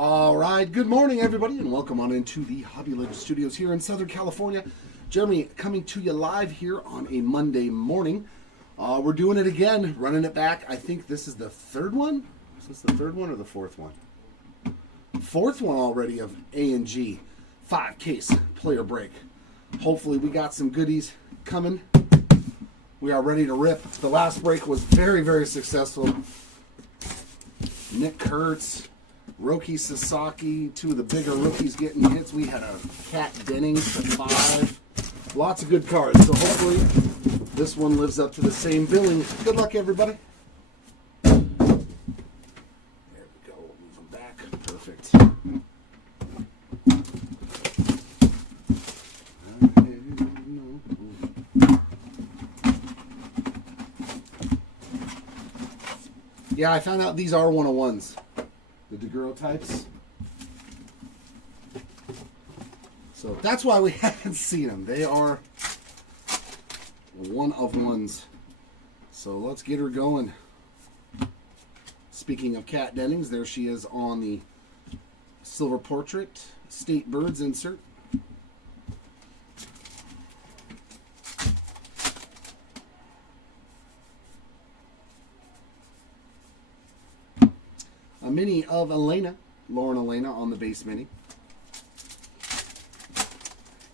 All right, good morning, everybody, and welcome on into the Hobby Legends Studios here in Southern California. Jeremy coming to you live here on a Monday morning. We're doing it again, running it back. I think this is the third one. Is this the third one or the fourth one? Fourth one already of A&G 5-case player break. Hopefully we got some goodies coming. We are ready to rip. The last break was very, very successful. Nick Kurtz, Roki Sasaki, two of the bigger rookies getting hits. We had a Kat Dennings to 5. Lots of good cards. So hopefully this one lives up to the same billing. Good luck, everybody. There we go. Move them back. Perfect. Yeah, I found out these are 101s. The DeGuro types. So that's why we haven't seen them. They are one of ones. So let's get her going. Speaking of Kat Dennings, there she is on the silver portrait State Birds insert. A mini of Elena, Lauren Elena on the base mini.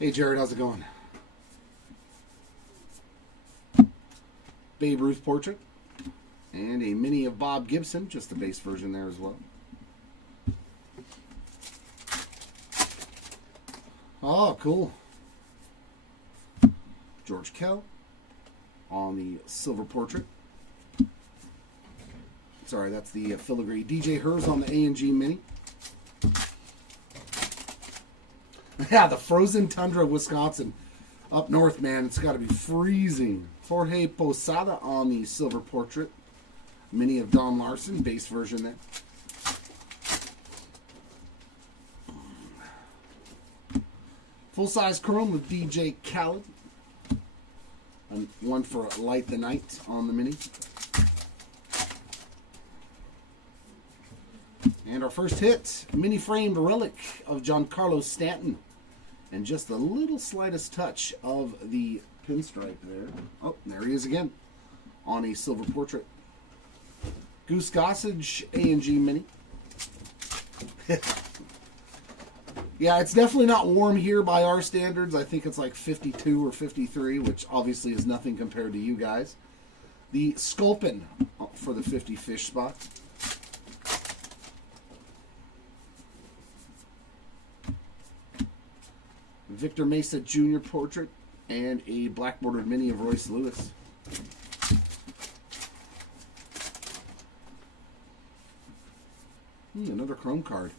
Hey Jared, how's it going? Babe Ruth portrait. And a mini of Bob Gibson, just the base version there as well. Oh, cool. George Kell on the silver portrait. Sorry, that's the filigree. DJ Hers on the A&G Mini. Yeah, the frozen tundra of Wisconsin. Up north, man, it's got to be freezing. Jorge Posada on the silver portrait. Mini of Don Larson, base version there. Full-size chrome with DJ Khaled. And one for Light the Night on the Mini. And our first hit, mini framed relic of Giancarlo Stanton. And just the little slightest touch of the pinstripe there. Oh, there he is again on a silver portrait. Goose Gossage A&G Mini. Yeah, it's definitely not warm here by our standards. I think it's like 52 or 53, which obviously is nothing compared to you guys. The Sculpin for the 50 fish spot. Victor Mesa Jr. portrait and a black bordered mini of Royce Lewis. Another chrome card.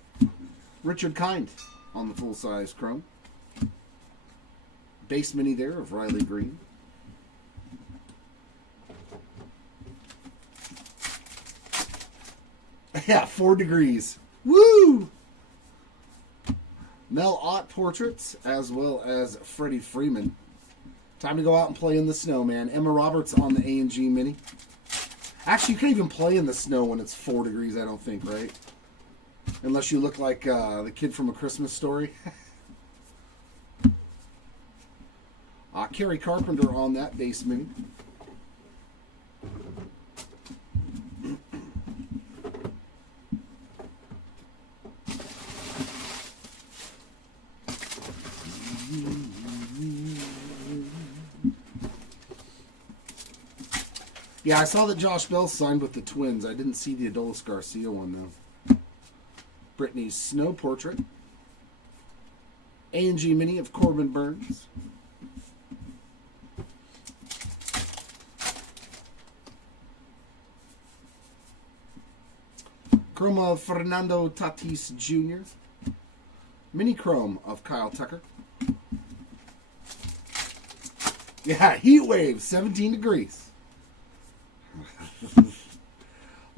Richard Kind on the full-size chrome. Base mini there of Riley Green. Yeah, 4 degrees. Woo! Mel Ott portraits, as well as Freddie Freeman. Time to go out and play in the snow, man. Emma Roberts on the A&G Mini. Actually, you can't even play in the snow when it's 4 degrees, I don't think, right? Unless you look like the kid from A Christmas Story. Kerry Carpenter on that base mini. Yeah, I saw that Josh Bell signed with the Twins. I didn't see the Adolis Garcia one, though. Brittany's Snow portrait. A&G Mini of Corbin Burns. Chrome of Fernando Tatis Jr. Mini Chrome of Kyle Tucker. Yeah, heat wave, 17 degrees.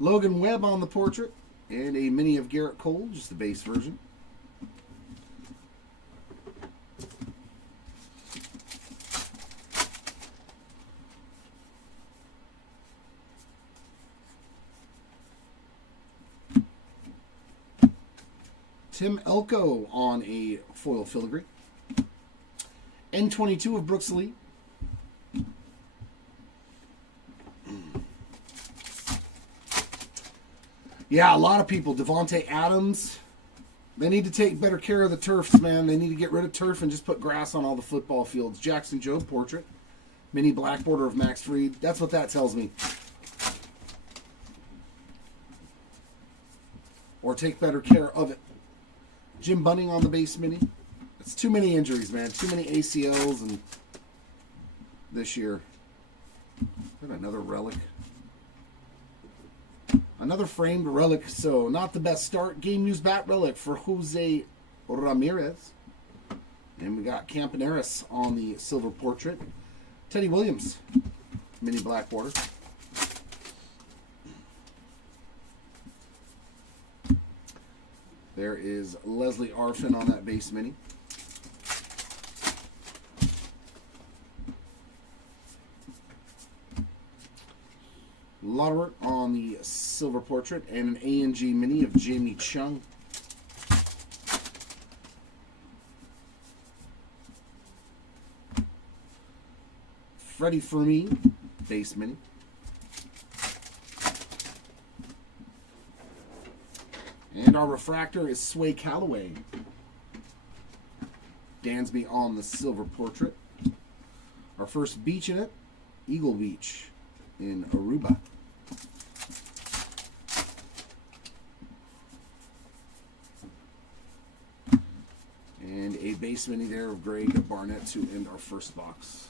Logan Webb on the portrait, and a mini of Garrett Cole, just the base version. Tim Elko on a foil filigree. N22 of Brooks Lee. Yeah, a lot of people. Devontae Adams. They need to take better care of the turfs, man. They need to get rid of turf and just put grass on all the football fields. Jackson Jobe portrait. Mini black border of Max Fried. That's what that tells me. Or take better care of it. Jim Bunning on the base mini. It's too many injuries, man. Too many ACLs and this year. Another relic. Another framed relic. So not the best start. Game News Bat relic for Jose Ramirez. And we got Campaneris on the silver portrait. Teddy Williams. Mini black border. There is Leslie Arfin on that base mini. Lauder on the silver portrait and an A&G mini of Jamie Chung. Freddie Fermin, base mini. And our refractor is Sway Calloway. Dansby on the silver portrait. Our first beach in it, Eagle Beach in Aruba. And a base mini there of Greg Barnett to end our first box.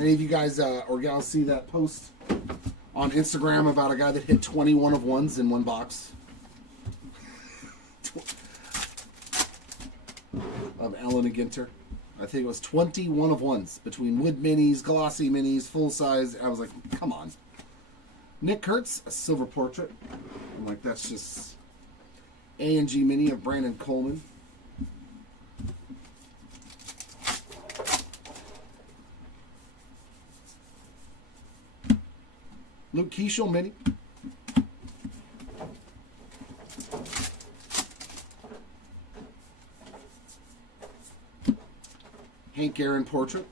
Any of you guys or gals see that post on Instagram about a guy that hit 21 of ones in one box? Of Ellen and Ginter. I think it was 21 of ones between wood minis, glossy minis, full size. I was like, come on. Nick Kurtz, a silver portrait. I'm like, that's just A&G mini of Brandon Coleman. Luke Keeschel mini. Hank Aaron portrait.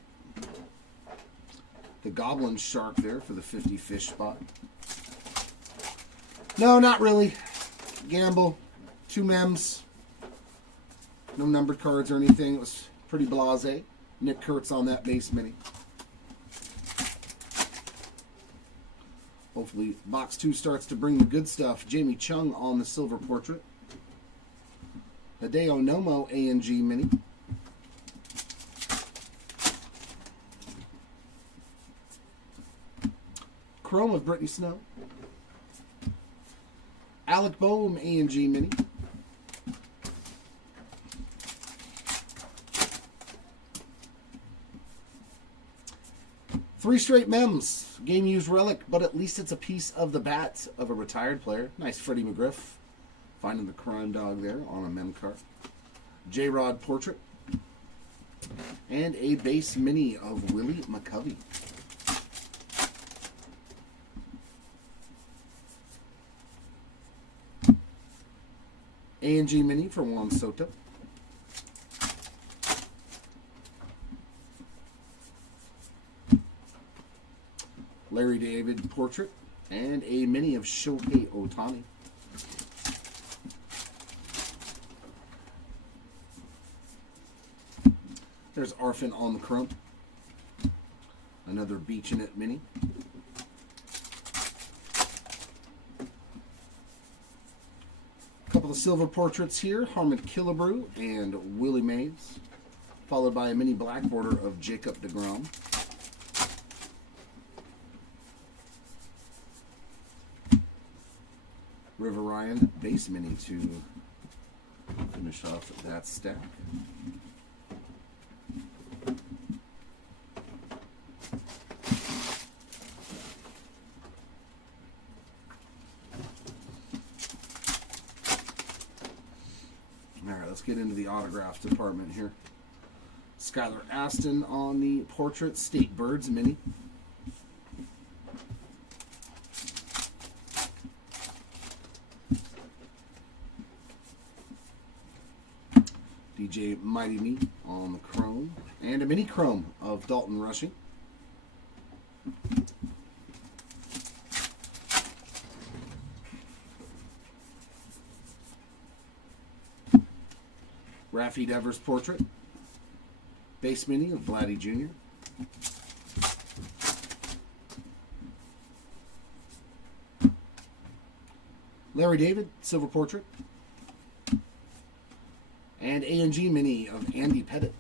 The Goblin Shark there for the 50 fish spot. No, not really. Gamble. 2 mems. No numbered cards or anything. It was pretty blasé. Nick Kurtz on that base mini. Hopefully, box 2 starts to bring the good stuff. Jamie Chung on the silver portrait. Hideo Nomo A&G mini. Chrome of Brittany Snow. Alec Boehm A&G mini. Three straight mems. Game used relic, but at least it's a piece of the bat of a retired player. Nice Freddie McGriff. Finding the crime dog there on a mem card. J-Rod portrait. And a base mini of Willie McCovey. A&G mini for Juan Soto. Larry David portrait and a mini of Shohei Ohtani. There's Arfin on the chrome. Another Beach in It mini. A couple of silver portraits here. Harmon Killebrew and Willie Mays. Followed by a mini black border of Jacob deGrom. River Ryan base mini to finish off that stack. let's get into the autograph department here. Skylar Aston on the portrait. State Birds mini. DJ Mighty Me on the chrome. And a mini chrome of Dalton Rushing. Raffy Devers portrait. Base mini of Vladdy Jr. Larry David silver portrait. And A&G mini of Andy Pettit.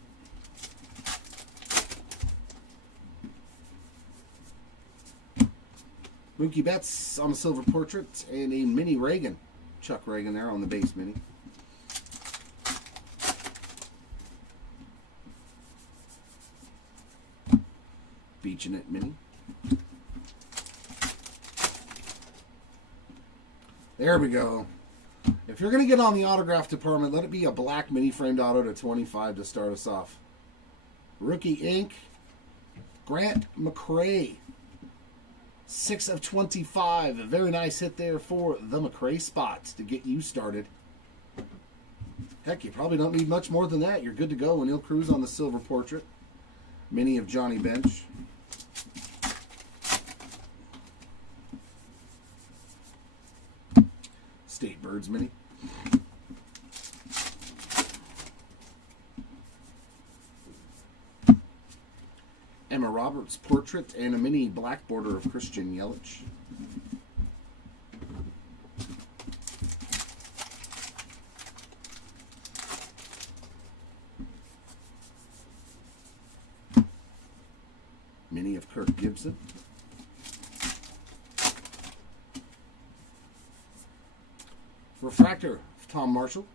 Mookie Betts on a silver portrait. And a mini Reagan. Chuck Reagan there on the base mini. Beaching It mini. There we go. If you're going to get on the autograph department, let it be a black mini framed auto to 25 to start us off. Rookie ink. Grant McCray. 6 of 25. A very nice hit there for the McCray spot to get you started. Heck, you probably don't need much more than that. You're good to go. O'Neal Cruz on the silver portrait. Mini of Johnny Bench. State Birds mini. Emma Roberts portrait and a mini black border of Christian Yelich. Mini of Kirk Gibson. Refractor of Tom Marshall.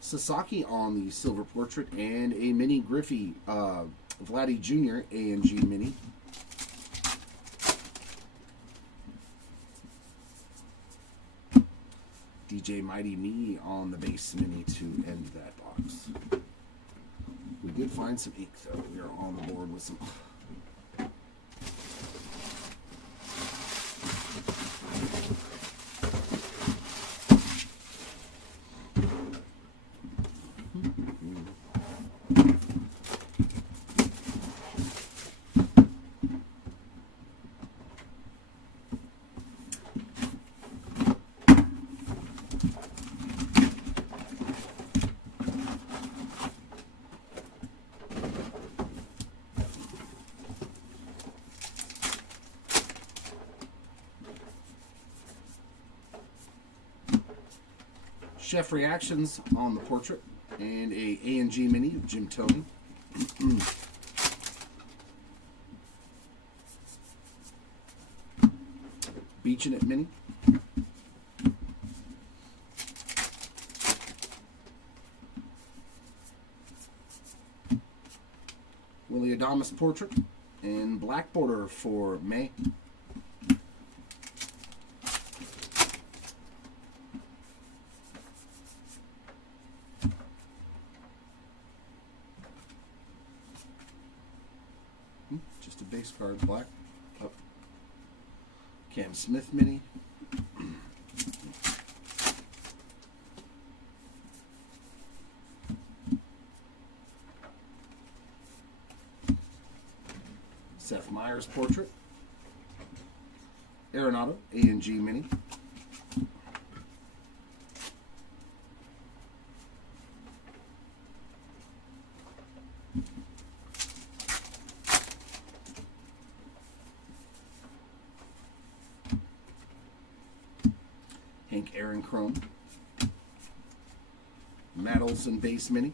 Sasaki on the silver portrait and a mini Griffey Vladdy Jr. A&G mini. DJ Mighty Me on the base mini to end that box. We did find some ink though. We are on the board with some. Chef Reactions on the portrait and a A&G mini of Jim Tony. Beaching It mini. Willie Adames portrait and black border for May. Just a base card, black. Oh. Cam Smith mini. Seth Meyers portrait. Arenado A&G mini. Hank Aaron Chrome. Matt Olson base mini.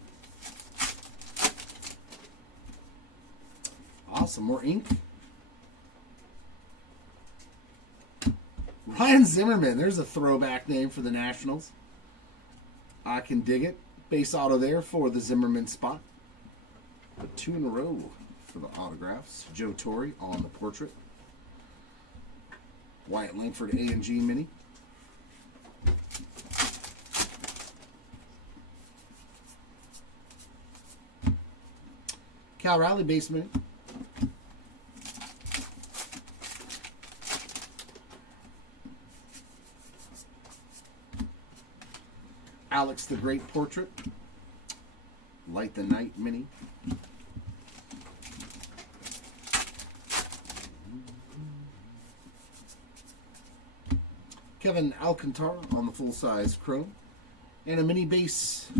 Awesome, more ink. Ryan Zimmerman, there's a throwback name for the Nationals. I can dig it. Base auto there for the Zimmerman spot. But 2 in a row for the autographs. Joe Torre on the portrait. Wyatt Langford A&G mini. Cal Raleigh base mini. Alex the Great portrait. Light the Night mini. Kevin Alcantara on the full-size chrome. And a mini base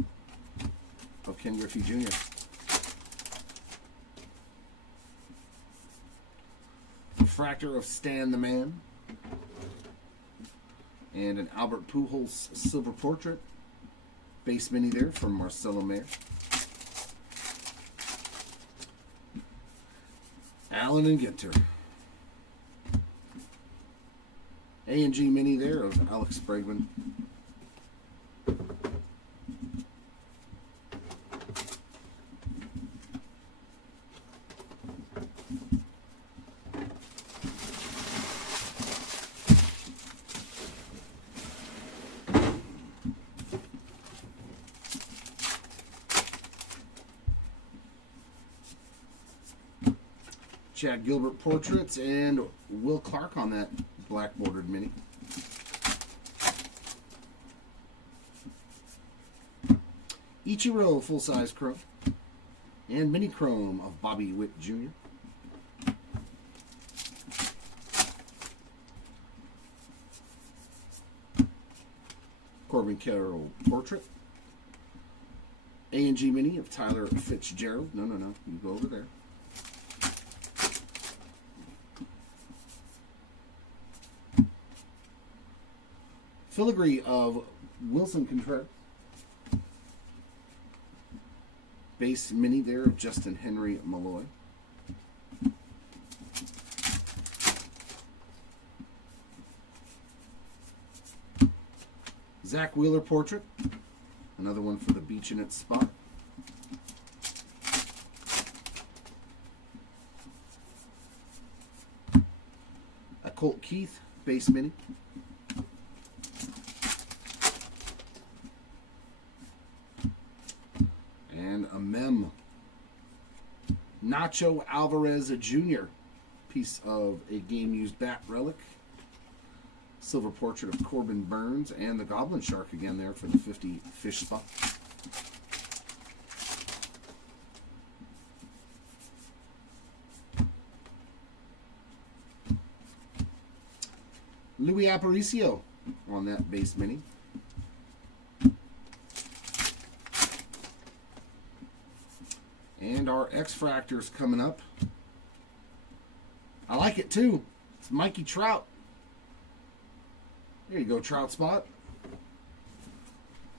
of Ken Griffey Jr. Refractor of Stan the Man. And an Albert Pujols silver portrait. Base mini there from Marcelo Mayer. Allen and Ginter. A&G mini there of Alex Bregman. Chad Gilbert portraits and Will Clark on that black bordered mini. Ichiro full-size chrome and mini chrome of Bobby Witt Jr. Corbin Carroll portrait. A&G mini of Tyler Fitzgerald. No, you go over there. Filigree of Wilson Contreras. Base mini there of Justin Henry Malloy. Zach Wheeler portrait. Another one for the beach in its spot. A Colt Keith base mini. And a Mem. Nacho Alvarez Jr. Piece of a game-used bat relic. Silver portrait of Corbin Burns. And the Goblin Shark again there for the 50 fish spot. Louis Aparicio on that base mini. And our X-Fractor's coming up. I like it too. It's Mikey Trout. There you go, Trout spot.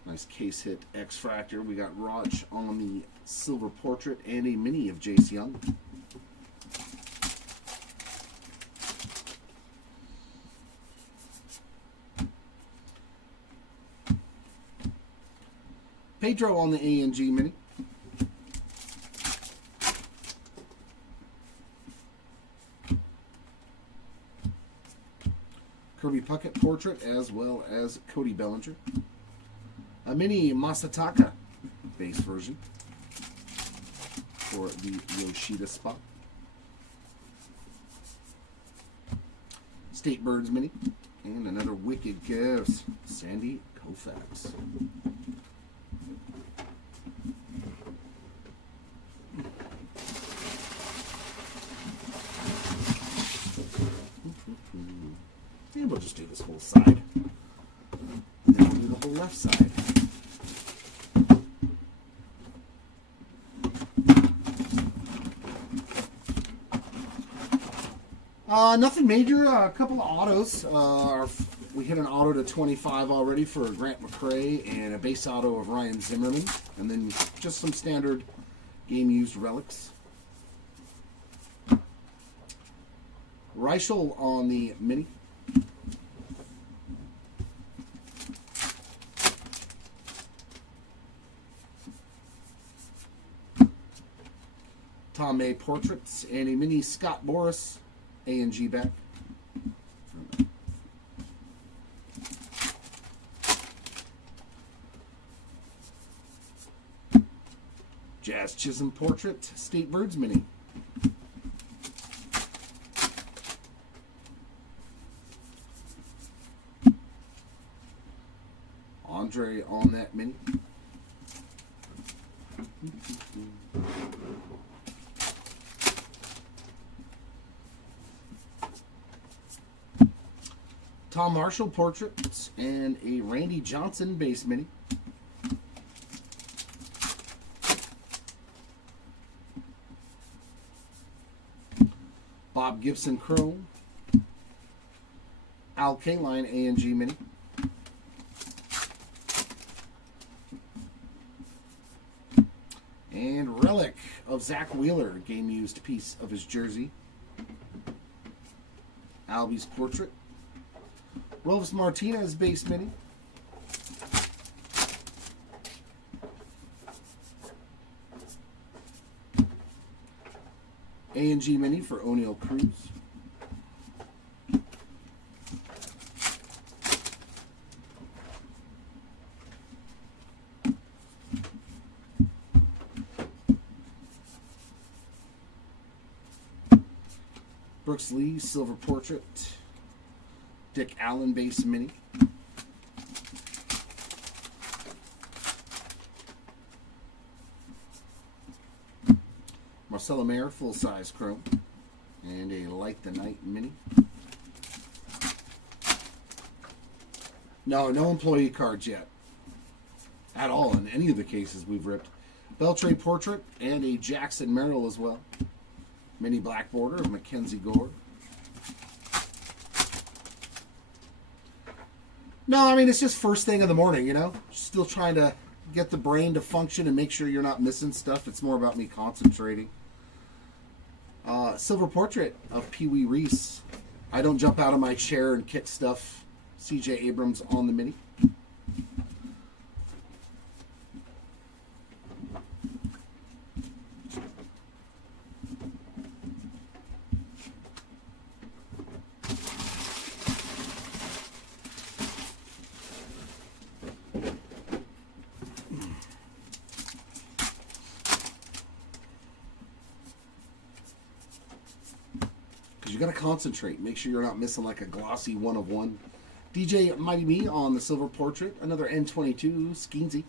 Nice case hit X-Fractor. We got Raj on the silver portrait and a mini of Jace Young. Pedro on the A&G mini. Kirby Puckett portrait as well as Cody Bellinger. A mini Masataka base version for the Yoshida spot. State Birds mini. And another Wicked Gifts, Sandy Koufax. And we'll just do this whole side. And then we'll do the whole left side. Nothing major. A couple of autos. We hit an auto to 25 already for Grant McCray and a base auto of Ryan Zimmerman. And then just some standard game-used relics. Reichel on the mini. Tom May portraits and a mini Scott Boras A&G back. Jazz Chisholm Portrait, State Birds Mini. Andre on that mini. Tom Marshall Portraits and a Randy Johnson base mini. Bob Gibson Chrome. Al Kaline A&G mini. And relic of Zach Wheeler, game used piece of his jersey. Albie's portrait. Rolfs Martinez base mini. A&G mini for O'Neal Cruz. Brooks Lee silver portrait. Dick Allen base mini. Marcelo Mayer full size chrome. And a Light the Night mini. No employee cards yet. At all in any of the cases we've ripped. Beltray portrait and a Jackson Merrill as well. Mini black border of Mackenzie Gore. No, I mean, it's just first thing in the morning, you know? Still trying to get the brain to function and make sure you're not missing stuff. It's more about me concentrating. Silver portrait of Pee Wee Reese. I don't jump out of my chair and kick stuff. C.J. Abrams on the mini. You got to concentrate. Make sure you're not missing like a glossy one of one. DJ Mighty Me on the silver portrait. Another N22 Skeensy.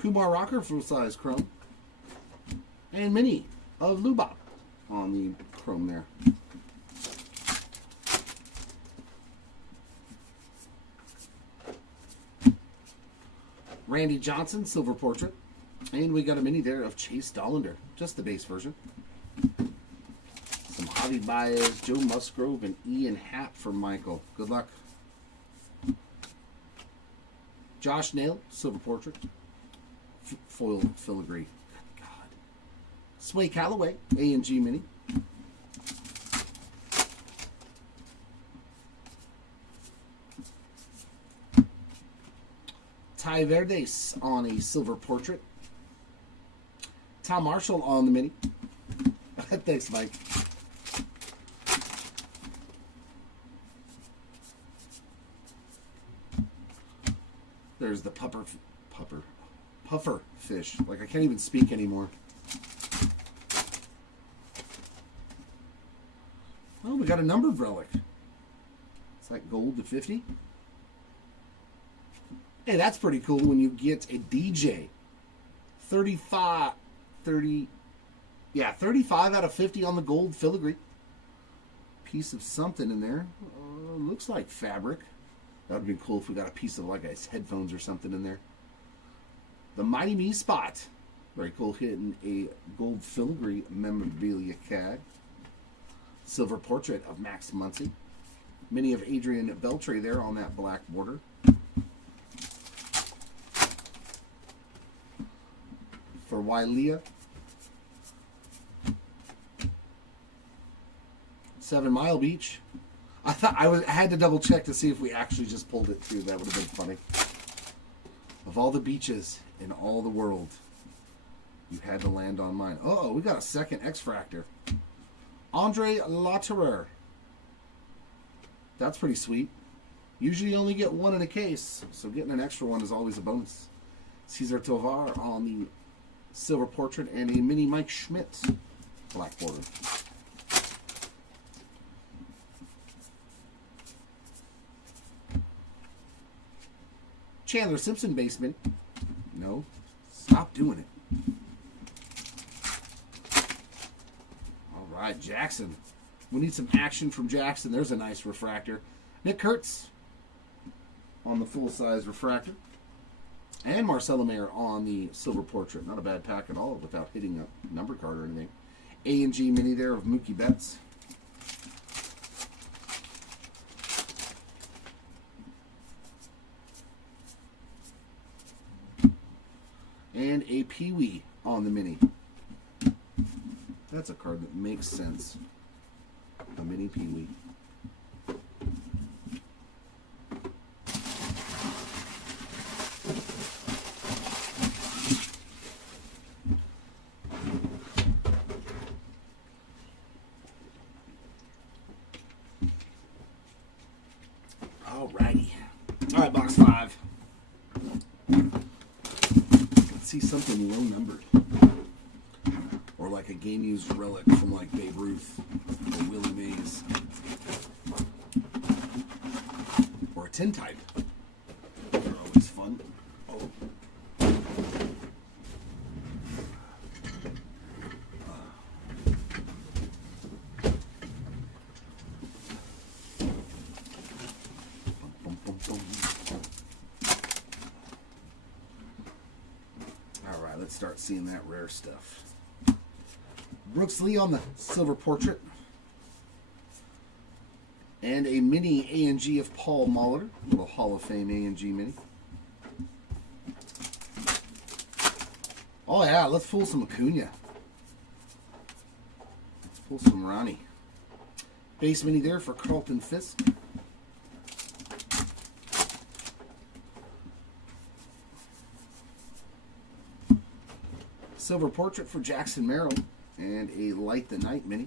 Kumar Rocker full size chrome. And mini of Lubop on the chrome there. Randy Johnson, silver portrait. And we got a mini there of Chase Dollander. Just the base version. Some Javi Baez, Joe Musgrove, and Ian Happ for Michael. Good luck. Josh Nail, silver portrait. Foil filigree. God. Sway Calloway, A&G mini. Ty Verdes on a silver portrait. Tom Marshall on the mini. Thanks, Mike. There's the puffer fish. Like I can't even speak anymore. Oh, we got a numbered relic. It's like gold to 50. Hey, that's pretty cool when you get a DJ. 35 out of 50 on the gold filigree. Piece of something in there. Looks like fabric. That would be cool if we got a piece of like his headphones or something in there. The Mighty Me spot. Very cool, hitting a gold filigree memorabilia CAD. Silver portrait of Max Muncy. Mini of Adrian Beltre there on that black border. For Wailea. 7 Mile Beach. I thought I had to double check to see if we actually just pulled it too. That would have been funny. Of all the beaches in all the world, you had to land on mine. Uh-oh, we got a second X-Fractor. Andre Lotterer. That's pretty sweet. Usually you only get one in a case, so getting an extra one is always a bonus. Cesar Tovar on the silver portrait and a mini Mike Schmidt black border. Chandler Simpson basement. No. Stop doing it. All right, Jackson. We need some action from Jackson. There's a nice refractor. Nick Kurtz on the full-size refractor. And Marcelo Mayer on the silver portrait. Not a bad pack at all without hitting a number card or anything. A&G mini there of Mookie Betts. And a Pee-wee on the mini. That's a card that makes sense. A mini Pee-wee. Alrighty. Alright, box 5. See something low numbered, or like a game used relic from like Babe Ruth or Willie Mays, or a tin type. They're always fun. Oh. Let's start seeing that rare stuff. Brooks Lee on the silver portrait. And a mini A&G of Paul Molitor. Little Hall of Fame A&G mini. Oh yeah, let's pull some Acuna. Let's pull some Ronnie. Base mini there for Carlton Fisk. Silver portrait for Jackson Merrill and a Light the Night mini.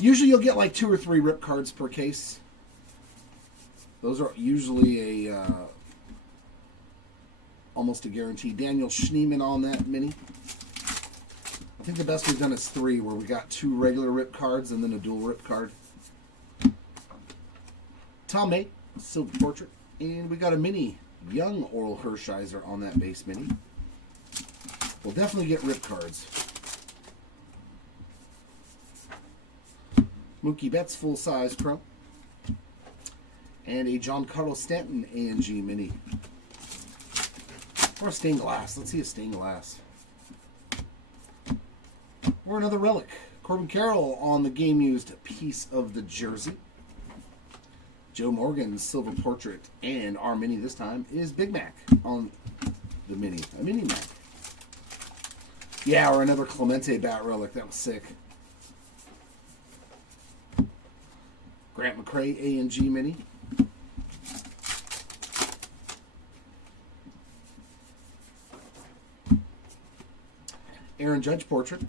Usually you'll get like 2 or 3 rip cards per case. Those are usually a almost a guarantee. Daniel Schneemann on that mini. I think the best we've done is 3, where we got 2 regular rip cards and then a dual rip card. Tom May, silver portrait, and we got a mini young Oral Hershiser on that base mini. We'll definitely get rip cards. Mookie Betts full-size chrome. And a Giancarlo Stanton A&G mini. Or a stained glass. Let's see a stained glass. Or another relic. Corbin Carroll on the game-used piece of the jersey. Joe Morgan's silver portrait, and our mini this time is Big Mac on the mini. A mini Mac. Yeah, or another Clemente bat relic. That was sick. Grant McCray A&G mini. Aaron Judge portrait.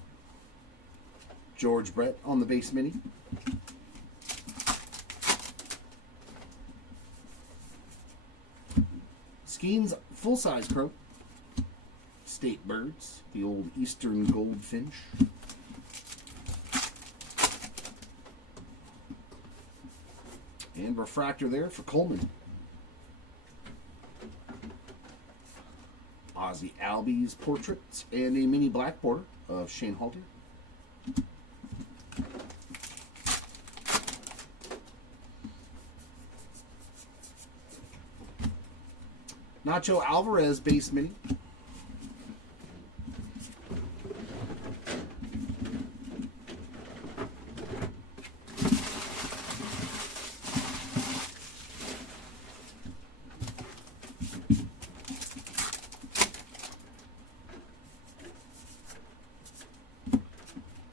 George Brett on the base mini. Skeens full-size chrome. State Birds, the old Eastern Goldfinch. And refractor there for Coleman. Ozzie Albies portraits and a mini black border of Shane Halter. Nacho Alvarez base mini.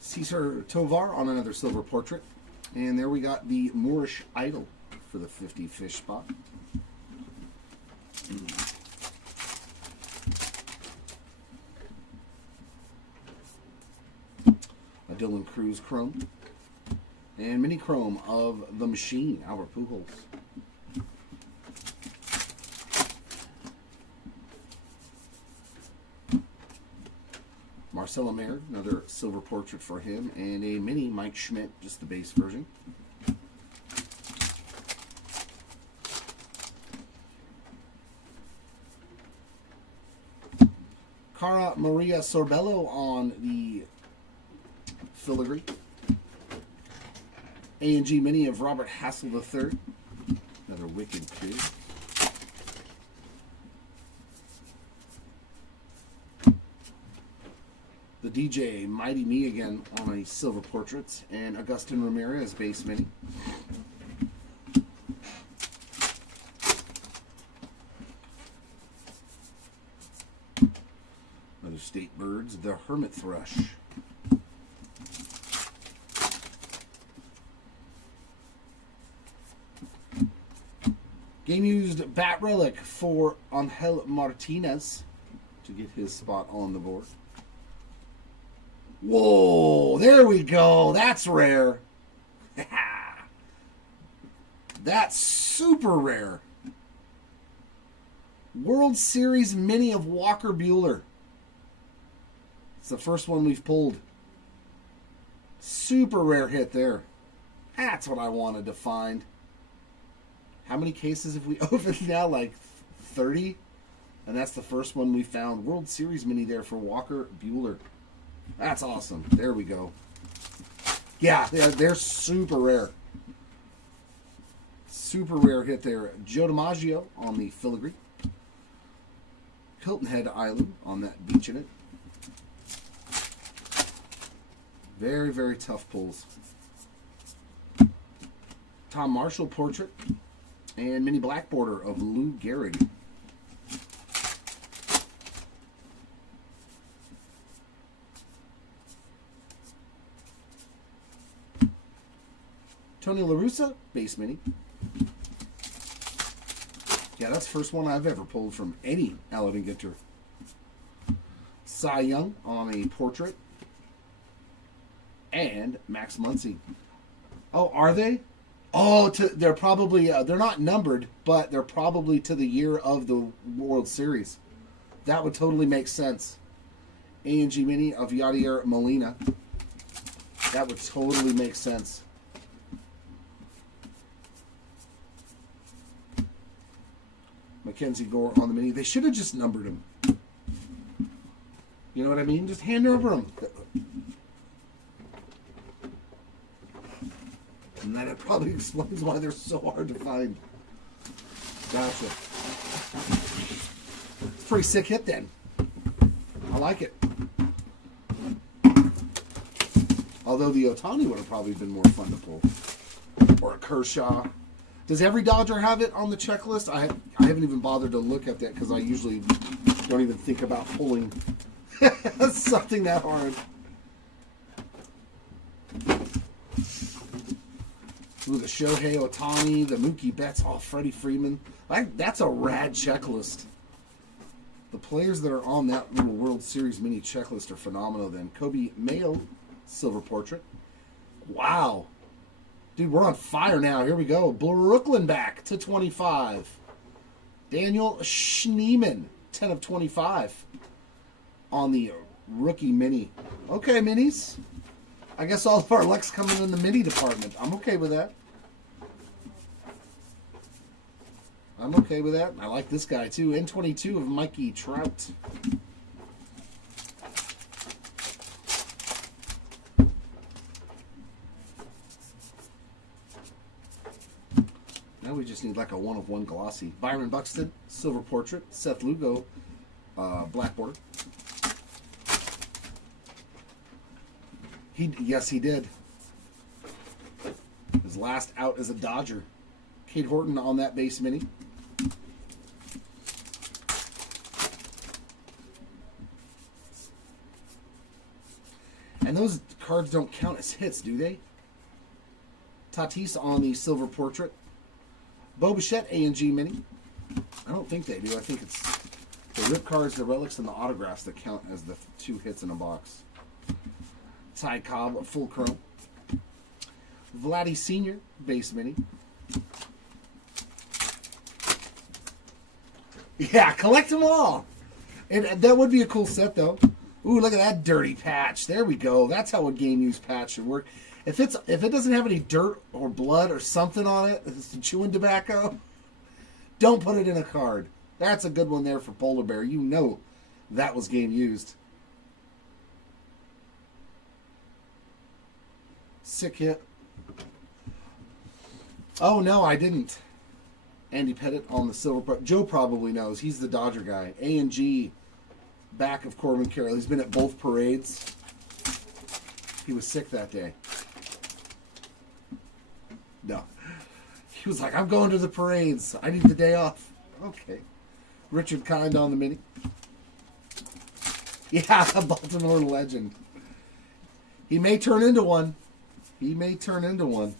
Cesar Tovar on another silver portrait. And there we got the Moorish Idol for the 50 fish spot. A Dylan Cruz chrome. And mini chrome of the Machine, Albert Pujols. Marcelo Mayer, another silver portrait for him, and a mini Mike Schmidt, just the base version. Cara Maria Sorbello on the filigree. A&G mini of Robert Hassel III, another wicked kid. The DJ Mighty Me again on a silver portrait, and Agustin Ramirez base mini. Another State Birds, the Hermit Thrush. Game used bat relic for Angel Martinez to get his spot on the board. Whoa, there we go. That's rare. That's super rare. World Series mini of Walker Buehler. It's the first one we've pulled. Super rare hit there. That's what I wanted to find. How many cases have we opened now? Like 30? And that's the first one we found. World Series mini there for Walker Buehler. That's awesome. There we go. Yeah, they're super rare. Super rare hit there. Joe DiMaggio on the filigree. Hilton Head Island on that beach in it. Very, very tough pulls. Tom Marshall portrait. And mini black border of Lou Gehrig. Tony La Russa, base mini. Yeah, that's the first one I've ever pulled from any Aladdin Ginter. Cy Young on a portrait. And Max Muncy. Oh, are they? Oh, they're probably, they're not numbered, but they're probably to the year of the World Series. That would totally make sense. A&G mini of Yadier Molina. That would totally make sense. Mackenzie Gore on the mini. They should have just numbered them. You know what I mean? Just hand over them. And that probably explains why they're so hard to find. Gotcha. It's a pretty sick hit then. I like it. Although the Ohtani would have probably been more fun to pull. Or a Kershaw. Does every Dodger have it on the checklist? I haven't even bothered to look at that because I usually don't even think about pulling something that hard. Ooh, the Shohei Ohtani, the Mookie Betts, Freddie Freeman. That's a rad checklist. The players that are on that little World Series mini checklist are phenomenal then. Kobe Mayo, silver portrait. Wow. Dude, we're on fire now. Here we go. Brooklyn back to 25. Daniel Schneemann, 10 of 25 on the rookie mini. Okay, minis. I guess all of our luck's coming in the mini department. I'm okay with that. I'm okay with that. I like this guy too. N22 of Mikey Trout. Now we just need like a one-of-one glossy. Byron Buxton, silver portrait. Seth Lugo, black border. Yes, he did. His last out as a Dodger. Cade Horton on that base mini. And those cards don't count as hits, do they? Tatis on the silver portrait. Bo Bichette A&G mini. I don't think they do. I think it's the rip cards, the relics, and the autographs that count as the 2 hits in a box. Ty Cobb, full chrome. Vladdy Sr. base mini. Yeah, collect them all. And that would be a cool set, though. Ooh, look at that dirty patch. There we go. That's how a game use patch should work. If it doesn't have any dirt or blood or something on it, it's chewing tobacco, don't put it in a card. That's a good one there for Polar Bear. You know that was game used. Sick hit. Oh, no, I didn't. Andy Pettit on the silver. Joe probably knows. He's the Dodger guy. A&G back of Corbin Carroll. He's been at both parades. He was sick that day. No. He was like, I'm going to the parades. I need the day off. Okay. Richard Kind on the mini. Yeah, a Baltimore legend. He may turn into one. He may turn into one.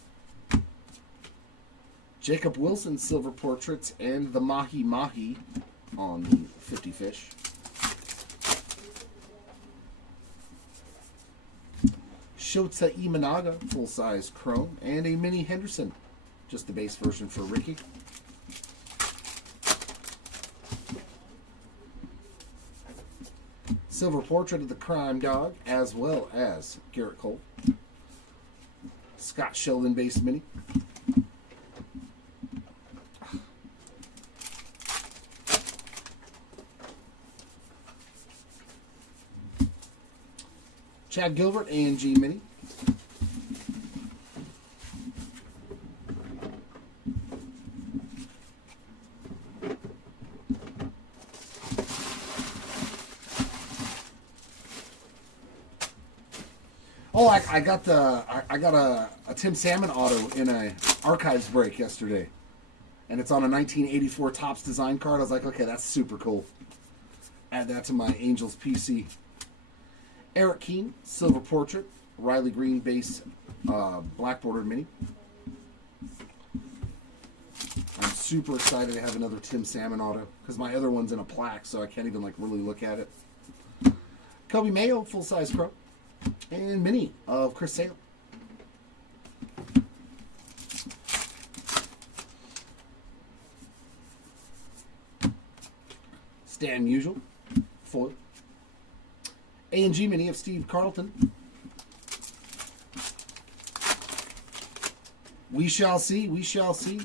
Jacob Wilson silver portraits and the Mahi Mahi on the 50 fish. Shota Imanaga full-size chrome and a mini Henderson, just the base version for Ricky. Silver portrait of the Crime Dog as well as Garrett Cole. Scott Sheldon base mini. Chad Gilbert, A&G mini. Oh, I got a Tim Salmon auto in a archives break yesterday, and it's on a 1984 Topps design card. I was like, okay, that's super cool. Add that to my Angels PC. Eric Keene, silver portrait. Riley Green base, black bordered mini. I'm super excited to have another Tim Salmon auto because my other one's in a plaque, so I can't even like really look at it. Kobe Mayo, full size pro, and mini of Chris Sale. Stan Musial, foil. A&G mini of Steve Carlton. We shall see. We shall see.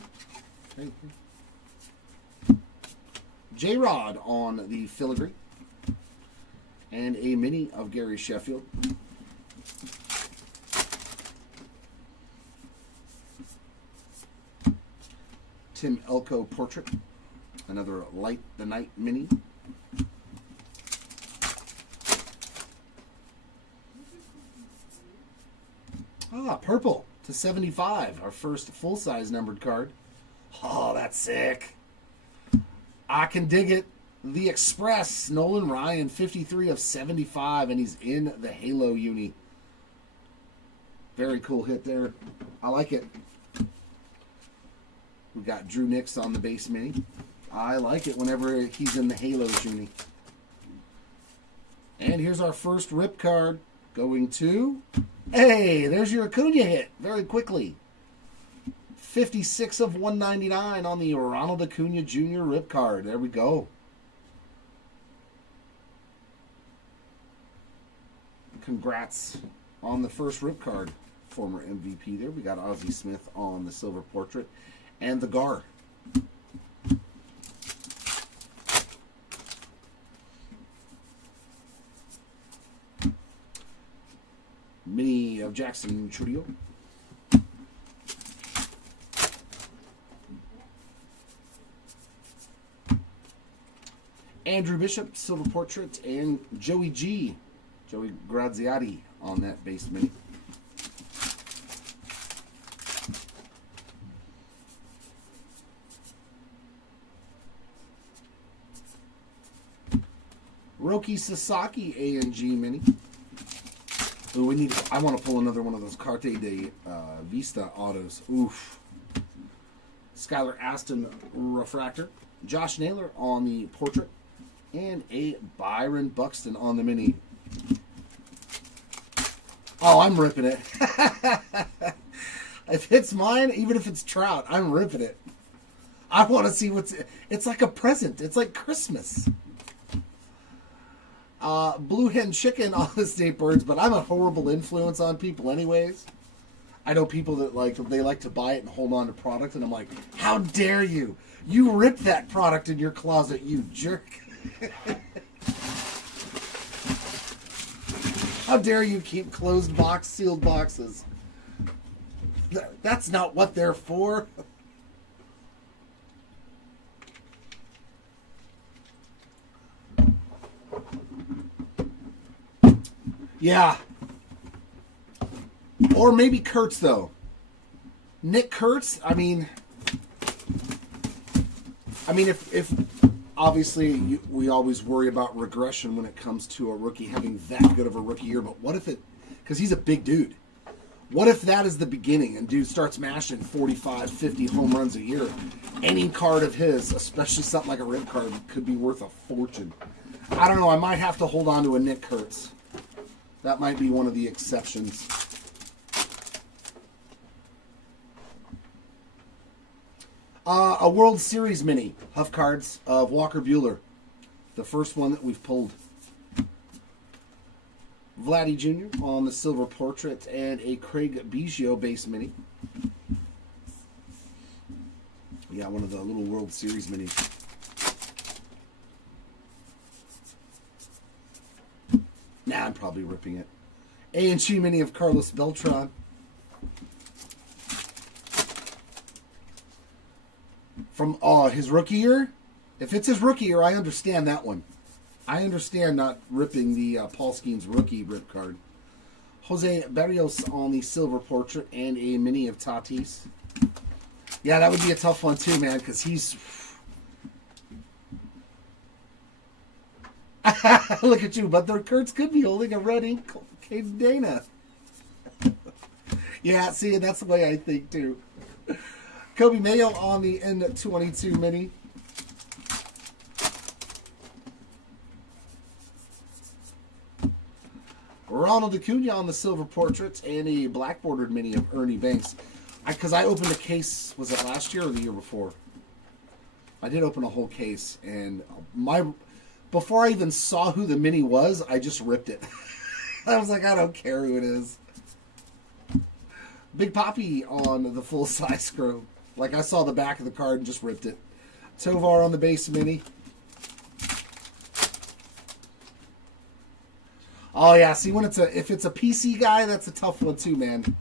J-Rod on the filigree. And a mini of Gary Sheffield. Tim Elko portrait. Another Light the Night mini. Ah, purple to 75. Our first full-size numbered card. Oh, that's sick. I can dig it. The Express, Nolan Ryan, 53 of 75, and he's in the Halo uni. Very cool hit there. I like it. We've got Drew Nix on the base mini. I like it whenever he's in the Halo uni. And here's our first rip card going to... Hey, there's your Acuna hit very quickly. 56 of 199 on the Ronald Acuna Jr. rip card. There we go. Congrats on the first rip card. Former MVP there. We got Ozzie Smith on the silver portrait. And the Gar. Mini of Jackson Trujillo. Andrew Bishop, silver portrait, and Joey Graziati on that base mini. Roki Sasaki A&G mini. Ooh, I want to pull another one of those Carte de Vista autos. Oof. Skylar Aston refractor. Josh Naylor on the portrait. And a Byron Buxton on the mini. Oh, I'm ripping it. If it's mine, even if it's Trout, I'm ripping it. I want to see what's... It's like a present. It's like Christmas. Blue Hen Chicken on the State Birds, but I'm a horrible influence on people anyways. I know people that they like to buy it and hold on to product, and I'm like, how dare you? You ripped that product in your closet, you jerk. How dare you keep closed box, sealed boxes? That's not what they're for. Yeah. Or maybe Kurtz, though. Nick Kurtz, I mean, if obviously we always worry about regression when it comes to a rookie having that good of a rookie year, but what if it, because he's a big dude, what if that is the beginning and dude starts mashing 45, 50 home runs a year? Any card of his, especially something like a rip card, could be worth a fortune. I don't know, I might have to hold on to a Nick Kurtz. That might be one of the exceptions. A World Series mini, Huff Cards of Walker Buehler. The first one that we've pulled. Vladdy Jr. on the Silver Portrait and a Craig Biggio base mini. Yeah, one of the little World Series minis. Nah, I'm probably ripping it. A&G mini of Carlos Beltran. From his rookie year? If it's his rookie year, I understand that one. I understand not ripping the Paul Skeens rookie rip card. Jose Barrios on the Silver Portrait and a mini of Tatis. Yeah, that would be a tough one too, man, because he's... Look at you, but the Kurtz could be holding a red ink Caden Dana. Yeah, see, that's the way I think too. Kobe Mayo on the N22 mini. Ronald Acuna on the Silver Portraits and a black bordered mini of Ernie Banks. Because I opened a case, was it last year or the year before? I did open a whole case, and before I even saw who the mini was, I just ripped it. I was like, I don't care who it is. Big Papi on the full-size screw. Like, I saw the back of the card and just ripped it. Tovar on the base mini. Oh, yeah. See, if it's a PC guy, that's a tough one, too, man.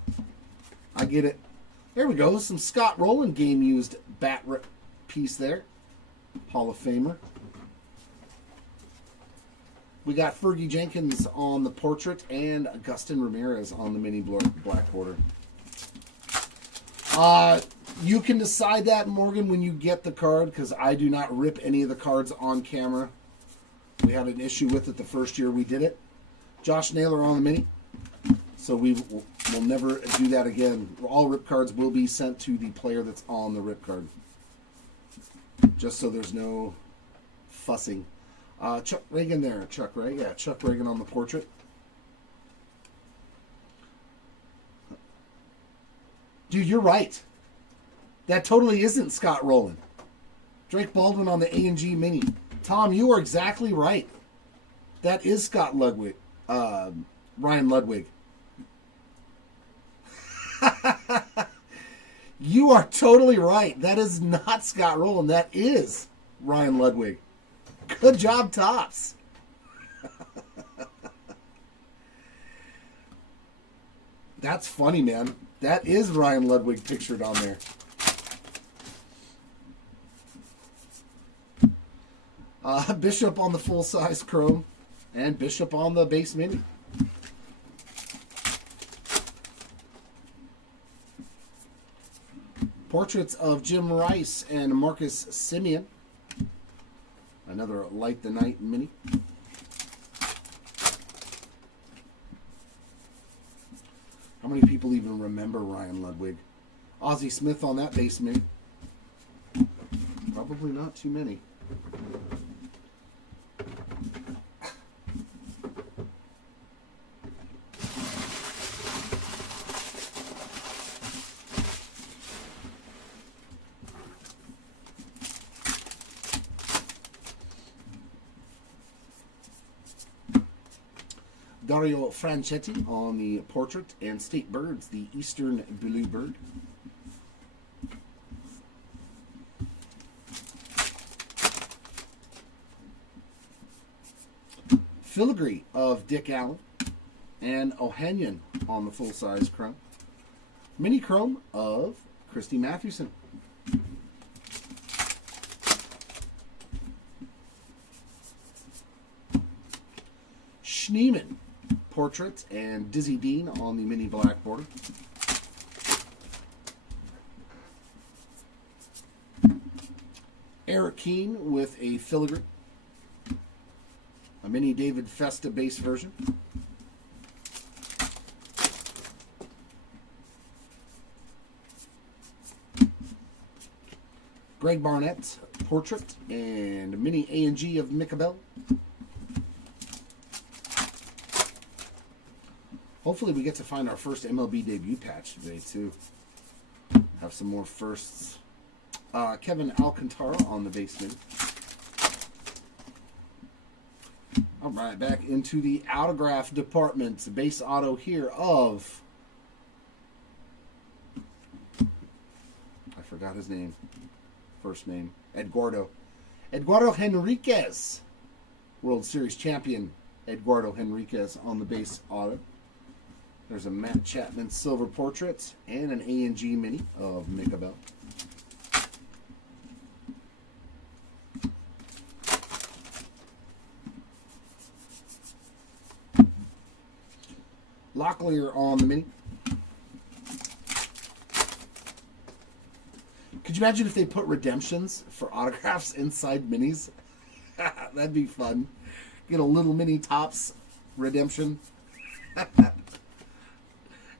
I get it. There we go. Some Scott Rowland game-used bat piece there. Hall of Famer. We got Fergie Jenkins on the portrait and Agustin Ramirez on the mini black border. You can decide that, Morgan, when you get the card, because I do not rip any of the cards on camera. We had an issue with it the first year we did it. Josh Naylor on the mini. So we'll never do that again. All rip cards will be sent to the player that's on the rip card. Just so there's no fussing. Chuck Reagan there. Chuck Reagan. Yeah, Chuck Reagan on the portrait. Dude, you're right. That totally isn't Scott Rowland. Drake Baldwin on the A&G mini. Tom, you are exactly right. That is Scott Ludwig. Ryan Ludwig. You are totally right. That is not Scott Rowland. That is Ryan Ludwig. Good job, Tops. That's funny, man. That is Ryan Ludwig pictured on there. Bishop on the full-size chrome. And Bishop on the base mini. Portraits of Jim Rice and Marcus Semien. Another Light the Night mini. How many people even remember Ryan Ludwig? Ozzie Smith on that base mini. Probably not too many. Dario Franchetti on the portrait, and State Birds, the Eastern Bluebird. Filigree of Dick Allen, and Ohanian on the full-size chrome. Mini chrome of Christy Mathewson. Schneeman portrait, and Dizzy Dean on the mini black border. Eric Keane with a filigree. A mini David Festa base version. Greg Barnett portrait, and mini A&G of Micabel. Hopefully we get to find our first MLB debut patch today too. Have some more firsts. Kevin Alcantara on the base mini. All right, back into the autograph department. Base auto here of... I forgot his name. First name. Eduardo Henriquez. World Series champion Eduardo Henriquez on the base auto. There's a Matt Chapman silver portrait and an A&G mini of Micabel. Locklear on the mini. Could you imagine if they put redemptions for autographs inside minis? That'd be fun. Get a little mini Topps redemption.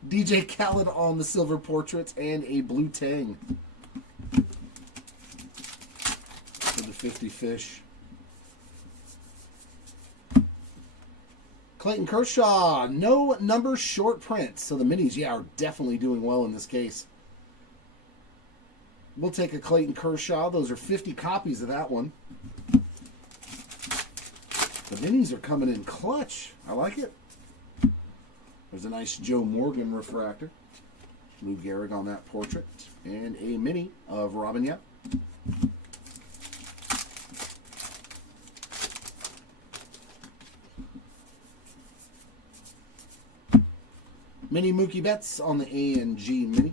DJ Khaled on the silver portrait, and a blue Tang for the 50 fish. Clayton Kershaw, no number short print. So the minis, yeah, are definitely doing well in this case. We'll take a Clayton Kershaw. Those are 50 copies of that one. The minis are coming in clutch. I like it. There's a nice Joe Morgan refractor. Lou Gehrig on that portrait. And a mini of Robin Yap. Mini Mookie Betts on the A&G mini.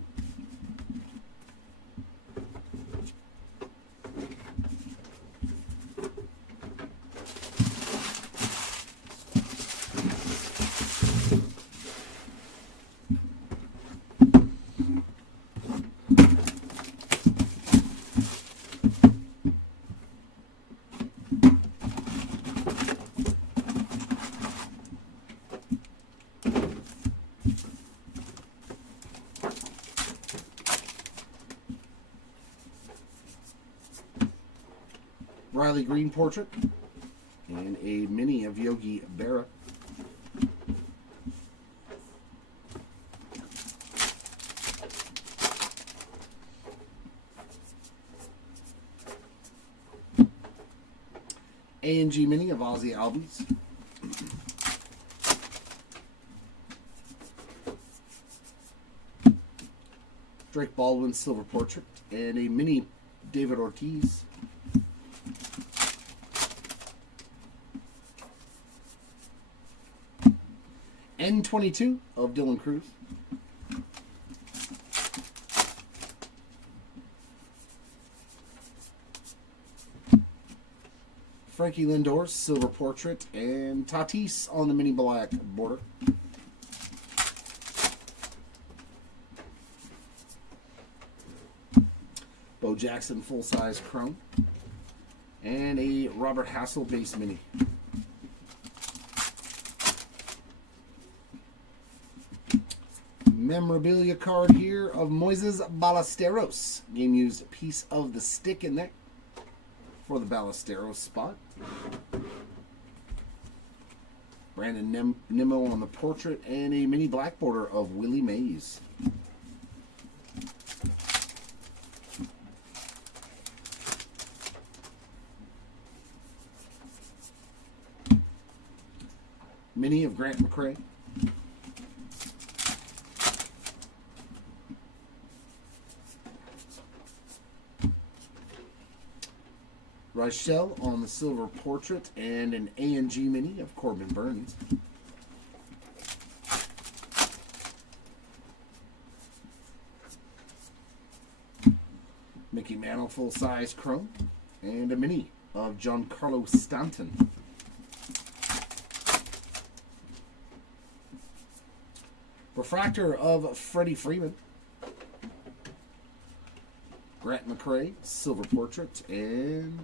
Riley Green portrait, and a mini of Yogi Berra. A&G mini of Ozzie Albies. Drake Baldwin silver portrait, and a mini David Ortiz. N22 of Dylan Cruz. Frankie Lindor's silver portrait, and Tatis on the mini black border. Bo Jackson full-size chrome, and a Robert Hassel base mini. Memorabilia card here of Moises Ballesteros. Game used piece of the stick in there for the Ballesteros spot. Brandon Nimmo on the portrait, and a mini black border of Willie Mays. Mini of Grant McCray. Rochelle on the silver portrait, and an A&G mini of Corbin Burns. Mickey Mantle full-size chrome, and a mini of Giancarlo Stanton. Refractor of Freddie Freeman. Grant McCray, silver portrait, and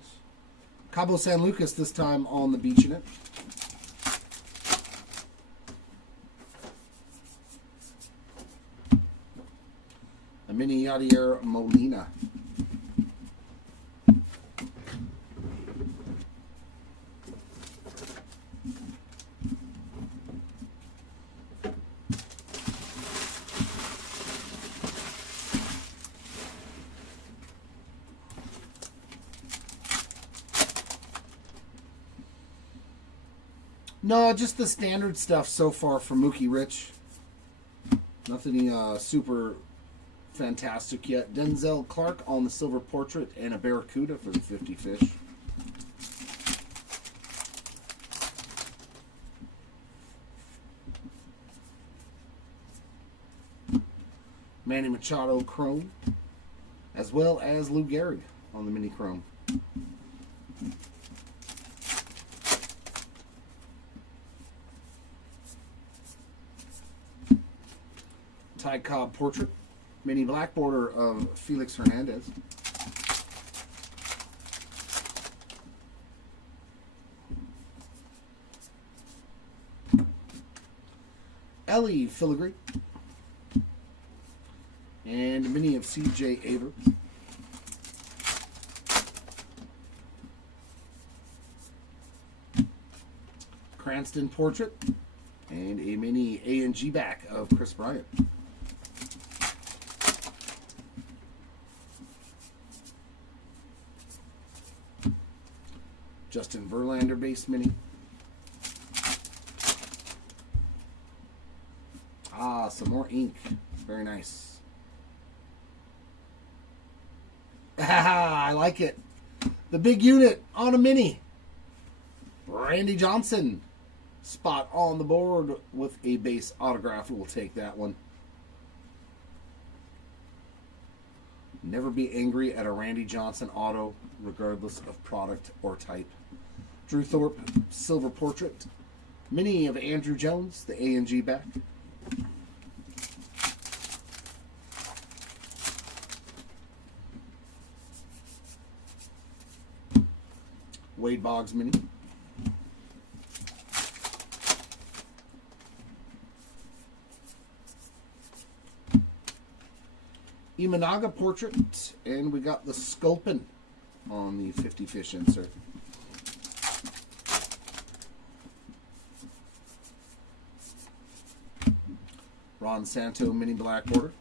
Cabo San Lucas this time on the beach in it. A mini Yadier Molina. No, just the standard stuff so far for Mookie Rich. Nothing super fantastic yet. Denzel Clark on the silver portrait, and a Barracuda for the 50 fish. Manny Machado chrome, as well as Lou Gehrig on the mini chrome. Ty Cobb portrait, mini black border of Felix Hernandez. Ellie Filigree, and a mini of CJ Aver. Cranston portrait, and a mini A&G back of Chris Bryant. Justin Verlander base mini. Ah, some more ink. Very nice. I like it. The big unit on a mini. Randy Johnson. Spot on the board with a base autograph. We'll take that one. Never be angry at a Randy Johnson auto, regardless of product or type. Drew Thorpe, silver portrait. Mini of Andrew Jones, the A&G back. Wade Boggs mini. Imanaga portrait, and we got the Sculpin on the 50 fish insert. Ron Santo mini black border.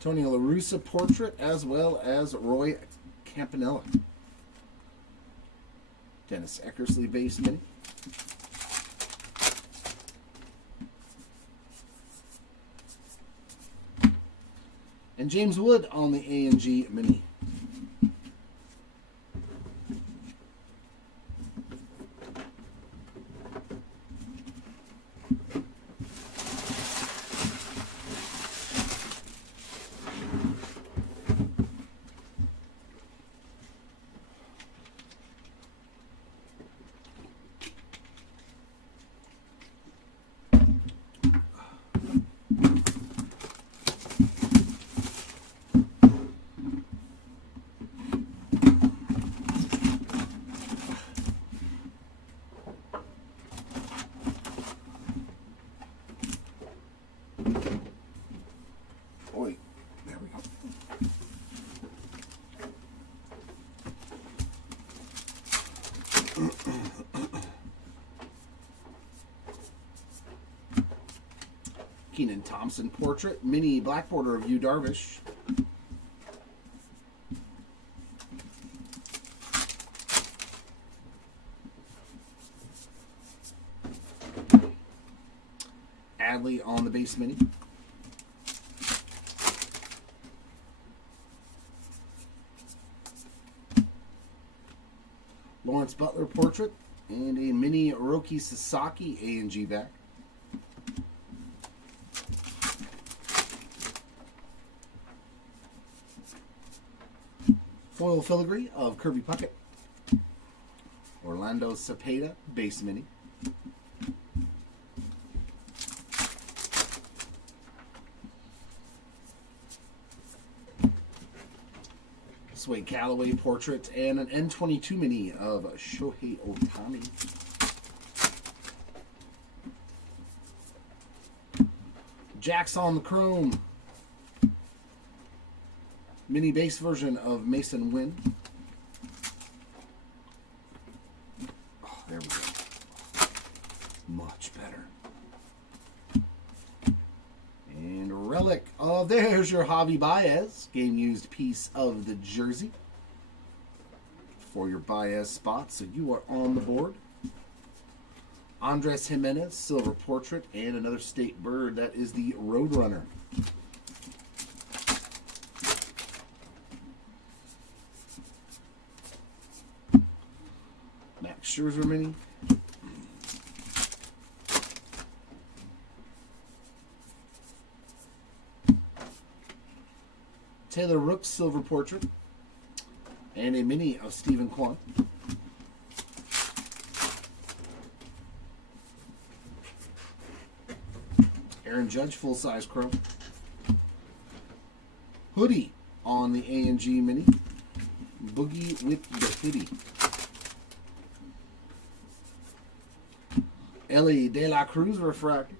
Tony La Russa portrait, as well as Roy Campanella. Dennis Eckersley base mini. And James Wood on the A&G mini. Keenan Thompson portrait, mini black border of Yu Darvish. Bradley on the base mini. Lawrence Butler portrait and a mini Roki Sasaki A&G back. Foil filigree of Kirby Puckett. Orlando Cepeda base mini. Sway Callaway portrait and an N22 mini of Shohei Ohtani. Jax on the chrome. Mini base version of Mason Wynn. Oh, there we go. Much better. And relic. Oh, there's your Javi Baez. Game used piece of the jersey for your Baez spot. So you are on the board. Andres Jimenez, silver portrait, and another state bird. That is the Roadrunner. Max Scherzer mini. Taylor Rooks silver portrait and a mini of Stephen Kwan. Aaron Judge full-size chrome. Hoodie on the A&G mini. Boogie with the hoodie. Ellie De La Cruz refractor.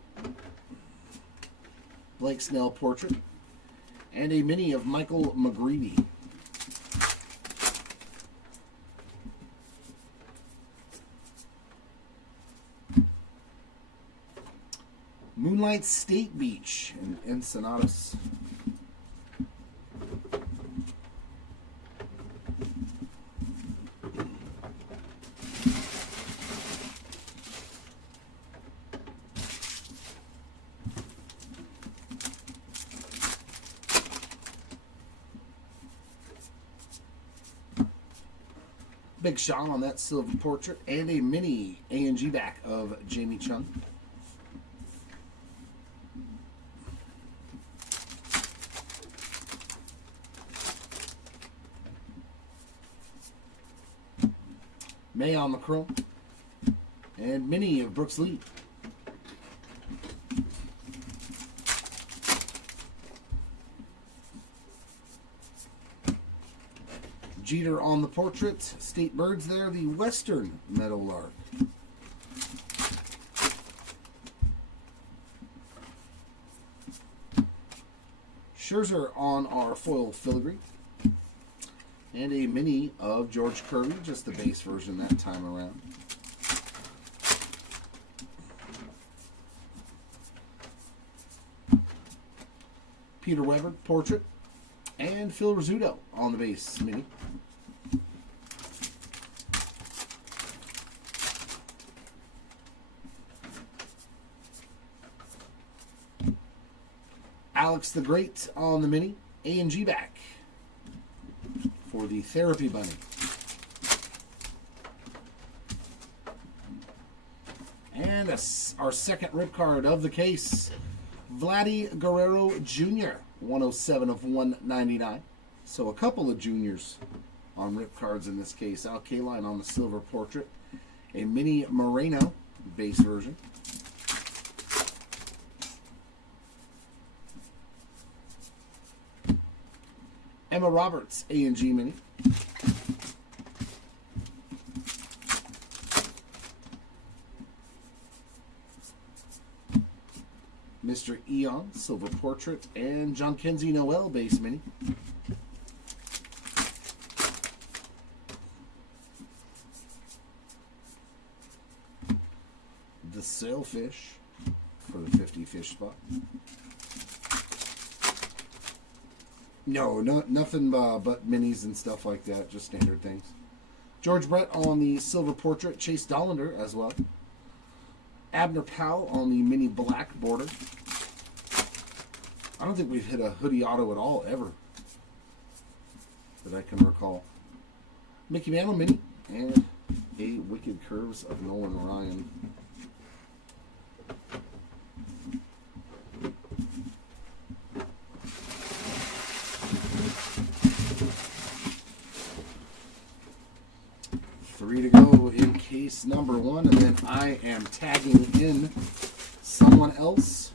Blake Snell portrait. And a mini of Michael McGreevy. Moonlight State Beach in Ensenadas. Big Sean on that silver portrait and a mini A&G back of Jamie Chung. May on the chrome and mini of Brooks Lee. Jeter on the portrait. State birds there. The Western Meadowlark. Scherzer on our foil filigree. And a mini of George Kirby. Just the base version that time around. Peter Weber portrait. And Phil Rizzuto on the base mini. Alex the Great on the mini. A&G back for the Therapy Bunny. And our second rip card of the case. Vladdy Guerrero Jr. 107 of 199. So a couple of juniors on rip cards in this case. Al Kaline on the silver portrait. A mini Moreno base version. Emma Roberts A&G mini. Mr. Eon silver portrait and John Kenzie Noel base mini. The Sailfish for the 50 fish spot. No, nothing but minis and stuff like that, just standard things. George Brett on the silver portrait, Chase Dollander as well. Abner Powell on the mini black border. I don't think we've hit a hoodie auto at all, ever, that I can recall. Mickey Mantle mini, and a Wicked Curves of Nolan Ryan. Three to go in case number one, and then I am tagging in someone else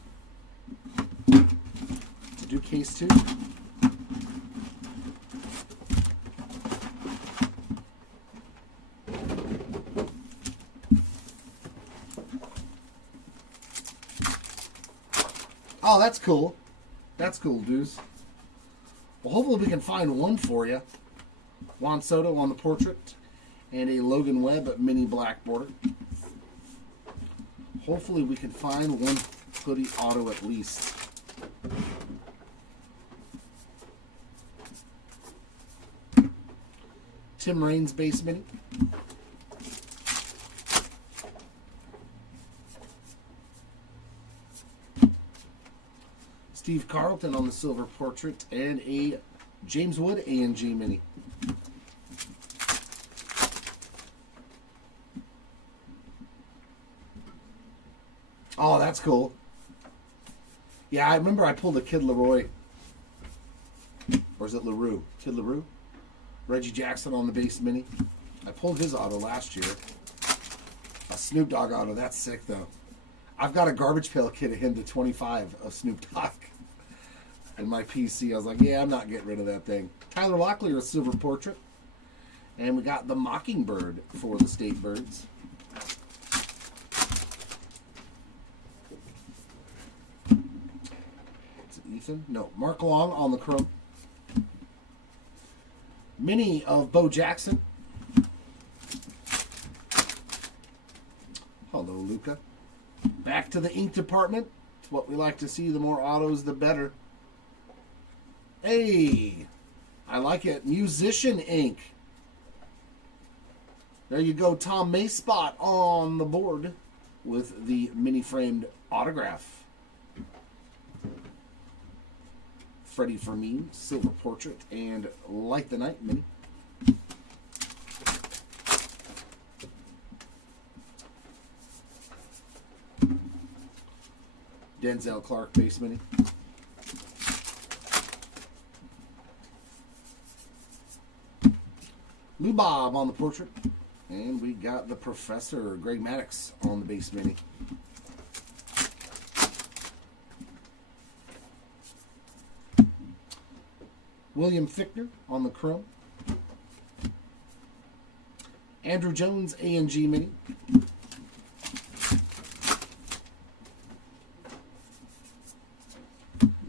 to do case two. Oh, that's cool. That's cool, dudes. Well, hopefully we can find one for you. Juan Soto on the portrait, and a Logan Webb mini black border. Hopefully we can find one hoodie auto at least. Tim Raines base mini. Steve Carlton on the silver portrait, and a James Wood A&G mini. Oh, that's cool. Yeah, I remember I pulled a Kid Leroy. Or is it LaRue? Kid LaRue? Reggie Jackson on the base mini. I pulled his auto last year. A Snoop Dogg auto. That's sick, though. I've got a garbage pail kit of him to 25 of Snoop Dogg. And my PC, I was like, yeah, I'm not getting rid of that thing. Tyler Locklear, a silver portrait. And we got the Mockingbird for the State Birds. Is it Ethan? No, Mark Long on the chrome. Mini of Bo Jackson. Hello, Luca. Back to the ink department. It's what we like to see. The more autos, the better. Hey, I like it. Musician ink. There you go. Tom Mayspot on the board with the mini framed autograph. Freddie Fermin, silver portrait, and Light the Night mini. Denzel Clark base mini. Lou Bob on the portrait. And we got the Professor, Greg Maddox, on the base mini. William Fichtner on the chrome. Andrew Jones, A&G mini.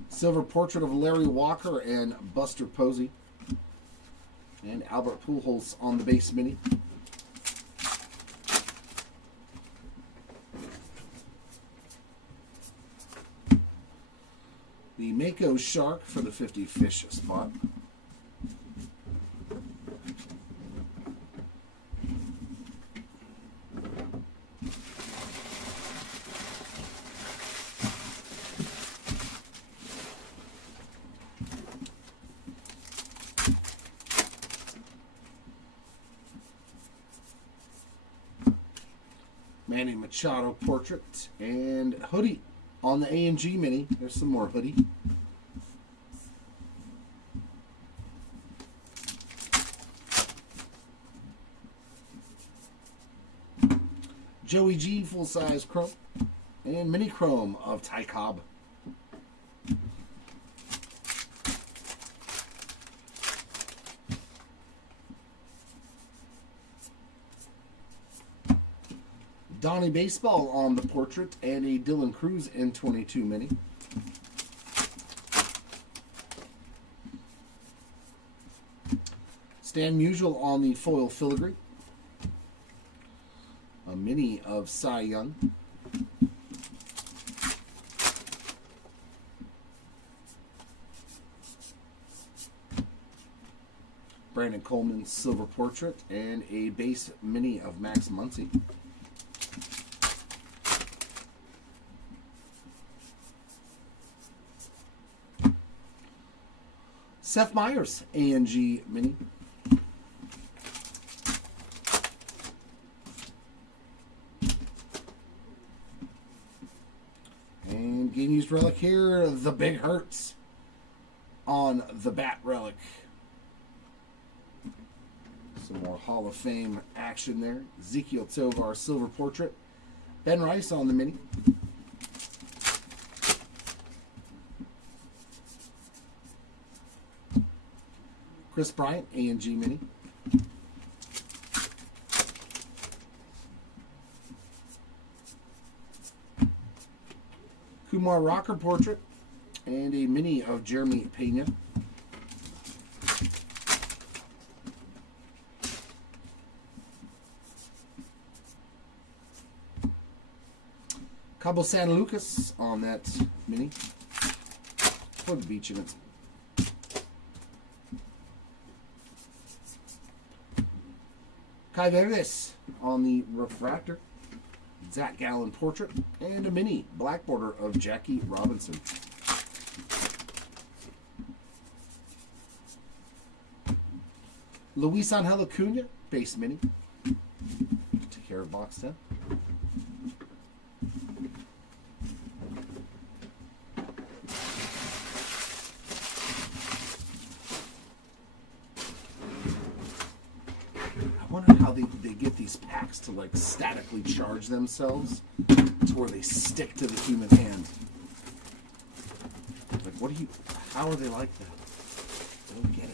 Silver portrait of Larry Walker and Buster Posey. And Albert Pujols on the base mini. The Mako Shark for the 50 fish spot. Manny Machado portrait and hoodie on the A&G mini. There's some more hoodie. Joey G full-size chrome and mini chrome of Ty Cobb. Donnie Baseball on the portrait and a Dylan Cruz N22 mini. Stan Musial on the foil filigree. A mini of Cy Young. Brandon Coleman silver portrait and a base mini of Max Muncy. Seth Meyers, A&G Mini. And game used relic here, the Big Hurts on the Bat relic. Some more Hall of Fame action there. Ezekiel Tovar silver portrait. Ben Rice on the mini. Chris Bryant, A&G mini. Kumar Rocker portrait. And a mini of Jeremy Pena. Cabo San Lucas on that mini. For the beach events. Kai Verdes on the refractor. Zach Gallen portrait. And a mini black border of Jackie Robinson. Luis Angel Acuna base mini. Take care of box 10. I wonder how they get these packs to like statically charge themselves to where they stick to the human hand. Like, how are they like that? I don't get it.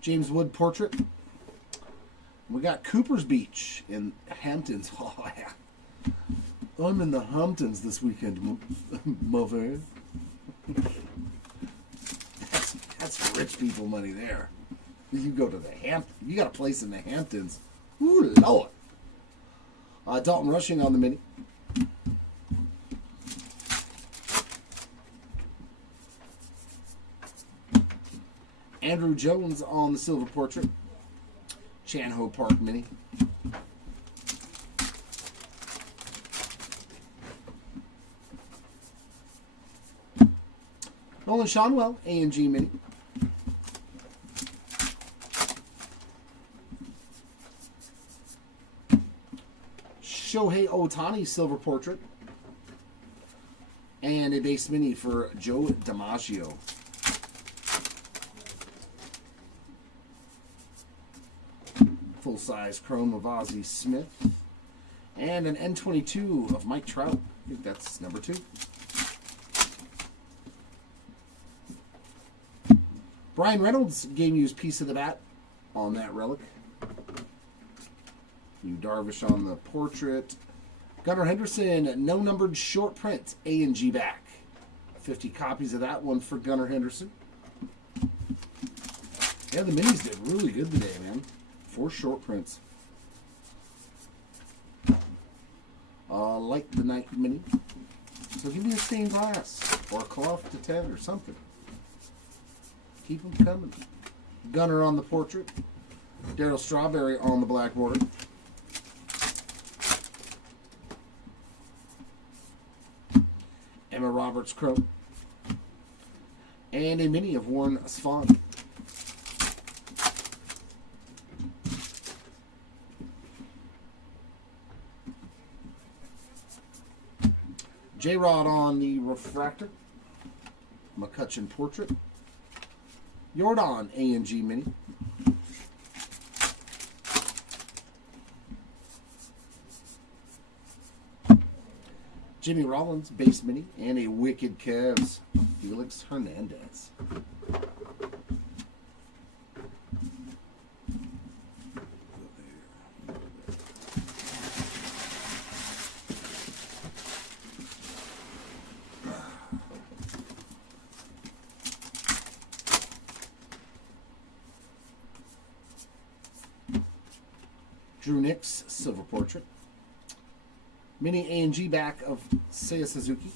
James Wood portrait. We got Cooper's Beach in Hamptons. Oh, yeah. I'm in the Hamptons this weekend, mother. That's rich people money there. You go to the you got a place in the Hamptons. Ooh, Lord. Dalton Rushing on the mini. Andrew Jones on the silver portrait. Chan-Ho Park mini. Nolan Shanwell, A&G mini. Shohei Ohtani silver portrait. And a base mini for Joe DiMaggio. Full-size chrome of Ozzie Smith. And an N22 of Mike Trout. I think that's number 2. Brian Reynolds, game-used piece of the bat on that relic. Yu Darvish on the portrait. Gunnar Henderson, no-numbered short print, A&G back. 50 copies of that one for Gunnar Henderson. Yeah, the minis did really good today, man. 4 short prints. Like the night mini. So give me a stained glass or a cloth to 10 or something. Keep them coming. Gunner on the portrait. Darryl Strawberry on the black border. Emma Roberts Chrome. And a mini of Warren Spahn. J-Rod on the refractor. McCutcheon portrait. Jordan A&G mini. Jimmy Rollins base mini. And a Wicked Cavs Felix Hernandez. Drew Nix silver portrait. Mini A&G back of Seiya Suzuki.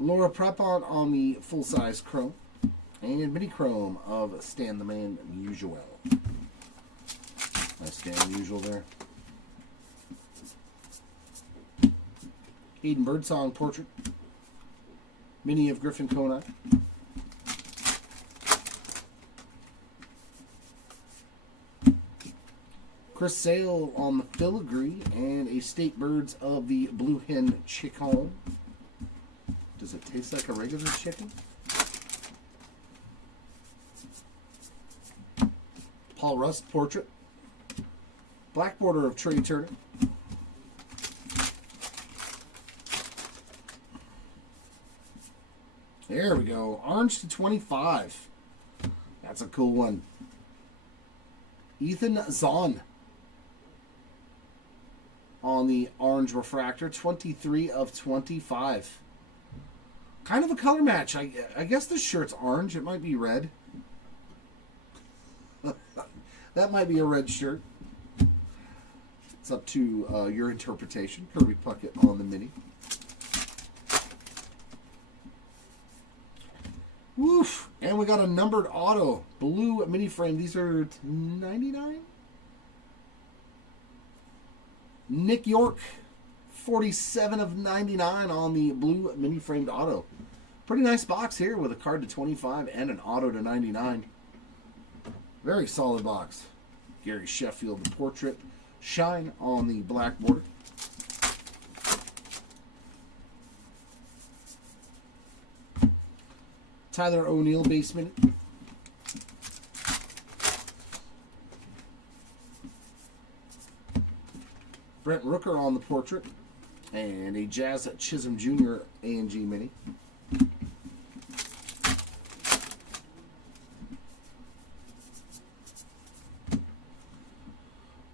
Laura Prepon on the full-size chrome. And mini chrome of Stan the Man Usual. Nice Stan Usual there. Hayden Birdsong portrait. Mini of Griffin Kona. Chris Sale on the filigree. And a State Birds of the Blue Hen Chicken. Does it taste like a regular chicken? Paul Rust portrait. Black border of Trey Turner. There we go. Orange to 25. That's a cool one. Ethan Zahn on the orange refractor. 23 of 25. Kind of a color match. I guess this shirt's orange. It might be red. That might be a red shirt. It's up to your interpretation. Kirby Puckett on the mini. Woof! And we got a numbered auto. Blue mini frame. These are $99? Nick York. 47 of 99 on the blue mini framed auto. Pretty nice box here with a card to 25 and an auto to 99. Very solid box. Gary Sheffield, the portrait. Shine on the black border. Tyler O'Neill base minute. Brent Rooker on the portrait. And a Jazz Chisholm Jr. A&G mini.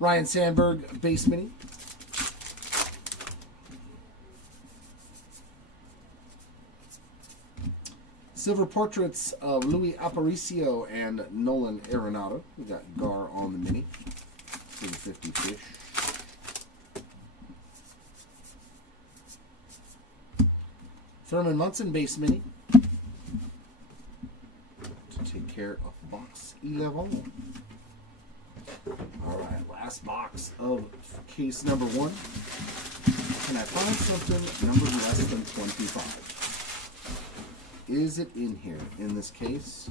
Ryan Sandberg base mini. Silver portraits of Louis Aparicio and Nolan Arenado. We got Gar on the mini. For the 50 fish. Thurman Munson base mini. To take care of box 11. Alright, last box of case number 1. Can I find something numbered less than 25? Is it in here in this case?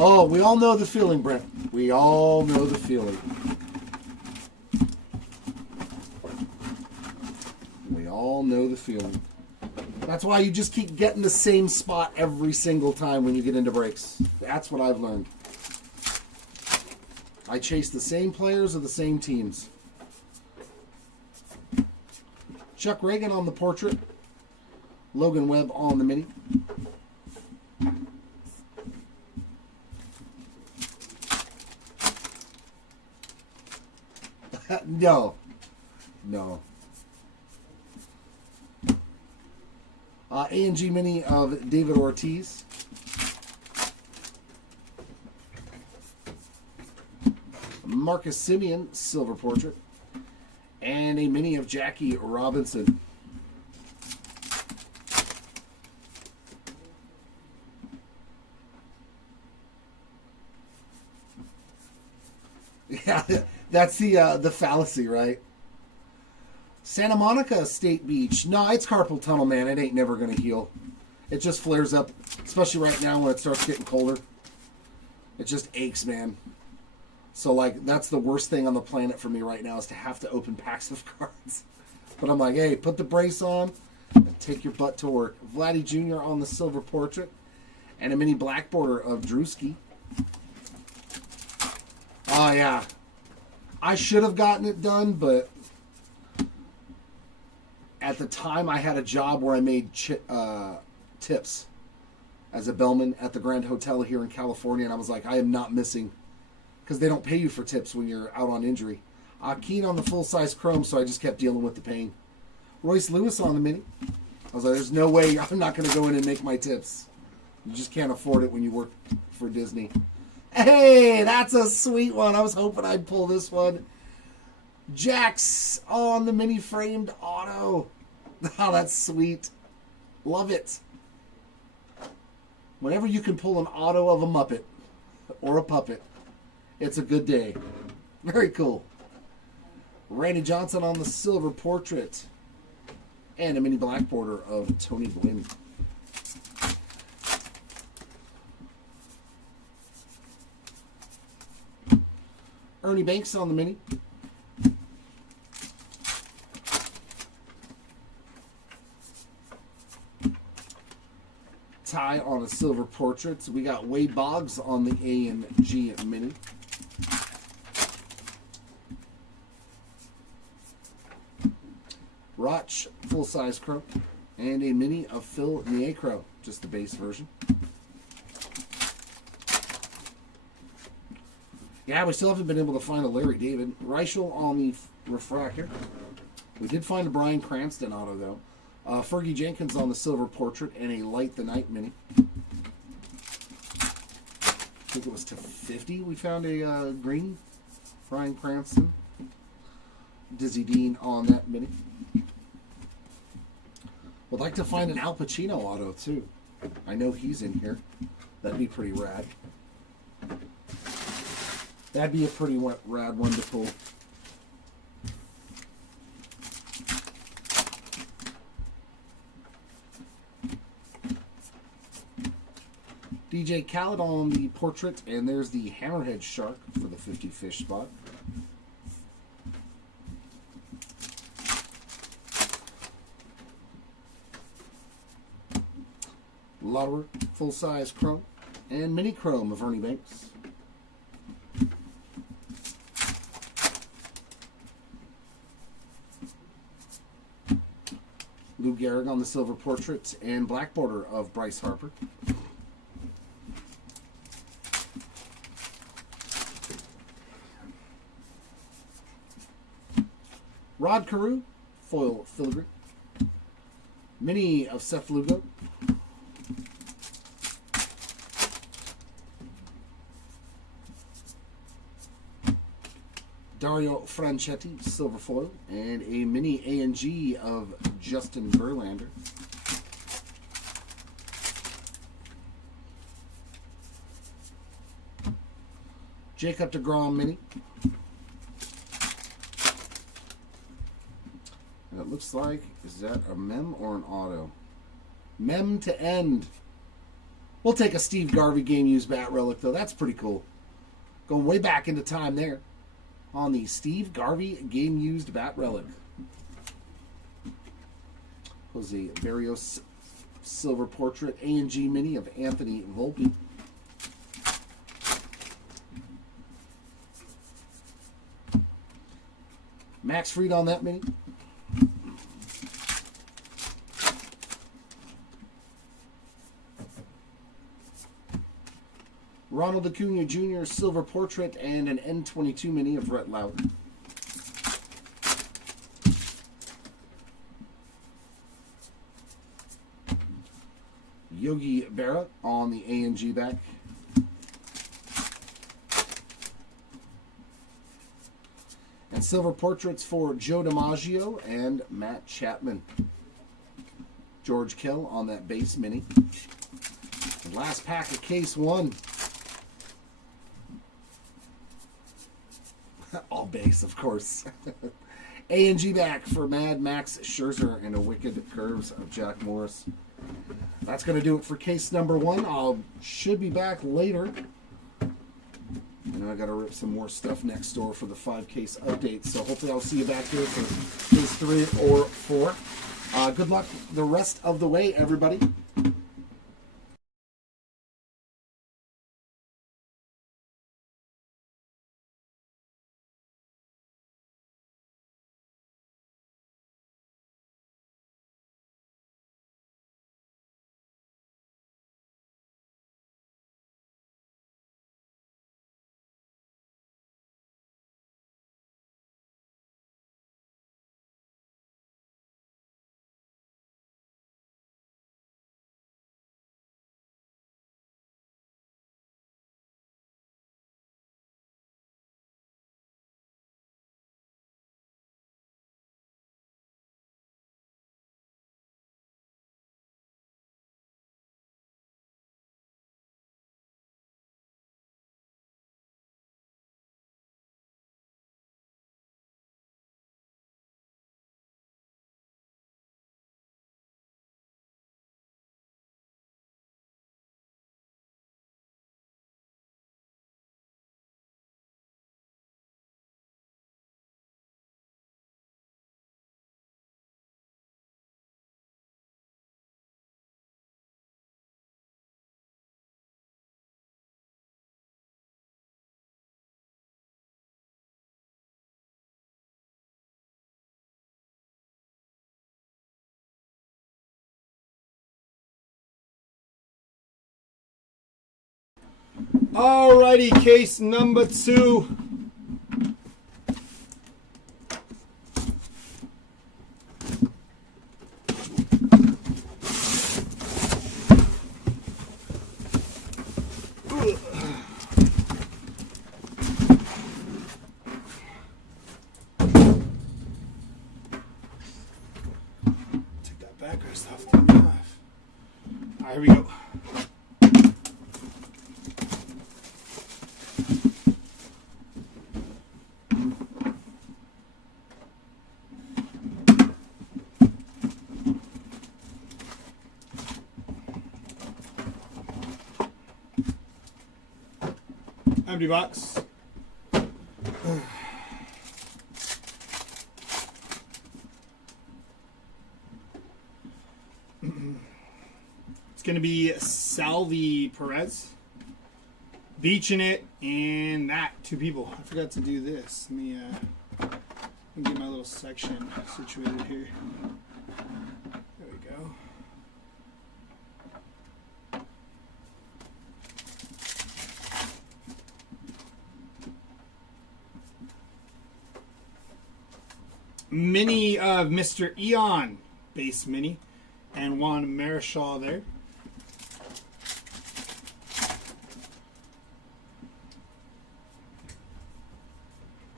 Oh, we all know the feeling, Brent. We all know the feeling. We all know the feeling. That's why you just keep getting the same spot every single time when you get into breaks. That's what I've learned. I chase the same players of the same teams. Chuck Reagan on the portrait. Logan Webb on the mini. No. No. A&G mini of David Ortiz. Marcus Simeon, silver portrait. And a mini of Jackie Robinson. Yeah, that's the fallacy, right? Santa Monica State Beach. No, it's carpal tunnel, man. It ain't never going to heal. It just flares up, especially right now when it starts getting colder. It just aches, man. So, like, that's the worst thing on the planet for me right now is to have to open packs of cards. But I'm like, hey, put the brace on and take your butt to work. Vladdy Jr. on the silver portrait. And a mini black border of Drewski. Oh, yeah. I should have gotten it done, but at the time I had a job where I made tips as a bellman at the Grand Hotel here in California. And I was like, I am not missing, because they don't pay you for tips when you're out on injury. Keen on the full-size chrome, so I just kept dealing with the pain. Royce Lewis on the mini. I was like, there's no way I'm not going to go in and make my tips. You just can't afford it when you work for Disney. Hey, that's a sweet one. I was hoping I'd pull this one. Jax on the mini framed auto. Oh, that's sweet. Love it. Whenever you can pull an auto of a Muppet or a puppet, it's a good day. Very cool. Randy Johnson on the silver portrait. And a mini black border of Tony Gwynn. Ernie Banks on the mini. Ty on a silver portrait. So we got Wade Boggs on the A and G mini. Roch, full-size crow. And a mini of Phil Niekro, just the base version. Yeah, we still haven't been able to find a Larry David. Reichel on the refractor. We did find a Bryan Cranston auto, though. Fergie Jenkins on the silver portrait and a Light the Night mini. I think it was to 50 we found a green Bryan Cranston. Dizzy Dean on that mini. Would like to find an Al Pacino auto, too. I know he's in here. That'd be pretty rad. That'd be a pretty rad one to pull. DJ Khaled on the portrait, and there's the Hammerhead Shark for the 50 fish spot. Lauder, full-size chrome, and mini chrome of Ernie Banks. Lou Gehrig on the silver portrait, and black border of Bryce Harper. Rod Carew, foil filigree. Mini of Seth Lugo. Dario Franchetti, silver foil. And a mini A&G of Justin Verlander. Jacob deGrom mini. And it looks like, is that a mem or an auto? Mem to end. We'll take a Steve Garvey game used bat relic, though. That's pretty cool. Going way back into time there on the Steve Garvey game used bat relic. Jose Barrios silver portrait A&G mini of Anthony Volpe. Max Fried on that mini. Ronald Acuna Jr. silver portrait and an N22 mini of Rhett Lauer. Yogi Berra on the A&G back. And silver portraits for Joe DiMaggio and Matt Chapman. George Kell on that base mini. And last pack of case one. All base, of course. A&G back for Mad Max Scherzer and a Wicked Curves of Jack Morris. That's going to do it for case number one. I should be back later. And I got to rip some more stuff next door for the 5-case update. So hopefully I'll see you back here for case 3 or 4. Good luck the rest of the way, everybody. Alrighty, case number 2. Take that back, or stop falling off. Alright, here we go. Empty box. It's going to be Salvi Perez. Beaching it, and that. 2 people. I forgot to do this. Let me get my little section situated here. There we go. Mini of Mr. Eon, base mini, and Juan Marichal there.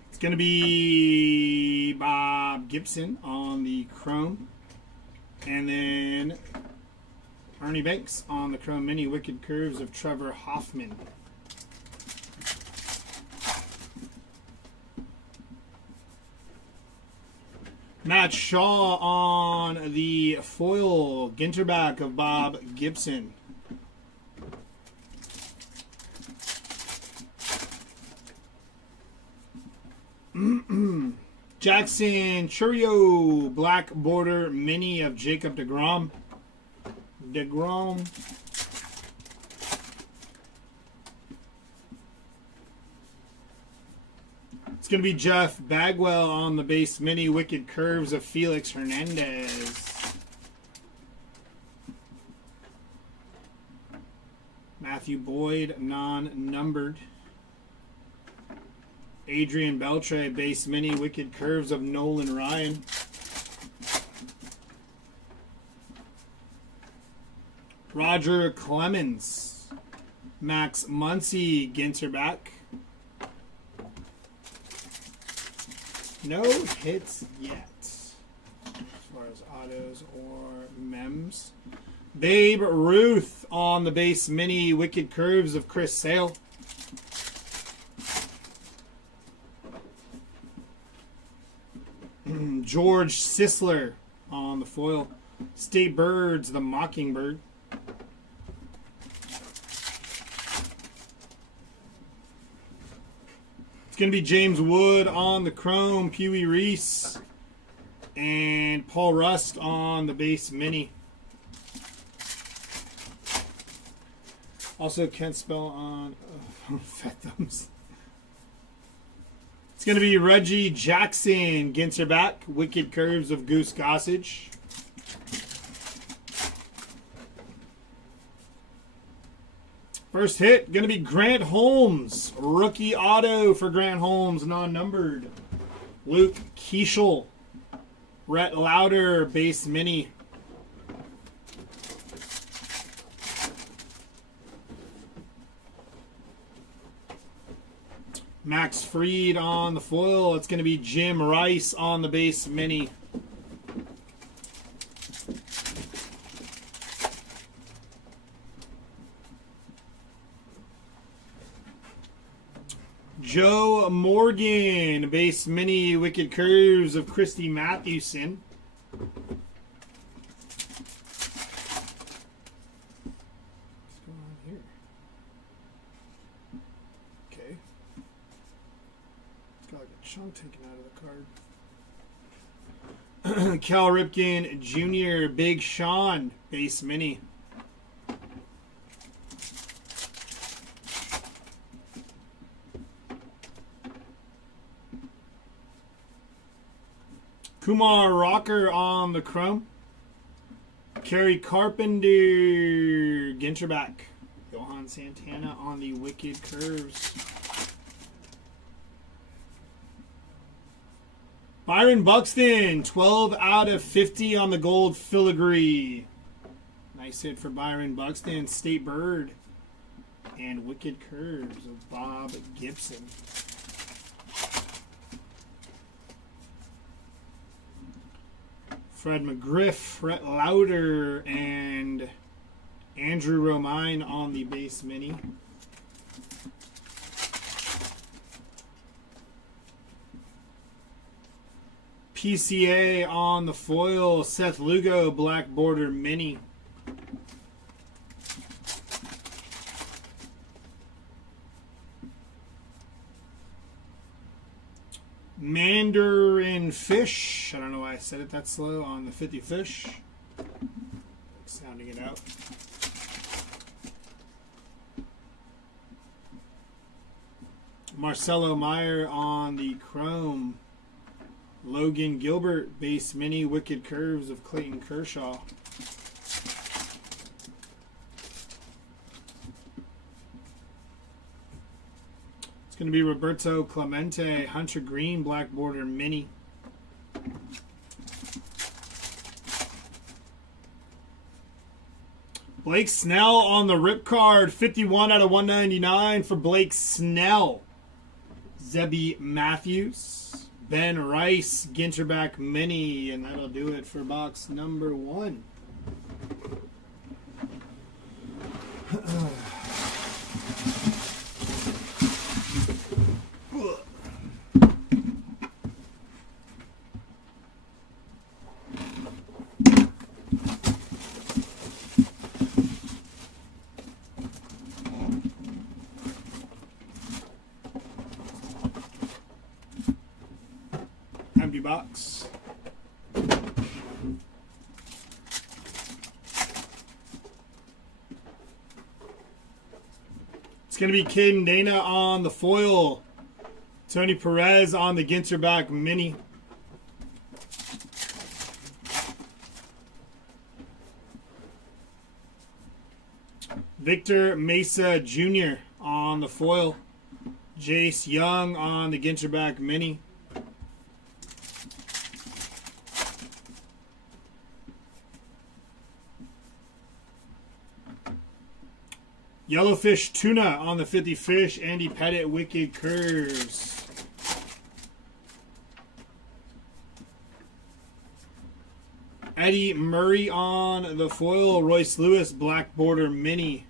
It's going to be Bob Gibson on the chrome, and then Ernie Banks on the chrome mini. Wicked Curves of Trevor Hoffman. Matt Shaw on the foil Ginter back of Bob Gibson. Jackson Churio black border mini of Jacob DeGrom. It's going to be Jeff Bagwell on the base mini. Wicked Curves of Felix Hernandez. Matthew Boyd, non-numbered. Adrian Beltre, base mini. Wicked Curves of Nolan Ryan. Roger Clemens. Max Muncy, Ginter back. No hits yet, as far as autos or mems. Babe Ruth on the base mini. Wicked Curves of Chris Sale. George Sisler on the foil. State Birds, the Mockingbird. It's going to be James Wood on the chrome. Pee-wee Reese. And Paul Rust on the base mini. Also Kent Spell on Fat Thumbs. It's going to be Reggie Jackson, Ginter back. Wicked Curves of Goose Gossage. First hit, going to be Grant Holmes. Rookie auto for Grant Holmes, non-numbered. Luke Keeschel. Rhett Lauder, base mini. Max Fried on the foil. It's going to be Jim Rice on the base mini. Joe Morgan, base mini. Wicked Curves of Christy Mathewson. What's going on here? Okay. It's got like a chunk taken out of the card. Cal Ripken Jr., Big Sean, base mini. Kumar Rocker on the chrome. Kerry Carpenter, Ginter back. Johan Santana on the Wicked Curves. Byron Buxton, 12 out of 50 on the gold filigree. Nice hit for Byron Buxton. State Bird. And Wicked Curves of Bob Gibson. Fred McGriff, Rhett Lauder, and Andrew Romine on the base mini. PCA on the foil, Seth Lugo, black border mini. Mandarin Fish. I don't know why I said it that slow on the 50 Fish. Sounding it out. Marcelo Meyer on the Chrome. Logan Gilbert, base mini, Wicked Curves of Clayton Kershaw. Going to be Roberto Clemente, Hunter Green, black border mini. Blake Snell on the rip card, 51 out of 199 for Blake Snell. Zebby Matthews, Ben Rice, Ginterback mini, and that'll do it for box number 1. Empty box. It's going to be Caden Dana on the foil. Tony Perez on the Ginterback mini. Victor Mesa Jr. on the foil. Jace Young on the Ginterback mini. Yellowfish Tuna on the 50 Fish. Andy Pettit, Wicked Curves. Eddie Murray on the foil. Royce Lewis, black border mini.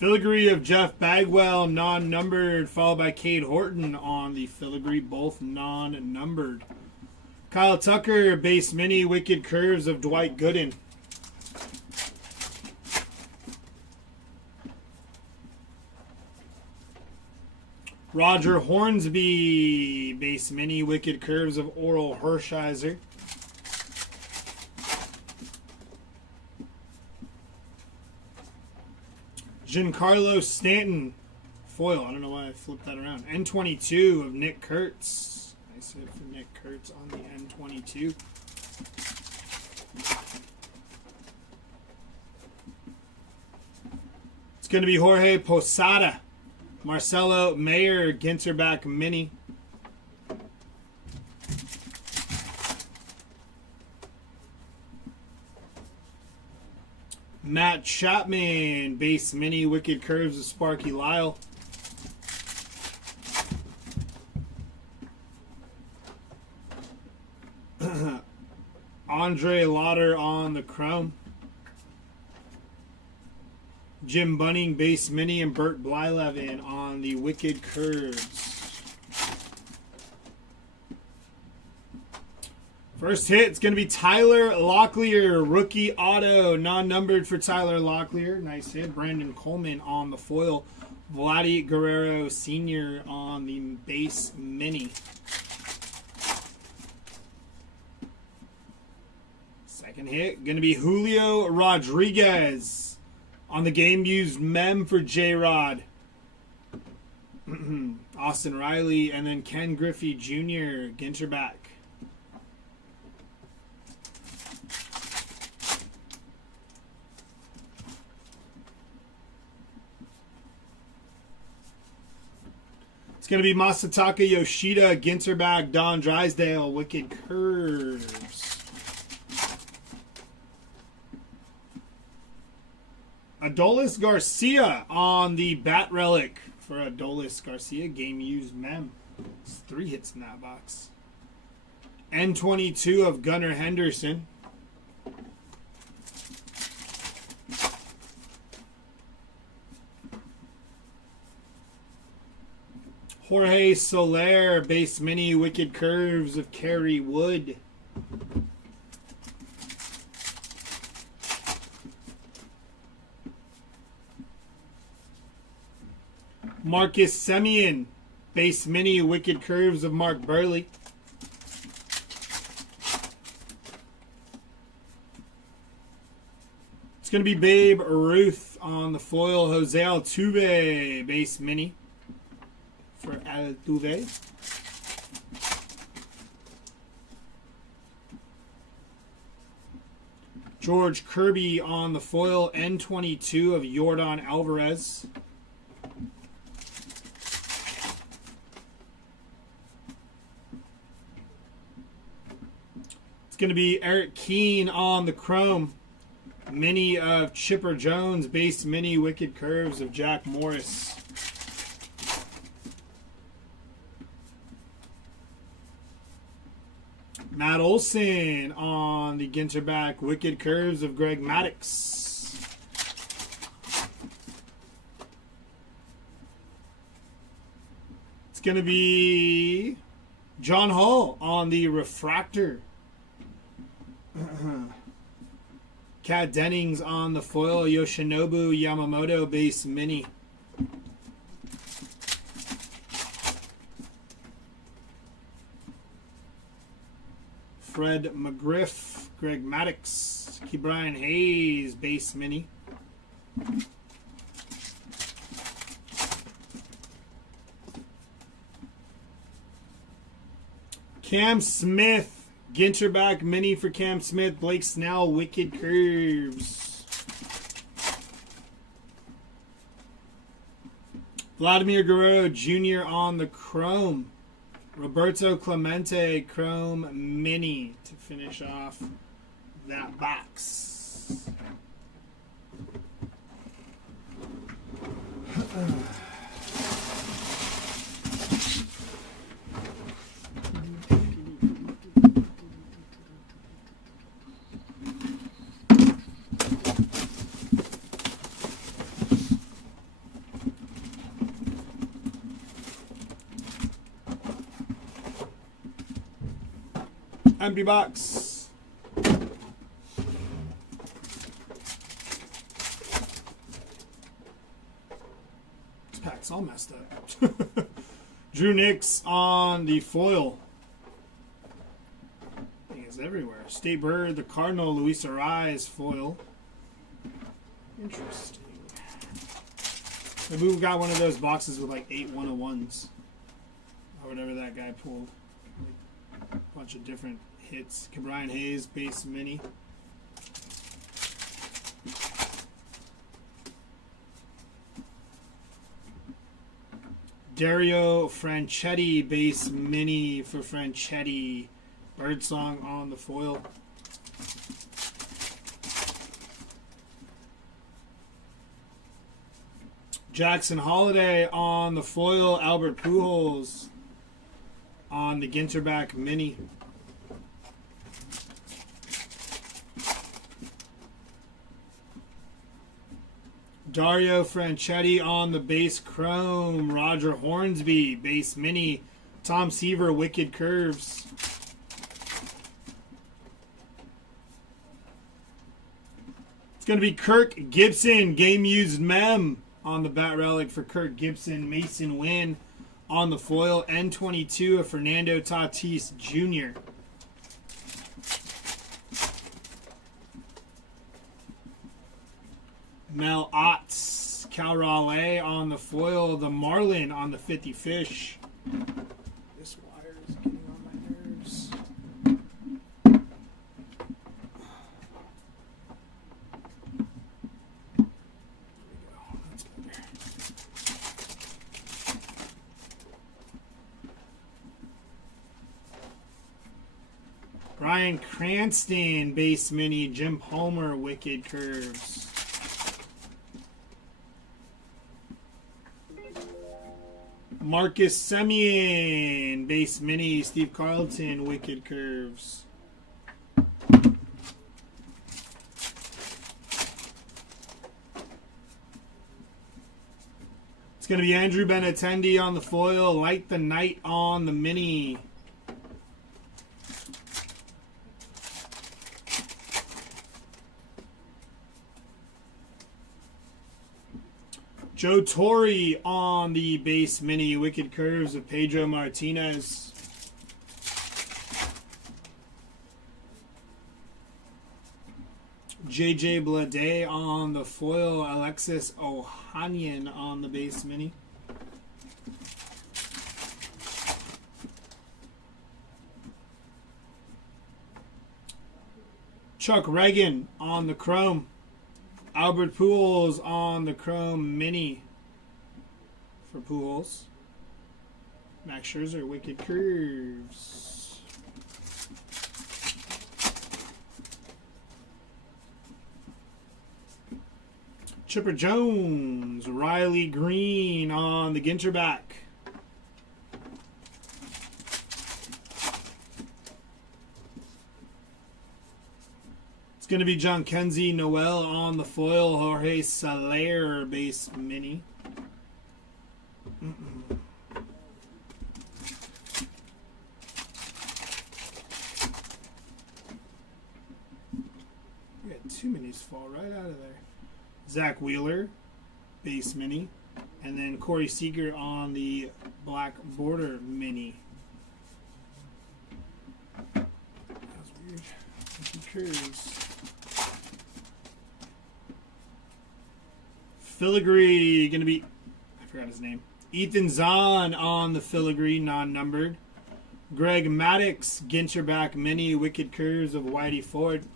Filigree of Jeff Bagwell, non-numbered, followed by Cade Horton on the filigree, both non-numbered. Kyle Tucker, base mini, Wicked Curves of Dwight Gooden. Roger Hornsby, base mini, Wicked Curves of Oral Hershiser. Giancarlo Stanton, foil. I don't know why I flipped that around. N22 of Nick Kurtz. Nice hit for Nick Kurtz on the N22. It's going to be Jorge Posada. Marcelo Mayer, Ginterback mini. Matt Chapman, base mini, Wicked Curves of Sparky Lyle. Andre Lauder on the Chrome. Jim Bunning, base mini, and Bert Blylevin on the Wicked Curves. First hit, it's going to be Tyler Locklear, rookie auto, non-numbered for Tyler Locklear. Nice hit. Brandon Coleman on the foil. Vladdy Guerrero Sr. on the base mini. Second hit, going to be Julio Rodriguez on the game-used mem for J-Rod. Austin Riley, and then Ken Griffey Jr., Ginterback. It's going to be Masataka Yoshida, Ginter back, Don Drysdale, Wicked Curves. Adolis Garcia on the Bat Relic for Adolis Garcia, game used mem. It's 3 hits in that box. N22 of Gunnar Henderson. Jorge Soler, base mini, Wicked Curves of Kerry Wood. Marcus Semien, base mini, Wicked Curves of Mark Burley. It's going to be Babe Ruth on the foil, Jose Altuve, base mini for Altuve. George Kirby on the foil, N22 of Yordan Alvarez. It's going to be Eric Keane on the chrome. Mini of Chipper Jones, base mini, Wicked Curves of Jack Morris. Matt Olson on the Ginter back, Wicked Curves of Greg Maddux. It's going to be John Hall on the refractor. Kat Dennings on the foil, Yoshinobu Yamamoto base mini. Fred McGriff, Greg Maddux, Brian Hayes base mini. Cam Smith, Ginter back mini for Cam Smith, Blake Snell, Wicked Curves. Vladimir Guerrero Jr. on the chrome. Roberto Clemente chrome mini to finish off that box. Empty box. This pack's all messed up. Drew Nix on the foil. I think it's everywhere. State Bird, the Cardinal, Luis Arraez foil. Interesting. Maybe we got one of those boxes with like 8 101s. Or whatever that guy pulled. Like a bunch of different hits. Brian Hayes base mini. Dario Franchetti base mini for Franchetti. Birdsong on the foil. Jackson Holiday on the foil. Albert Pujols on the Ginter back mini. Dario Franchetti on the base chrome. Roger Hornsby base mini. Tom Seaver Wicked Curves. It's going to be Kirk Gibson game used mem on the bat relic for Kirk Gibson. Mason Wynn on the foil. N22 of Fernando Tatis Jr. Mel Otts, Cal Raleigh on the foil. The Marlin on the 50 fish. This wire is getting on my nerves. There we go. That's better. Bryan Cranston, base mini. Jim Palmer, Wicked Curves. Marcus Semien, base mini. Steve Carlton, Wicked Curves. It's going to be Andrew Benintendi on the foil. Light the Night on the mini. Joe Torre on the base mini. Wicked Curves of Pedro Martinez. JJ Bleday on the foil. Alexis Ohanian on the base mini. Chuck Reagan on the chrome. Albert Pujols on the chrome mini for Pujols. Max Scherzer, Wicked Curves. Chipper Jones, Riley Green on the Ginter back. It's going to be John Kenzie Noel on the foil. Jorge Soler base mini. We got two minis fall right out of there. Zach Wheeler base mini. And then Corey Seager on the black border mini. That was weird. Curves. Filigree, going to be, I forgot his name. Ethan Zahn on the filigree, non-numbered. Greg Maddux, Ginter back mini, Wicked Curves of Whitey Ford.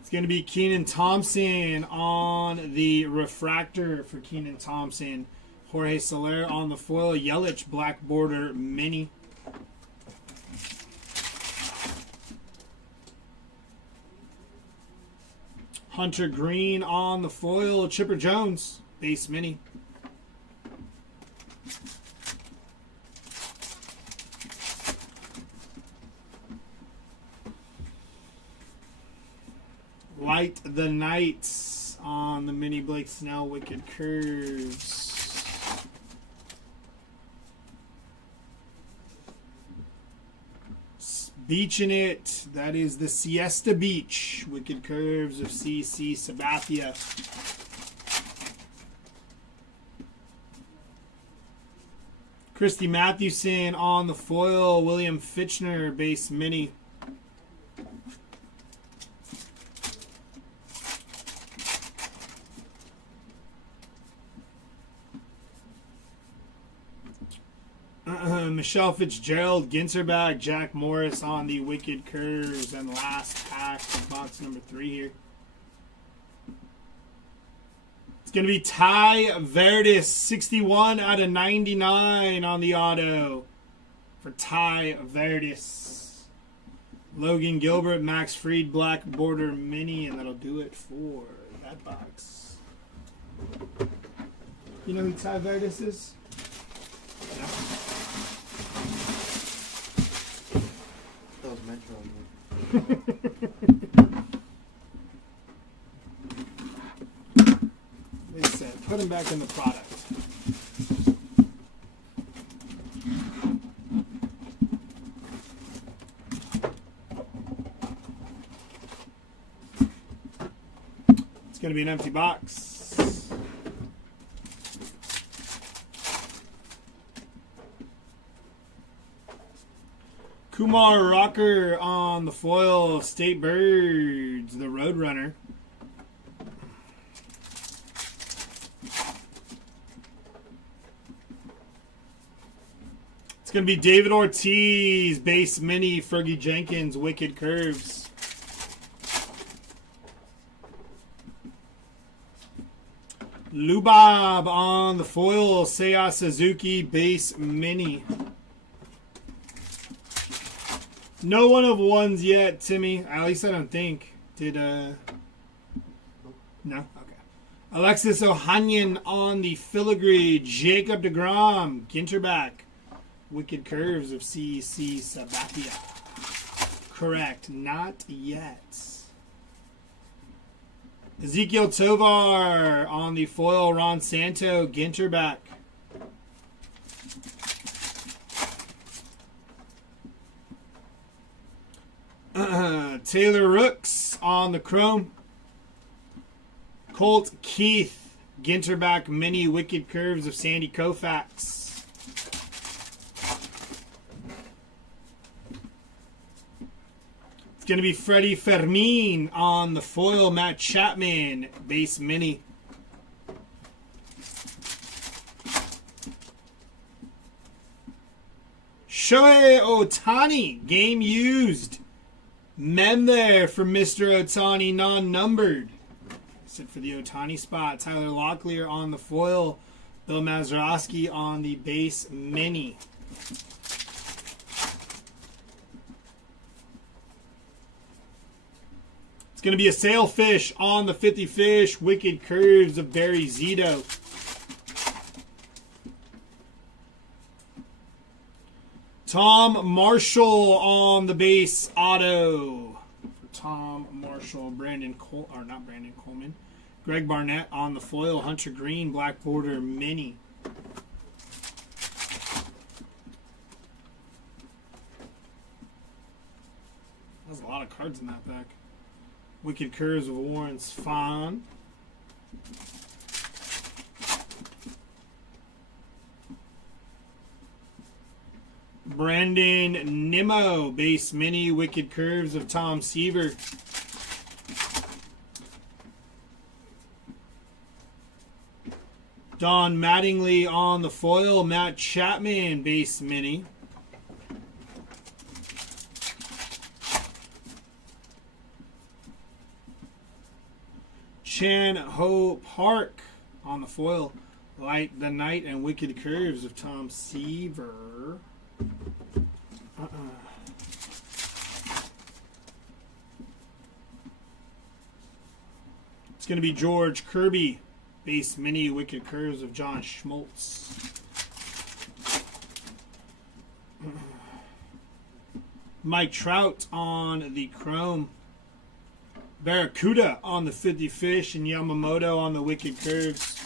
It's going to be Keenan Thompson on the refractor for Keenan Thompson. Jorge Soler on the foil. Yelich black border mini. Hunter Green on the foil. Chipper Jones base mini. Light the Nights on the mini. Blake Snell, Wicked Curves. Beaching it. That is the Siesta Beach. Wicked Curves of CC Sabathia. Christy Mathewson on the foil. William Fitchner base mini. Michelle Fitzgerald, Ginter back, Jack Morris on the Wicked Curves, and last pack of box number 3 here. It's going to be Ty Verdis, 61 out of 99 on the auto for Ty Verdis. Logan Gilbert, Max Fried, black border mini, and that'll do it for that box. You know who Ty Verdis is? No. They said, put him back in the product. It's going to be an empty box. Kumar Rocker on the foil. State Birds, the Roadrunner. It's going to be David Ortiz, base mini, Fergie Jenkins, Wicked Lubob on the foil. Seiya Suzuki base mini. No one of ones yet, Timmy. At least I don't think. Did, No? Okay. Alexis Ohanian on the filigree. Jacob deGrom. Ginterback. Wicked Curves of CC Sabathia. Correct. Not yet. Ezekiel Tovar on the foil. Ron Santo. Ginterback. Taylor Rooks on the chrome. Colt Keith. Ginterback mini Wicked Curves of Sandy Koufax. It's going to be Freddie Fermin on the foil. Matt Chapman base mini. Shohei Ohtani game used. Men there for Mr. Ohtani, non-numbered. Except for the Ohtani spot. Tyler Locklear on the foil. Bill Mazeroski on the base mini. It's going to be a Sailfish on the 50 Fish. Wicked Curves of Barry Zito. Tom Marshall on the base auto. For Tom Marshall, not Brandon Coleman. Greg Barnett on the foil. Hunter Green, black border mini. There's a lot of cards in that pack. Wicked Curves of Warren Spahn. Brandon Nimmo, base mini, Wicked Curves of Tom Seaver. Don Mattingly on the foil, Matt Chapman, base mini. Chan Ho Park on the foil, Light the Night and Wicked Curves of Tom Seaver. It's going to be George Kirby, base mini, Wicked Curves of John Schmaltz. Mike Trout on the chrome. Barracuda on the 50 Fish and Yamamoto on the Wicked Curves.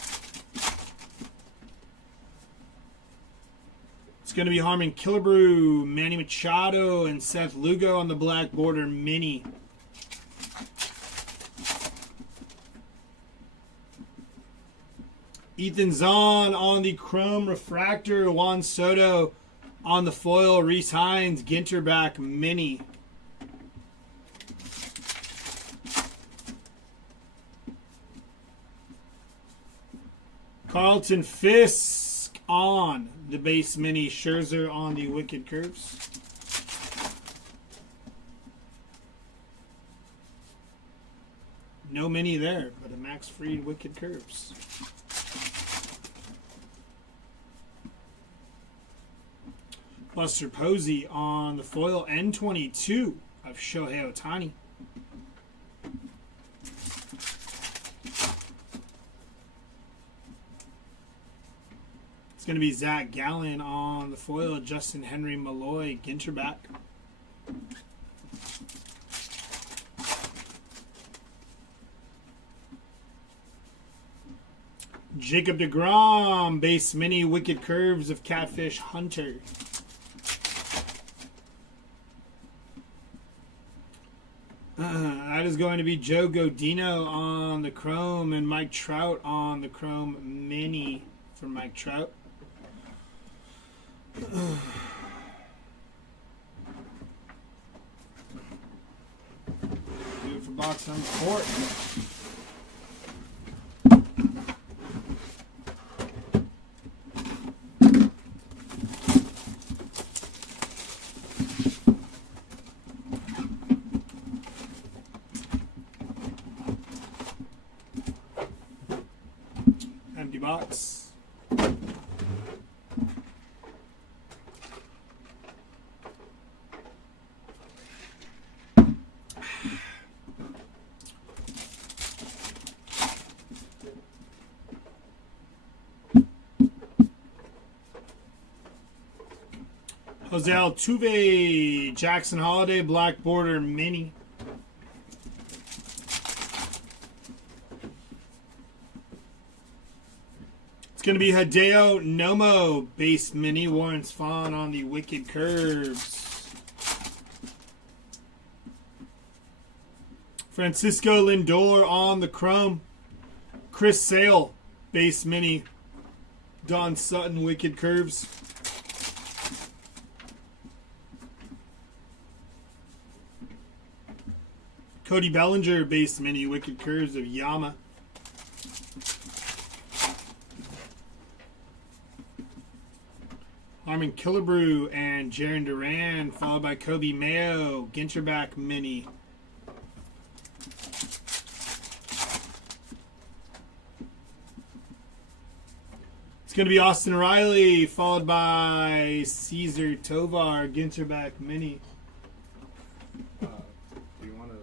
It's going to be Harmon Killebrew, Manny Machado, and Seth Lugo on the black border mini. Ethan Zahn on the chrome refractor. Juan Soto on the foil. Reese Hines, Ginterback mini. Carlton Fisk on the base mini. Scherzer on the Wicked Curves. No mini there, but a Max Fried Wicked Curves. Buster Posey on the foil. N22 of Shohei Ohtani. It's going to be Zach Gallen on the foil. Justin Henry Malloy, Ginterback. Jacob deGrom, base mini, Wicked Curves of Catfish Hunter. That is going to be Joe Godino on the chrome and Mike Trout on the chrome mini for Mike Trout. Do it for box number 4. Jose Altuve, Jackson Holiday, Black Border Mini. It's going to be Hideo Nomo, base mini, Warren Spahn on the Wicked Curves. Francisco Lindor on the Chrome. Chris Sale, base mini, Don Sutton, Wicked Curves. Cody Bellinger, base mini, Wicked Curves of Yama. Harmon Killebrew and Jarren Duran, followed by Kobe Mayo, Ginterback mini. It's going to be Austin Riley, followed by Caesar Tovar, Ginterback mini. Do you want to?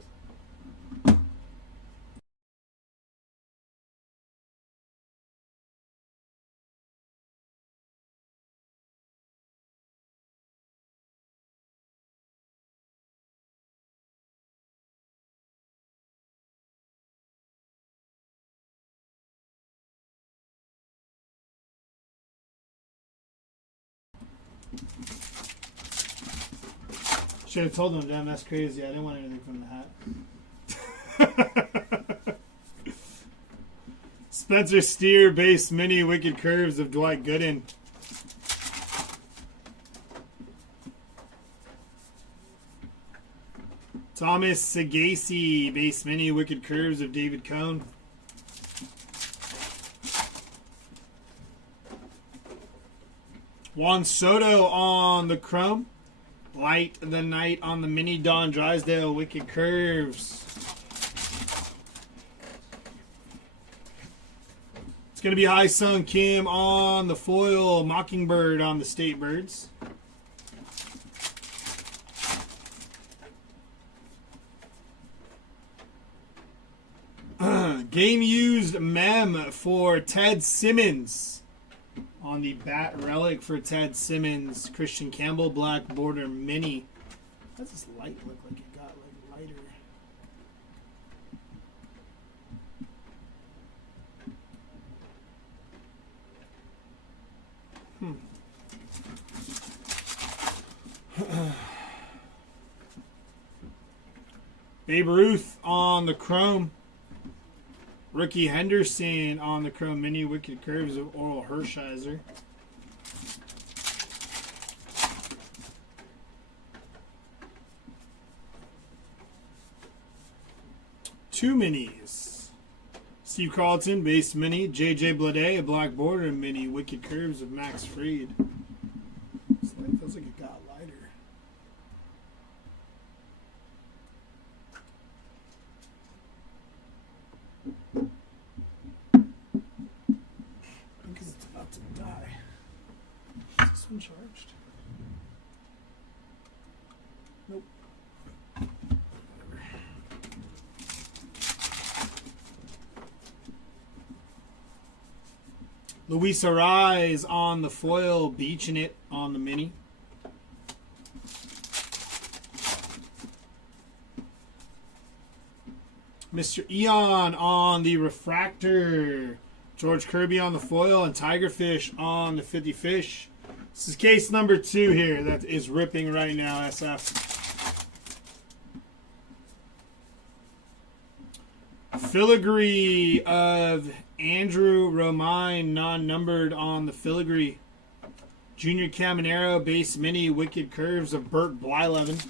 Should have told them, damn, that's crazy. I didn't want anything from the hat. Spencer Steer, base mini, Wicked Curves of Dwight Gooden. Thomas Sagasi, base mini, Wicked Curves of David Cohn. Juan Soto on the Chrome. Light the Night on the mini, Don Drysdale, Wicked Curves. It's going to be High Sung Kim on the foil, Mockingbird on the State Birds. Game used mem for Ted Simmons. On the Bat Relic for Ted Simmons, Christian Campbell, Black Border Mini. How does this light look like it got like lighter? Babe Ruth on the Chrome. Ricky Henderson on the Chrome Mini, Wicked Curves of Oral Hershiser. Two minis. Steve Carlton, base mini. JJ Bleday, a Black Border mini, Wicked Curves of Max Fried. This light feels like it got lighter. Because it's about to die. Is this one charged? Nope. Luis Arise on the foil, beaching it on the mini. Mr. Eon on the refractor. George Kirby on the foil and Tigerfish on the 50 fish. This is case number 2 here that is ripping right now, SF. Filigree of Andrew Romine, non-numbered on the filigree. Junior Caminero, base mini, Wicked Curves of Burt Blyleven.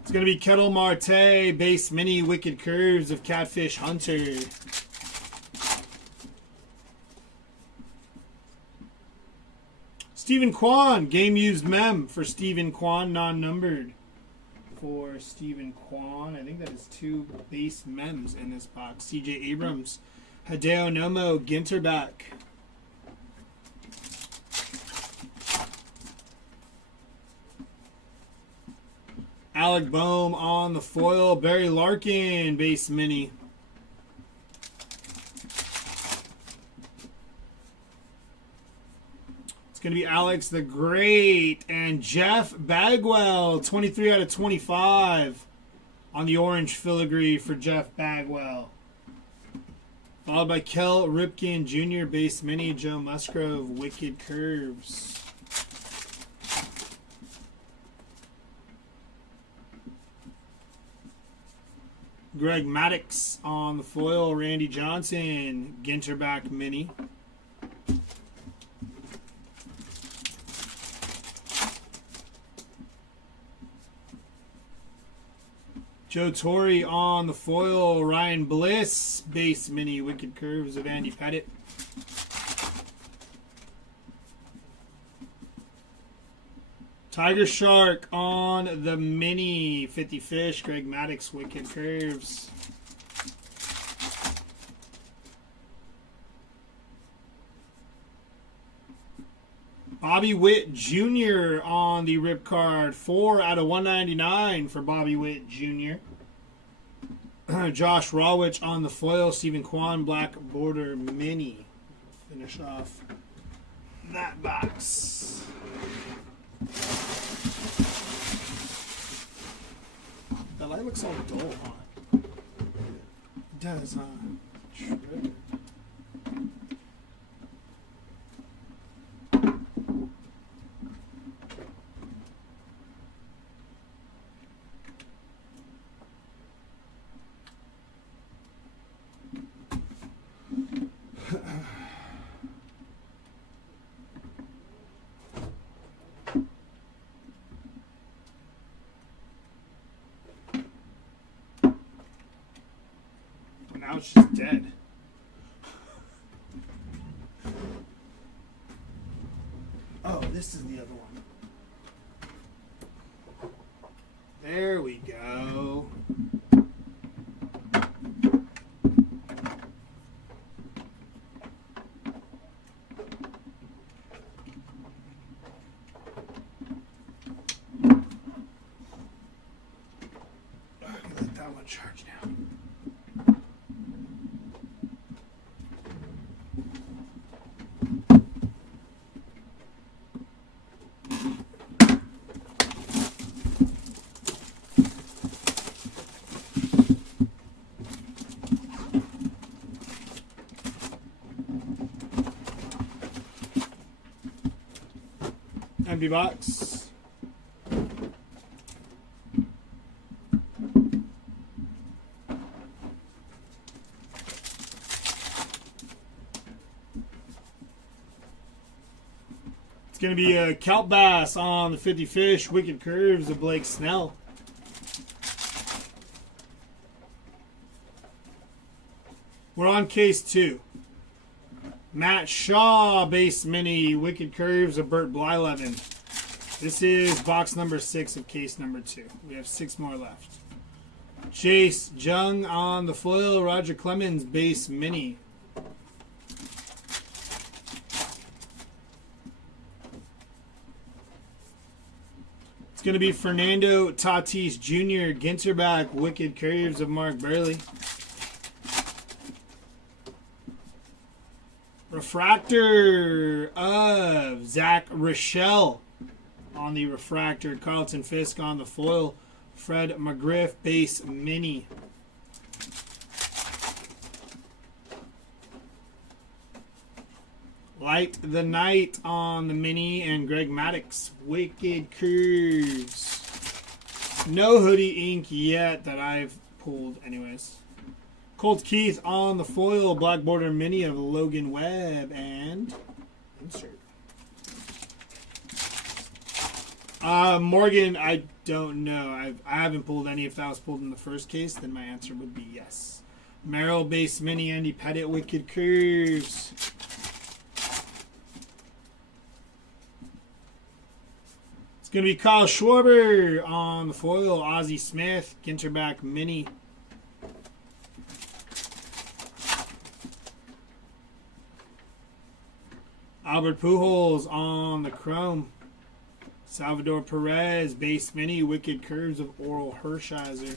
It's going to be Kettle Marte, base mini, Wicked Curves of Catfish Hunter. Stephen Kwan, game used mem for Stephen Kwan, non-numbered. For Stephen Kwan, I think that is 2 base mems in this box. CJ Abrams, Hideo Nomo, Ginterback. Alec Boehm on the foil. Barry Larkin, base mini. It's going to be Alex the Great and Jeff Bagwell, 23 out of 25 on the orange filigree for Jeff Bagwell. Followed by Kel Ripken Jr., base mini, Joe Musgrove, Wicked Curves. Greg Maddox on the foil, Randy Johnson, Ginter back mini. Joe Torre on the foil, Ryan Bliss, base mini, Wicked Curves of Andy Pettit. Tiger Shark on the mini, 50 Fish, Greg Maddox, Wicked Curves. Bobby Witt Jr. on the rip card, 4 out of 199 for Bobby Witt Jr. Josh Rawich on the foil, Stephen Kwan, black border mini. Finish off that box. That light looks all dull, huh? It does, huh? Shredder. Now it's just dead. Oh, this is the other one. There we go. Let that one charge now. Empty box. It's going to be a Kelp Bass on the 50 Fish, Wicked Curves of Blake Snell. We're on case 2. Matt Shaw, base mini, Wicked Curves of Burt Blyleven. This is box number 6 of case number 2. We have 6 more left. Chase Jung on the foil, Roger Clemens, base mini. It's going to be Fernando Tatis Jr., Ginterback, Wicked Curves of Mark Burley. Refractor of Zach Rochelle on the refractor. Carlton Fisk on the foil. Fred McGriff, base mini. Light the Night on the mini and Greg Maddox, Wicked Curves. No hoodie ink yet that I've pulled anyways. Colt Keith on the foil, black border mini of Logan Webb, and insert. Morgan, I don't know. I haven't pulled any. If that was pulled in the first case, then my answer would be yes. Merrill, base mini, Andy Pettit, Wicked Curves. It's going to be Kyle Schwarber on the foil, Ozzie Smith, Ginterback mini. Albert Pujols on the chrome. Salvador Perez, base mini, Wicked Curves of Oral Hershiser.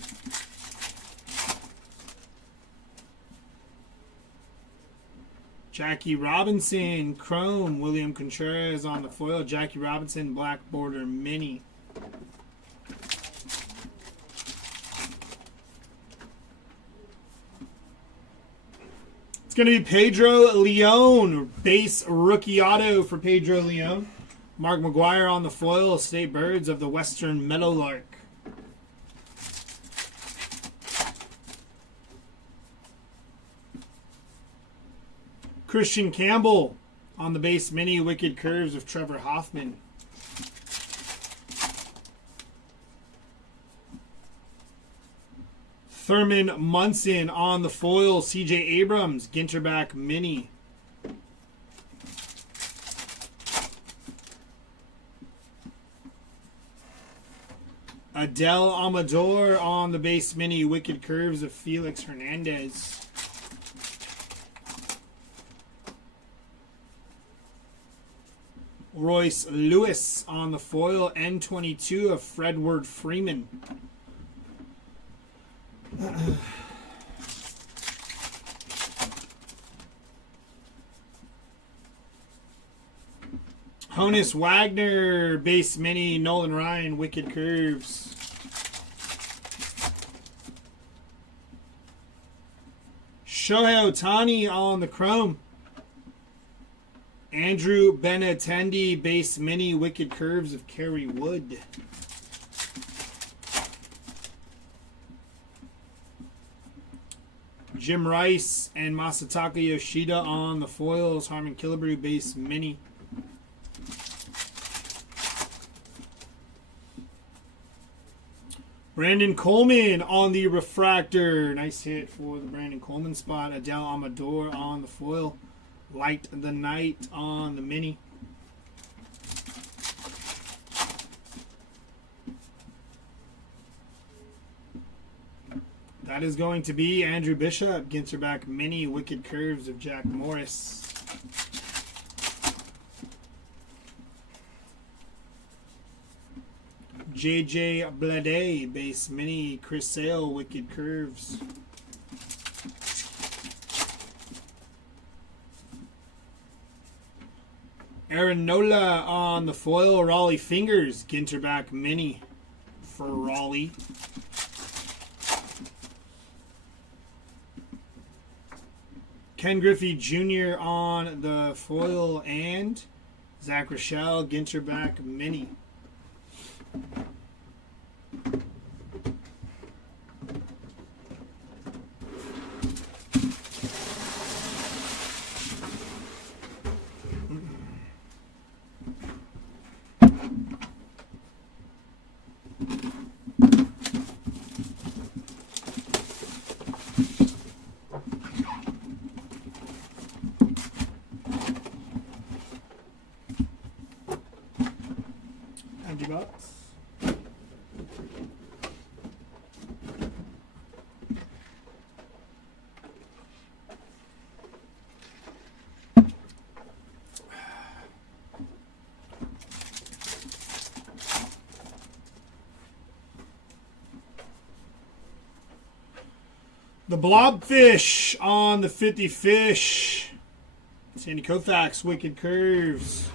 Jackie Robinson, Chrome, William Contreras on the foil. Jackie Robinson, Black Border Mini. It's going to be Pedro Leon, base rookie auto for Pedro Leon. Mark McGuire on the foil, State Birds of the Western Meadowlark. Christian Campbell on the base mini, Wicked Curves of Trevor Hoffman. Thurman Munson on the foil, CJ Abrams, Ginterback mini. Adele Amador on the base mini, Wicked Curves of Felix Hernandez. Royce Lewis on the foil, N22 of Fredward Freeman. Honus Wagner, base mini, Nolan Ryan, Wicked Curves. Shohei Ohtani on the chrome. Andrew Benintendi, base mini, Wicked Curves of Kerry Wood. Jim Rice and Masataka Yoshida on the foils, Harmon Killebrew, base mini. Brandon Coleman on the refractor. Nice hit for the Brandon Coleman spot. Adele Amador on the foil. Light the Night on the mini. That is going to be Andrew Bishop, Ginterback mini, Wicked Curves of Jack Morris. JJ Blade, base mini, Chris Sale, Wicked Curves. Aaron Nola on the foil, Raleigh Fingers, Ginterback mini for Raleigh. Ken Griffey Jr. on the foil and Zach Rochelle, Ginterback mini. $100. The Blobfish on the 50 Fish. Sandy Koufax, Wicked Curves.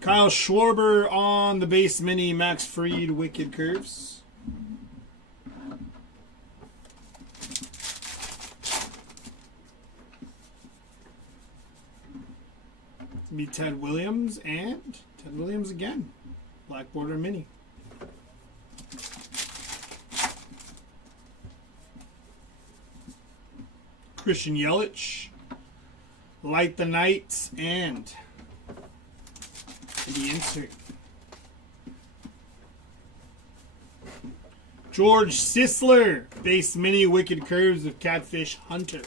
Kyle Schwarber on the base mini, Max Fried, Wicked Curves. It's gonna be Ted Williams and Ted Williams again. Black Border Mini. Christian Yelich, Light the Night, and the insert. George Sisler, base mini, Wicked Curves of Catfish Hunter.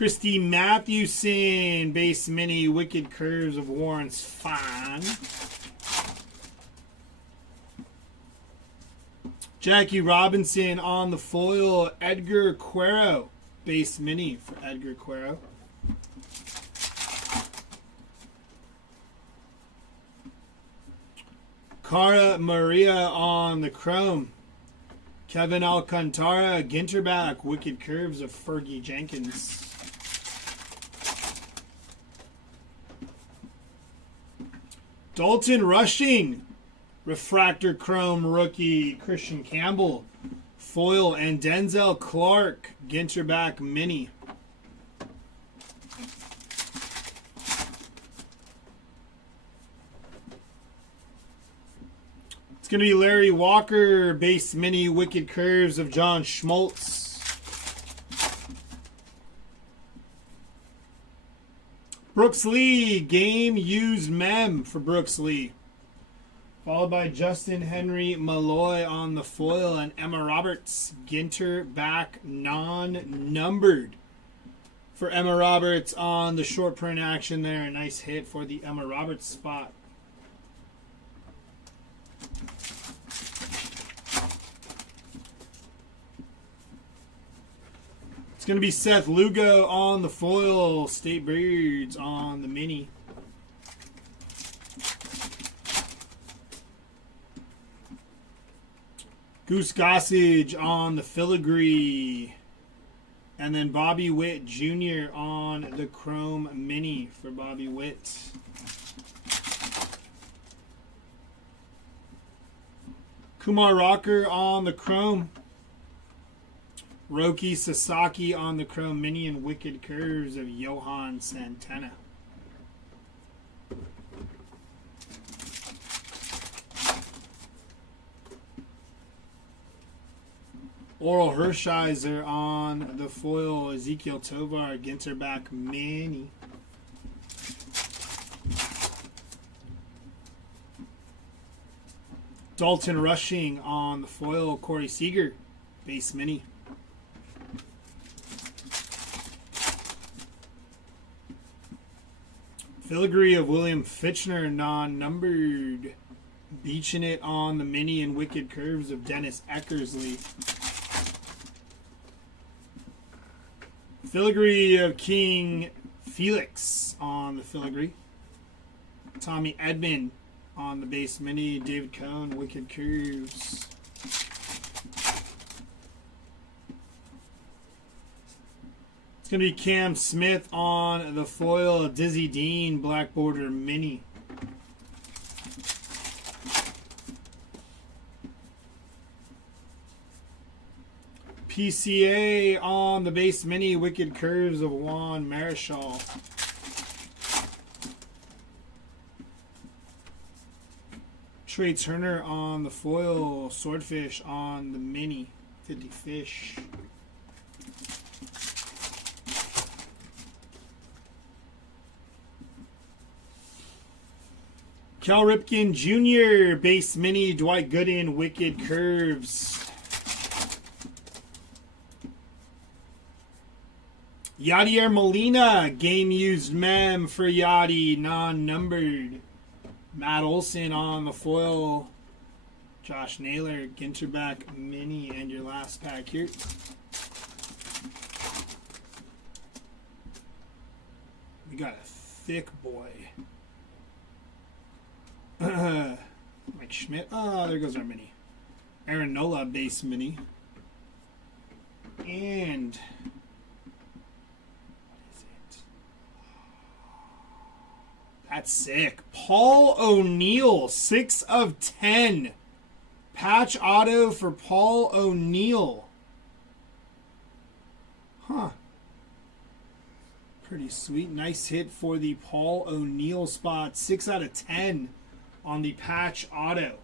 Christy Mathewson, base mini, Wicked Curves of Warren's Fine. Jackie Robinson on the foil, Edgar Quero, base mini for Edgar Quero. Cara Maria on the chrome. Kevin Alcantara, Ginter back, Wicked Curves of Fergie Jenkins. Dalton Rushing, Refractor Chrome rookie Christian Campbell. Foil and Denzel Clark, Ginter back mini. It's going to be Larry Walker, base mini Wicked Curves of John Schmaltz. Brooks Lee, game used mem for Brooks Lee. Followed by Justin Henry Malloy on the foil and Emma Roberts, Ginter back non-numbered for Emma Roberts on the short print action there. A nice hit for the Emma Roberts spot. It's going to be Seth Lugo on the foil, State Birds on the mini. Goose Gossage on the filigree. And then Bobby Witt Jr. on the chrome mini for Bobby Witt. Kumar Rocker on the chrome. Roki Sasaki on the chrome mini and Wicked Curves of Johan Santana. Oral Hershiser on the foil, Ezekiel Tovar, Ginter back mini. Dalton Rushing on the foil, Corey Seager, base mini. Filigree of William Fitchner, non-numbered. Beaching it on the mini and Wicked Curves of Dennis Eckersley. Filigree of King Felix on the filigree. Tommy Edmond on the base mini. David Cohn, Wicked Curves. It's going to be Cam Smith on the foil. Dizzy Dean, Black Border mini. PCA on the base mini, Wicked Curves of Juan Marichal. Trey Turner on the foil, Swordfish on the mini, 50 fish. Cal Ripken Jr., base mini, Dwight Gooden, Wicked Curves. Yadier Molina, game used mem for Yadi, non-numbered. Matt Olson on the foil. Josh Naylor, Ginterback mini, and your last pack here. We got a thick boy. Mike Schmidt. Oh, there goes our mini. Aaron Nola, base mini. And that's sick. Paul O'Neill, 6 of 10. Patch auto for Paul O'Neill. Huh. Pretty sweet. Nice hit for the Paul O'Neill spot. 6 out of 10 on the patch auto.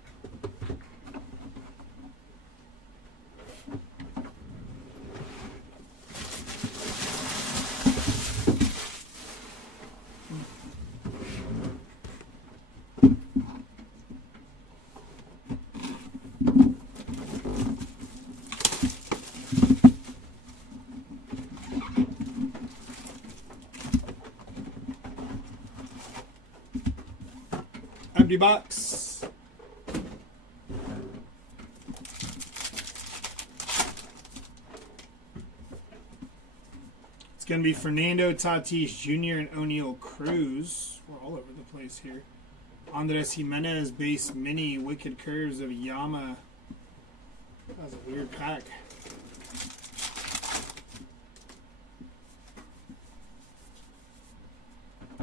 Empty box. It's going to be Fernando Tatis Jr. and O'Neill Cruz. We're all over the place here. Andres Jimenez base mini Wicked Curves of Yama. That was a weird pack.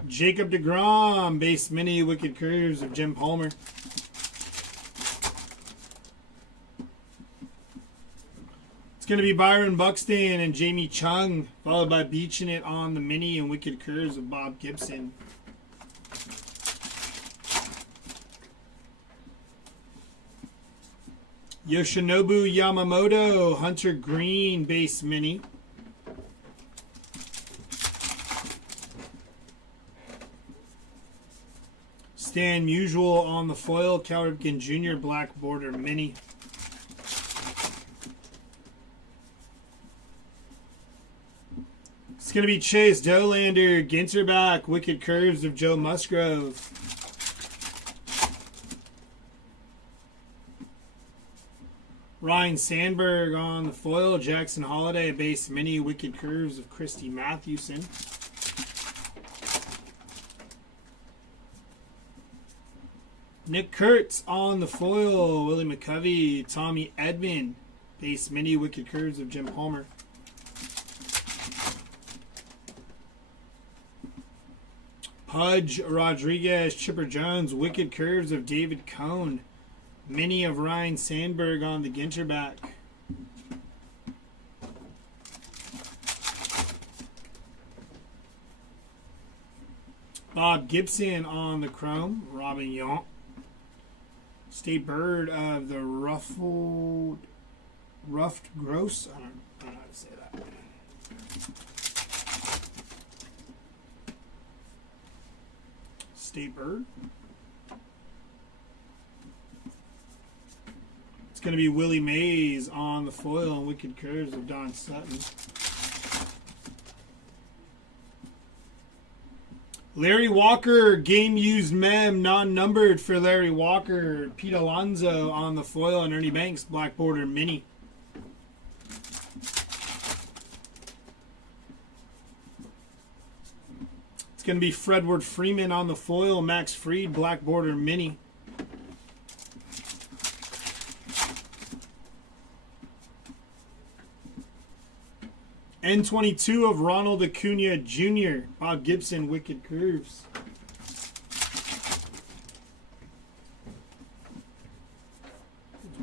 Jacob deGrom base mini Wicked Curves of Jim Palmer. It's going to be Byron Buxton and Jamie Chung, followed by Beaching It on the mini and Wicked Curves of Bob Gibson. Yoshinobu Yamamoto, Hunter Green base mini. Stan Musial on the foil, Cal Ripken Jr. black border mini. It's going to be Chase Dolander, Ginter back, Wicked Curves of Joe Musgrove. Ryan Sandberg on the foil, Jackson Holiday base mini, Wicked Curves of Christy Mathewson. Nick Kurtz on the foil, Willie McCovey, Tommy Edman base mini, Wicked Curves of Jim Palmer. Pudge Rodriguez, Chipper Jones, Wicked Curves of David Cohn. Mini of Ryan Sandberg on the Ginter back. Bob Gibson on the chrome, Robin Yount. State Bird of the Ruffed Gross. I don't know how to say that. State Bird. It's going to be Willie Mays on the foil and Wicked Curves of Don Sutton. Larry Walker, game used mem, non-numbered for Larry Walker. Pete Alonso on the foil and Ernie Banks, black border mini. It's going to be Fredward Freeman on the foil, Max Fried, black border mini. N22 of Ronald Acuna Jr., Bob Gibson, Wicked Curves.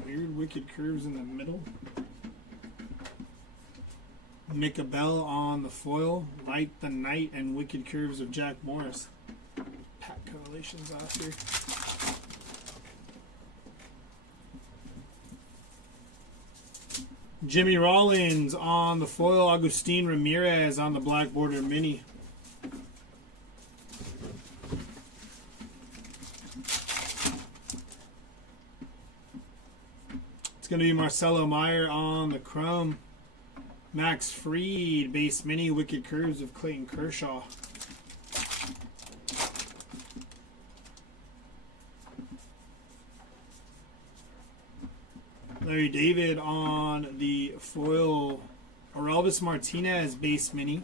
Weird Wicked Curves in the middle. Mick Abel on the foil, Light the Night, and Wicked Curves of Jack Morris. Pack correlations off here. Jimmy Rollins on the foil, Agustin Ramirez on the black border mini. It's going to be Marcelo Meyer on the chrome. Max Fried, base mini, Wicked Curves of Clayton Kershaw. Larry David on the foil, Orelvis Martinez base mini.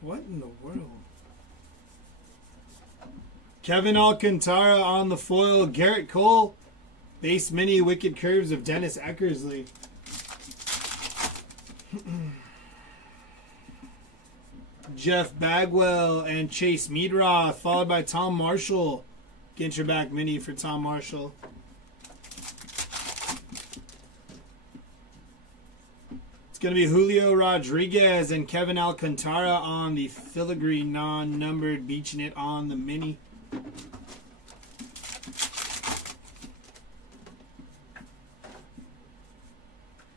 What in the world? Kevin Alcantara on the foil, Garrett Cole base mini, Wicked Curves of Dennis Eckersley. Jeff Bagwell and Chase Meadroth, followed by Tom Marshall. Ginter back mini for Tom Marshall. It's going to be Julio Rodriguez and Kevin Alcantara on the filigree non-numbered, Beaching It on the mini.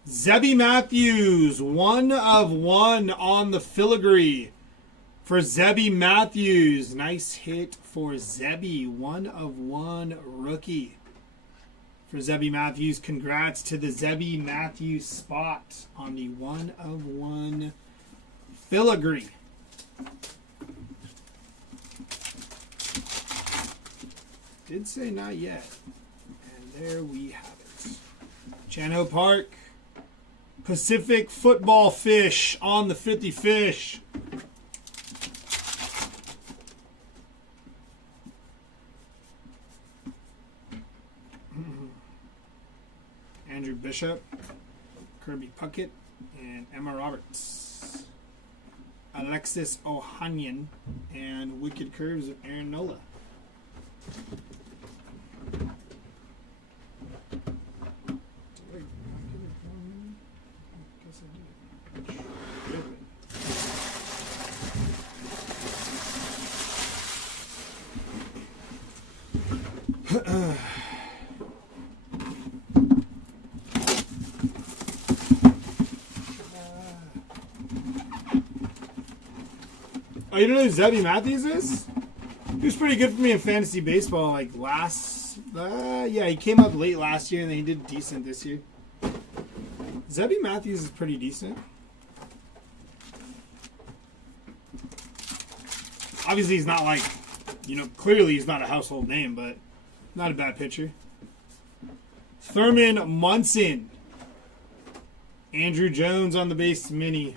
Zebby Matthews, 1 of 1 on the filigree. For Zebby Matthews, nice hit for Zebby. 1 of 1 rookie. For Zebby Matthews, congrats to the Zebby Matthews spot on the 1 of 1 filigree. Did say not yet. And there we have it. Chano Park, Pacific Football Fish on the 50 Fish. Andrew Bishop, Kirby Puckett, and Emma Roberts. Alexis Ohanian, and Wicked Curves of Aaron Nola. Oh, you don't know who Zebby Matthews is? He was pretty good for me in fantasy baseball, like yeah, he came up late last year and then he did decent this year. Zebby Matthews is pretty decent. Obviously, he's not like, clearly he's not a household name, but not a bad pitcher. Thurman Munson. Andrew Jones on the base mini.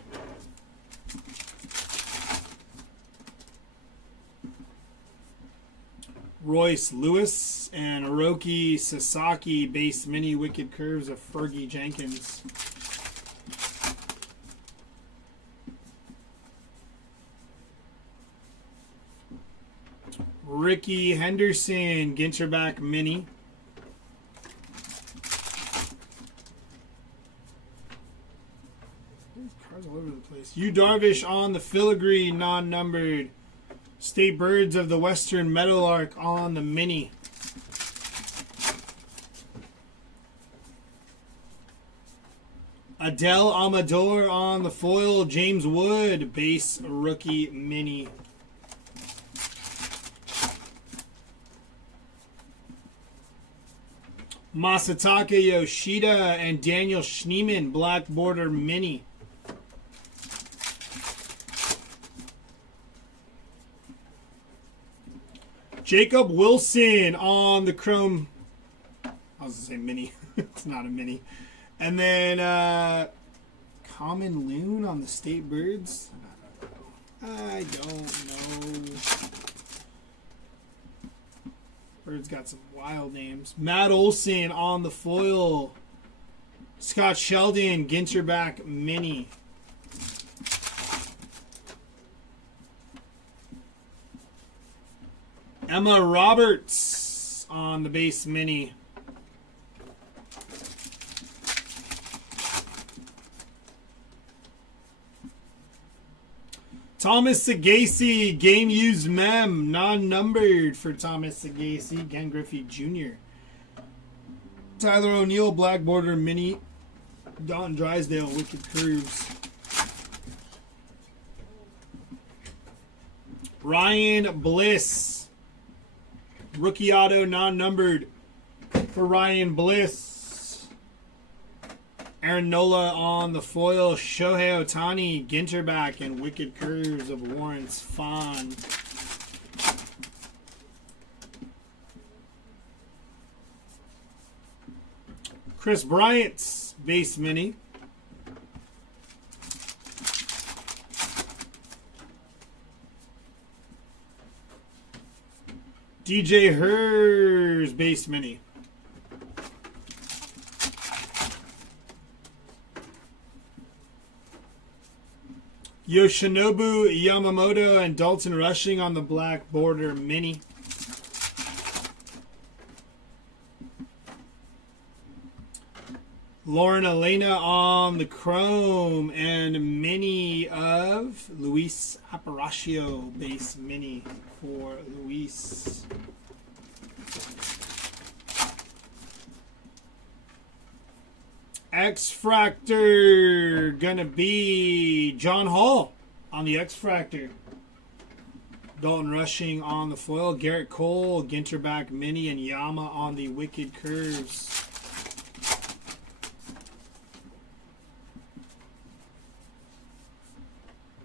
Royce Lewis and Hiroki Sasaki base mini Wicked Curves of Fergie Jenkins. Ricky Henderson Ginterback mini. There's cards all over the place. Yu Darvish on the filigree non-numbered. State Birds of the Western Meadowlark on the mini. Adele Amador on the foil. James Wood base rookie mini. Masataka Yoshida and Daniel Schneemann black border mini. Jacob Wilson on the chrome. I was going to say mini. It's not a mini. And then Common Loon on the State Birds. I don't know. Birds got some wild names. Matt Olson on the foil. Scott Sheldon, Ginterback mini. Emma Roberts on the base mini. Thomas Sagasi, game used mem, non-numbered for Thomas Sagasi, Ken Griffey Jr. Tyler O'Neill, black border mini. Don Drysdale, Wicked Curves. Ryan Bliss. Rookie auto non-numbered for Ryan Bliss. Aaron Nola on the foil. Shohei Ohtani, Ginterback, and Wicked Curves of Lawrence Fon. Chris Bryant's base mini. DJ Hers base mini. Yoshinobu Yamamoto and Dalton Rushing on the black border mini. Lauren Elena on the chrome and mini of Luis Aparicio base mini for Luis. X-Fractor gonna be John Hall on the X-Fractor. Dalton Rushing on the foil. Garrett Cole, Ginterback mini, and Yama on the Wicked Curves.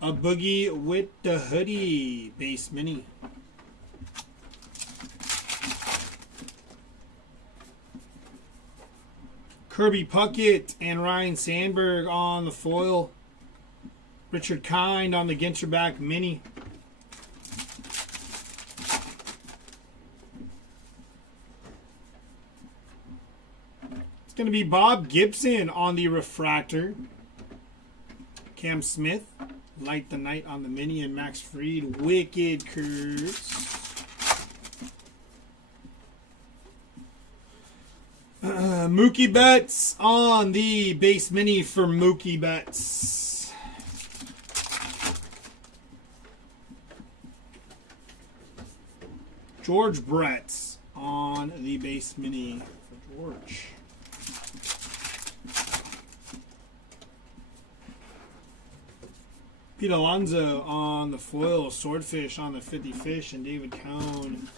A Boogie with the hoodie base mini. Kirby Puckett and Ryan Sandberg on the foil. Richard Kind on the Ginter back mini. It's going to be Bob Gibson on the refractor. Cam Smith, Light the Night on the mini, and Max Fried, Wicked Curves. Mookie Betts on the base mini for Mookie Betts. George Brett on the base mini for George. Pete Alonso on the foil, Swordfish on the 50 Fish, and David Cone,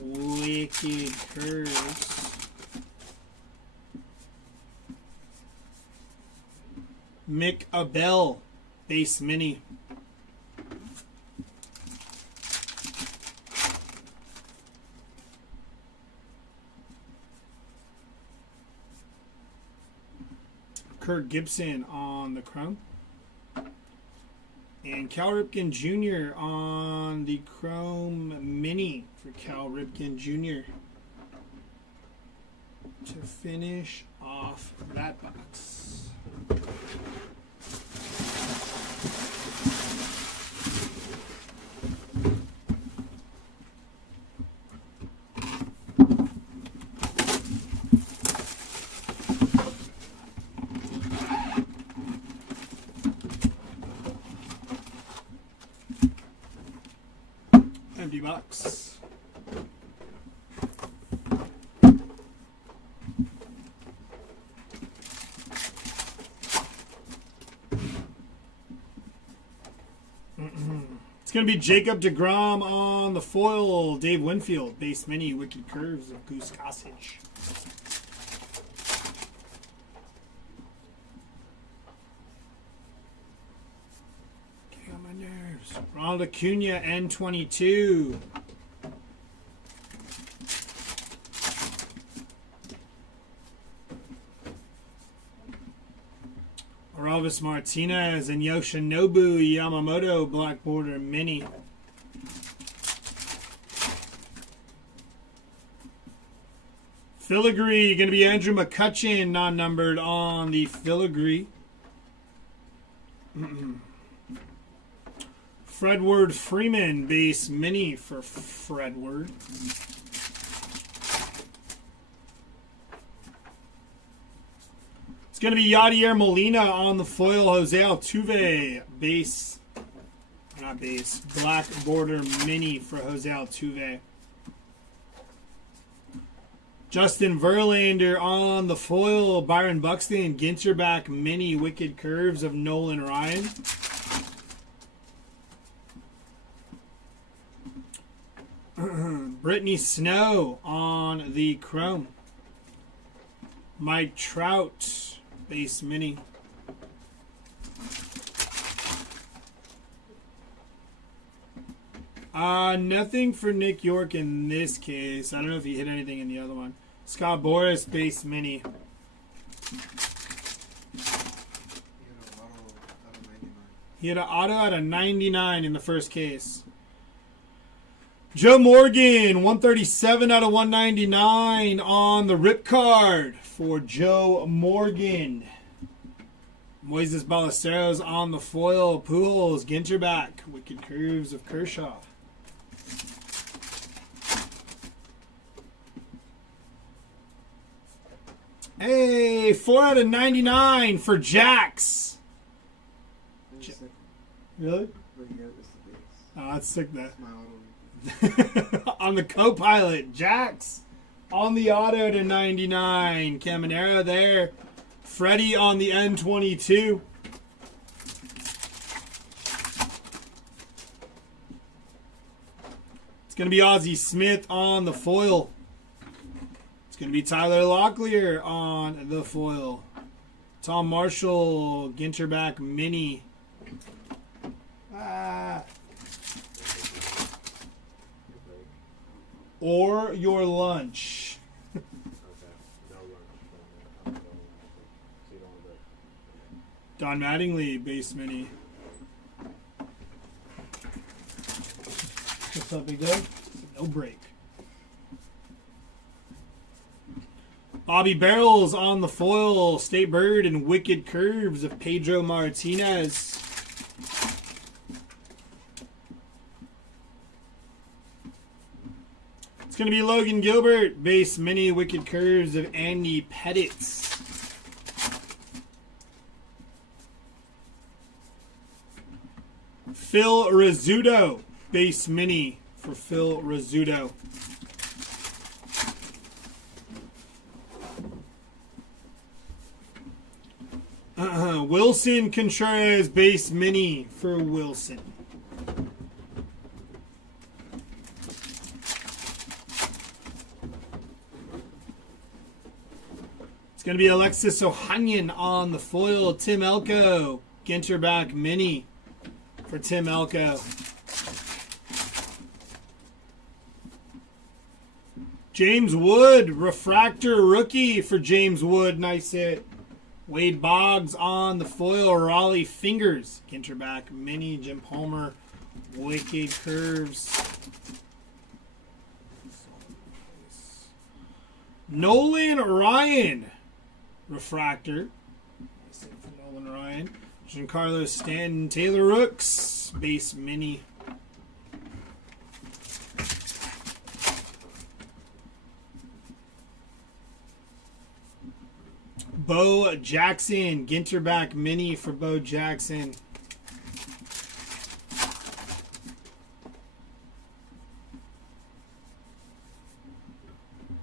Wicked Curves. Mick Abel, base mini. Kurt Gibson on the chrome. And Cal Ripken Jr. on the chrome mini for Cal Ripken Jr. to finish off that box. Empty box. It's going to be Jacob deGrom on the foil. Dave Winfield, base mini, Wicked Curves of Goose Gossage. Getting on my nerves. Ronald Acuna, N22. Elvis Martinez and Yoshinobu Yamamoto Black Border Mini. Filigree, going to be Andrew McCutchen, non-numbered on the Filigree. Fredward Freeman, base mini for Fredward. It's going to be Yadier Molina on the foil. Jose Altuve, base, not base, black border mini for Jose Altuve. Justin Verlander on the foil. Byron Buxton, Ginter back mini, Wicked Curves of Nolan Ryan. Brittany Snow on the chrome. Mike Trout, base mini. Nothing for Nick York in this case. I don't know if he hit anything in the other one. Scott Boras, base mini. He had an auto out of 99 in the first case. Joe Morgan, 137 out of 199 on the rip card for Joe Morgan. Moises Ballesteros on the foil. Pujols, Ginter back. Wicked Curves of Kershaw. Hey, 4 out of 99 for Jax. Really? Oh, that's sick, that. On the co-pilot, Jax on the auto to 99. Caminero there. Freddie on the N22. It's going to be Ozzie Smith on the foil. It's going to be Tyler Locklear on the foil. Tom Marshall, Ginter back mini. Or your lunch. Don Mattingly, base mini. What's up, Big Dog? No break. Bobby Barrels on the foil. State Bird and Wicked Curves of Pedro Martinez. It's going to be Logan Gilbert. Base mini Wicked Curves of Andy Pettit. Phil Rizzuto. Base mini for Phil Rizzuto. Wilson Contreras base mini for Wilson. It's going to be Alexis Ohanian on the foil. Tim Elko, Ginter back mini for Tim Elko. James Wood, refractor rookie for James Wood. Nice hit. Wade Boggs on the foil. Raleigh Fingers, Ginter back mini. Jim Palmer, Wicked Curves. Nolan Ryan, refractor. Nice hit for Nolan Ryan. Giancarlo Stanton, Taylor Rooks, base mini. Bo Jackson, Ginter back mini for Bo Jackson.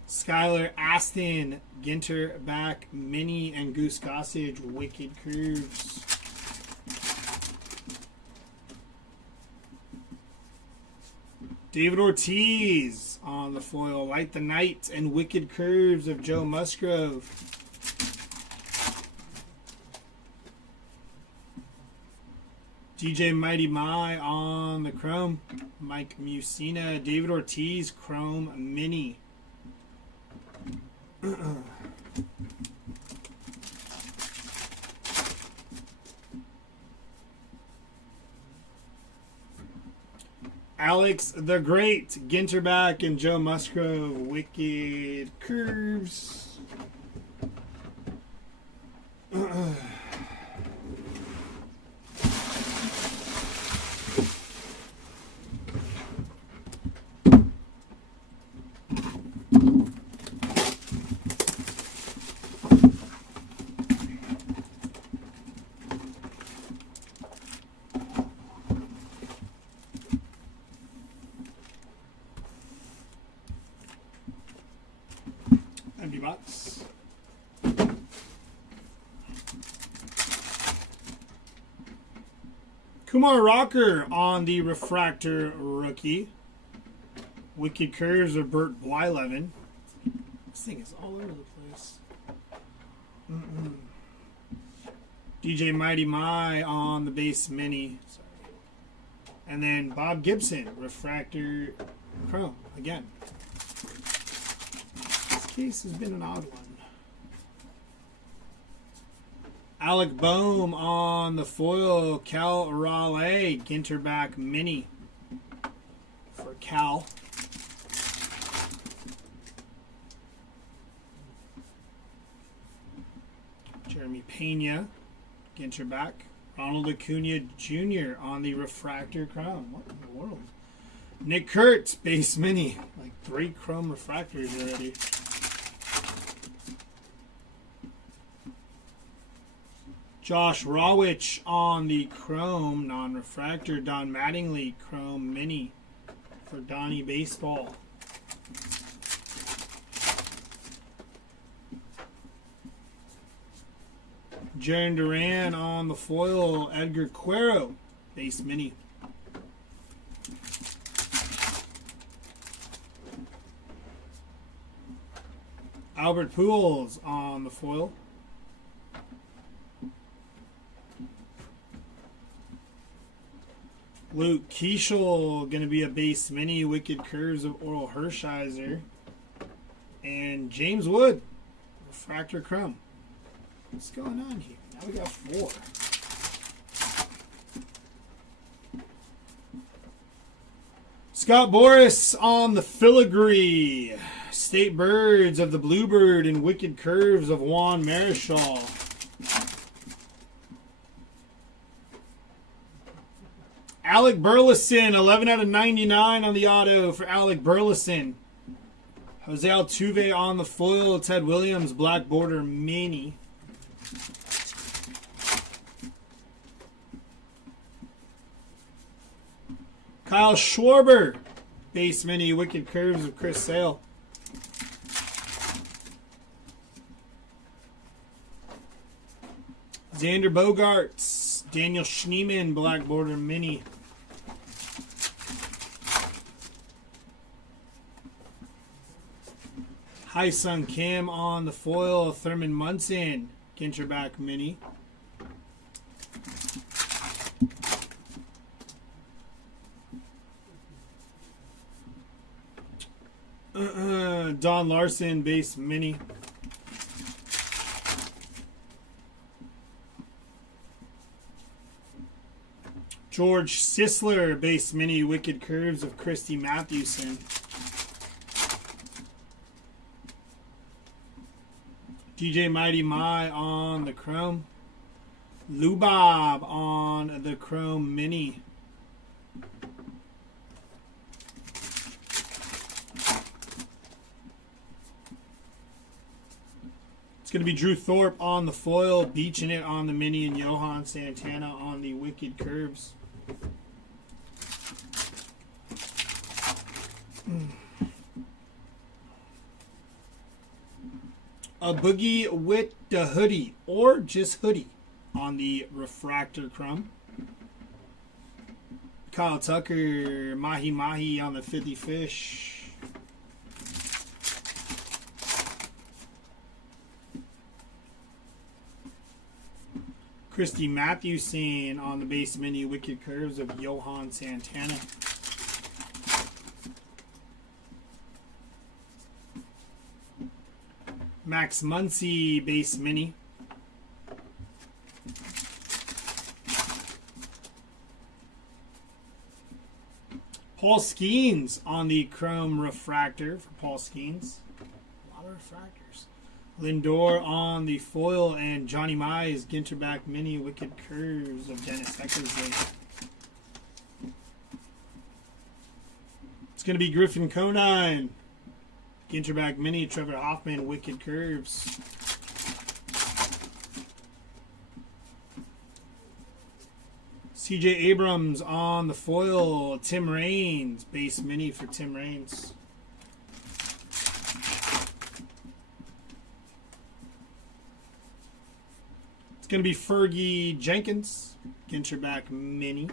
Skylar Aston, Ginter back mini, and Goose Gossage, Wicked Curves. David Ortiz on the foil. Light the Night and Wicked Curves of Joe Musgrove. DJ Mighty Mai on the chrome. Mike Musina. David Ortiz, chrome mini. Alex the Great, Ginter back, and Joe Musgrove, Wicked Curves. Empty box. Kumar Rocker on the refractor rookie. Wicked Curves of Burt Blyleven. This thing is all over the place. DJ Mighty Mai on the base mini. Sorry. And then Bob Gibson, refractor chrome again. This case has been an odd one. Alec Boehm on the foil. Cal Raleigh, Ginter back mini for Cal. Jeremy Pena, Ginter back. Ronald Acuna Jr. on the refractor chrome. What in the world? Nick Kurtz, base mini. Like 3 chrome refractors already. Josh Rawich on the chrome non-refractor. Don Mattingly, chrome mini for Donnie Baseball. Jaron Duran on the foil. Edgar Cuero, base mini. Albert Pujols on the foil. Luke Keeschel, going to be a base mini. Wicked Curves of Oral Hershiser. And James Wood, refractor chrome. What's going on here? Now we got 4. Scott Boris on the filigree. State Birds of the Bluebird and Wicked Curves of Juan Marichal. Alec Burleson, 11 out of 99 on the auto for Alec Burleson. Jose Altuve on the foil. Ted Williams, black border mini. Kyle Schwarber, base mini, Wicked Curves of Chris Sale. Xander Bogaerts, Daniel Schneemann, black border mini. Hi-Sung Kim on the foil. Thurman Munson, Ginterback mini. Don Larson, base mini. George Sisler, base mini, Wicked Curves of Christy Mathewson. DJ Mighty My on the chrome. Lubob on the chrome mini. It's going to be Drew Thorpe on the foil, Beaching It on the mini, and Johan Santana on the Wicked Curves. A Boogie with the hoodie, or just hoodie, on the refractor chrome. Kyle Tucker, Mahi Mahi on the 50 fish. Christy Mathewson on the base mini, Wicked Curves of Johan Santana. Max Muncy, base mini. Paul Skeens on the chrome refractor for Paul Skeens. A lot of refractors. Lindor on the foil, and Johnny Mize, Ginterback mini, Wicked Curves of Dennis Eckersley. It's going to be Griffin Conine. Ginterback mini, Trevor Hoffman, Wicked Curves. CJ Abrams on the foil. Tim Raines, base mini for Tim Raines. It's going to be Fergie Jenkins, Ginterback mini.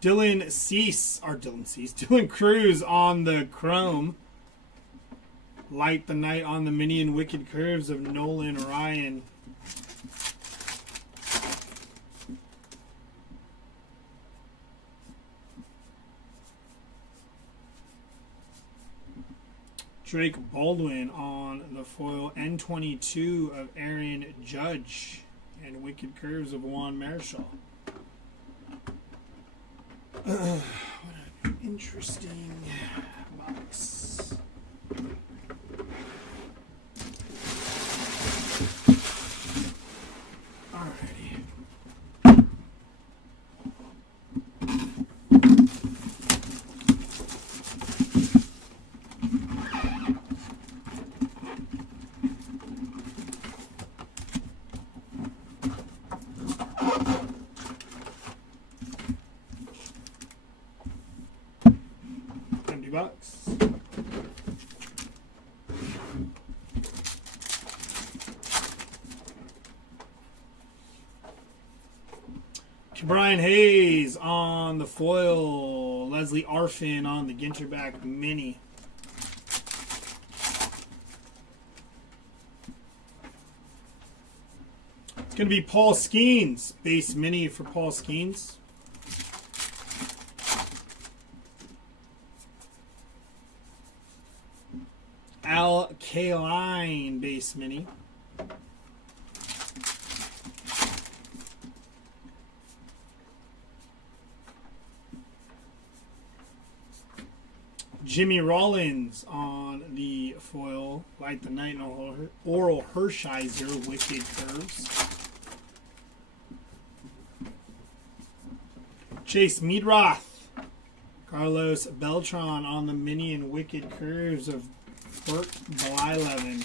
Dylan Cruz on the chrome. Light the Night on the mini, and Wicked Curves of Nolan Ryan. Drake Baldwin on the foil. N22 of Aaron Judge, and Wicked Curves of Juan Marichal. What an interesting box. Alrighty. Bucks. Brian Hayes on the foil. Leslie Arfin on the Ginterback mini. It's going to be Paul Skeens, base mini for Paul Skeens. Al Kaline, base mini. Jimmy Rollins on the foil. Light the Night and Oral Hershiser Wicked Curves. Chase Meadroth. Carlos Beltran on the mini and Wicked Curves of Burt Blyleven.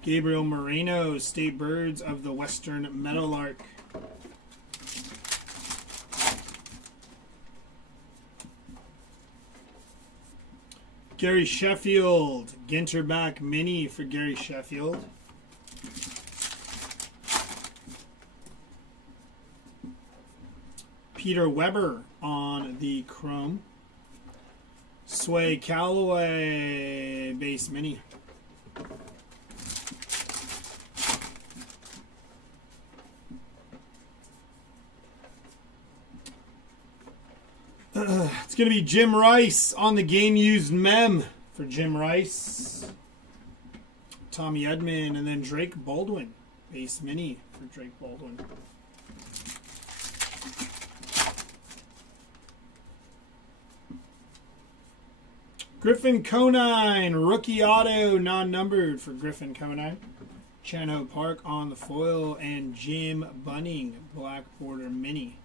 Gabriel Moreno, State Birds of the Western Meadowlark. Gary Sheffield, Ginter back mini for Gary Sheffield. Peter Weber on the chrome. Sway Callaway base mini. It's going to be Jim Rice on the game used mem for Jim Rice. Tommy Edman, and then Drake Baldwin. Base mini for Drake Baldwin. Griffin Conine, rookie auto, non-numbered for Griffin Conine. Chano Park on the foil, and Jim Bunning, black border mini.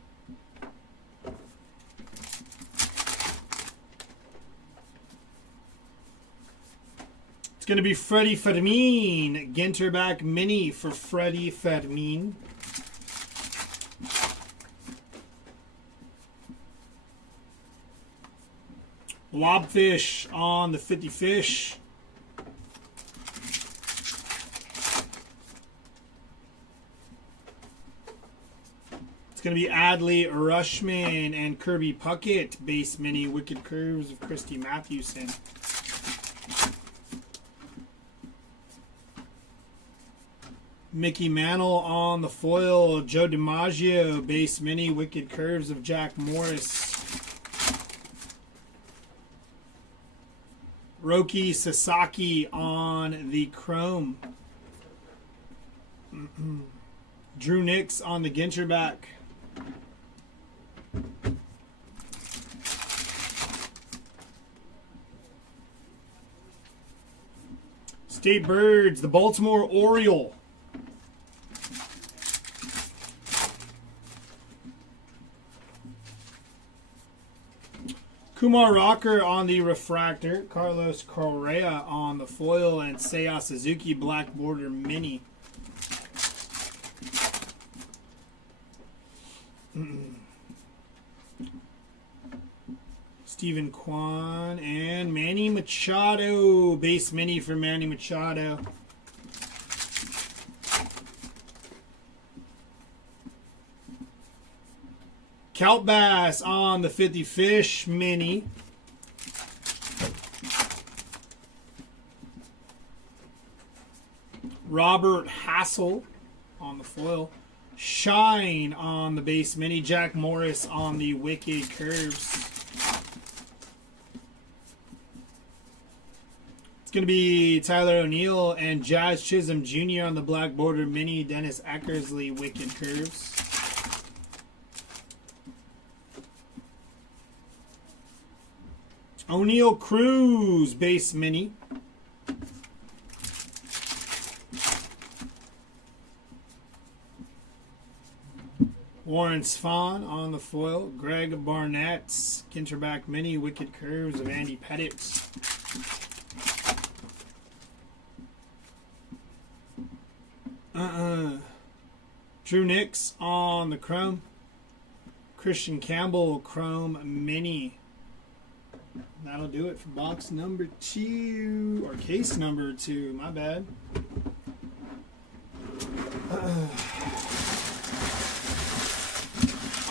Going to be Freddie Fermin, Ginter back mini for Freddie Fermin. Blobfish on the 50 fish. It's going to be Adley Rushman and Kirby Puckett, base mini Wicked Curves of Christy Mathewson. Mickey Mantle on the foil. Joe DiMaggio, base mini Wicked Curves of Jack Morris. Roki Sasaki on the chrome. Drew Nix on the Ginter back. State Birds, the Baltimore Oriole. Kumar Rocker on the refractor. Carlos Correa on the foil. And Seiya Suzuki black border mini. Stephen Kwan and Manny Machado. Base mini for Manny Machado. Kelp Bass on the 50 fish mini. Robert Hassel on the foil. Shine on the base mini. Jack Morris on the Wicked Curves. It's going to be Tyler O'Neill and Jazz Chisholm Jr. on the black border mini. Dennis Eckersley Wicked Curves. O'Neill Cruz base mini. Warren Svan on the foil. Greg Barnett's Ginterback mini Wicked Curves of Andy Pettit. Drew Nix on the chrome. Christian Campbell chrome mini. That'll do it for box number 2, or case number 2, my bad.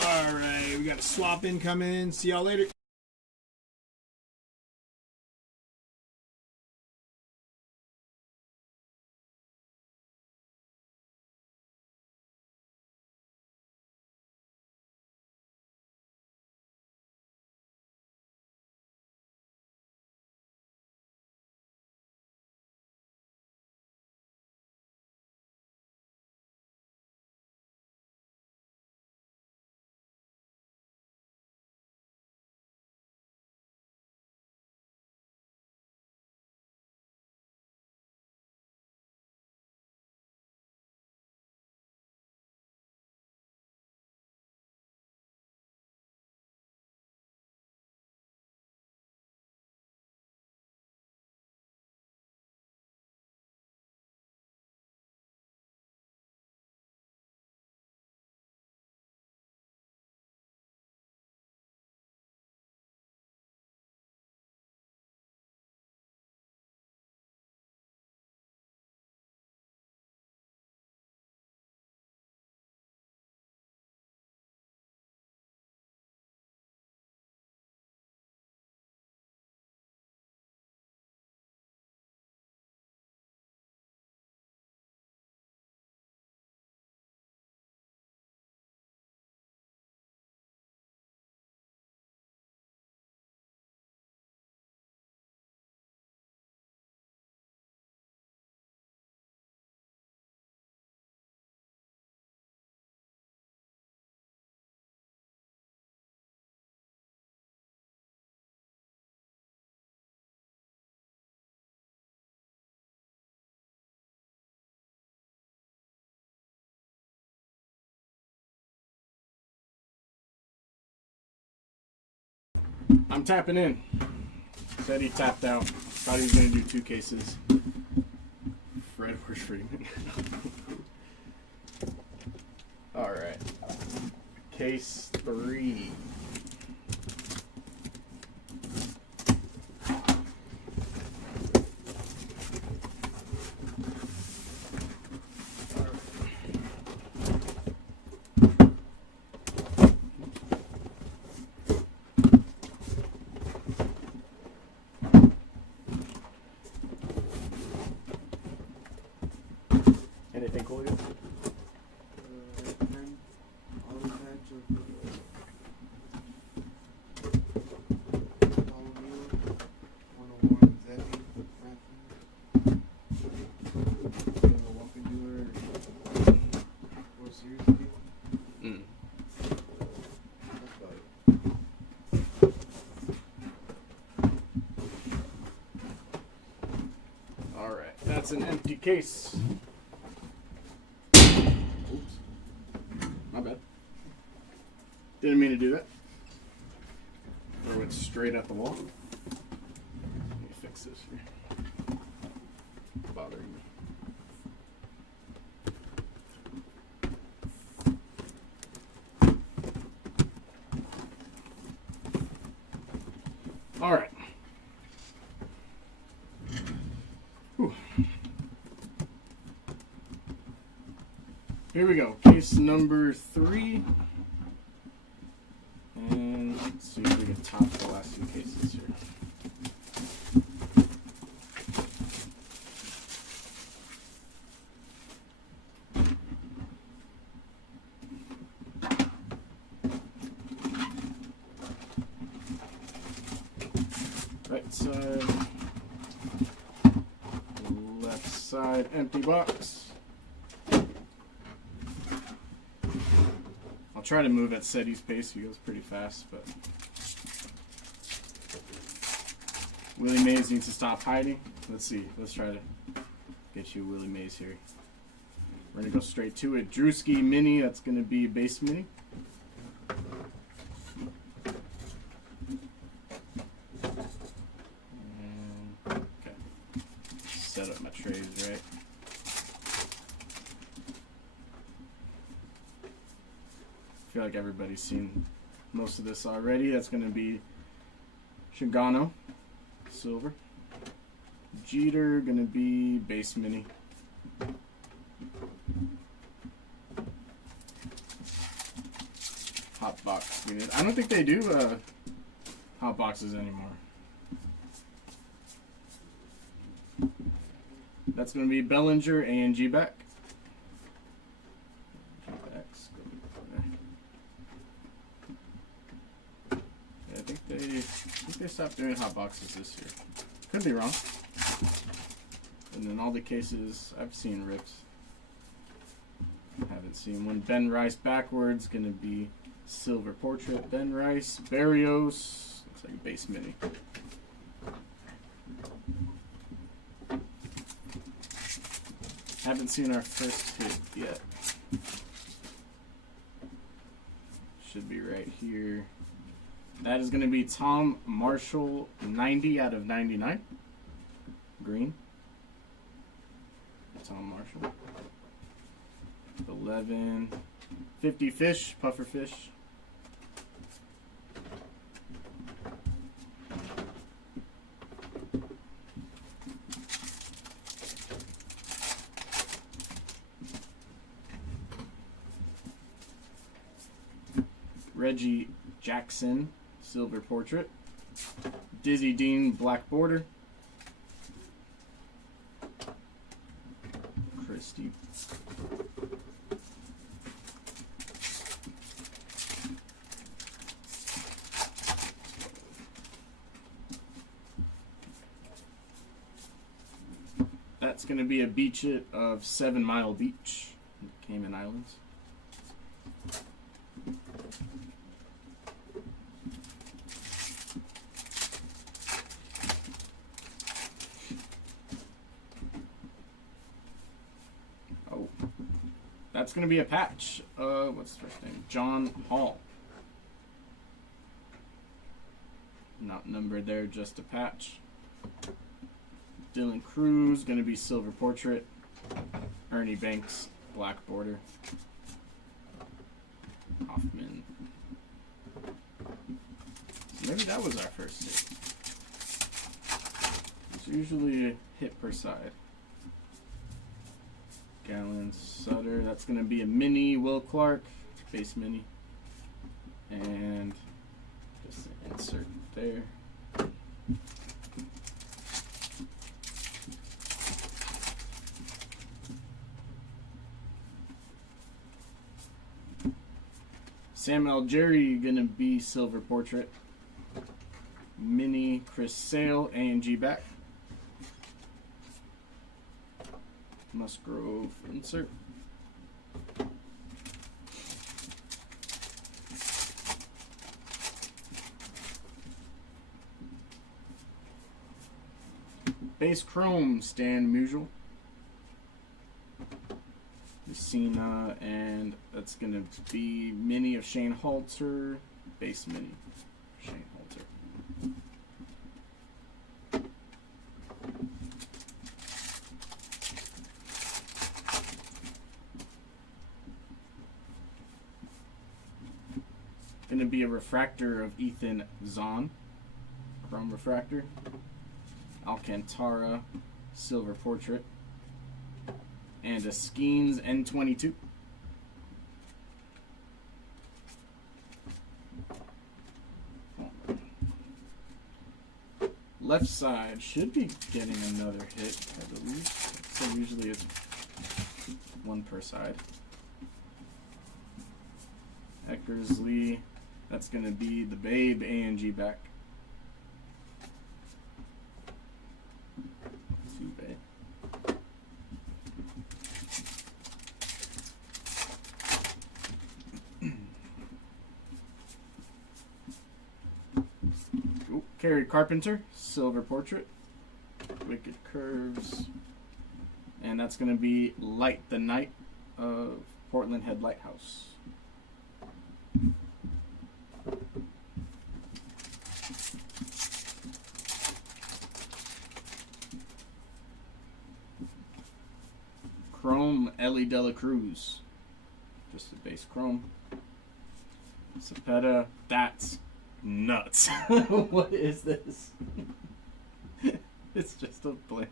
Alright, we got a swap in coming. See y'all later. I'm tapping in. Said he tapped out. Thought he was going to do 2 cases. Fred Freeman. All right. Case 3. Anything cool yet? All the patch of all of you, 101 Zeppy, Matthew, Walker Dealer, or Series of people. That's about it. All right. That's an empty case. Oops. My bad. Didn't mean to do that. Throw it straight at the wall. Let me fix this here. Bothering me. All right. Whew. Here we go. Case number 3. And let's see if we can top the last 2 cases here. Right side, left side, empty box. I'll try to move at Seti's pace. He goes pretty fast, but Willie Mays needs to stop hiding. Let's see. Let's try to get you Willie Mays here. We're gonna go straight to it. Drewski Mini. That's gonna be base mini. Okay. Set up my trays right. I feel like everybody's seen most of this already. That's going to be Shigano, silver. Jeter, going to be base mini. Hot box unit. I don't think they do hot boxes anymore. That's going to be Bellinger and G-back. I think they stopped doing hot boxes this year. Could be wrong. And then all the cases I've seen ripped. Haven't seen one. Ben Rice backwards, gonna be silver portrait. Ben Rice, Barrios, looks like a base mini. Haven't seen our first hit yet. Should be right here. That is going to be Tom Marshall, 90 out of 99. Green. Tom Marshall. 11. 50 fish, puffer fish. Reggie Jackson, silver portrait. Dizzy Dean, black border. Christie. That's going to be a beach hit of 7 Mile Beach, Cayman Islands. That's going to be a patch. What's his first name? John Hall. not numbered there, just a patch. Dylan Cruz, going to be silver portrait. Ernie Banks, black border. Hoffman. So maybe that was our first hit. It's usually a hit per side. Gallon Sutter, that's going to be a mini. Will Clark, base mini. And just an insert there. Samuel Jerry gonna be silver portrait. Mini Chris Sale, A&G back. Musgrove insert. Base Chrome, Stan Musial. Messina, and that's going to be mini of Shane Halter. Base mini, Shane Halter. Going to be a refractor of Ethan Zahn. Chrome refractor. Alcantara, silver portrait. And a Skeens N22. Left side should be getting another hit, I believe. So usually it's one per side. Eckersley, that's going to be the Babe A&G back. Two Babe. Kerry Carpenter, silver portrait. Wicked Curves. And that's going to be Light the Night of Portland Head Lighthouse. Chrome Ellie Dela Cruz. Just a base chrome. Cepeda, that's nuts. What is this? It's just a blank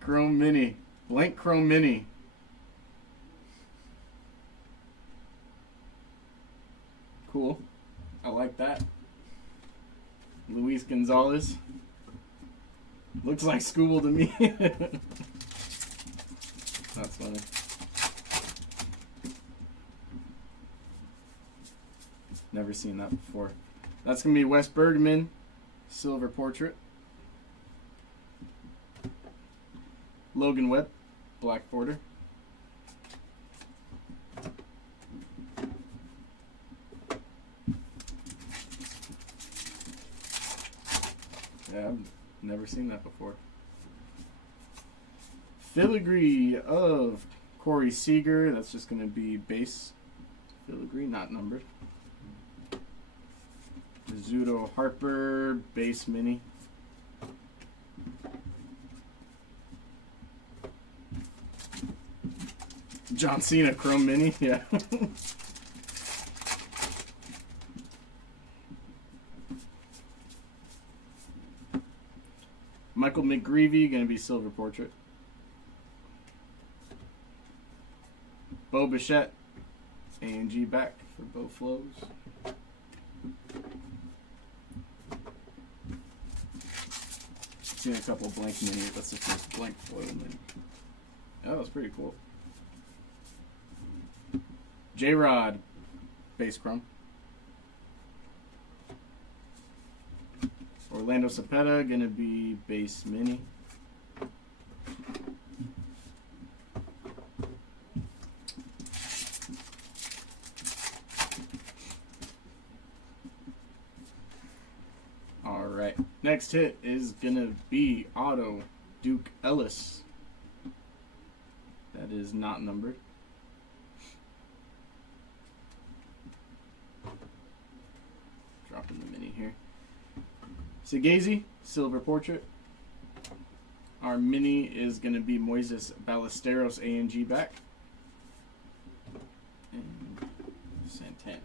Chrome Mini. Blank Chrome Mini. Cool. I like that. Luis Gonzalez. Looks like Scooble to me. That's funny. Never seen that before. That's going to be Wes Bergman, silver portrait. Logan Webb, black border. Yeah, I've never seen that before. Filigree of Corey Seager. That's just going to be base filigree, not numbered. Zudo Harper, base mini. John Cena, chrome mini, yeah. Michael McGreevy, going to be silver portrait. Bo Bichette, A&G back for Bo Flows. Seen a couple blank mini. That's the first blank foil mini. Oh, that's pretty cool. J-Rod, base chrome. Orlando Cepeda, gonna be base mini. All right, next hit is gonna be auto Duke Ellis. That is not numbered. Dropping the mini here. Segazy, silver portrait. Our mini is going to be Moises Ballesteros ANG back. And Santana.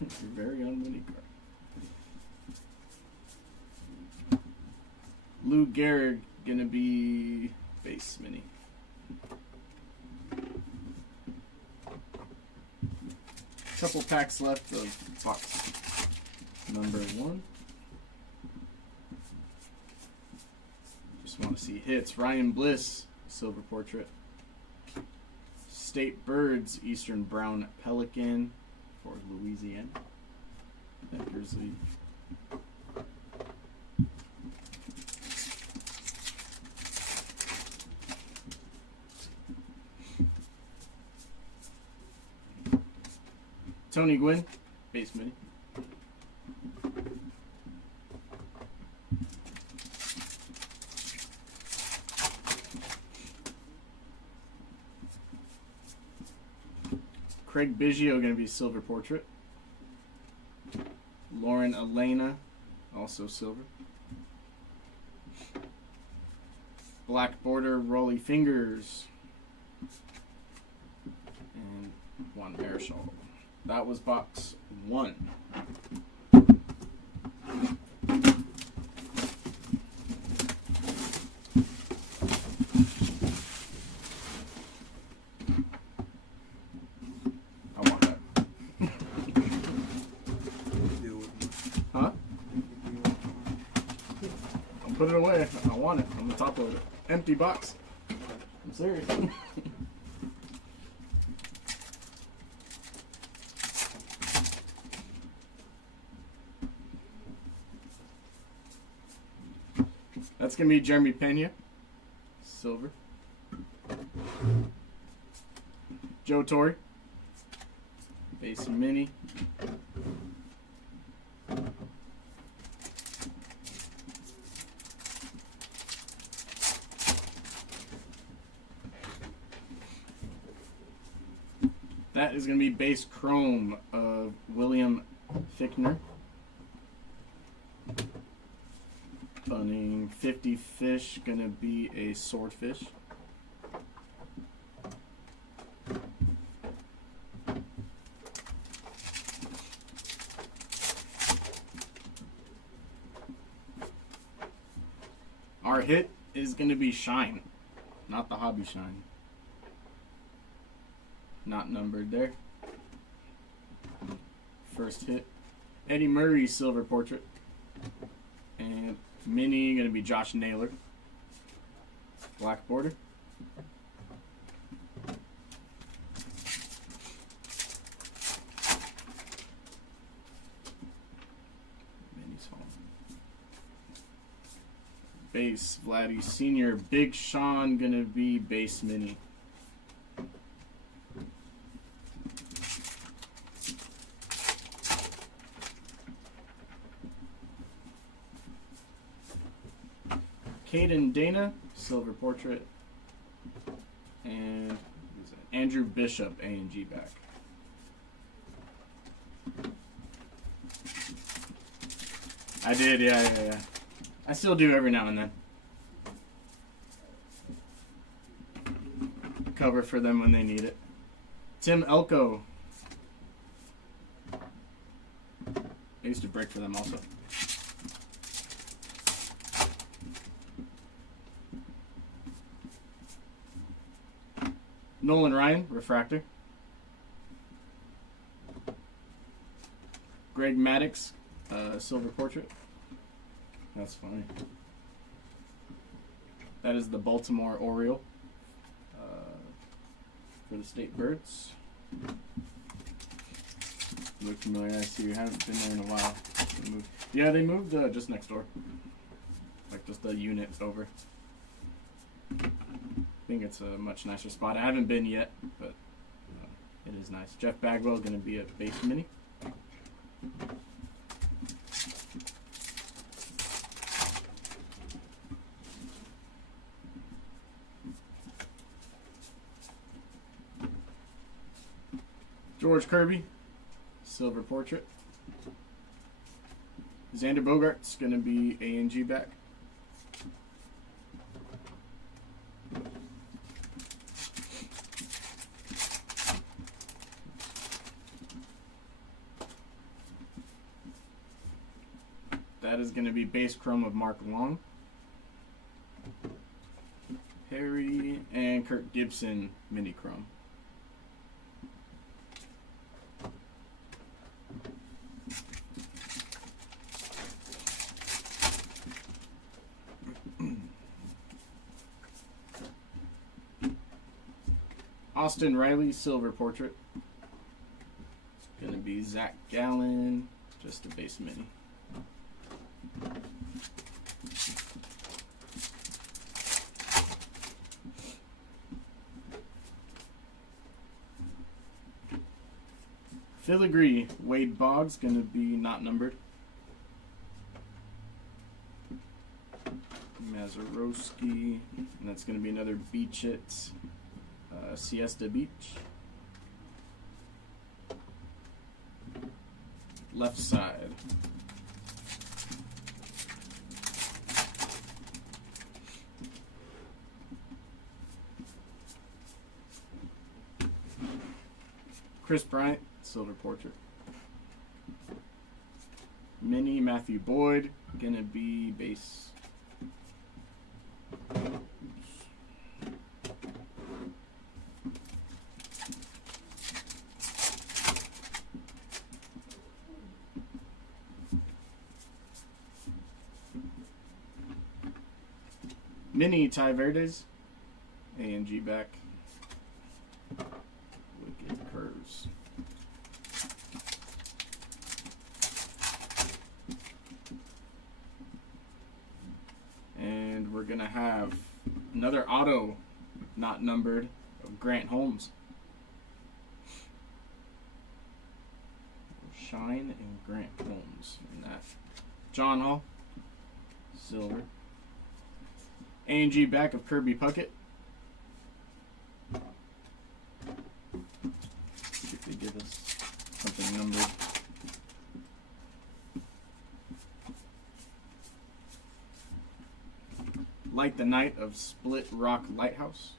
Your very own mini card. Lou Gehrig going to be base mini. Couple packs left of box number 1. Just want to see hits. Ryan Bliss, silver portrait. State Birds, Eastern Brown Pelican for Louisiana. There's the Tony Gwynn, base mini. Craig Biggio going to be silver portrait. Lauren Elena, also silver. Black border, Rolly Fingers. And Juan Marichal. That was box 1. I want that. Deal with me. Huh? Deal with me. I'll put it away. I want it. On the top of it. Empty box. I'm serious. That's going to be Jeremy Pena, silver. Joe Torre, base mini. That is going to be base chrome of William Fichtner. Bunning 50 fish, gonna be a swordfish. Our hit is gonna be Shine, not the Hobby Shine. Not numbered there. First hit. Eddie Murray silver portrait. And mini gonna be Josh Naylor. Black border. Mini's falling. Base Vladdy Senior. Big Sean gonna be base mini. Caden Dana, silver portrait. And who's that? Andrew Bishop, A&G back. I did, yeah. I still do every now and then. Cover for them when they need it. Tim Elko. I used to break for them also. Nolan Ryan, refractor. Greg Maddox, silver portrait. That's funny. That is the Baltimore Oriole for the State Birds. Look familiar. I see you haven't been there in a while. They moved. Yeah, they moved just next door. Like just a unit over. I think it's a much nicer spot. I haven't been yet, but it is nice. Jeff Bagwell going to be a base mini. George Kirby, silver portrait. Xander Bogaerts going to be A&G back. That is going to be base chrome of Mark Long. Harry and Kirk Gibson mini chrome. Austin Riley silver portrait. It's going to be Zach Gallen, just a base mini. Filigree, Wade Boggs, going to be not numbered. Mazurowski, and that's going to be another Beach It, Siesta Beach. Left side. Chris Bryant, silver portrait. Mini Matthew Boyd, gonna be base. Mini Ty Verdes, A&G back. Wicked curves. And we're gonna have another auto, not numbered, of Grant Holmes. Shine and Grant Holmes in that. John Hall, silver. A&G back of Kirby Puckett. See if they give us something numbered. Light the Night of Split Rock Lighthouse.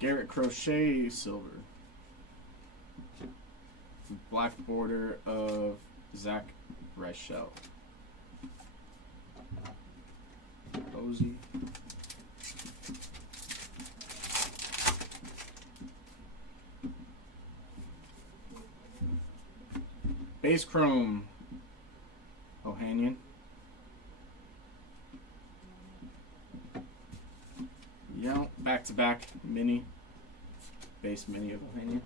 Garrett Crochet silver. Black border of Zach Reichel. Posey. Base chrome Ohanian. Yeah, back to back mini. Base mini of Ohanian.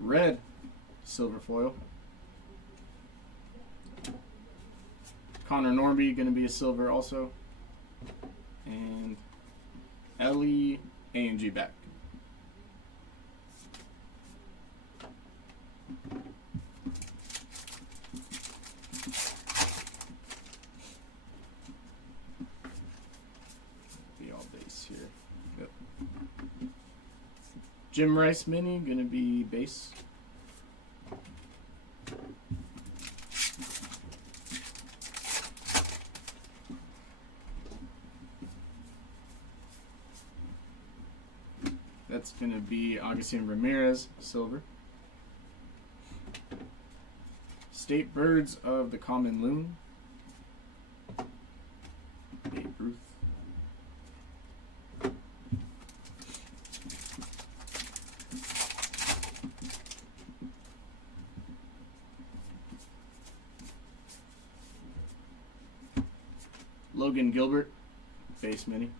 Red silver foil. Connor Norby going to be a silver also. And Ellie A&G back. Be all base here. Yep. Jim Rice mini going to be base. That's going to be Augustine Ramirez, silver. State Birds of the Common Loon. Babe Ruth. Logan Gilbert, base mini.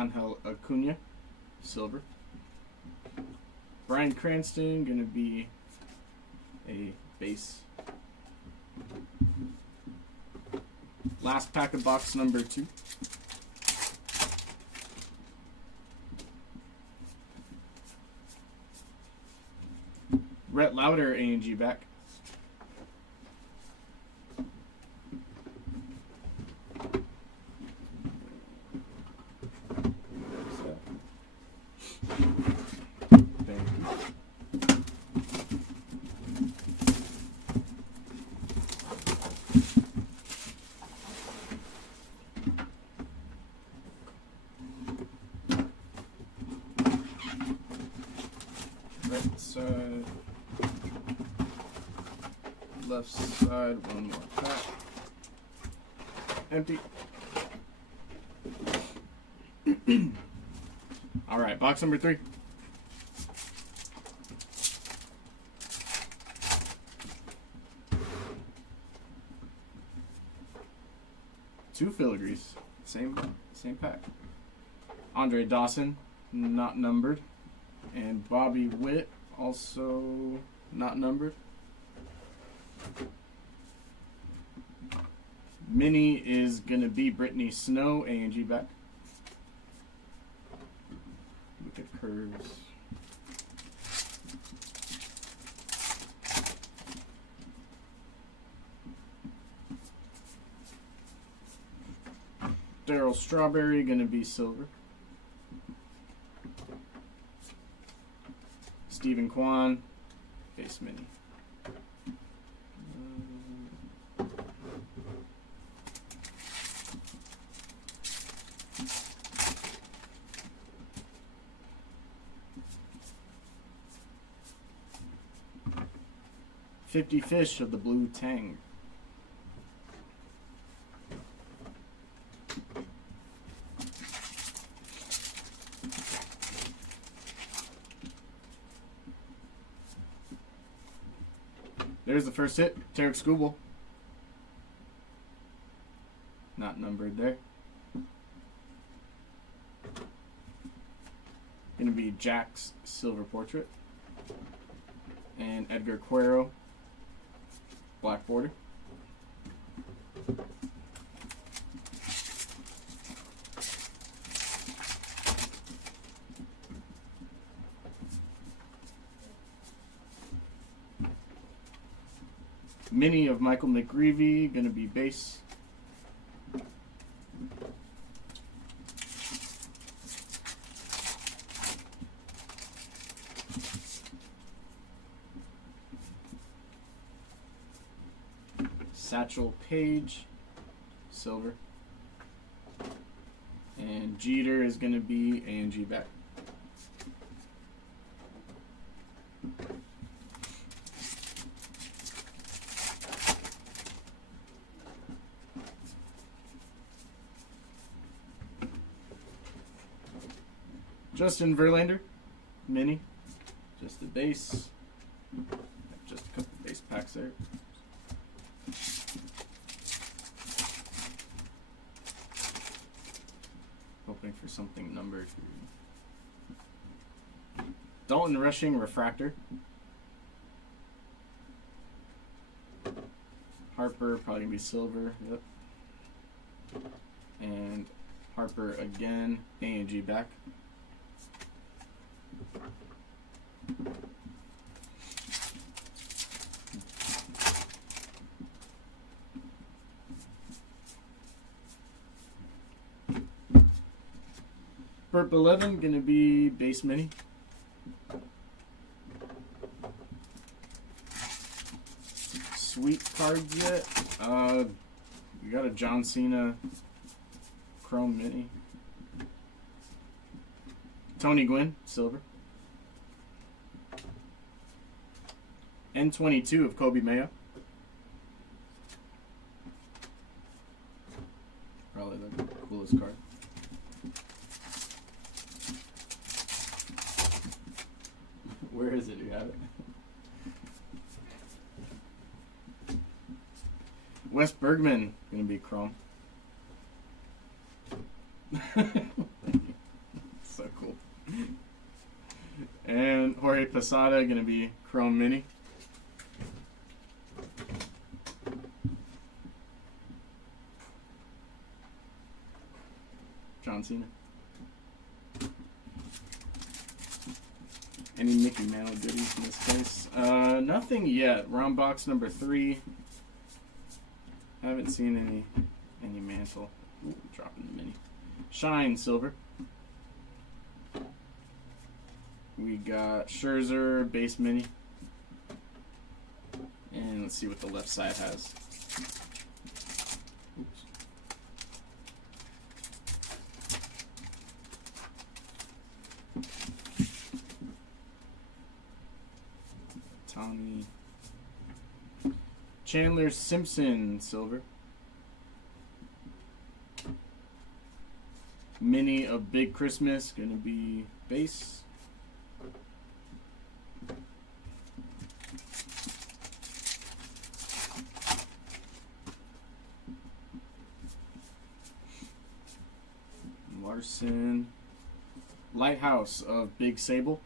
Angel Acuna, silver. Bryan Cranston, going to be a base. Last pack of box number 2. Rhett Lauder, A&G back. Thank you. Right side. Left side, one more pack. Empty. All right, box number 3. Two filigrees, same pack. Andre Dawson, not numbered, and Bobby Witt, also not numbered. Mini is gonna be Brittany Snow, A&G back. Look at curves. Daryl Strawberry gonna be silver. Stephen Kwan, base mini. $50 Fish of the Blue Tang. There's the first hit. Tarek Skubal. Not numbered there. Gonna be Jack's Silver Portrait. And Edgar Cuero, black border. Mini of Michael McGreevy, gonna be base. Satchel Paige, silver. And Jeter is gonna be A&G back. Justin Verlander, mini, just the base, just a couple base packs there. Hoping for something numbered here. Dalton Rushing Refractor. Harper, probably gonna be silver, yep. And Harper again, A&G back. Burp 11 gonna be base mini. Sweet cards yet? We got a John Cena Chrome mini. Tony Gwynn, silver. N22 of Kobe Mayo. Probably the coolest card. Where is it? You have it. Wes Bergman gonna be chrome. And Jorge Posada gonna be Chrome Mini. John Cena. Any Mickey Mantle goodies in this case? Nothing yet. Round box number 3. Haven't seen any Mantle. Ooh, dropping the mini. Shine Silver. We got Scherzer base mini. And let's see what the left side has. Oops. Tommy. Chandler Simpson Silver. Mini of Big Christmas, gonna be base. Larson. Lighthouse of Big Sable.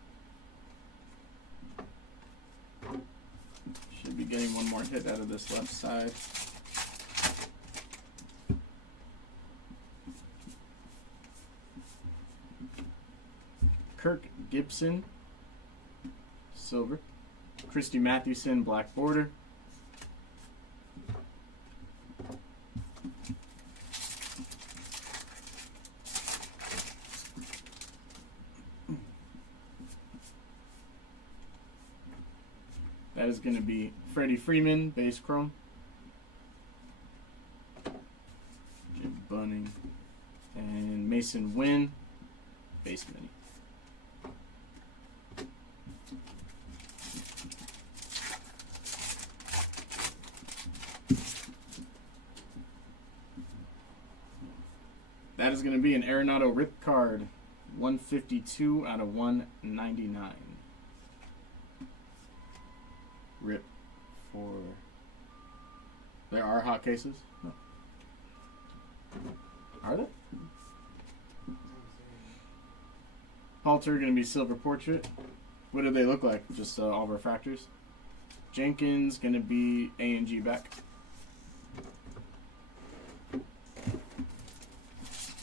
Should be getting one more hit out of this left side. Kirk Gibson, silver. Christy Mathewson, black border. That is going to be Freddie Freeman, base chrome. Jim Bunning. And Mason Wynn, base mini. That is going to be an Arenado rip card, 152 out of 199. Rip for. There are hot cases? No. Are there? Halter going to be silver portrait. What do they look like? Just all refractors. Jenkins going to be A and G back.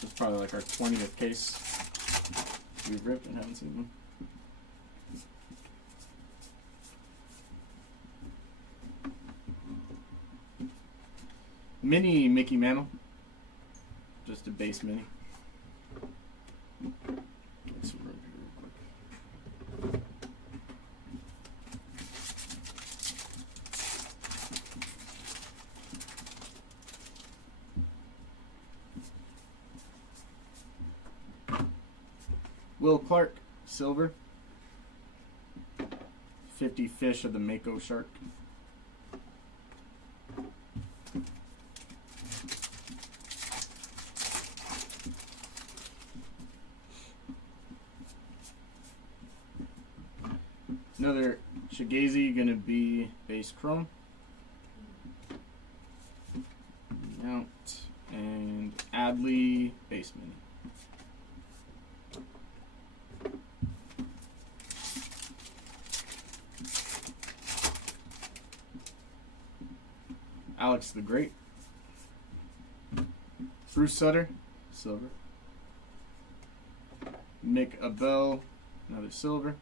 It's probably like our 20th case we've ripped and haven't seen one. Mini Mickey Mantle. Just a base mini. Get some room here real quick. Will Clark, silver. 50 fish of the Mako shark. Another Shigazi gonna be base chrome. Mount and Adley base mini. Alex the Great. Bruce Sutter, silver. Nick Abel, another silver.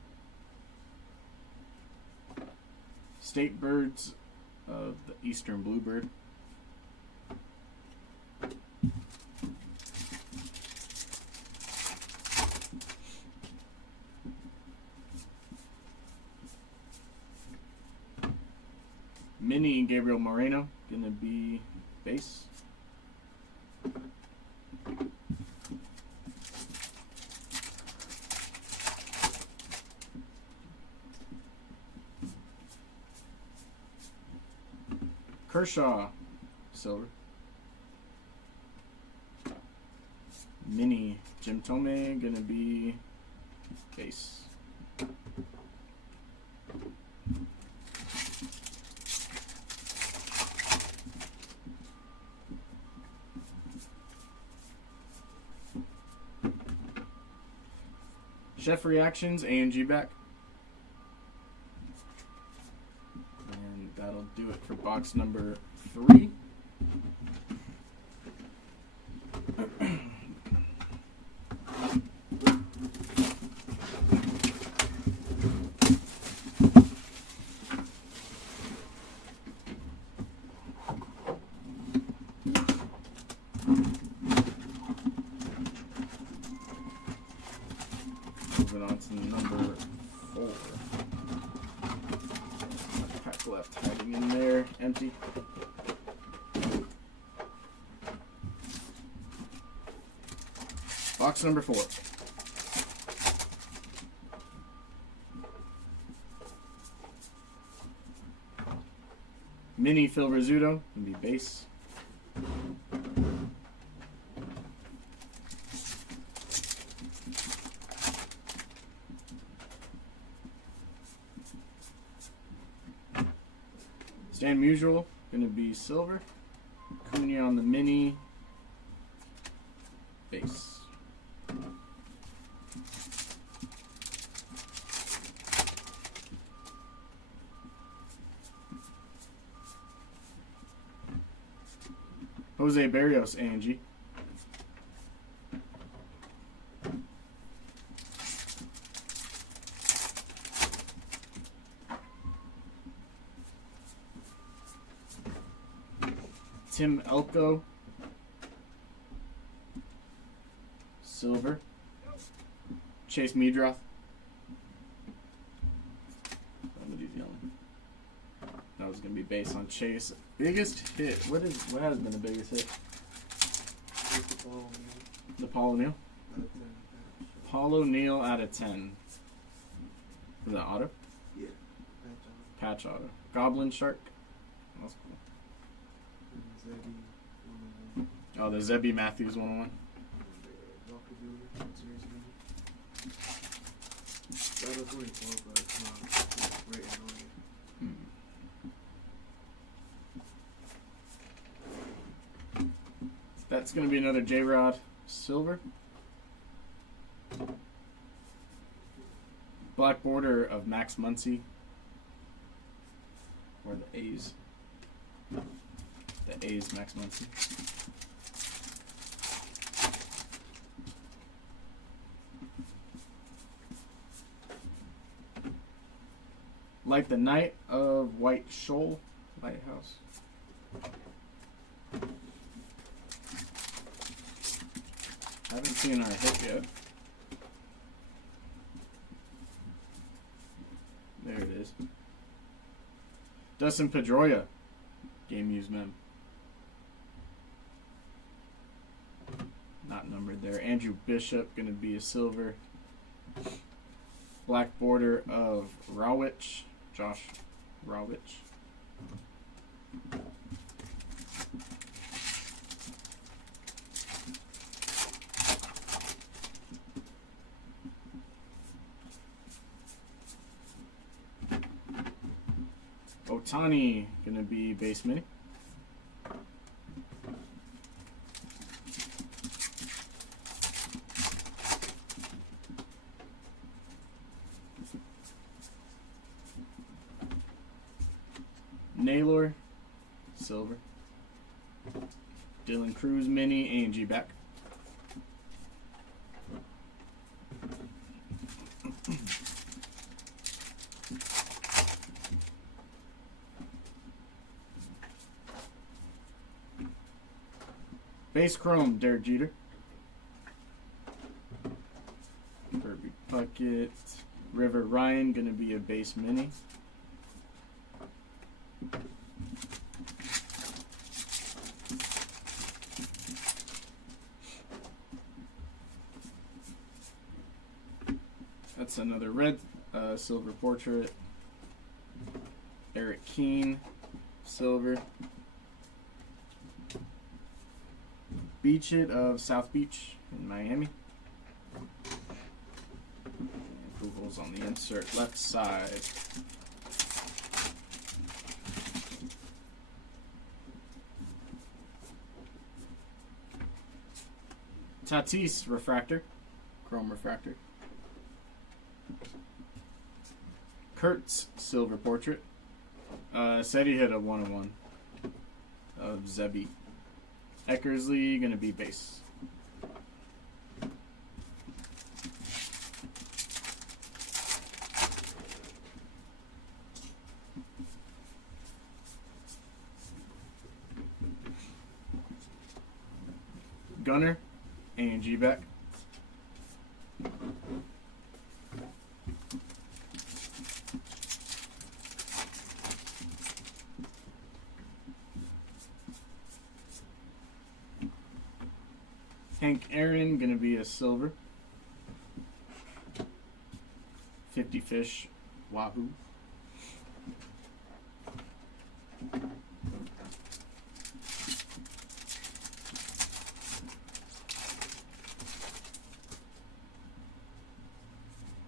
State Birds of the Eastern Bluebird. Mini Gabriel Moreno, gonna be base. Kershaw, silver. Mini Jim Thome, gonna be base. Chef Reactions, A&G back. that'll do it for box number 3. Moving on to number 4. Pack left hiding in there, empty. Box number 4. Mini Phil Rizzuto can be base. Stan Musial going to be silver. Coming in on the mini base. Jose Barrios, Angie. Tim Elko, silver. Chase Meadroth. Somebody's yelling. That was gonna be based on Chase. Biggest hit. What has been the biggest hit? The Paul O'Neill. Paul O'Neill out of 10. Is that auto? Yeah. Patch auto. Goblin Shark. That's cool. Oh, the Zebby Matthews 101. That's going to be another J-Rod silver. Black border of Max Muncy. Or the A's. The A's Max Muncy. Like the Knight of White Shoal Lighthouse. Haven't seen our hit yet. There it is. Dustin Pedroia. Game used mem. Not numbered there. Andrew Bishop going to be a silver. Black border of Rawich. Josh Rawich. Otani going to be base mini. Naylor, silver. Dylan Cruz mini, Angie back. Base chrome, Derek Jeter. Kirby Puckett. River Ryan, gonna be a base mini. That's another red silver portrait. Eric Keane, silver. Beach It of South Beach in Miami. And Google's on the insert left side. Tatis refractor, chrome refractor. Kurtz silver portrait. Said he hit a 101 of Zebi. Eckersley gonna be base. Gunner, A&G back. Hank Aaron gonna be a silver. 50 fish, Wahoo.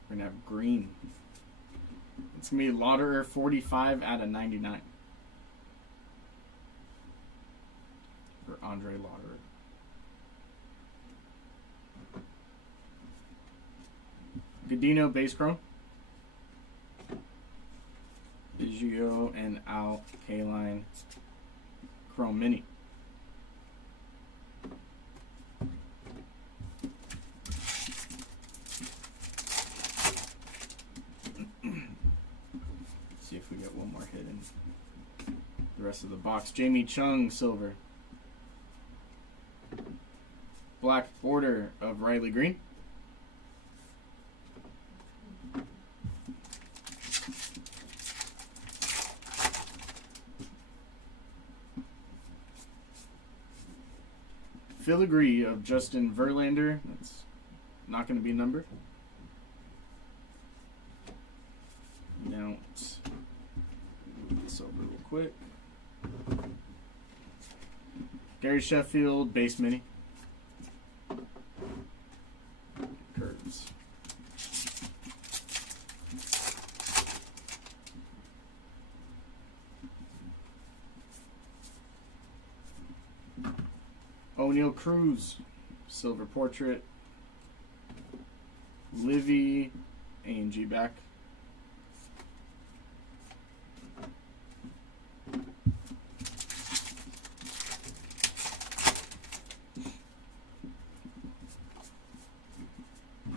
We're gonna have green. It's gonna be Lauderer 45 out of 99. For Andre Lauderer. Godino base chrome. Biggio and Al Kaline chrome mini. See if we get one more hit in the rest of the box. Jamie Chung silver. Black border of Riley Green. Filigree of Justin Verlander. That's not going to be numbered. Now, let's move this over real quick. Gary Sheffield, base mini. Curves. O'Neal Cruz, silver portrait. Livy, A&G back.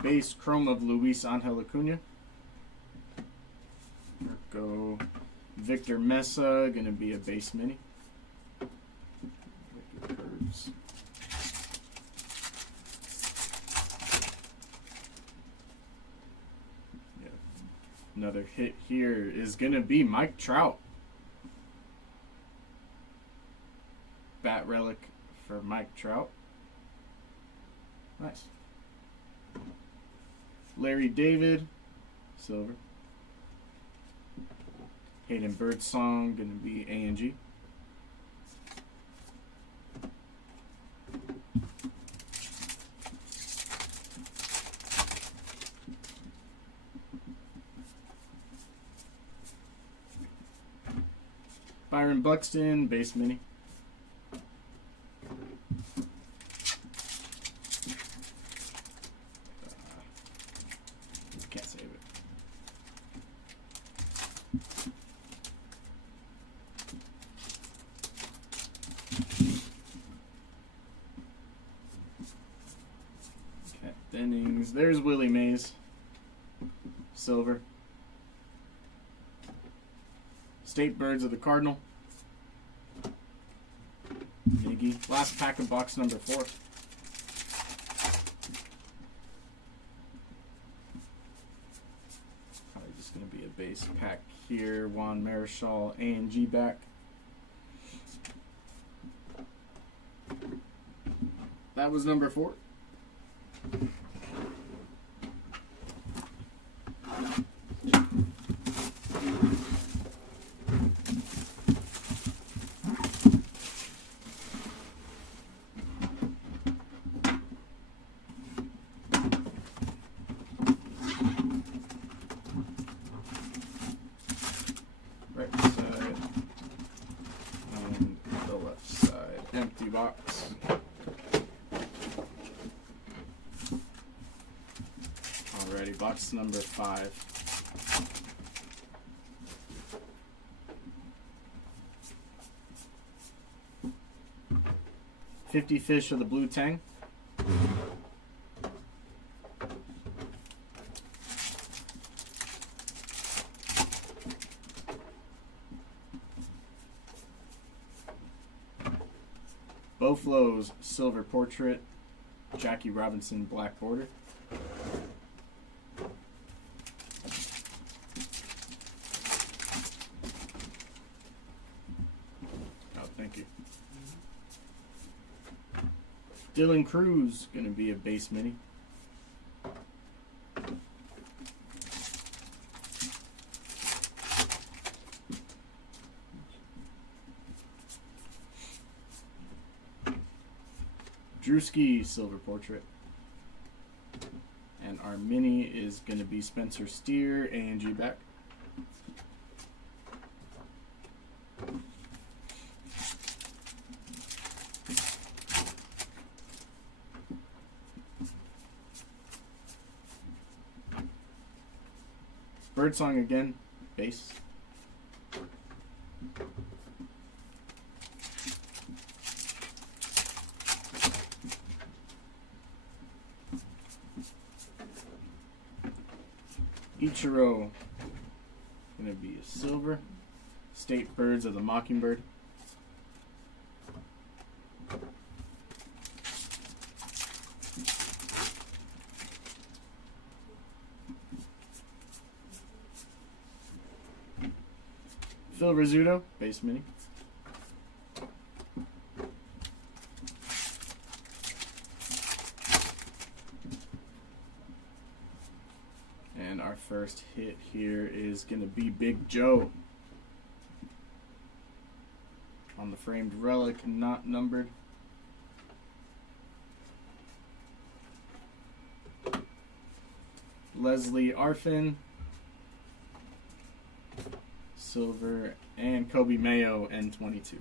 Base chrome of Luis Angel Acuna. Go Victor Mesa, gonna be a base mini. Curves. Another hit here is going to be Mike Trout. Bat relic for Mike Trout. Nice. Larry David, silver. Hayden Birdsong, going to be A&G. Byron Buxton, base mini. Can't save it. Okay, innings. There's Willie Mays, silver. State Birds of the Cardinal. Miggy. Last pack of box number 4. Probably just going to be a base pack here. Juan Marichal, A&G back. That was number 4. Right side and the left side. Empty box. Alrighty, box number 5. 50 fish of the blue tang. Boflo's silver portrait, Jackie Robinson black border. Oh, thank you. Dylan Cruz, gonna be a base mini. Drewski silver portrait. And our mini is going to be Spencer Steer, A&G back. Birdsong again, base. Ichiro, gonna be a silver. State Birds of the Mockingbird. Phil Rizzuto, base mini. And our first hit here is going to be Big Joe. On the framed relic, not numbered. Leslie Arfin. Silver. And Kobe Mayo, N22.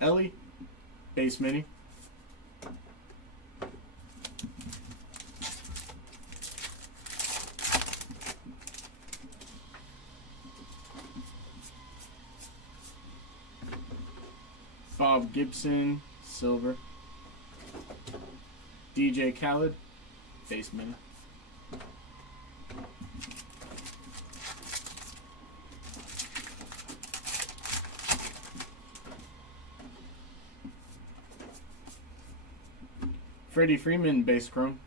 Ellie, base mini. Bob Gibson, silver. DJ Khaled, base mini. Freddie Freeman, base chrome.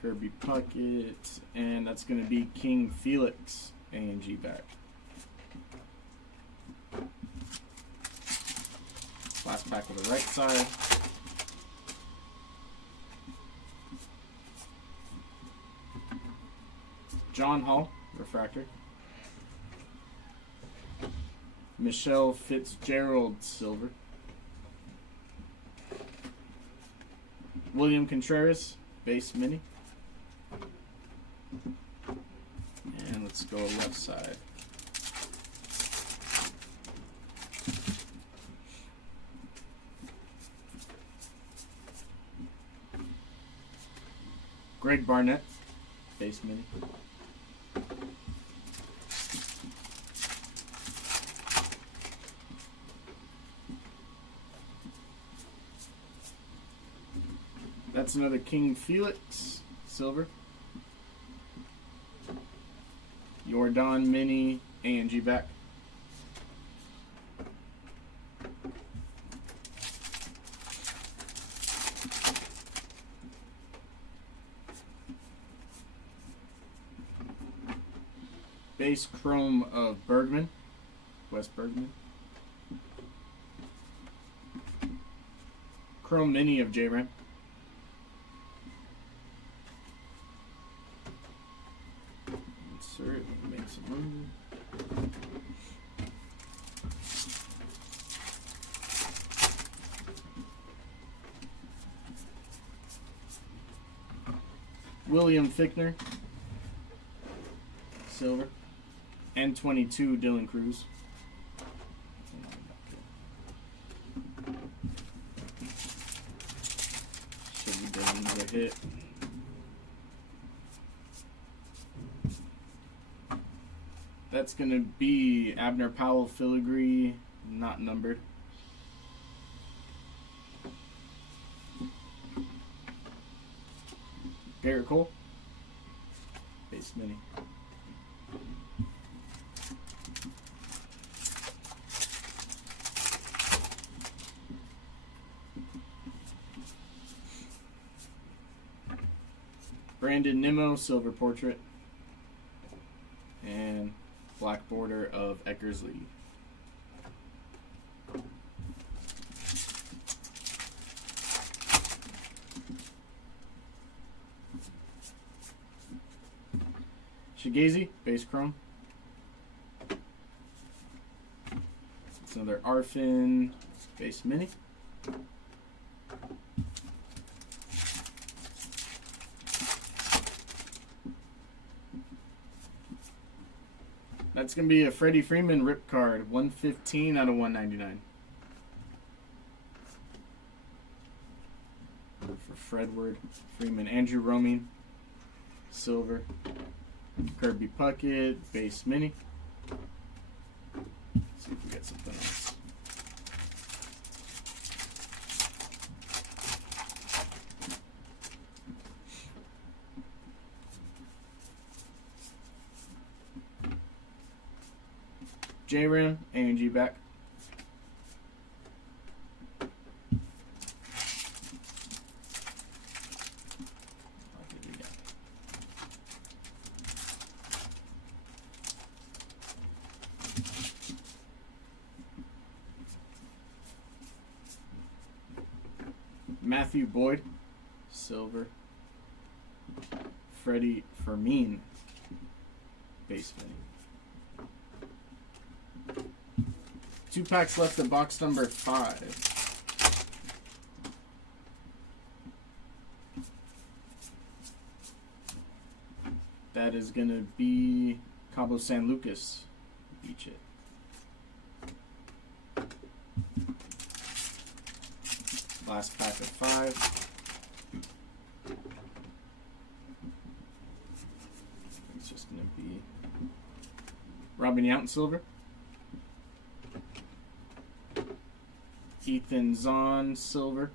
Kirby Puckett, and that's going to be King Felix, A&G back. Last pack of the right side. John Hall, refractor. Michelle Fitzgerald, silver. William Contreras, base mini. And let's go left side. Greg Barnett, base mini. That's another King Felix, silver. Jordan mini, A&G back. Base chrome of Bergman, Wes Bergman. Chrome mini of J-Ram. Insert, make some room. William Fickner, silver. N22 Dylan Cruz. Then another hit. That's going to be Abner Powell Filigree, not numbered. Garrett Cole, base mini. Brandon Nimmo, silver portrait. And black border of Eckersley. Shigazi, base chrome. It's another Arfin, base mini. That's going to be a Freddie Freeman rip card, 115 out of 199. For Fredward Freeman. Andrew Romine, silver. Kirby Puckett, base mini. Let's see if we get something else. J-Ram, A&G back. Matthew Boyd, silver. Freddie Fermin, base mini. 2 packs left in box number 5. That is going to be Cabo San Lucas. Beach it. Last pack of 5. It's just going to be Robin Yount, silver. Ethan Zahn, silver.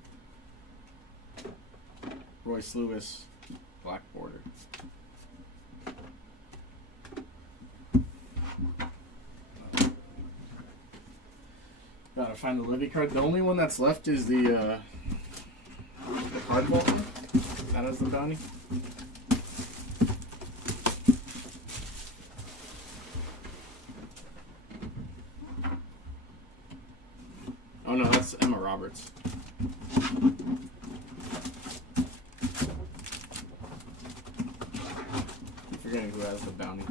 Royce Lewis, black border. Gotta find the Livy card. The only one that's left is the card vault one. That has the bounty. Oh no, that's Emma Roberts. I'm forgetting who has the bounty.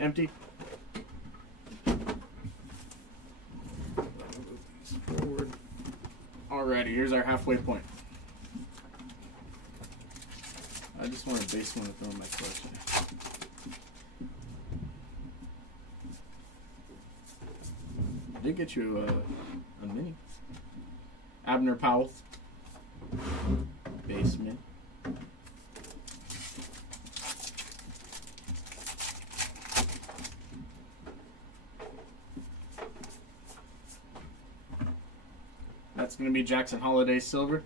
Empty. Forward. Alrighty, here's our halfway point. I just want a base one to throw in my collection. I did get you a mini. Abner Powell, base mini. That's going to be Jackson Holiday, silver.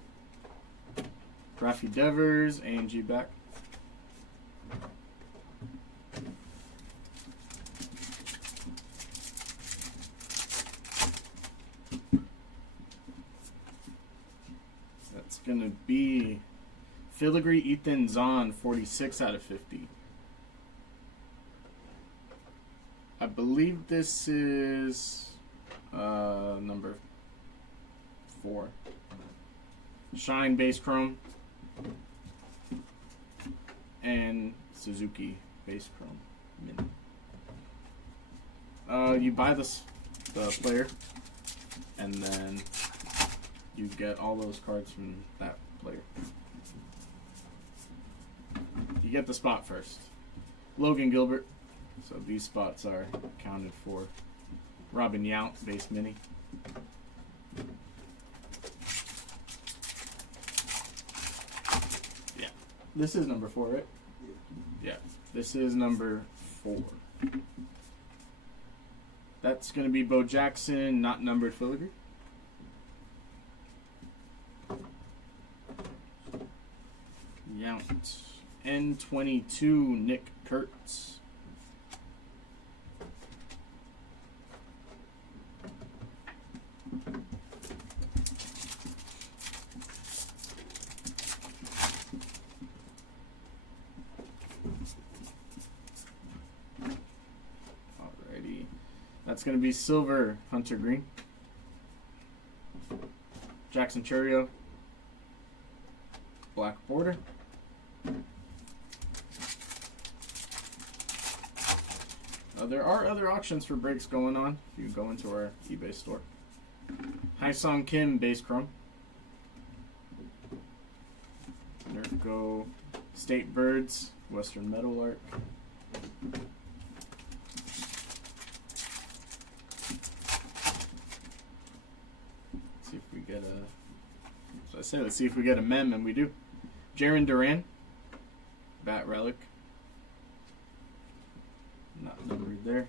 Rafi Devers, A&G back. That's going to be Filigree Ethan Zahn, 46 out of 50. I believe this is number 4. Shine base chrome and Suzuki base chrome mini. You buy the player and then you get all those cards from that player. You get the spot first. Logan Gilbert. So these spots are accounted for. Robin Yount base mini. This is number 4, right? Yeah. This is number 4. That's going to be Bo Jackson, not numbered filigree. Yount. N22, Nick Kurtz. Alrighty. That's going to be silver, Hunter Green. Jackson Churio. Black border. There are other auctions for breaks going on if you go into our eBay store. Haesung Kim base chrome. Nerfco State Birds Western Meadowlark. Let's see if we get a. So I say let's see if we get a mem, and we do. Jaron Duran Bat Relic. Not numbered there.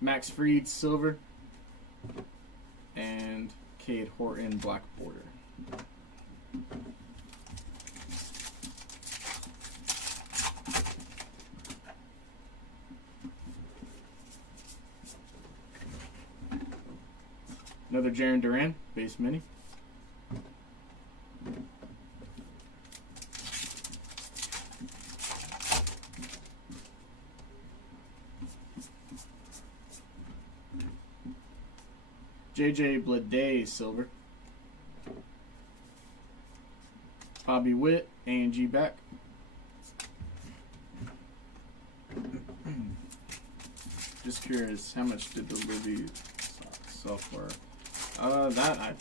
Max Fried silver. And Cade Horton black border. Another Jaron Duran base mini. JJ Bleday silver. Bobby Witt, A&G back. Just curious, how much did the Libby sell for? That I'm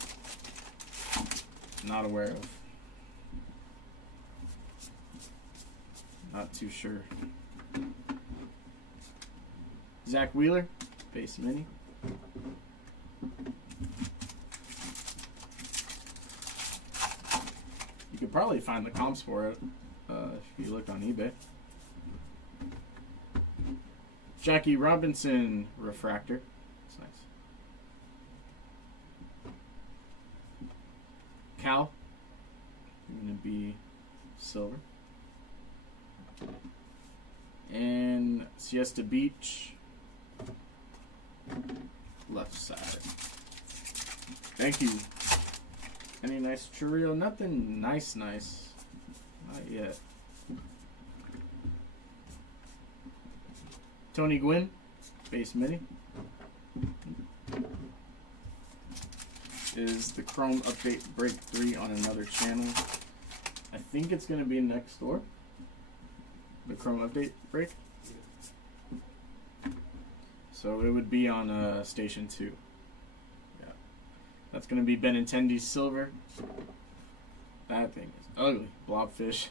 not aware of. Not too sure. Zach Wheeler, base mini. You could probably find the comps for it if you look on eBay. Jackie Robinson refractor. That's nice. Cal. Going to be silver. And Siesta Beach. Left side. Thank you. Any nice Churio? Nothing nice. Not yet. Tony Gwynn, base mini. Is the Chrome update break 3 on another channel? I think it's going to be next door. The Chrome update break. So it would be on Station 2. Yeah. That's going to be Benintendi's silver. That thing is ugly. Blobfish.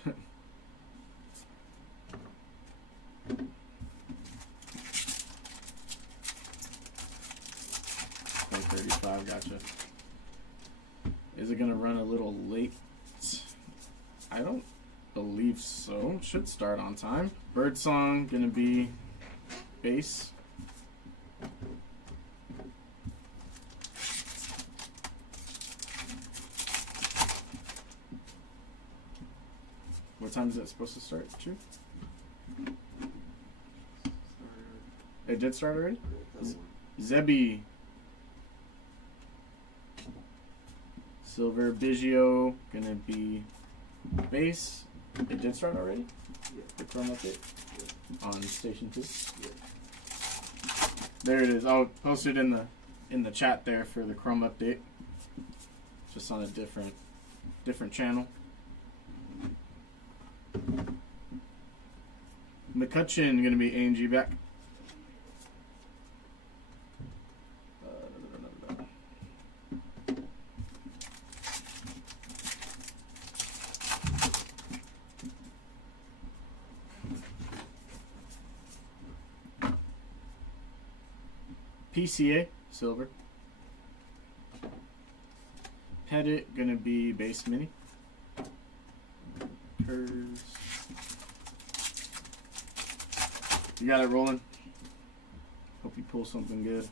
35, gotcha. Is it going to run a little late? I don't believe so. Should start on time. Birdsong going to be base. What time is it supposed to start, Chu? It did start already? Zebi. Silver Biggio, gonna be base. It did start already? Yeah. The Chrome update? Yeah. On Station 2? Yeah. There it is. I'll post it in the chat there for the Chrome update. Just on a different channel. McCutcheon gonna be A&G back. PCA silver. Pettit gonna be base mini. hers. You got it rolling. Hope you pull something good.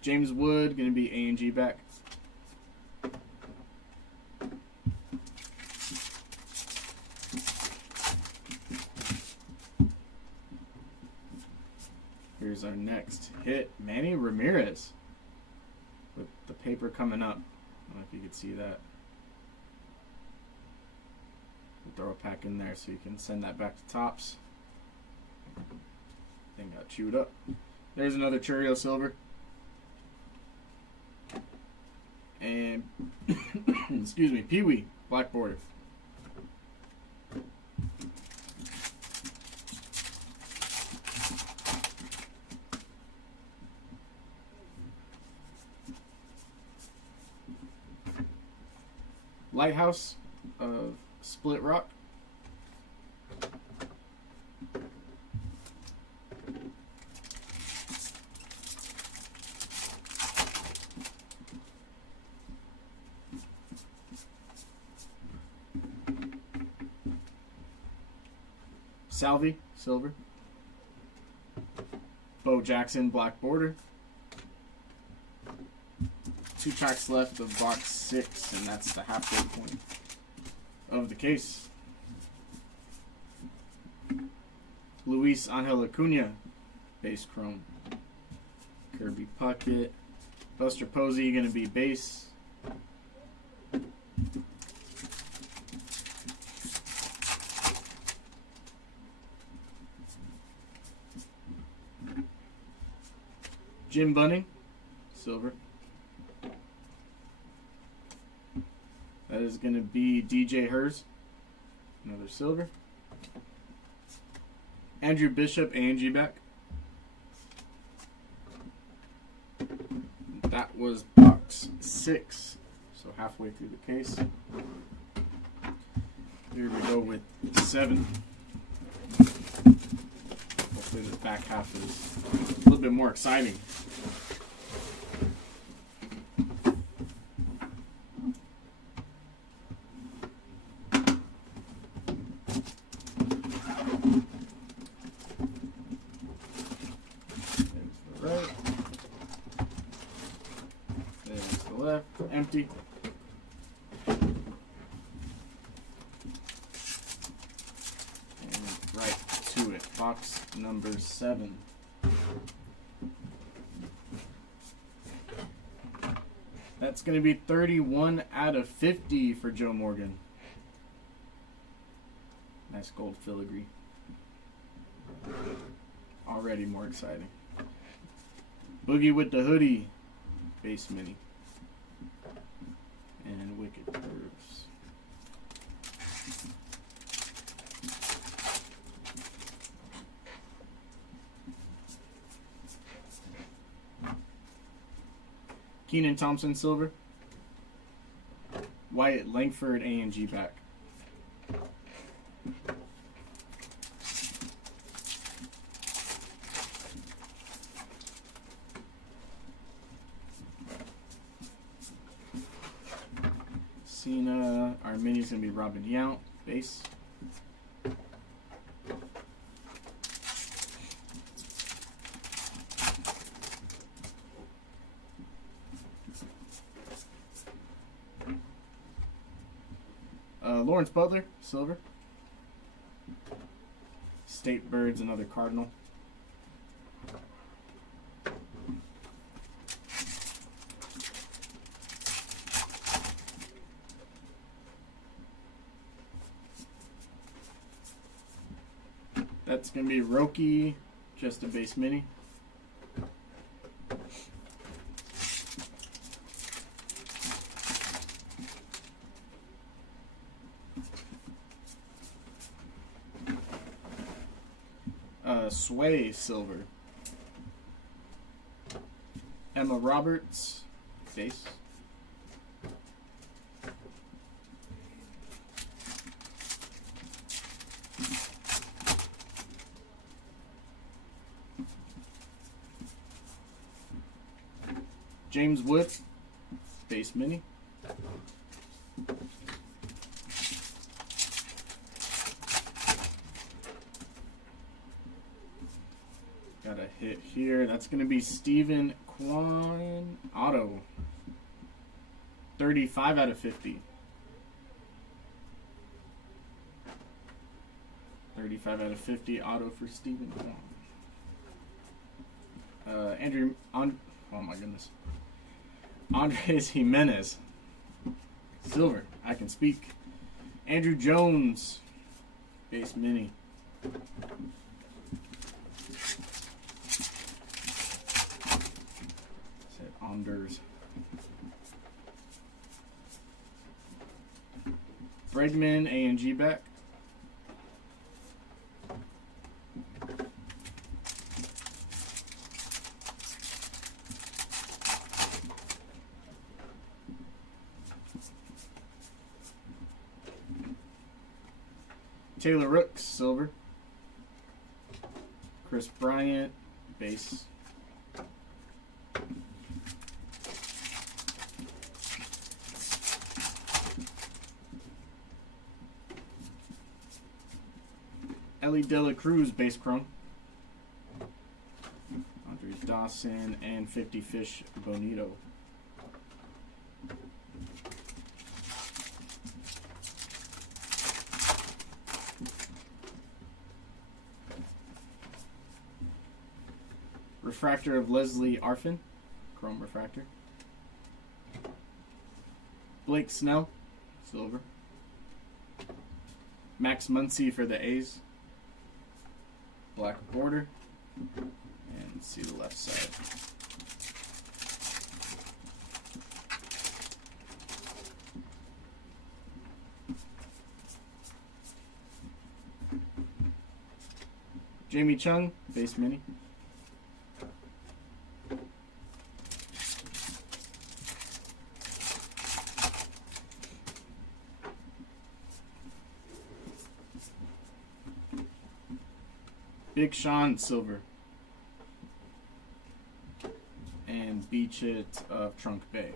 James Wood, gonna be A&G back. Here's our next hit, Manny Ramirez, with the paper coming up. I don't know if you could see that. We'll throw a pack in there so you can send that back to Topps. Thing got chewed up. There's another Churio Silver. And, excuse me, Pee Wee, black border. Lighthouse of Split Rock. Salvi, silver. Bo Jackson, black border. 2 packs left of box 6, and that's the halfway point of the case. Luis Angel Acuna, base chrome. Kirby Puckett. Buster Posey, going to be base. Jim Bunning, silver. That is going to be DJ Hers, another silver. Andrew Bishop, A&G back. That was box 6, so halfway through the case. Here we go with 7. Hopefully the back half is a little bit more exciting. Left, empty. And right to it, box number 7. That's going to be 31 out of 50 for Joe Morgan. Nice gold filigree. Already more exciting. Boogie with the hoodie, base mini. And Wicked Curves. Keenan Thompson, silver. Wyatt Langford, A&G back. Cena, our mini is going to be Robin Yount, base. Lawrence Butler, silver. State Birds, another Cardinal. That's going to be Roki, just a base mini. Sway, silver. Emma Roberts, base. James Wood, base mini. here. That's going to be Stephen Kwan auto. 35 out of 50. 35 out of 50 auto for Stephen Kwan. Oh my goodness. Andres Jimenez. Silver. I can speak. Andrew Jones. Base mini. Said Anders. Bregman A&G back. Taylor Rooks, silver. Chris Bryant, base. Ellie De La Cruz, base chrome. Andre Dawson and 50 Fish Bonito. Refractor of Leslie Arfin, chrome refractor. Blake Snell, silver. Max Muncy for the A's. Black border. And see the left side. Jamie Chung, base mini. Big Sean, silver. And Beach It of Trunk Bay.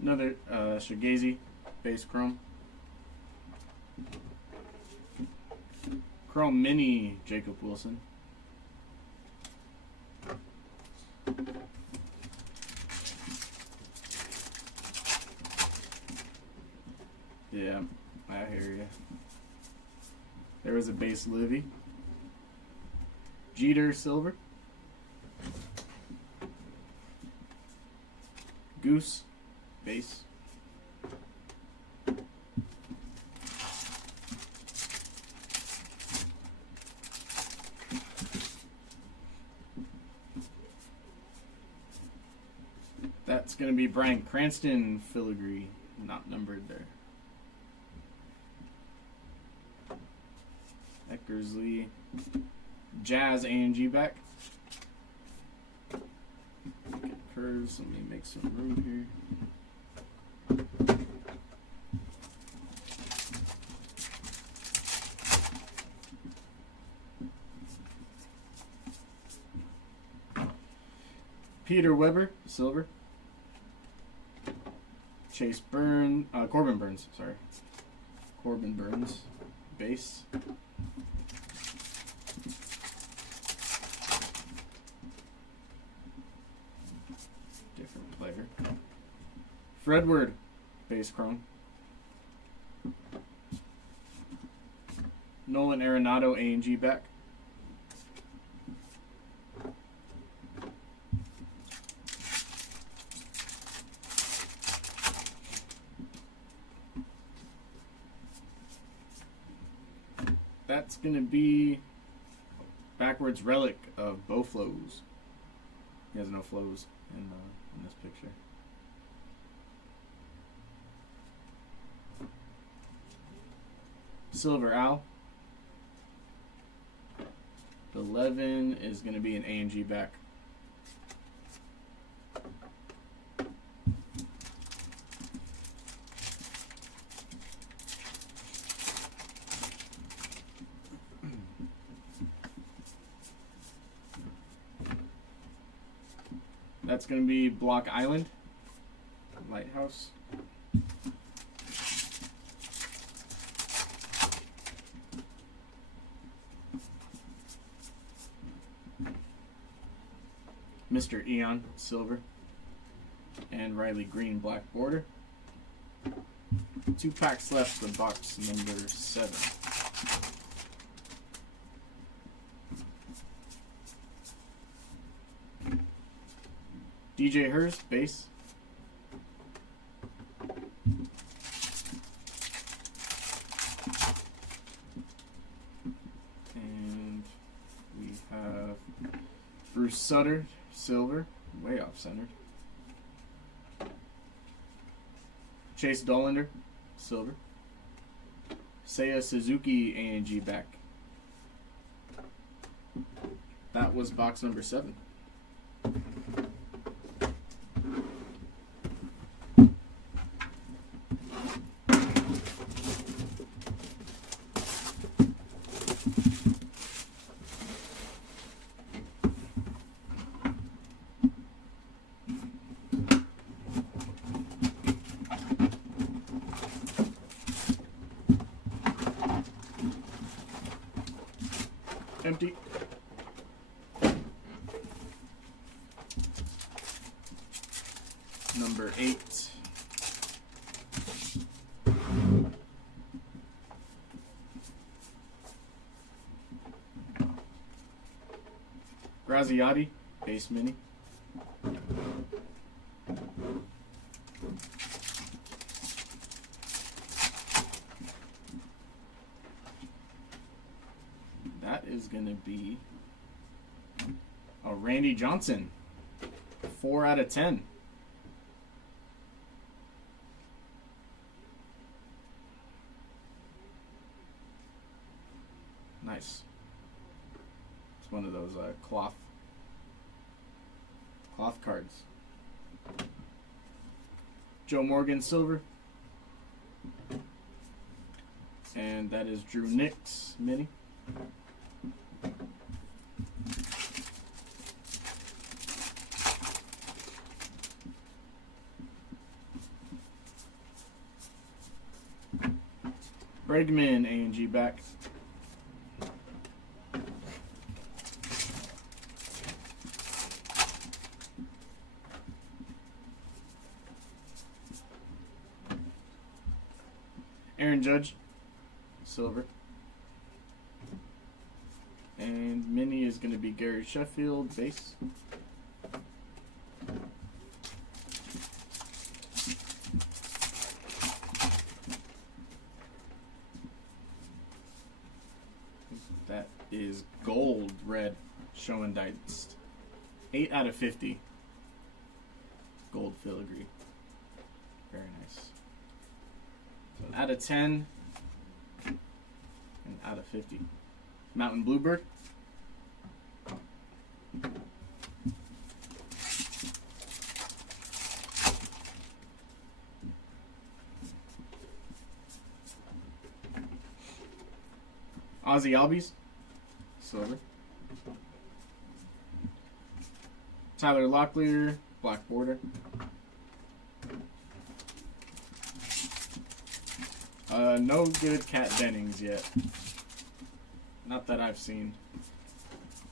Another Shagazy, base chrome. Chrome mini, Jacob Wilson. Yeah, I hear you. There was a base Livy. Jeter, silver. Goose, base. That's going to be Brian Cranston, filigree, not numbered there. Eckersley, Jazz A&G back. Get curves. Let me make some room here. Peter Weber, silver. Chase Burns, Corbin Burns, sorry. Corbin Burns, base. Different player. Fredward, base chrome. Nolan Arenado, A&G back. That's going to be backwards relic of Bo Flows. He has no flows in this picture. Silver Al. 11 is going to be an A&G back. That's going to be Block Island Lighthouse. Mr. Eon, silver. And Riley Green, black border. 2 packs left for box number 7. DJ Hurst, base. And we have Bruce Sutter, silver, way off centered. Chase Dollander, silver. Seiya Suzuki, A&G back. That was box number 7. Empty. Number 8. Graziati, base mini. That is going to be a Randy Johnson. 4 out of 10. Nice. It's one of those cloth cards. Joe Morgan, silver. And that is Drew Nix, mini. Bregman, A&G back. Aaron Judge, silver. And mini is going to be Gary Sheffield, base. That is gold red show and diced. 8 out of 50. Gold filigree. Very nice. So out of 10 and out of 50. Mountain Bluebird. Ozzy Albies, silver. Tyler Locklear, black border. No good Cat Dennings yet. Not that I've seen.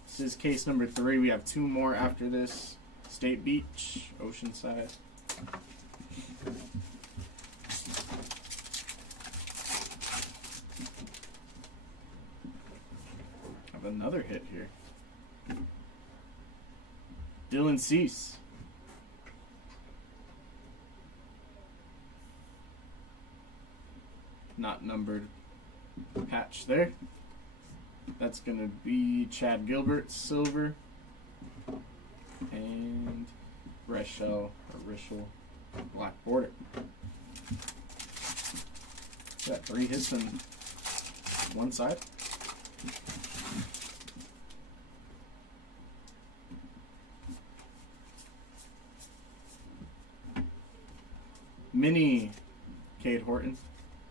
This is case number 3. We have 2 more after this. State Beach, Oceanside. Have another hit here. Dylan Cease. Not numbered patch there. That's going to be Chad Gilbert, silver. And Rishel, black border. Got 3 hits on one side. Mini Cade Horton,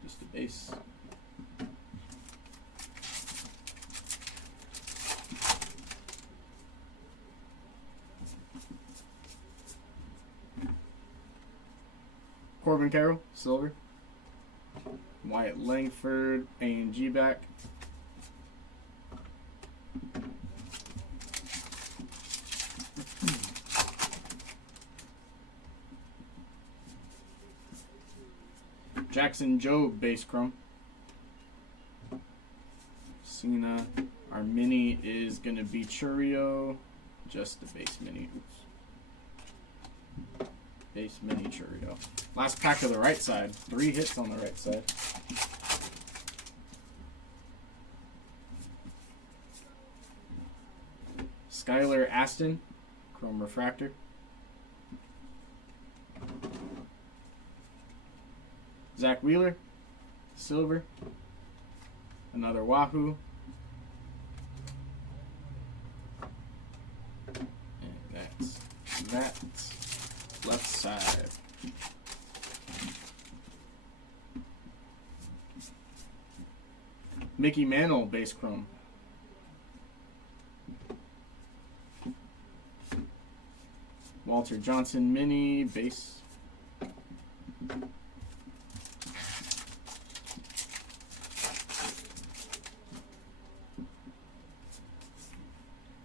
just a base. Corbin Carroll, silver. Wyatt Langford, A&G back. Jackson Jobe, base chrome. Cena. Our mini is going to be Churio. Just the base mini. Oops. Base mini Churio. Last pack of the right side. 3 hits on the right side. Skylar Aston, chrome refractor. Zach Wheeler, silver. Another Wahoo. And that's that. Left side. Mickey Mantle, base chrome. Walter Johnson, mini, base.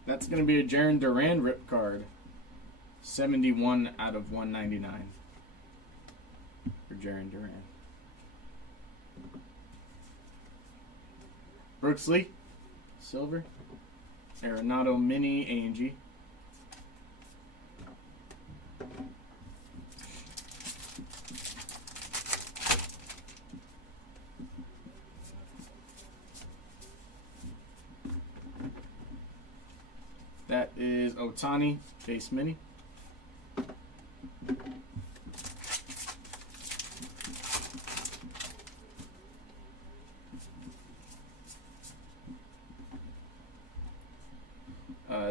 That's going to be a Jaron Duran rip card. 71 out of 199 for Jaron Duran. Brooks Lee, silver. Arenado mini, A&G. That is Otani, base mini.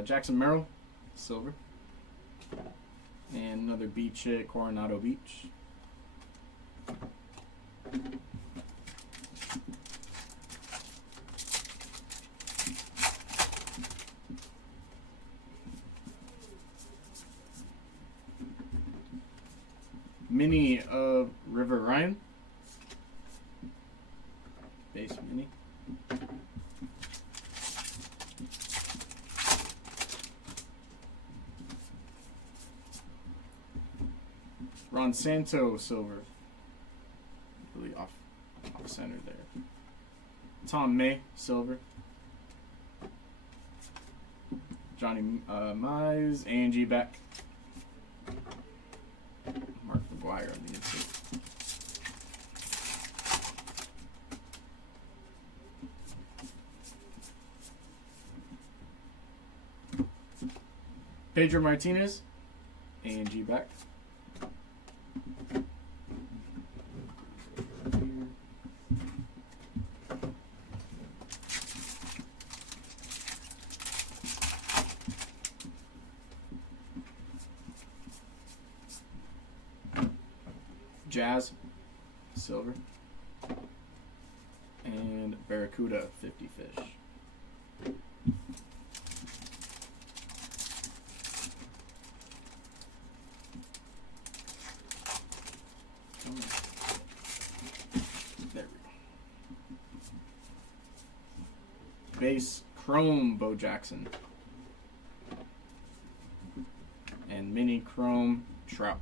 Jackson Merrill, silver. And another beach at Coronado Beach. Mini of River Ryan. Base mini. Ron Santo, silver. Really off center there. Tom May, silver. Johnny Mize, A&G back. Mark McGuire on the inside. Pedro Martinez, A&G back. Jazz, silver. And Barracuda, 50 fish. There we go. Base chrome Bo Jackson. And mini chrome Trout.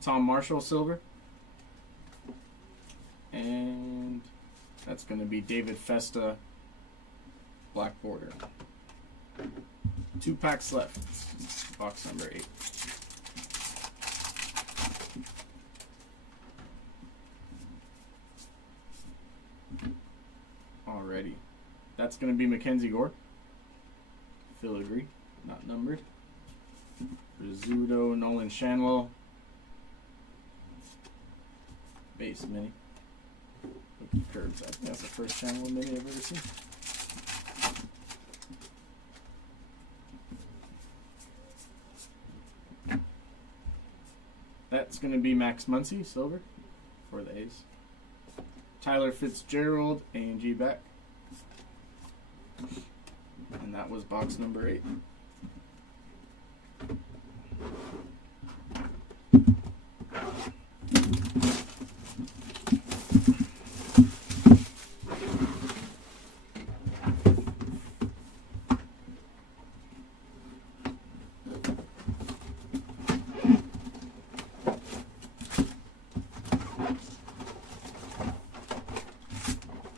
Tom Marshall, silver. And that's going to be David Festa, black border. 2 packs left. Box number 8. Alrighty. That's going to be Mackenzie Gore. Filigree, not numbered. Rizzuto, Nolan Shanwell. Base mini. Curves. I think that's the first channel mini I've ever seen. That's going to be Max Muncy, silver. before the A's. Tyler Fitzgerald, A&G back. And that was box number 8.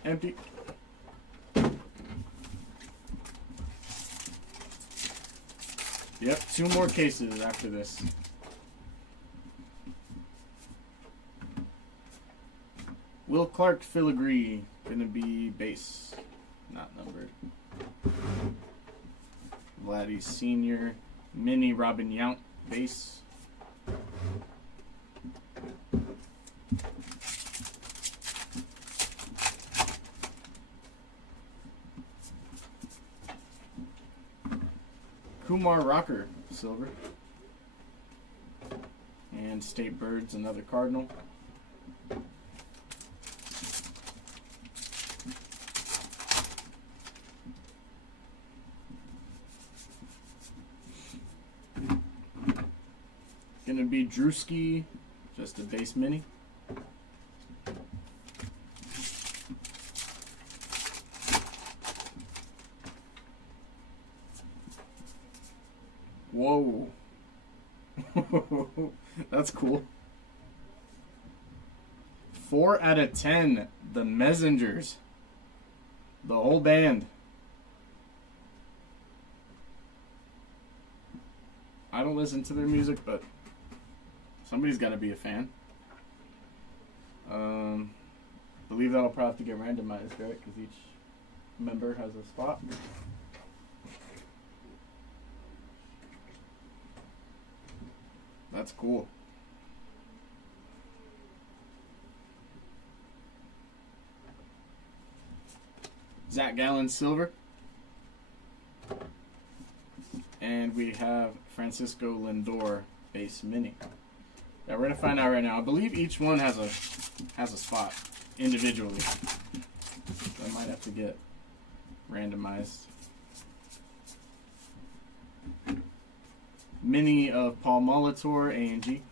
Empty. Yep, 2 more cases after this. Will Clark Filigree, gonna be base, not numbered. Vladdy Sr., Mini Robin Yount, base. Kumar Rocker, silver. And State Birds, another Cardinal. Gonna be Drewski, just a base mini. Whoa. That's cool. 4 out of 10. The Messengers. The whole band. I don't listen to their music, but somebody's got to be a fan. Believe that'll probably have to get randomized, right? Because each member has a spot. That's cool. Zach Gallen, silver. And we have Francisco Lindor, base mini. Yeah, we're gonna find out right now. I believe each one has a spot individually. So I might have to get randomized. Mini of Paul Molitor, A&G.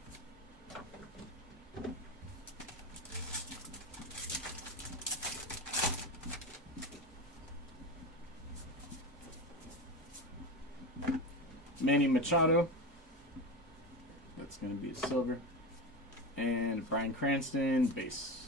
Manny Machado. That's going to be a silver. And Bryan Cranston, base.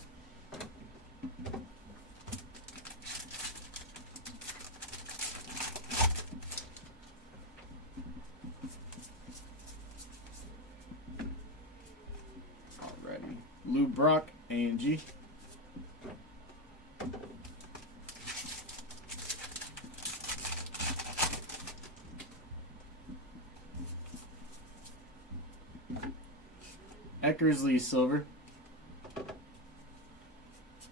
Alrighty. Lou Brock, A&G. Eckersley, silver.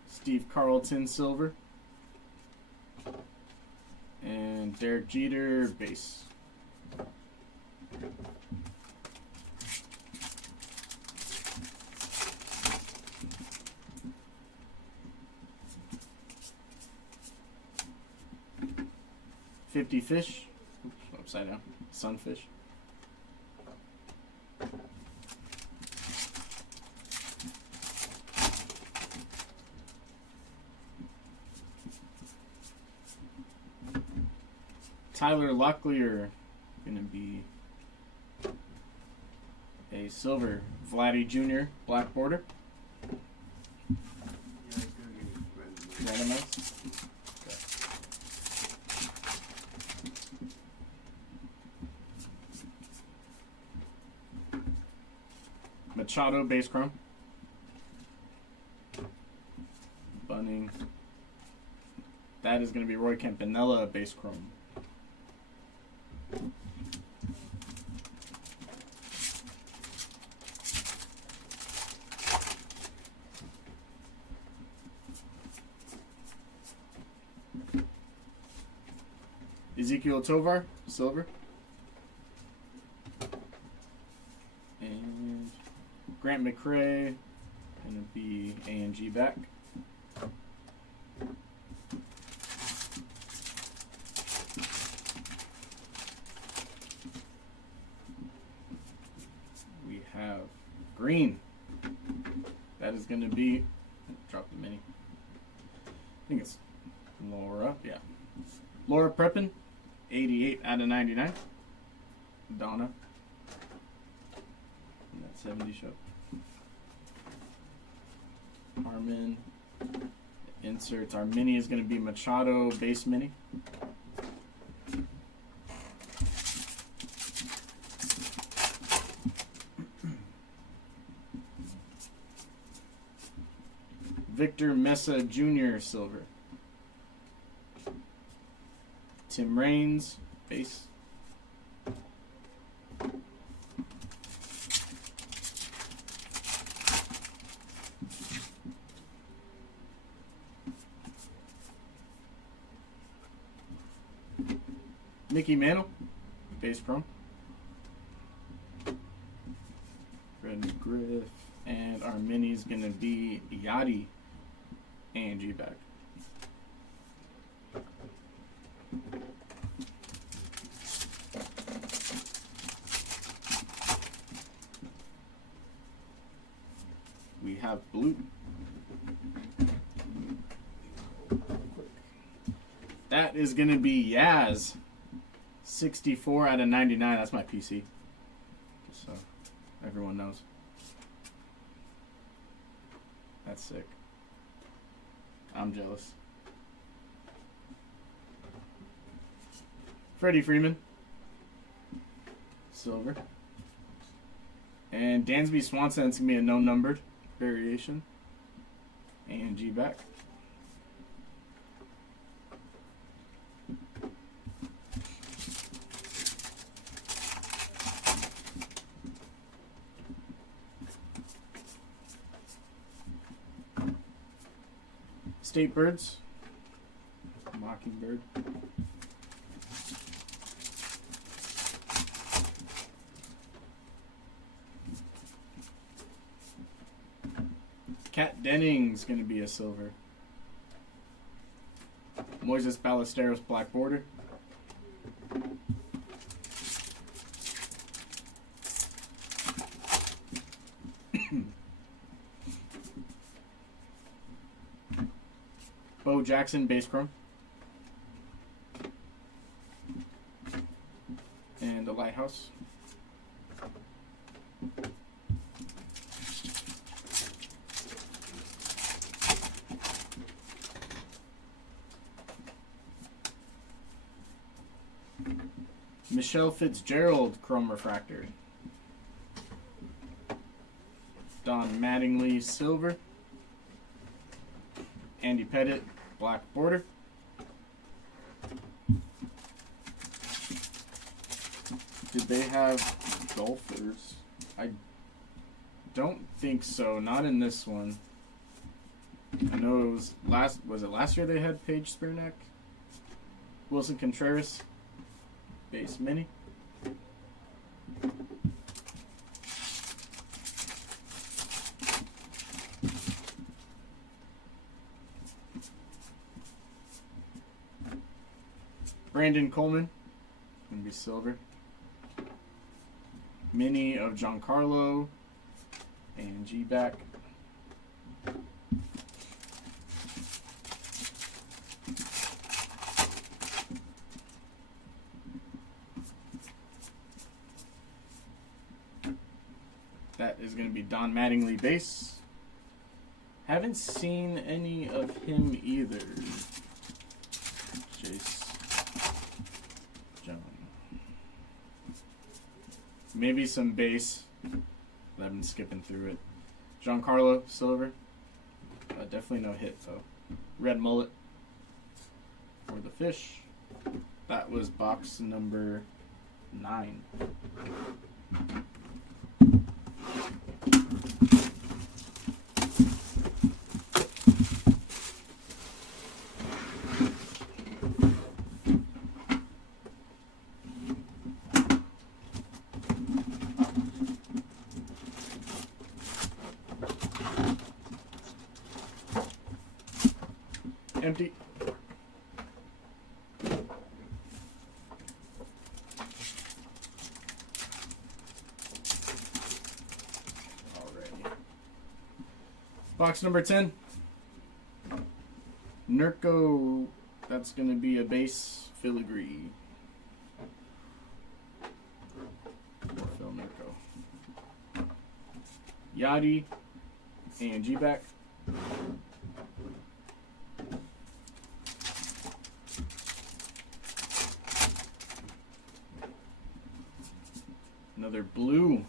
Steve Carlton, silver. And Derek Jeter, base. $50 fish. Oops, upside down. Sunfish. Tyler Locklear, gonna be a silver. Vladdy Jr., black border. Randomized. Okay. Machado, base chrome. Bunning. That is gonna be Roy Campanella, base chrome. Ezekiel Tovar, silver. And Grant McCrae Gonna be A and G back. We have green. That is gonna be, drop the mini. I think it's Laura, yeah. Laura Preppin, 88 out of 99. Donna. And that 70 show. Armin. Inserts. Our mini is going to be Machado base mini. Victor Mesa Jr. silver. Tim Raines base. Mickey Mantle, base chrome. Fred Griff, and our mini is gonna be Yachty and G back. We have blue. That is gonna be Yaz. 64 out of 99. That's my PC. Just so everyone knows. That's sick. I'm jealous. Freddie Freeman. Silver. And Dansby Swanson, it's going to be a no numbered variation. And G back. State Birds, Mockingbird, Kat Denning's going to be a silver, Moises Ballesteros black border, Bo Jackson base chrome, and a lighthouse. Michelle Fitzgerald chrome refractor. Don Mattingly silver. Andy Pettit black border. Did they have golfers? I don't think so. Not in this one. I know it was last year they had Paige Spearneck? Wilson Contreras base mini. Brandon Coleman, gonna be silver. Mini of Giancarlo and G back. That is gonna be Don Mattingly base. Haven't seen any of him either. Jace. Maybe some base. I've been skipping through it. Giancarlo silver. Definitely no hit though. Red mullet for the fish. That was box number 9. Empty. Alrighty. Box number 10. Nurko. That's going to be a base filigree. Phil Nurko. Yachty and G-Back. Another blue.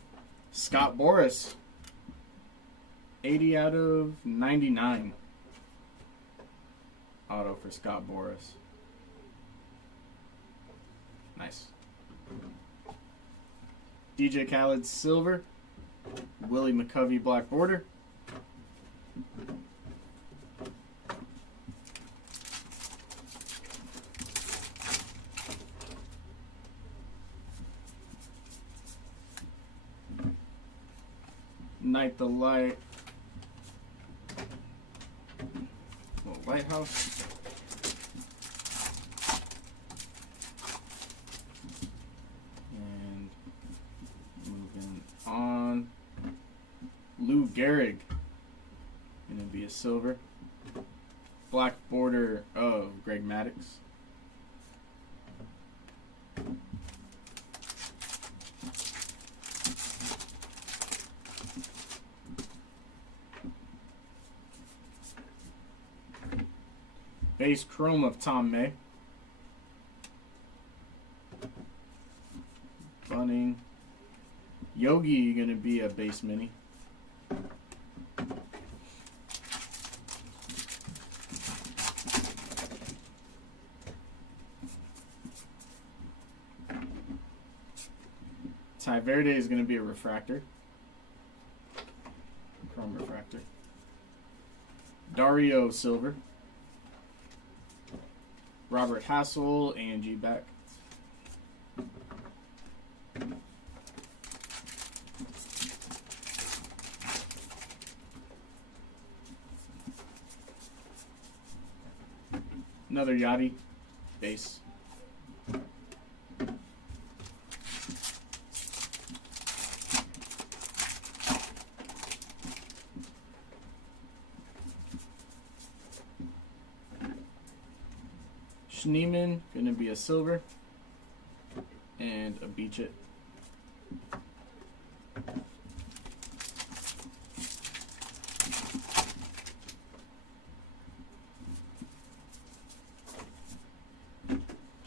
Scott Boras. 80 out of 99. Auto for Scott Boras. Nice. DJ Khaled silver. Willie McCovey black border. Night the Light. Little Lighthouse. And moving on. Lou Gehrig. Gonna be a silver. Black border of Greg Maddux. Base chrome of Tom May. Bunning. Yogi gonna be a base mini. Ty Verde is gonna be a refractor. Chrome refractor. Dario silver. Robert Hassel and G-Back. Another Yachty base. Schneeman, gonna be a silver, and a Beach It.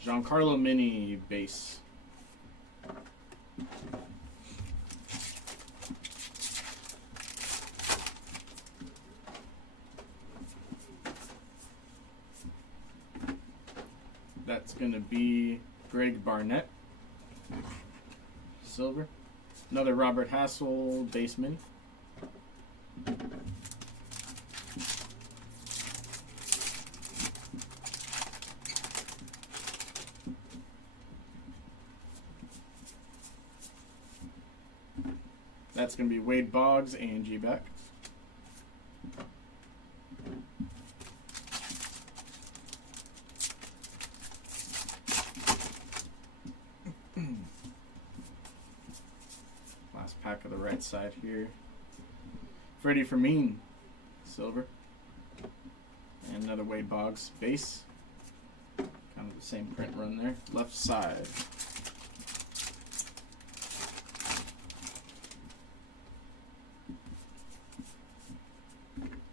Giancarlo Mini base. That's going to be Greg Barnett. Silver. Another Robert Hassel base mini. That's going to be Wade Boggs and G-Back. Last pack of the right side here. Freddie Fermin, silver. And another Wade Boggs base. Kind of the same print run there. Left side.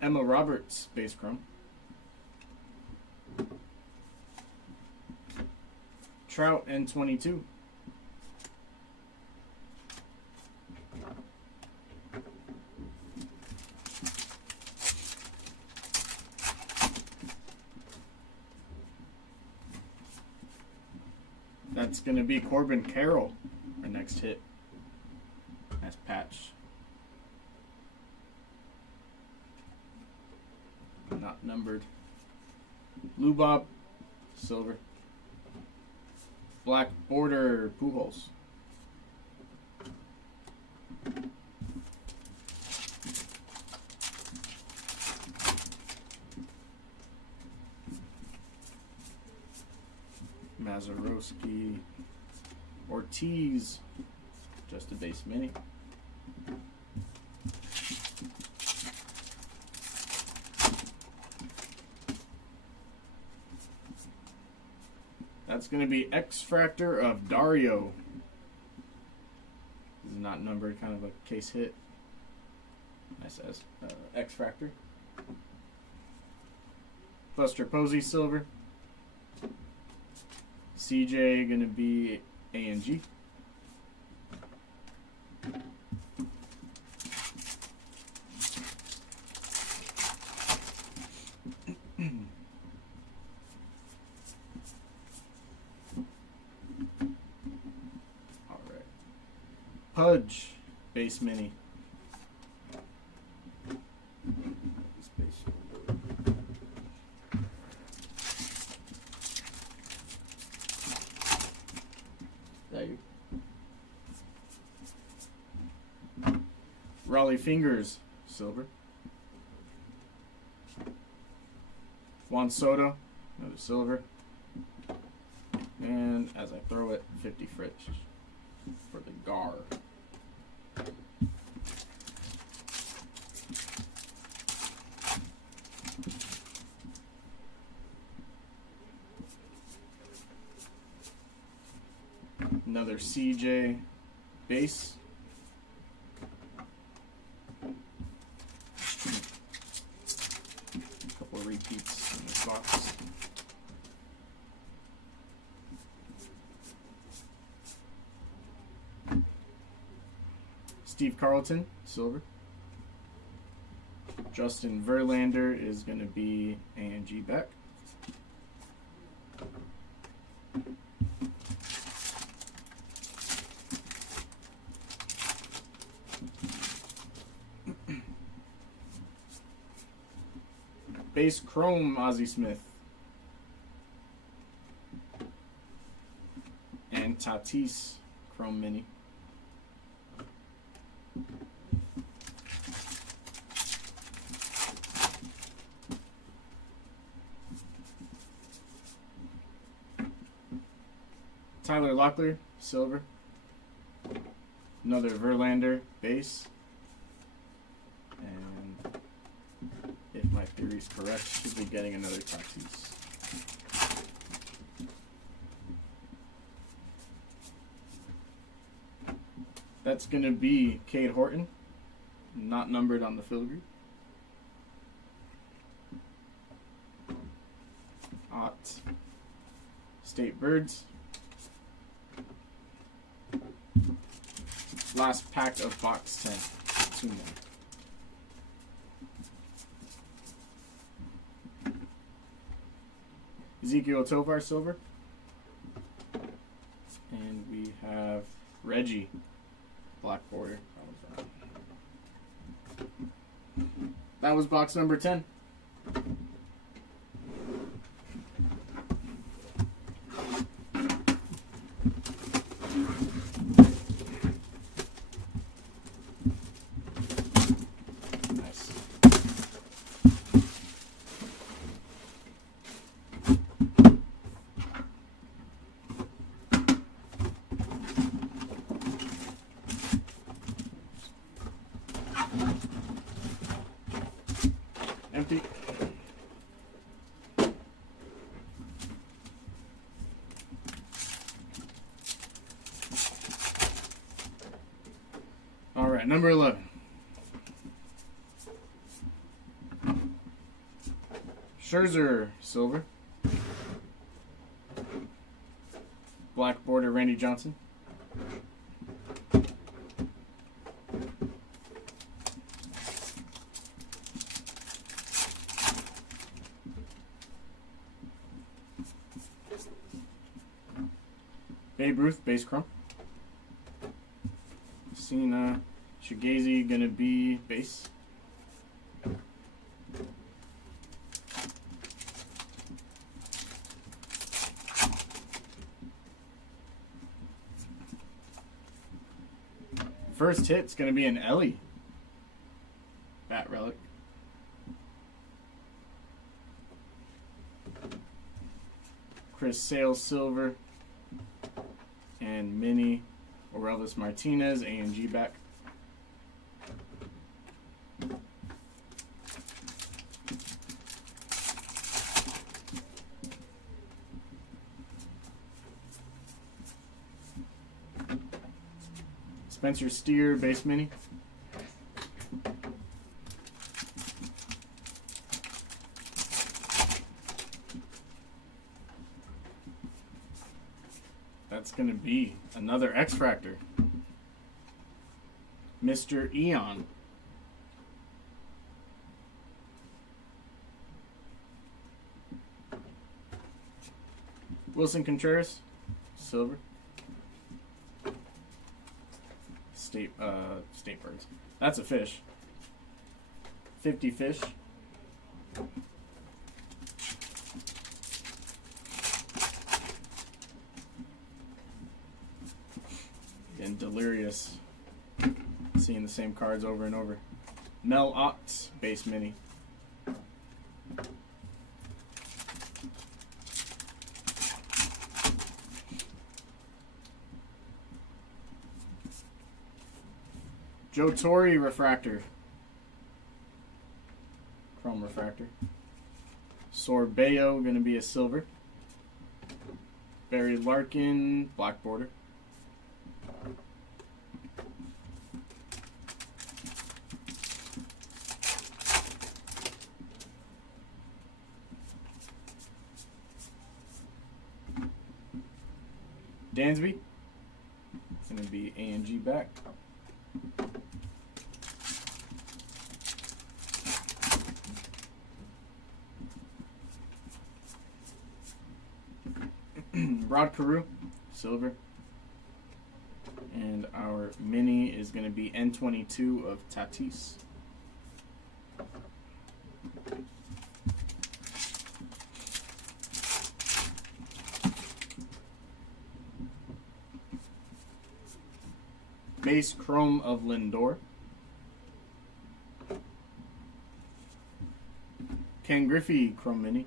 Emma Roberts, base chrome. Trout N22. That's going to be Corbin Carroll, our next hit. Nice patch. Not numbered. Lubop, silver. Black border Pujols. Yastrzemski, Ortiz, just a base mini. That's going to be X-Fractor of Dario. This is not numbered, kind of a case hit. Nice as X-Fractor. Buster Posey silver. CJ going to be ANG. Alright. Pudge base mini. Space. There you Raleigh Fingers, silver. Juan Soto, another silver. And as I throw it, 50 Fritz for the Gar. Another CJ base. Couple of repeats in this box. Steve Carlton, silver. Justin Verlander is going to be ANG back. Base Chrome Ozzie Smith. And Tatis Chrome Mini. Tyler Locklear, silver. Another Verlander base. And if my theory is correct, should be getting another Tatis. That's going to be Cade Horton, not numbered on the filigree. State Birds. Last pack of box 10. 2 more. Ezekiel Tovar silver. And we have Reggie black border. That was box number 10. Nice. Empty. All right, number 11. Scherzer, silver. Black border, Randy Johnson. Babe Ruth, base chrome. Cena, Shigazi gonna be base. First hit's gonna be an Ellie. Bat relic. Chris Sale silver. and mini Aurelvis Martinez, A&G back. Spencer Steer, base mini. That's going to be another X-Fractor. Mr. Eon. Wilson Contreras, silver. State birds. That's a fish. 50 fish. And delirious. Seeing the same cards over and over. Mel Otts, base mini. Joe Torre refractor. Chrome refractor. Sorbeo going to be a silver. Barry Larkin, black border. Dansby. Going to be A&G back. Rod Carew, silver. And our mini is going to be N22 of Tatis. Base chrome of Lindor. Ken Griffey chrome mini.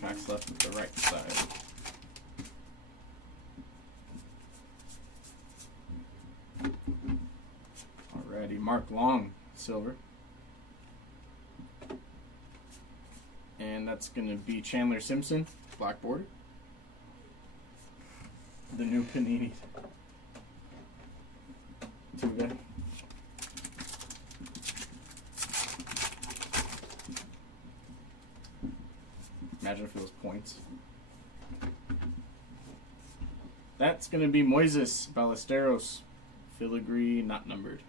Packs left with the right side. Alrighty, Mark Long, silver. And that's going to be Chandler Simpson, black border. The new Panini. Two-guy. Imagine if it was points. That's going to be Moises Ballesteros. Filigree, not numbered.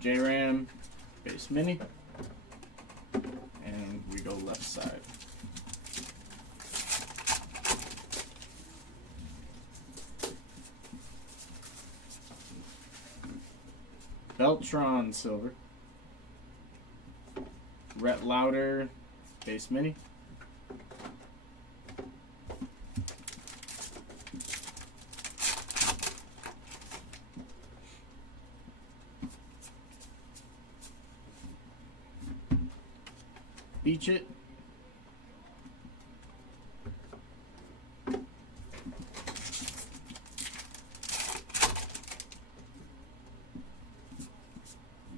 J-Ram, base mini. And we go left side. Beltron, silver. Rhett Lauder, base mini. Beach it.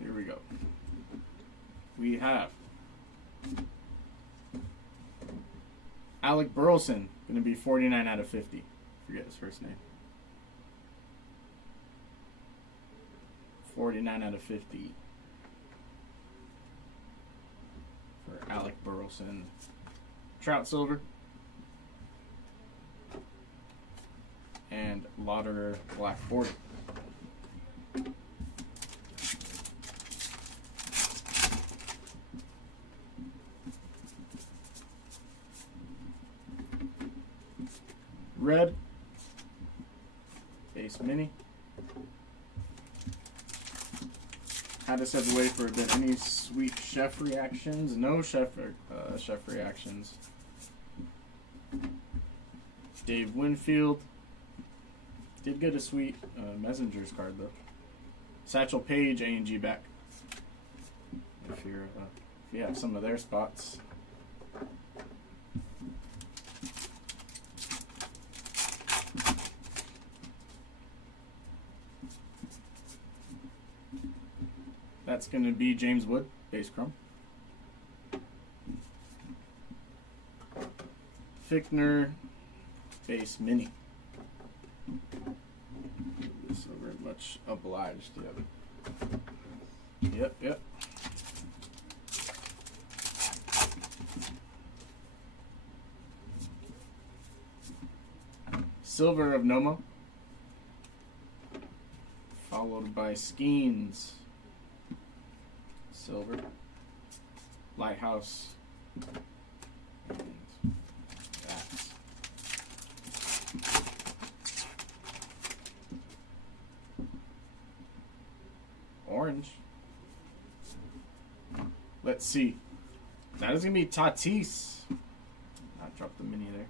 Here we go. We have Alec Burleson, going to be 49 out of 50. Forget his first name. 49 out of 50 for Alec Burleson. Trout silver. And Lauder black border. Red, base mini. Had to step away for a bit. Any sweet chef reactions? No chef reactions. Dave Winfield. Did get a sweet Messengers card though. Satchel Paige, A&G back. If you have some of their spots. That's going to be James Wood, base chrome. Fickner, base mini. So very much obliged. Yep. Silver of Noma, followed by Skeens. Silver, Lighthouse, and that. Orange. Let's see. That is going to be Tatis. I dropped the mini there.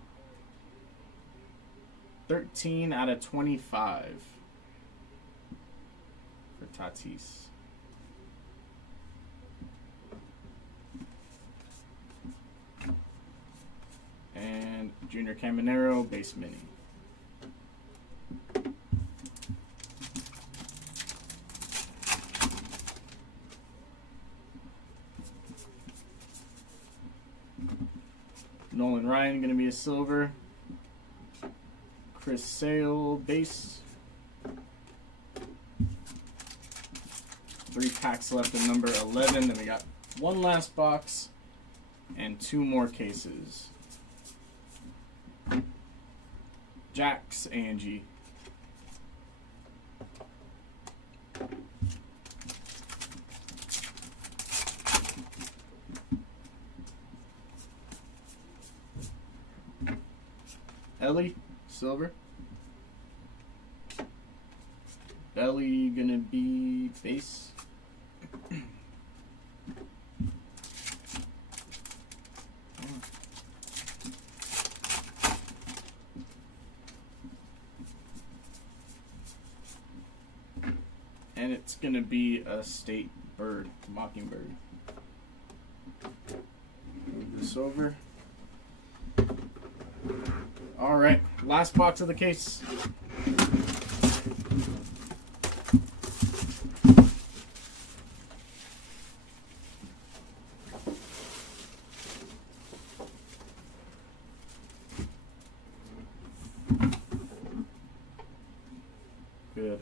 13 out of 25 for Tatis. And Junior Caminero, base mini. Nolan Ryan going to be a silver. Chris Sale, base. 3 packs left in number 11. Then we got one last box and 2 more cases. Jax, A&G. Ellie, silver. Belly gonna be base. And it's gonna be a state bird, mockingbird. Move this over. All right, last box of the case. Good.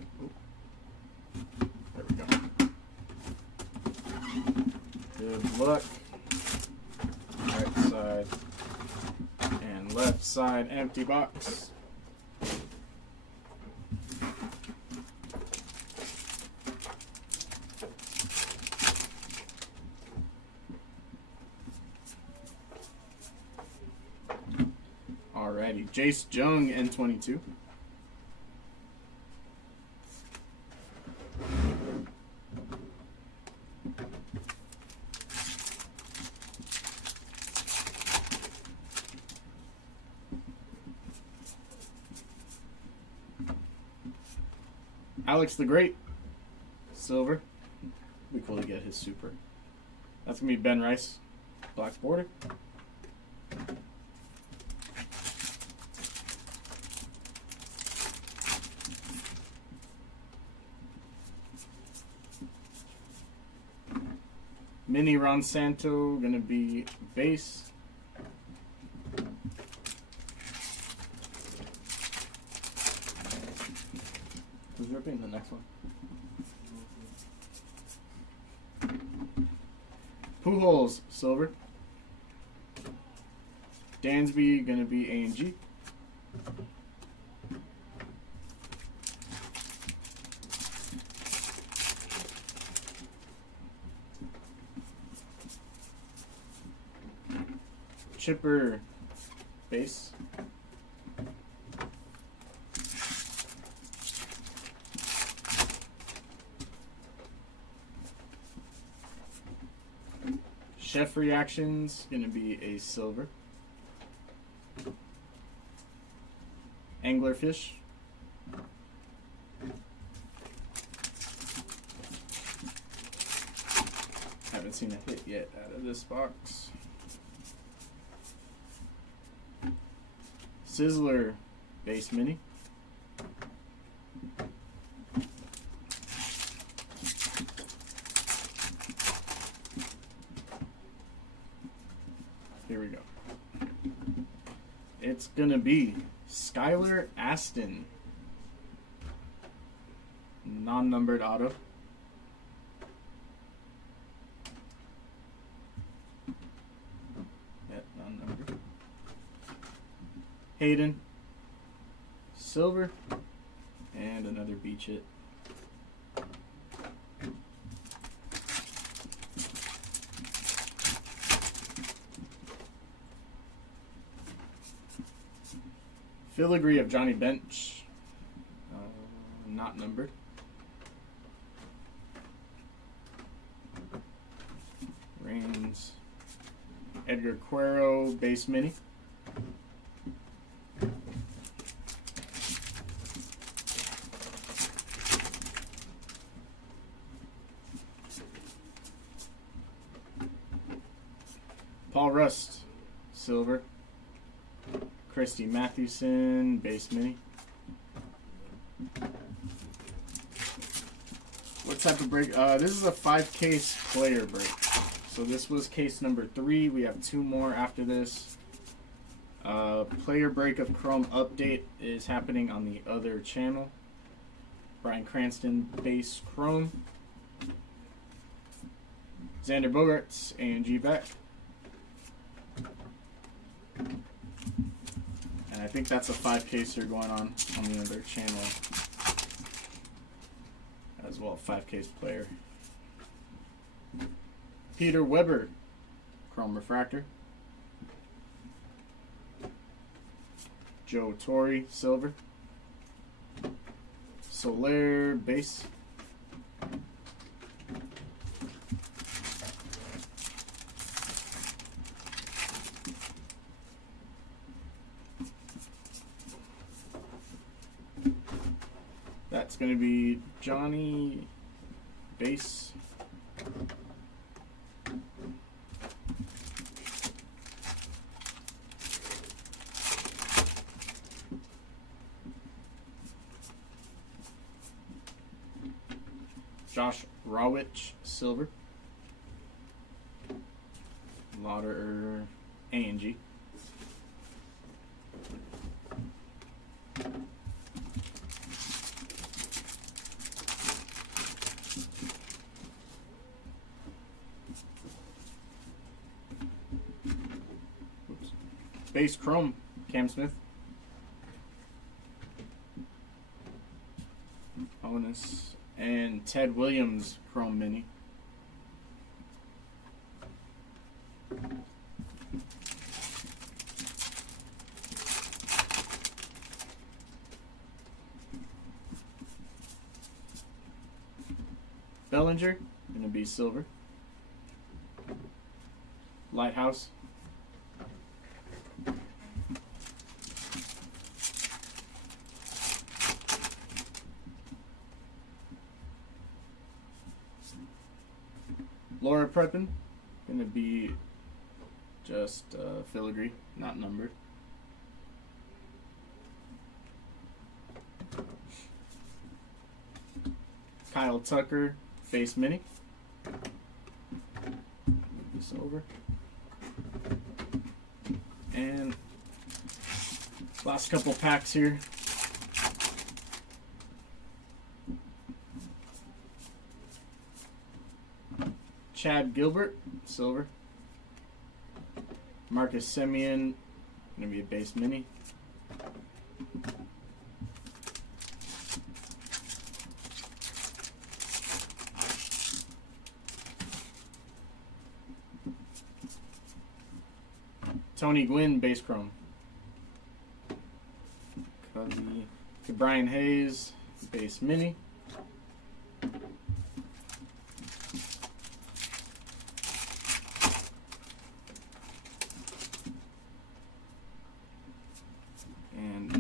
There we go. Good luck. Right side. And left side empty box. Alrighty, Jace Jung N22. Alex the Great, silver. Be cool to get his super. That's gonna be Ben Rice, black border. Mini Ron Santo gonna be base. Who's ripping the next one? Pujols, silver. Dansby gonna be A&G. Chipper, base. Chef Reactions, gonna be a silver. Anglerfish. seen a hit yet out of this box. Sizzler base mini. Here we go. It's gonna be Skylar Aston, non-numbered auto. Yep, non-numbered. Hayden, silver, and another beach hit. Filigree of Johnny Bench, not numbered. Reigns, Edgar Cuero base mini. Paul Rust, silver. Christy Mathewson, base mini. What type of break? This is a 5-case player break. So this was case number 3. We have 2 more after this. Player break of Chrome update is happening on the other channel. Brian Cranston, base Chrome. Xander Bogaerts and G. Beck. And I think that's a 5-caser going on the other channel as well. 5-case player. Peter Weber, Chrome Refractor. Joe Torre, silver. Soler, base. That's going to be Johnny, base. Josh Rawitch, silver. Lauder, A&G. Base Chrome, Cam Smith. Bonus. And Ted Williams, Chrome Mini. Bellinger, going to be silver. Lighthouse. Laura Prepin, going to be just filigree, not numbered. Kyle Tucker, base mini. Move this over. And last couple packs here. Chad Gilbert, silver. Marcus Semien, going to be a base mini. Tony Gwynn, base chrome. Covey. Brian Hayes, base mini.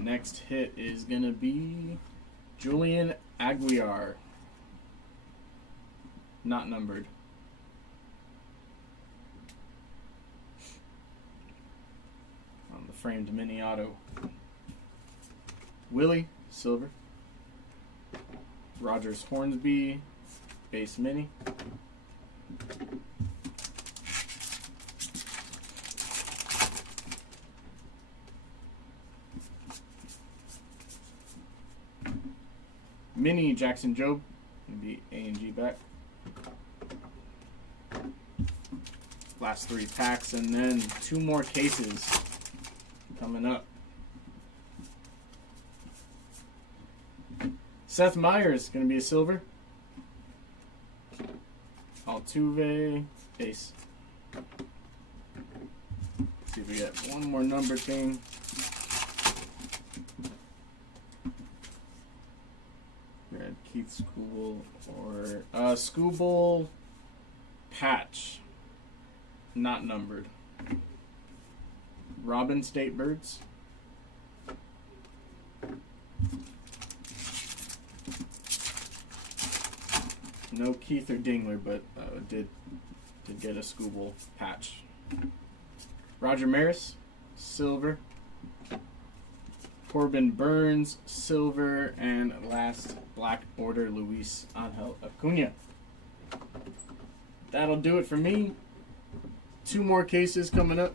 Next hit is going to be Julian Aguiar. Not numbered. framed mini auto. Willie, silver. Rogers Hornsby, base mini. Mini Jackson Jobe, gonna be A and G back. Last 3 packs, and then 2 more cases coming up. Seth Meyers, gonna be a silver. Altuve, base. Let's see if we get one more number thing. We had Keith Skubal or Skubal patch, not numbered. Robin State Birds. No Keith or Dingler, but did get a Skubal patch. Roger Maris, silver. Corbin Burns, silver, and last black border Luis Angel Acuna. That'll do it for me. 2 more cases coming up.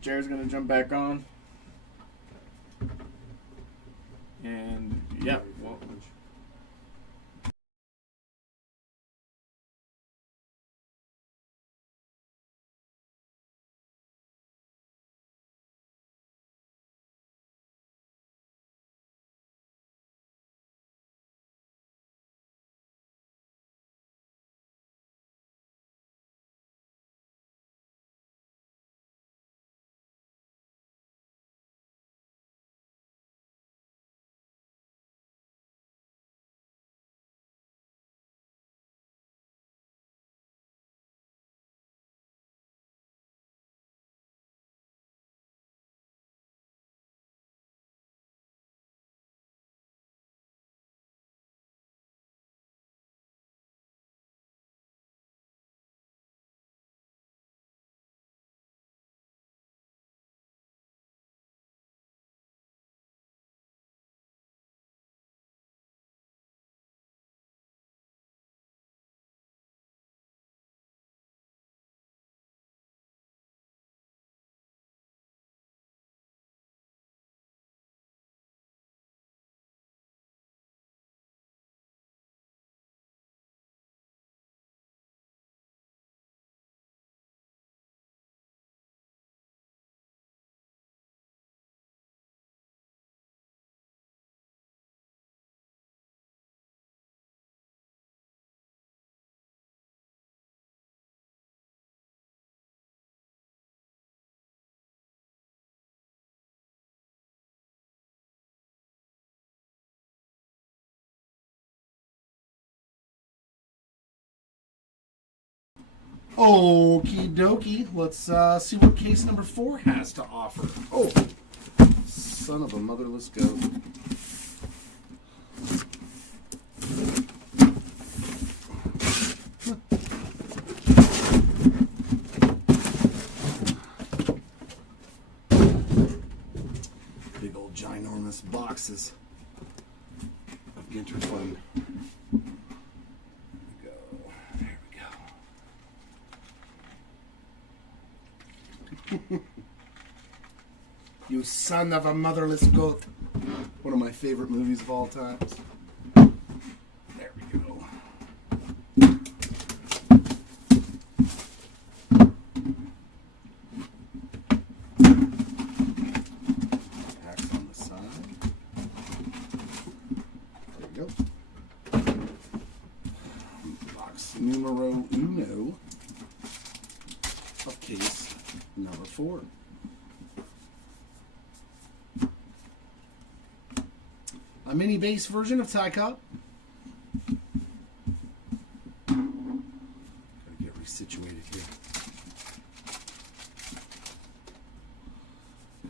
Jared's gonna jump back on. And yeah, well, Okie dokie. Let's see what case number 4 has to offer. Oh, son of a motherless goat. Big old ginormous boxes of GINTER fun. You son of a motherless goat. One of my favorite movies of all times. There we go. Packs on the side. There we go. Box numero uno of case number 4. A mini base version of Ty Cobb. Gotta get resituated here.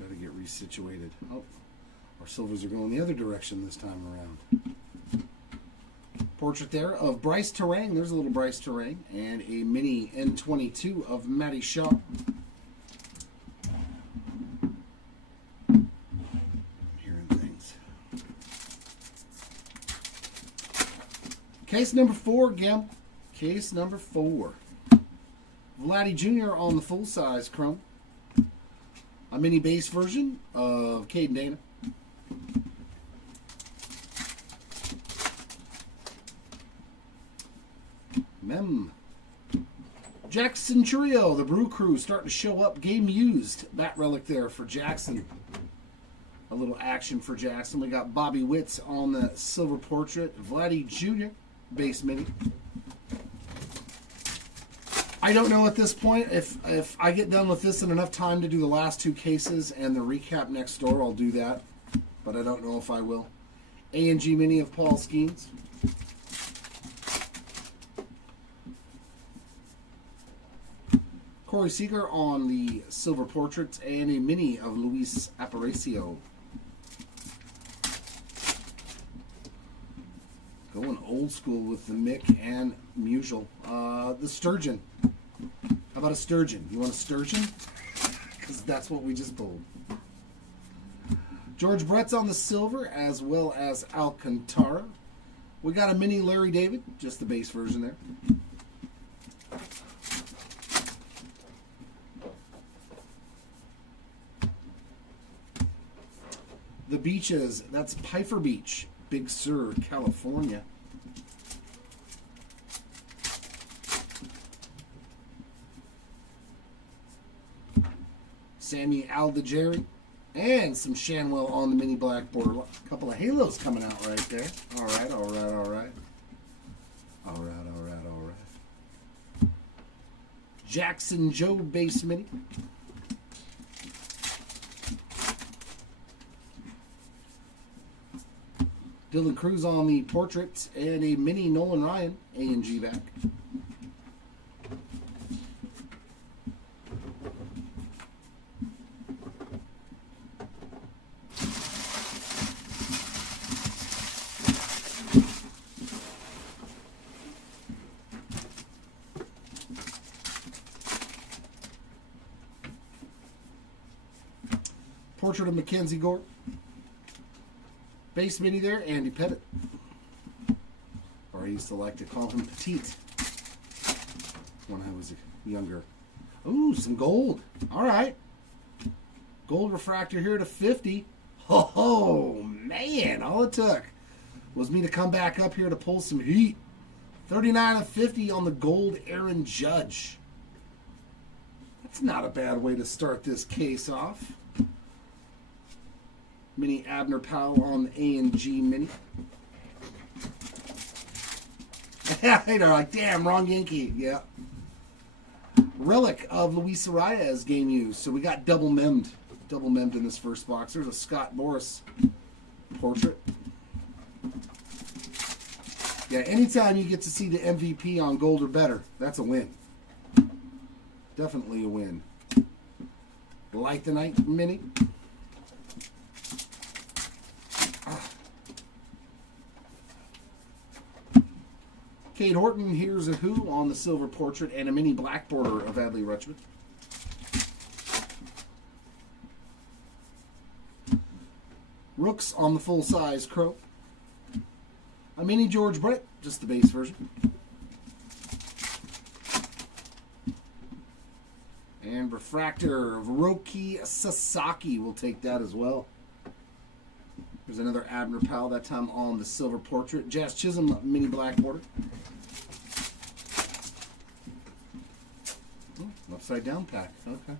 Gotta get resituated. Oh, our silvers are going the other direction this time around. Portrait there of Bryce Terang. There's a little Bryce Terang. And a mini N22 of Matty Shaw. Case number 4, Gam. Case number 4. Vladdy Jr. on the full-size chrome. A mini base version of Caden Dana. Jackson Trio, the Brew Crew, starting to show up. Game used. Bat relic there for Jackson. A little action for Jackson. We got Bobby Witts on the silver portrait. Vladdy Jr. base mini. I don't know at this point if I get done with this in enough time to do the last 2 cases and the recap next door, I'll do that. But I don't know if I will. A&G mini of Paul Skeens. Corey Seager on the silver portraits and a mini of Luis Aparicio. Going old school with the Mick and Musial. The Sturgeon. How about a Sturgeon? You want a Sturgeon? Because that's what we just pulled. George Brett's on the silver as well as Alcantara. We got a mini Larry David, just the base version there. The Beaches, that's Pfeiffer Beach, Big Sur, California. Sammy Aldegeri, and some Shanwell on the mini black border. A couple of halos coming out right there. All right, all right, all right. All right, all right, all right. Jackson Joe base mini. Dylan Cruz on the portraits and a mini Nolan Ryan A&G back. Portrait of Mackenzie Gore. Base mini there, Andy Pettit. Or I used to like to call him Petite when I was younger. Ooh, some gold. All right. Gold refractor here to 50. Oh, man. All it took was me to come back up here to pull some heat. 39 of 50 on the gold Aaron Judge. That's not a bad way to start this case off. Mini Abner Powell on the A&G mini. They're like, damn, wrong Yankee. Yeah. Relic of Luis Arias game used. So we got double memmed in this first box. There's a Scott Boras portrait. Yeah, anytime you get to see the MVP on gold or better, that's a win. Definitely a win. Light the Night mini. Cade Horton, here's a Who on the silver portrait and a mini black border of Adley Rutschman. Rooks on the full-size Crow. A mini George Brett, just the base version. And refractor of Roki Sasaki, we'll take that as well. There's another Abner Powell, that time on the silver portrait. Jazz Chisholm, mini black border. Oh, upside down pack. Okay.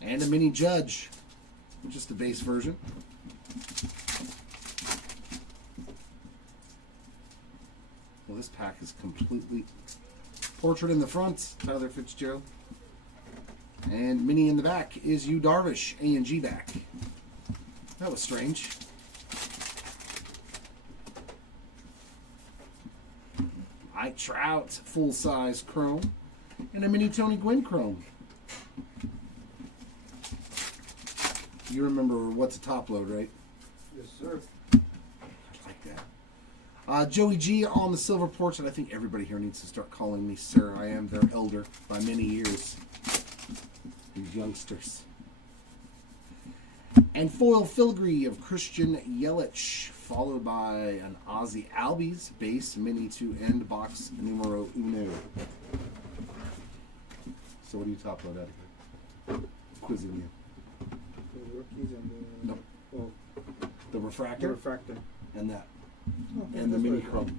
And a mini Judge. Just the base version. Well, this pack is completely... Portrait in the front, Tyler Fitzgerald. And mini in the back is Yu Darvish, A&G back. That was strange. Mike Trout, full-size chrome. And a mini Tony Gwynn chrome. You remember what's a top load, right? Yes, sir. I like that. Joey G on the silver portrait. I think everybody here needs to start calling me sir. I am their elder by many years. These youngsters. And foil filigree of Christian Yelich followed by an Ozzy Albies base mini to end box numero uno. So what do you top load out of here? Quizzing you. The rookies and the Nope. Oh, The the refractor refractor. and that. Oh, And the that's mini what I chrome.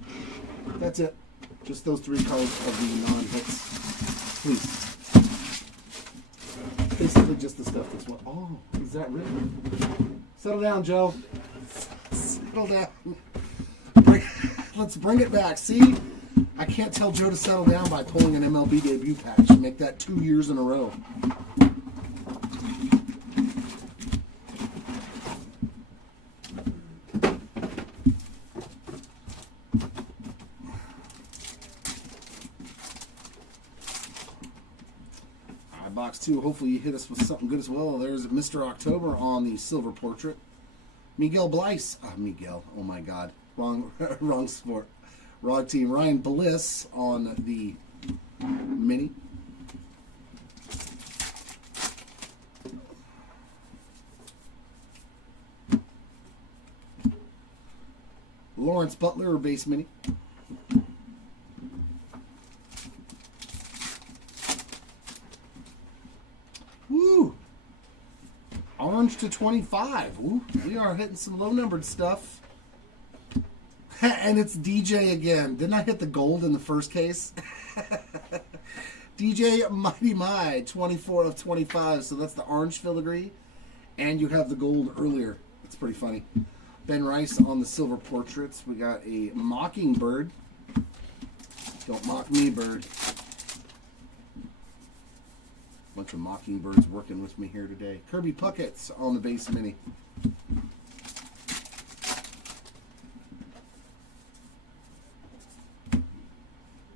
That's it. Just those 3 colors of the non-hits. Please. Basically just the stuff that's what. Oh, is that written? Settle down, Joe. Settle down. Let's bring it back. See? I can't tell Joe to settle down by pulling an MLB debut patch. Make that 2 years in a row. Box 2, hopefully you hit us with something good as well. There's Mr. October on the silver portrait. Miguel Blice. Miguel. Oh my God. Wrong sport. Wrong team. Ryan Bliss on the mini. Lawrence Butler base mini. Woo! Orange to 25. Woo. We are hitting some low-numbered stuff. And it's DJ again. Didn't I hit the gold in the first case? DJ Mighty My, 24 of 25. So that's the orange filigree. And you have the gold earlier. That's pretty funny. Ben Rice on the silver portraits. We got a Mockingbird. Don't mock me, bird. Bunch of Mockingbirds working with me here today. Kirby Puckett's on the base mini.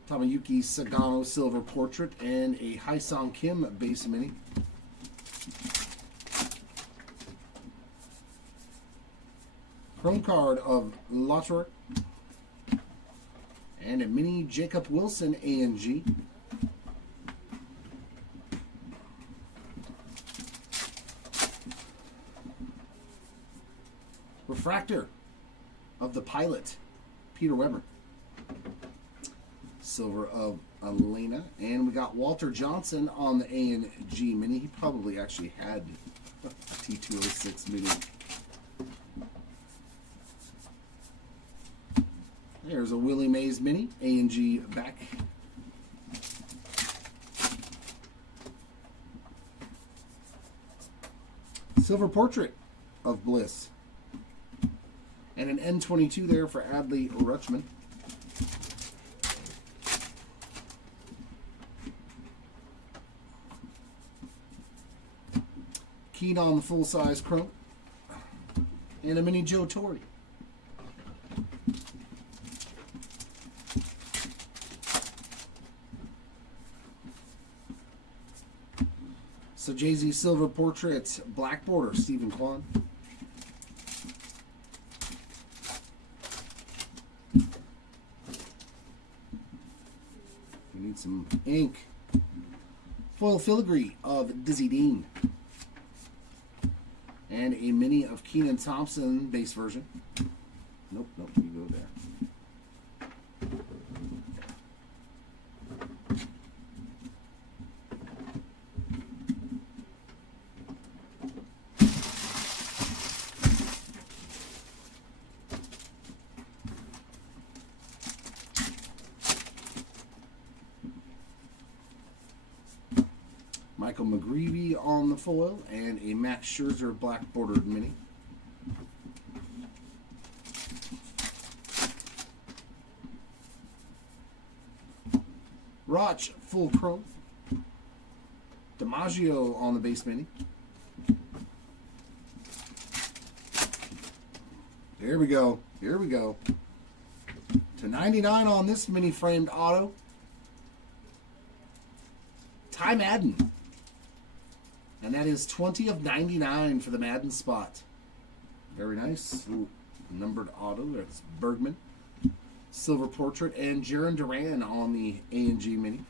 Tamayuki Sagano silver portrait and a Haesung Kim base mini. Chrome card of Lauter and a mini Jacob Wilson A&G. Refractor of the Pilot, Peter Weber. Silver of Elena. And we got Walter Johnson on the A&G mini. He probably actually had a T206 mini. There's a Willie Mays mini, A&G back. Silver portrait of Bliss. And an N22 there for Adley Rutschman. Keen on the full-size chrome. And a mini Joe Torre. So Jay-Z silver portrait, black border, Stephen Kwan. We need some ink. Foil filigree of Dizzy Dean. And a mini of Keenan Thompson base version. Nope, you go there. Michael McGreevy on the foil and a Max Scherzer black bordered mini. Roch full chrome. DiMaggio on the base mini. Here we go. Here we go. To 99 on this mini framed auto. Ty Madden. And that is 20 of 99 for the Madden spot. Very nice. Ooh, numbered auto. That's Bergman. Silver portrait. And Jaron Duran on the A&G mini.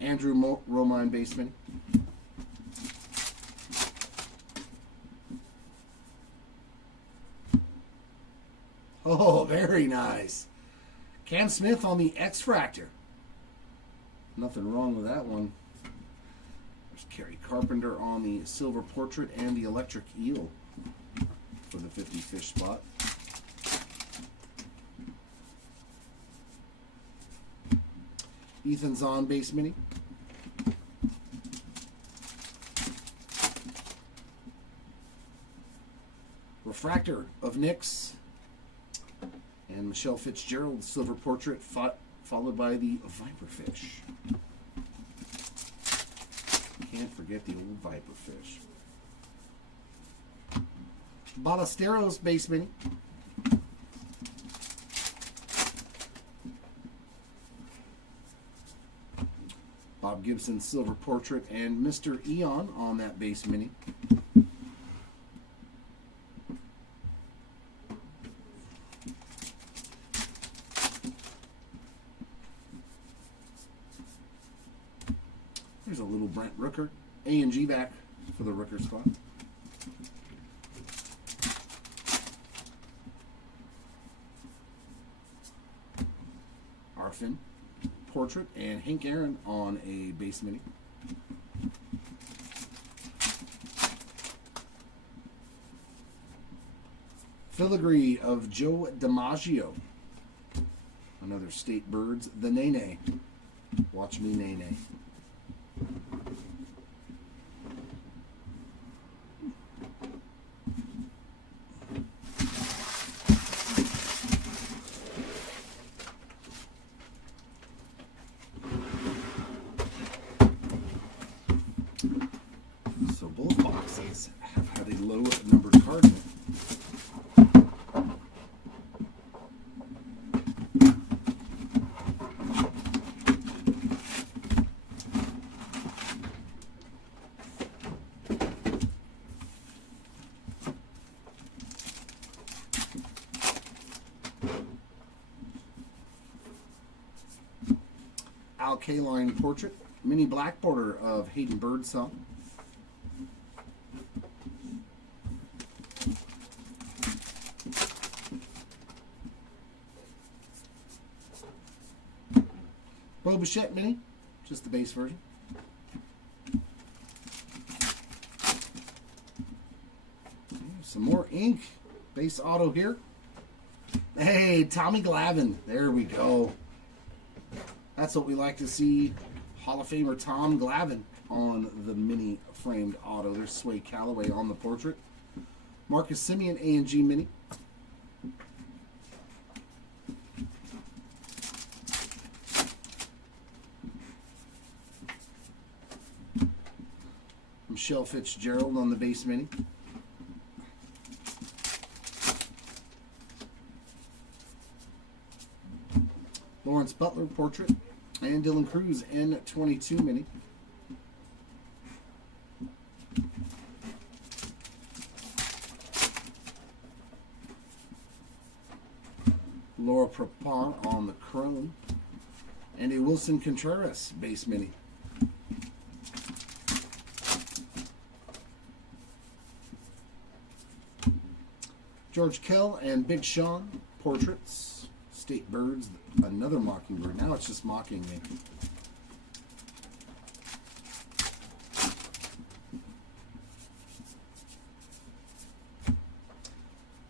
Andrew Romine base mini. Oh, very nice. Cam Smith on the X-Fractor. Nothing wrong with that one. There's Kerry Carpenter on the Silver Portrait and the Electric Eel for the 50 fish spot. Ethan's on base mini. Refractor of Nick's and Michelle Fitzgerald Silver Portrait, followed by the Viperfish. Can't forget the old Viperfish. Ballesteros base mini. Bob Gibson Silver Portrait and Mr. Eon on that base mini. There's a little Brent Rooker. A&G back for the Rooker spot. Arfin Portrait and Hank Aaron on a base mini. Filigree of Joe DiMaggio. Another State Birds. The Nene. Watch me, Nene. So both boxes have had a low numbered card in it. Al Kaline Portrait, mini black border of Hayden Birdsong. Bo Bichette mini, just the base version. Some more ink, base auto here. Hey, Tommy Glavine, there we go. That's what we like to see. Hall of Famer Tom Glavine on the mini framed auto. There's Sway Calloway on the portrait. Marcus Simeon A&G mini. Michelle Fitzgerald on the base mini. Lawrence Butler portrait and Dylan Cruz N22 mini. Laura Prepon on the chrome and a Wilson Contreras base mini. George Kell and Big Sean portraits. State Birds, another Mockingbird. Now it's just mocking me.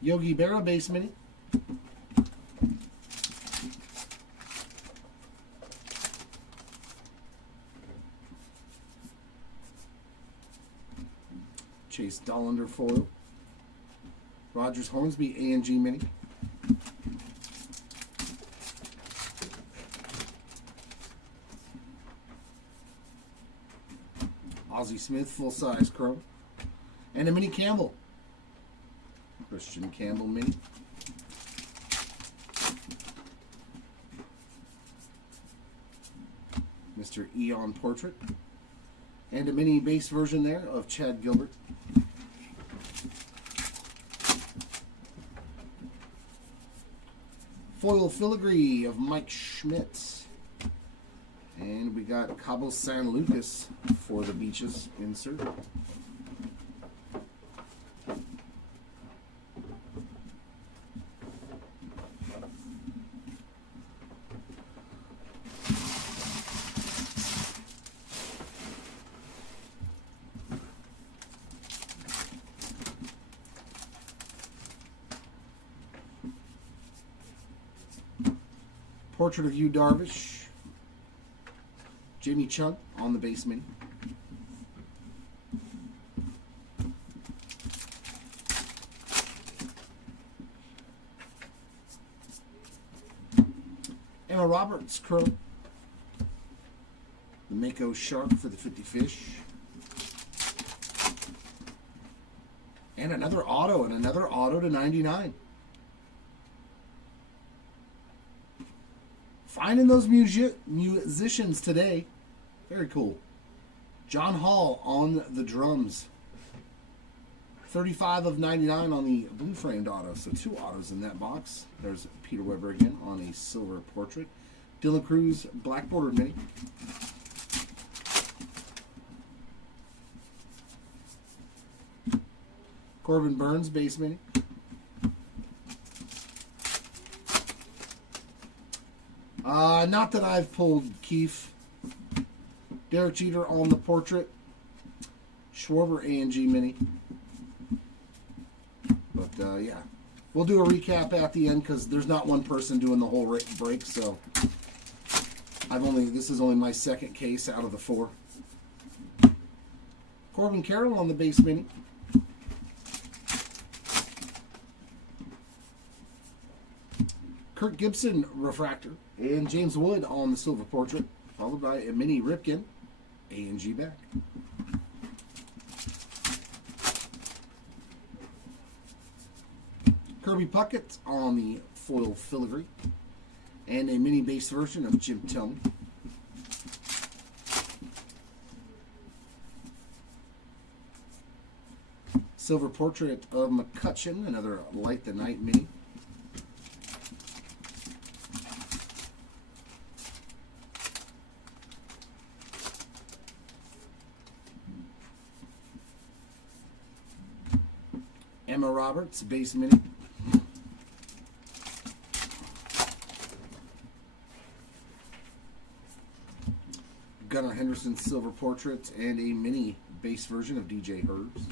Yogi Berra base mini. Chase Dollander foil. Rogers Hornsby A&G mini. Ozzie Smith full-size chrome. And a mini Campbell. Christian Campbell mini. Mr. Eon portrait. And a mini base version there of Chad Gilbert. Foil filigree of Mike Schmidt. And we got Cabo San Lucas for the Beaches insert. Portrait of Yu Darvish. Jimmy Chung on the base mini. Emma Roberts, Crow. The Mako Shark for the 50 Fish. And another auto to 99. Finding those musicians today. Very cool. John Hall on the drums. 35 of 99 on the blue framed auto. So 2 autos in that box. There's Peter Weber again on a silver portrait. Dylan Cruz black bordered mini. Corbin Burns base mini. Not that I've pulled Keefe. Derek Jeter on the portrait. Schwarber A&G mini. But yeah, we'll do a recap at the end because there's not one person doing the whole break. So this is only my second case out of the 4. Corbin Carroll on the base mini. Kirk Gibson refractor and James Wood on the silver portrait, followed by a mini Ripken, A&G back. Kirby Puckett on the foil filigree, and a mini base version of Jim Tillman. Silver portrait of McCutcheon, another Light the Night mini. Emma Roberts, base mini. Gunnar Henderson silver portrait and a mini base version of DJ Herbs.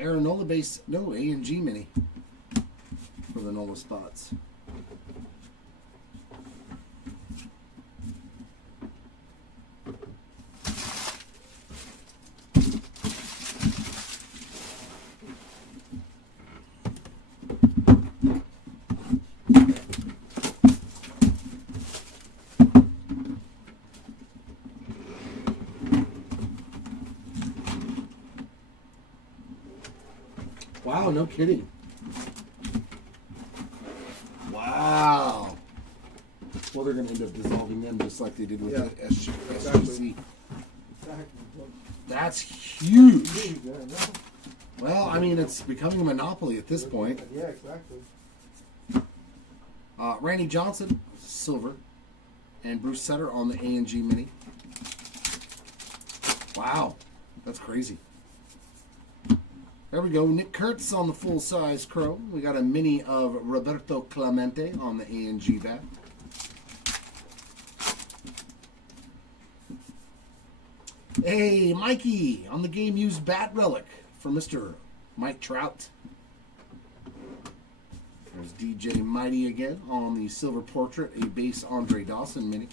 Aaron Nola base, no, A&G mini for the Nola spots. Wow, no kidding. Wow. Well, they're going to end up dissolving them just like they did with the SGC. Exactly. That's huge. Yeah, no. Well, I mean, it's becoming a monopoly at this point. Yeah, exactly. Randy Johnson, silver. And Bruce Sutter on the A&G mini. Wow. That's crazy. There we go. Nick Kurtz on the full-size Crow. We got a mini of Roberto Clemente on the A&G bat. Hey, Mikey on the game-used bat relic for Mr. Mike Trout. There's DJ Mighty again on the silver portrait, a base Andre Dawson mini.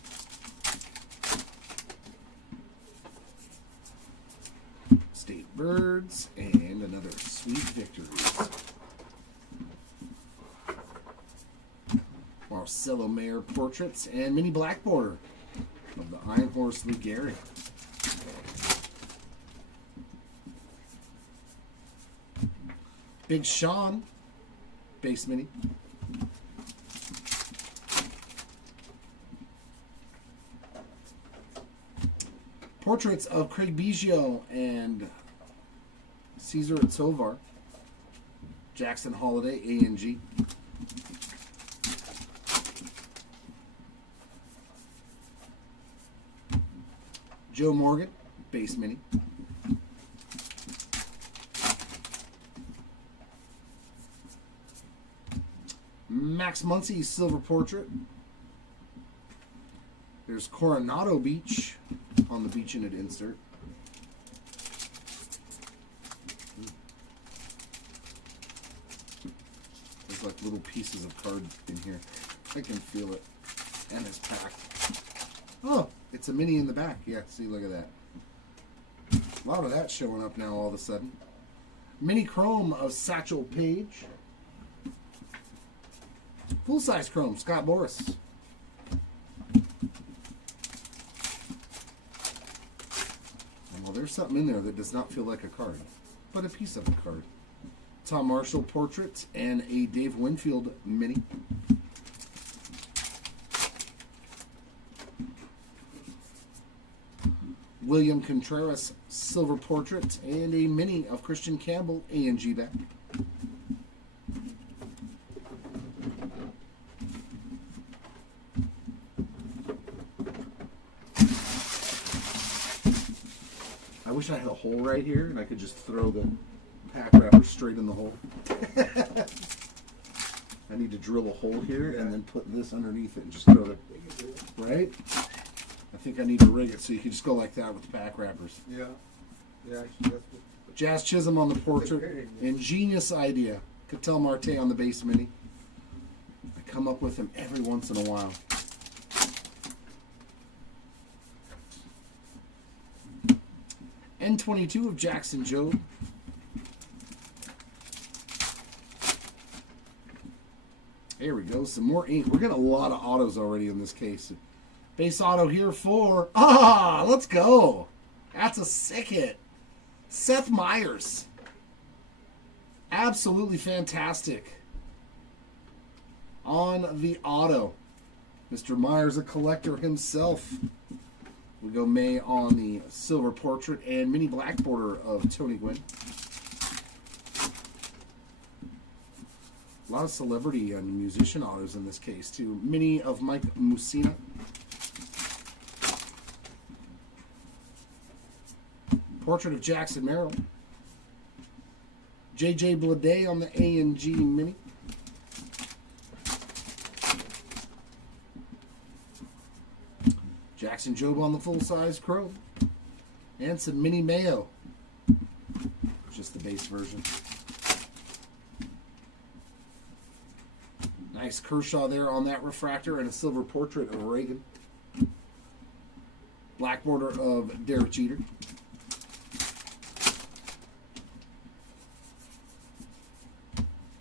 State Birds, and another Sweet Victories. Marcelo Mayer portraits and mini black border of the Iron Horse Lou Gehrig. Big Sean base mini. Portraits of Craig Biggio and Cesar Tovar. Jackson Holiday, A&G. Joe Morgan, base mini. Max Muncy, silver portrait. There's Coronado Beach on the Beach in it insert. There's like little pieces of card in here. I can feel it. And it's packed. Oh, it's a mini in the back. Yeah, see, look at that. A lot of that showing up now all of a sudden. Mini chrome of Satchel Paige. Full size chrome, Scott Boras. Well, there's something in there that does not feel like a card, but a piece of a card. Tom Marshall portrait and a Dave Winfield mini. William Contreras silver portrait and a mini of Christian Campbell A&G back. I wish I had a hole right here and I could just throw the pack wrapper straight in the hole. I need to drill a hole here and then put this underneath it and just throw the, right? I think I need to rig it so you can just go like that with the pack wrappers. Yeah. Yeah, actually, that's what. Jazz Chisholm on the portrait. Ingenious idea. Cattell Marte on the base mini. I come up with him every once in a while. N22 of Jackson Jobe. There we go. Some more ink. We're getting a lot of autos already in this case. Base auto here for... let's go. That's a sick hit. Seth Meyers. Absolutely fantastic. On the auto. Mr. Myers, a collector himself. We go May on the silver portrait and mini black border of Tony Gwynn. A lot of celebrity and musician autos in this case too. Mini of Mike Mussina. Portrait of Jackson Merrill. J.J. Bleday on the A&G mini. Jackson Jobe on the full-size chrome. And some mini Mayo. Just the base version. Nice Kershaw there on that refractor and a silver portrait of Reagan. Black border of Derek Jeter.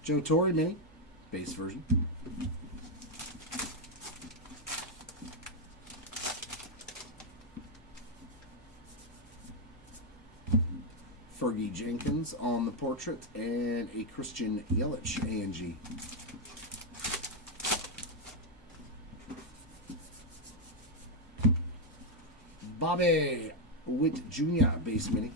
Joe Torre mini, base version. Fergie Jenkins on the portrait and a Christian Yelich A&G. Bobby Witt Jr. base mini.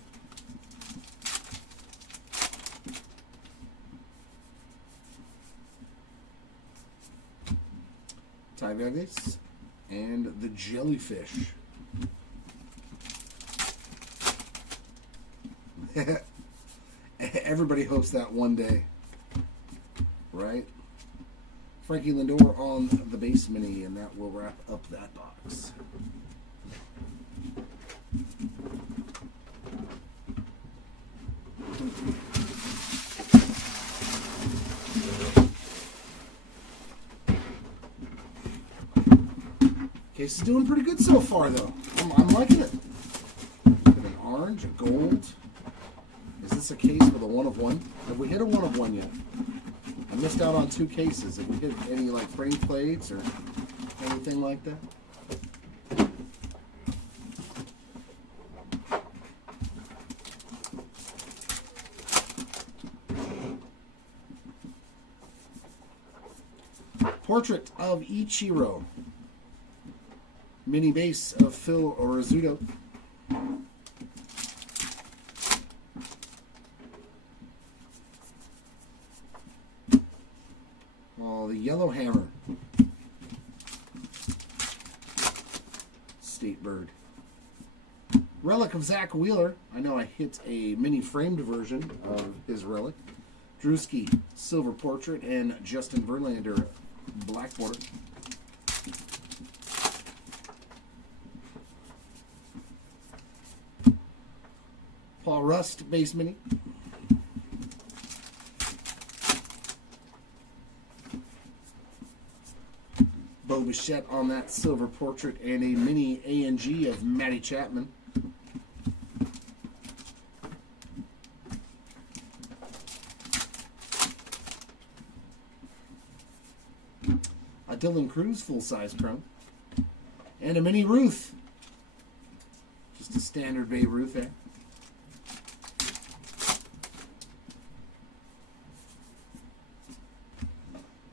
Ty Vegas and the Jellyfish. Everybody hopes that one day, right? Frankie Lindor on the base mini, and that will wrap up that box. Case is doing pretty good so far, though. I'm liking it. Got an orange, a gold. Is this a case with a 1 of 1? Have we hit a 1 of 1 yet? I missed out on 2 cases. Have we hit any like frame plates or anything like that? Portrait of Ichiro. Mini base of Phil Rizzuto. state bird. Relic of Zach Wheeler. I know I hit a mini framed version of his relic. Drewski, silver portrait, and Justin Verlander, black border. Paul Rust, base mini. Bo Bichette on that silver portrait, and a mini A&G of Matty Chapman. A Dylan Cruz full-size chrome. And a mini Ruth. Just a standard Babe Ruth there.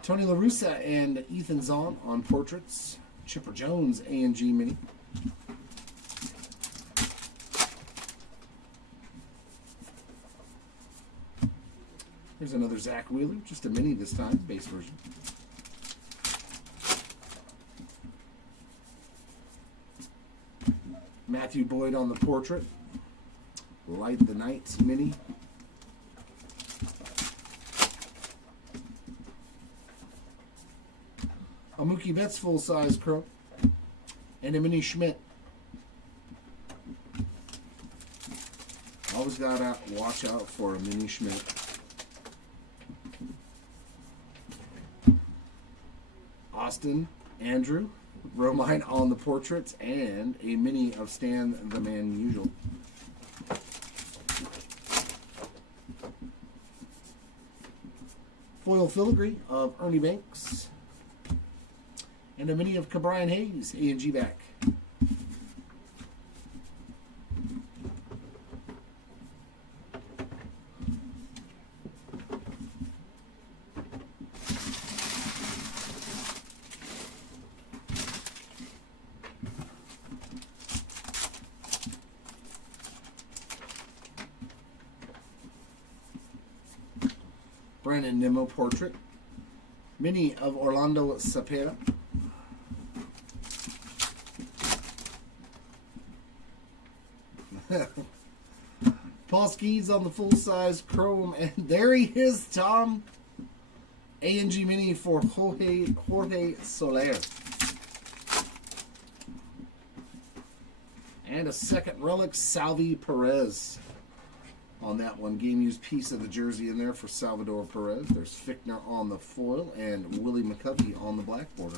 Tony La Russa and Ethan Zahn on portraits. Chipper Jones A&G mini. Here's another Zach Wheeler, just a mini this time, base version. Matthew Boyd on the portrait. Light the Night mini. A Mookie Betts full-size chrome. And a mini Schmidt. Always gotta watch out for a mini Schmidt. Austin Andrew, Romine on the portraits, and a mini of Stan the Man Musial. Foil filigree of Ernie Banks. And a mini of Cabrian Hayes, A&G back. Brandon Nimmo portrait. Mini of Orlando Cepeda. Paul Skeens on the full-size chrome, and there he is, Tom. A&G mini for Jorge Soler. And a second relic, Salvi Perez. On that one, game-used piece of the jersey in there for Salvador Perez. There's Fichtner on the foil and Willie McCovey on the black border.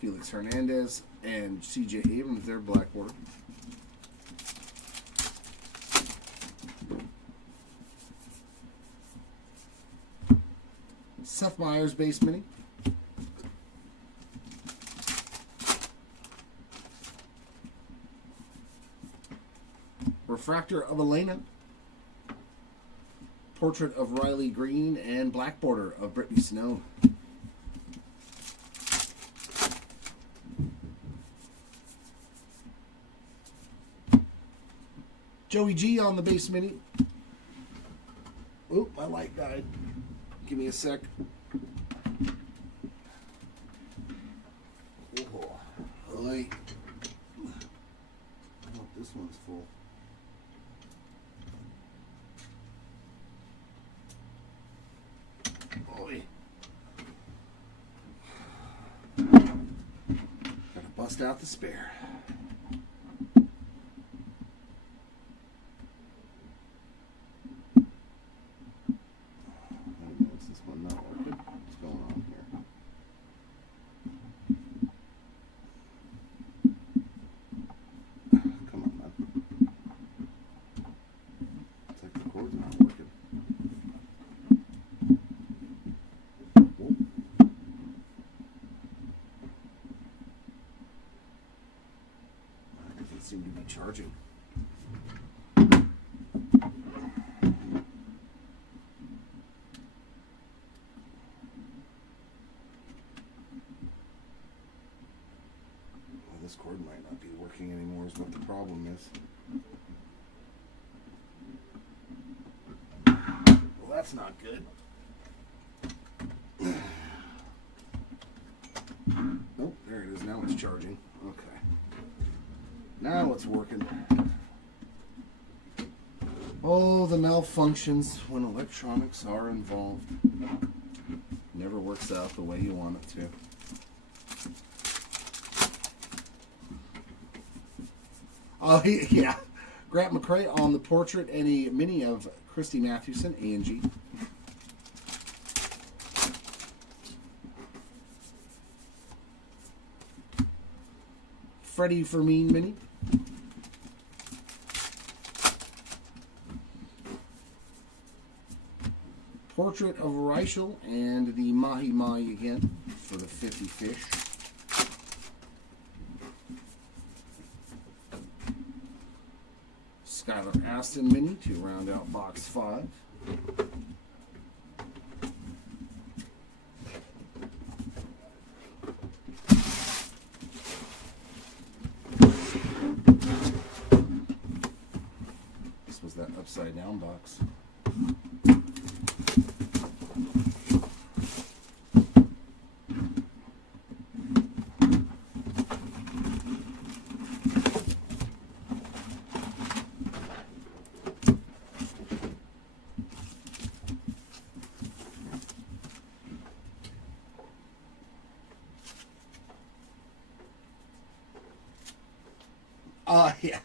Felix Hernandez and CJ Abrams, their black border. Seth Meyers base mini. Refractor of Elena. Portrait of Riley Green and black border of Brittany Snow. Joey G on the base mini. Oop, my light died. Give me a sec. Oh, I hope this one's full. Boy. Gotta bust out the spare. Seem to be charging. Well, this cord might not be working anymore as is what the problem is. Well, that's not good. Oh, there it is. Now it's charging. Okay. Now it's working. Oh, the malfunctions when electronics are involved. Never works out the way you want it to. Oh, yeah. Grant McCrae on the portrait and a mini of Christy Mathewson, A&G. Freddie Fermin mini. Portrait of Reichel and the Mahi Mahi again for the 50 fish. Skylar Aston mini to round out box 5. This was that upside down box. Yeah.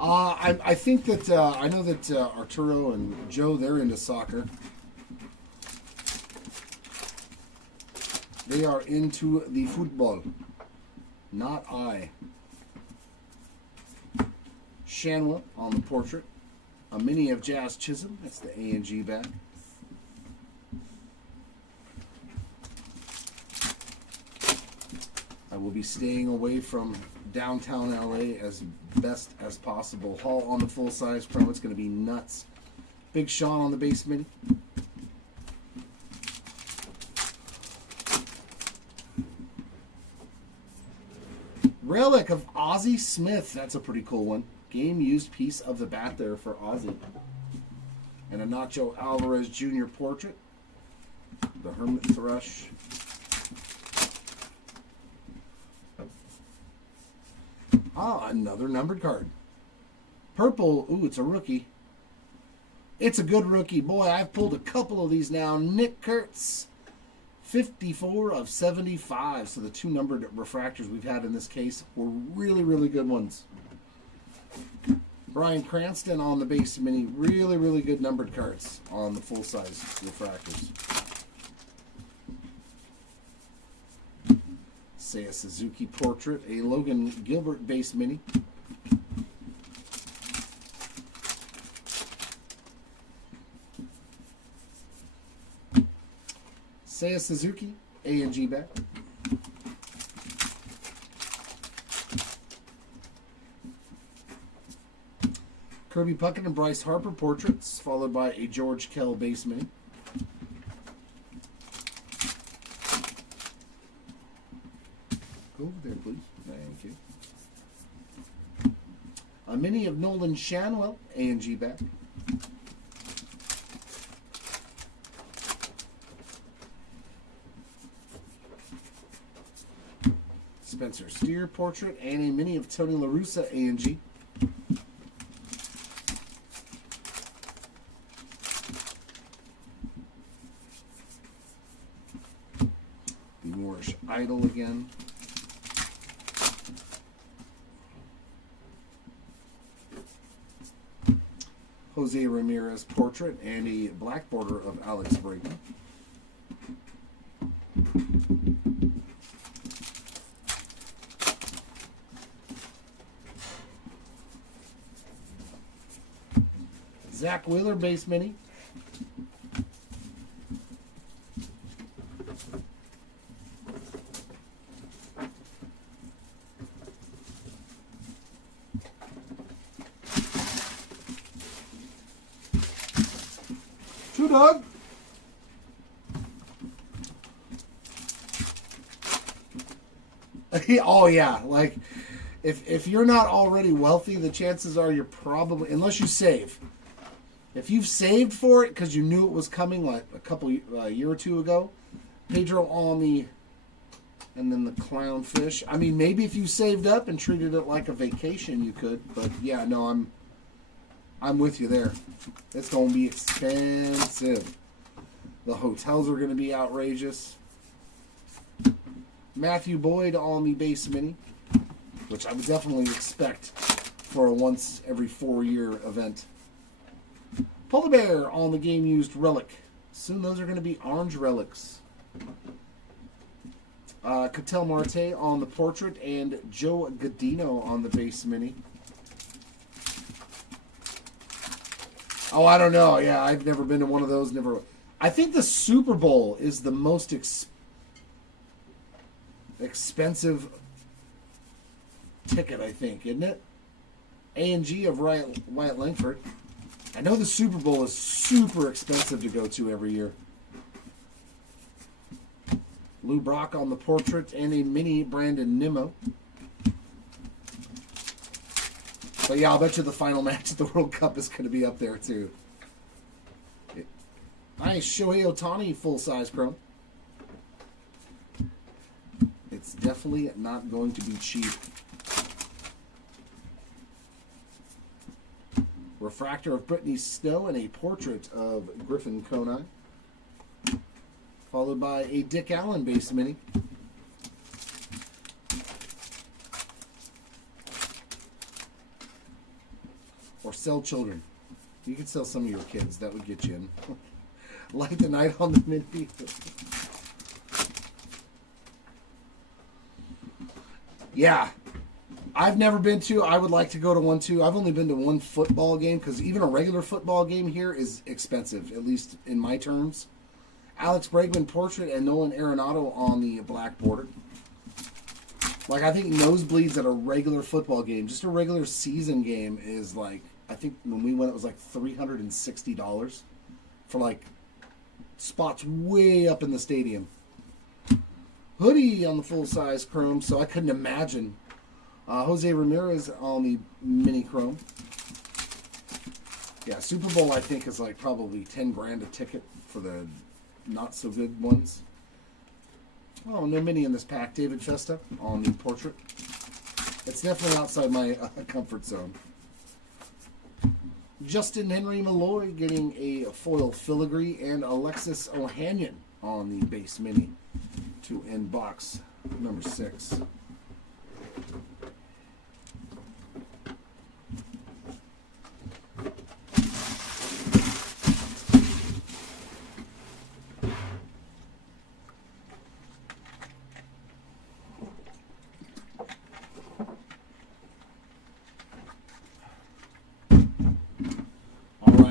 I think that I know that Arturo and Joe, they're into soccer. They are into the football. Not I. Shanwa on the portrait. A mini of Jazz Chisholm. That's the A&G back. I will be staying away from downtown LA as best as possible. Hall on the full size promo. It's going to be nuts. Big Sean on the base mini. Relic of Ozzie Smith. That's a pretty cool one. Game used piece of the bat there for Ozzie. And a Nacho Alvarez Jr. portrait. The Hermit Thrush. Ah, another numbered card. Purple. Ooh, it's a rookie. It's a good rookie. Boy, I've pulled a couple of these now. Nick Kurtz. 54 of 75. So the two numbered refractors we've had in this case were really, really good ones. Brian Cranston on the base mini. Really, really good numbered cards on the full-size refractors. Say a Suzuki portrait, a Logan Gilbert base mini. Say a Suzuki, A&G back. Kirby Puckett and Bryce Harper portraits, followed by a George Kell base mini. Go over there, please. Thank you. A mini of Nolan Shanwell, A&G back. Spencer Steer portrait and a mini of Tony La Russa, A&G. The Moorish Idol again. Jose Ramirez portrait and a black border of Alex Bregman. Zach Wheeler base mini. Two dog. Oh yeah, like if you're not already wealthy, the chances are you're probably, unless you save. If you've saved for it because you knew it was coming like a year or two ago, Pedro Almy, and then the clownfish. I mean, maybe if you saved up and treated it like a vacation, you could. But yeah, no, I'm with you there. It's going to be expensive. The hotels are going to be outrageous. Matthew Boyd Almy base mini, which I would definitely expect for a once every 4-year event. Polar Bear on the game used relic. Soon those are going to be orange relics. Cattell Marte on the portrait and Joe Godino on the base mini. Oh, I don't know. Yeah, I've never been to one of those. Never. I think the Super Bowl is the most expensive ticket, I think, isn't it? A&G of Wyatt Langford. I know the Super Bowl is super expensive to go to every year. Lou Brock on the portrait and a mini Brandon Nimmo. But yeah, I'll bet you the final match at the World Cup is going to be up there too. Nice Shohei Ohtani full-size chrome. It's definitely not going to be cheap. Refractor of Brittany Snow and a portrait of Griffin Konai. Followed by a Dick Allen base mini. Or sell children. You could sell some of your kids. That would get you in. Light the night on the mini. Yeah. I've never been to. I would like to go to one too. I've only been to one football game because even a regular football game here is expensive, at least in my terms. Alex Bregman portrait and Nolan Arenado on the black border. Like, I think nosebleeds at a regular football game, just a regular season game, is like, I think when we went it was like $360 for like spots way up in the stadium. Hoodie on the full size chrome, so I couldn't imagine. Jose Ramirez on the mini chrome. Yeah, Super Bowl I think is like probably 10 grand a ticket for the not so good ones. Oh, no mini in this pack. David Festa on the portrait. It's definitely outside my comfort zone. Justin Henry Malloy getting a foil filigree and Alexis Ohanian on the base mini to end box number 6.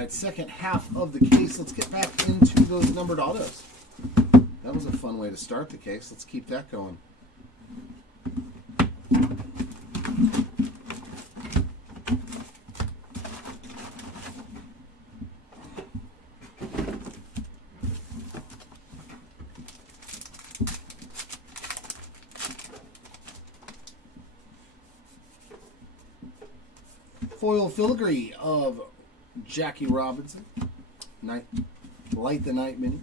Second half of the case. Let's get back into those numbered autos. That was a fun way to start the case. Let's keep that going. Foil filigree of Jackie Robinson. Light the Night mini.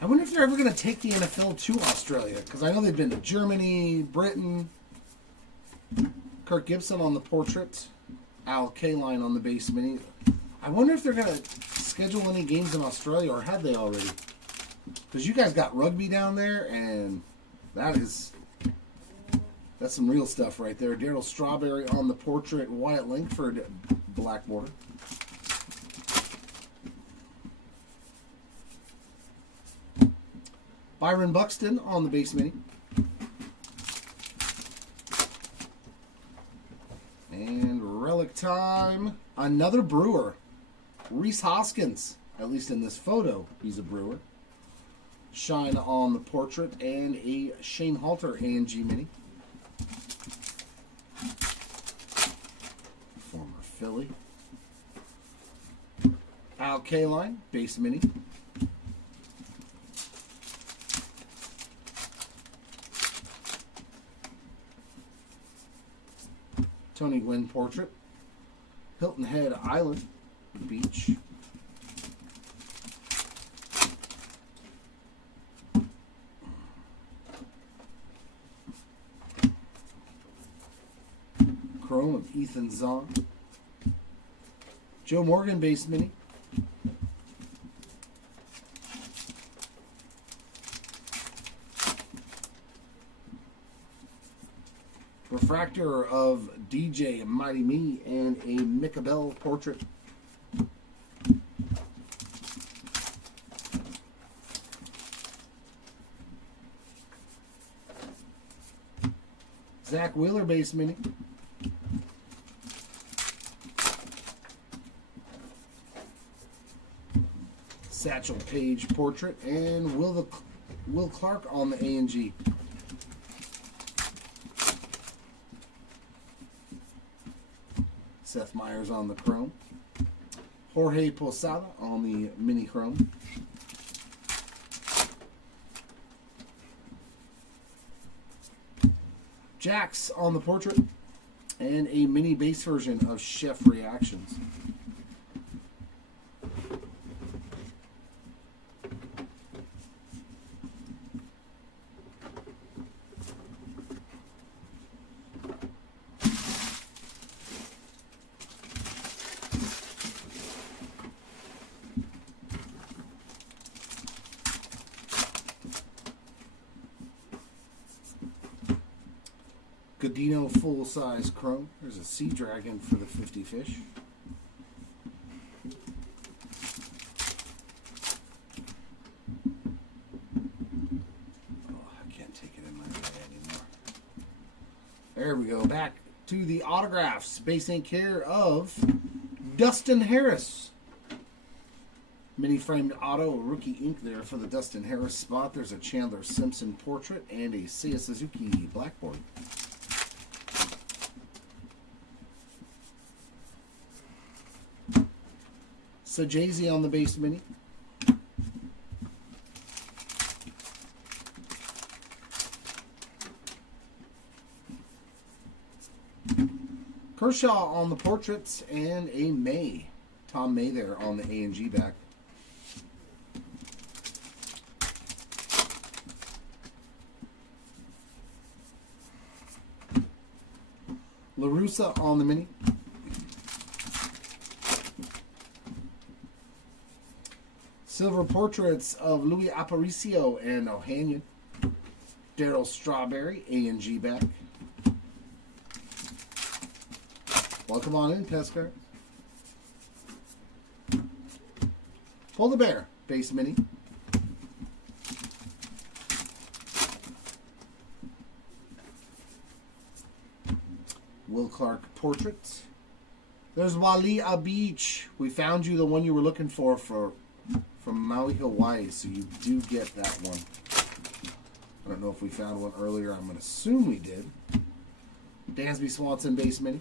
I wonder if they're ever going to take the NFL to Australia, because I know they've been to Germany, Britain. Kirk Gibson on the portrait. Al Kaline on the base mini. I wonder if they're going to schedule any games in Australia, or had they already? Because you guys got rugby down there, and that's some real stuff right there. Darryl Strawberry on the portrait. Wyatt Langford black border. Byron Buxton on the base mini. And relic time. Another Brewer. Reese Hoskins. At least in this photo, he's a Brewer. Shine on the portrait. And a Shane Halter A&G mini. Former Philly. Al Kaline, base mini. Tony Gwynn portrait. Hilton Head Island Beach. Chrome of Ethan Zahn. Joe Morgan base mini. Refractor of DJ Mighty Me and a Micah Bell portrait. Zach Wheeler base mini. Satchel Paige portrait and Will Clark on the A&G. Seth Meyers on the chrome. Jorge Posada on the mini chrome. Jax on the portrait. And a mini base version of Chef Reactions. Godino full-size chrome. There's a Sea Dragon for the 50 fish. Oh, I can't take it in my head anymore. There we go. Back to the autographs. Base ink care of Dustin Harris. Mini framed auto rookie ink there for the Dustin Harris spot. There's a Chandler Simpson portrait and a Seiya Suzuki blackboard. Sajazi on the base mini. Kershaw on the portraits and a May. Tom May there on the A&G back. LaRussa on the mini. Silver portraits of Louis Aparicio and O'Hanian. Daryl Strawberry, A&G back. Welcome on in, Pescar. Pull the Bear, base mini. Will Clark portraits. There's Wally Beach. We found you the one you were looking for from Maui, Hawaii, so you do get that one. I don't know if we found one earlier. I'm going to assume we did. Dansby Swanson base mini.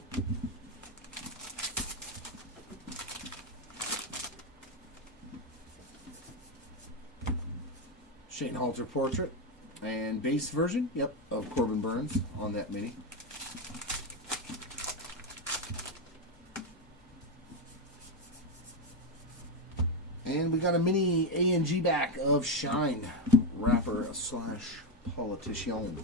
Shane Halter portrait and base version, yep, of Corbin Burns on that mini. And we got a mini A&G back of Shine, rapper slash politician.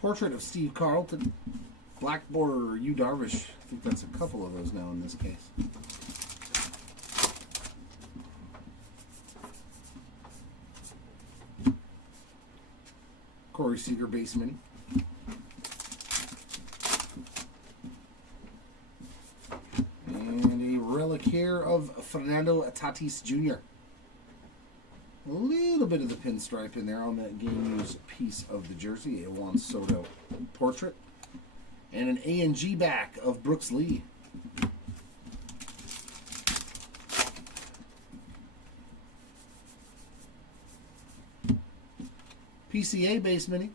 Portrait of Steve Carlton. Black border Yu Darvish. I think that's a couple of those now in this case. Corey Seager base mini. And a relic here of Fernando Tatis Jr. A little bit of the pinstripe in there on that game used piece of the jersey. A Juan Soto portrait. And an A&G back of Brooks Lee. PCA base mini.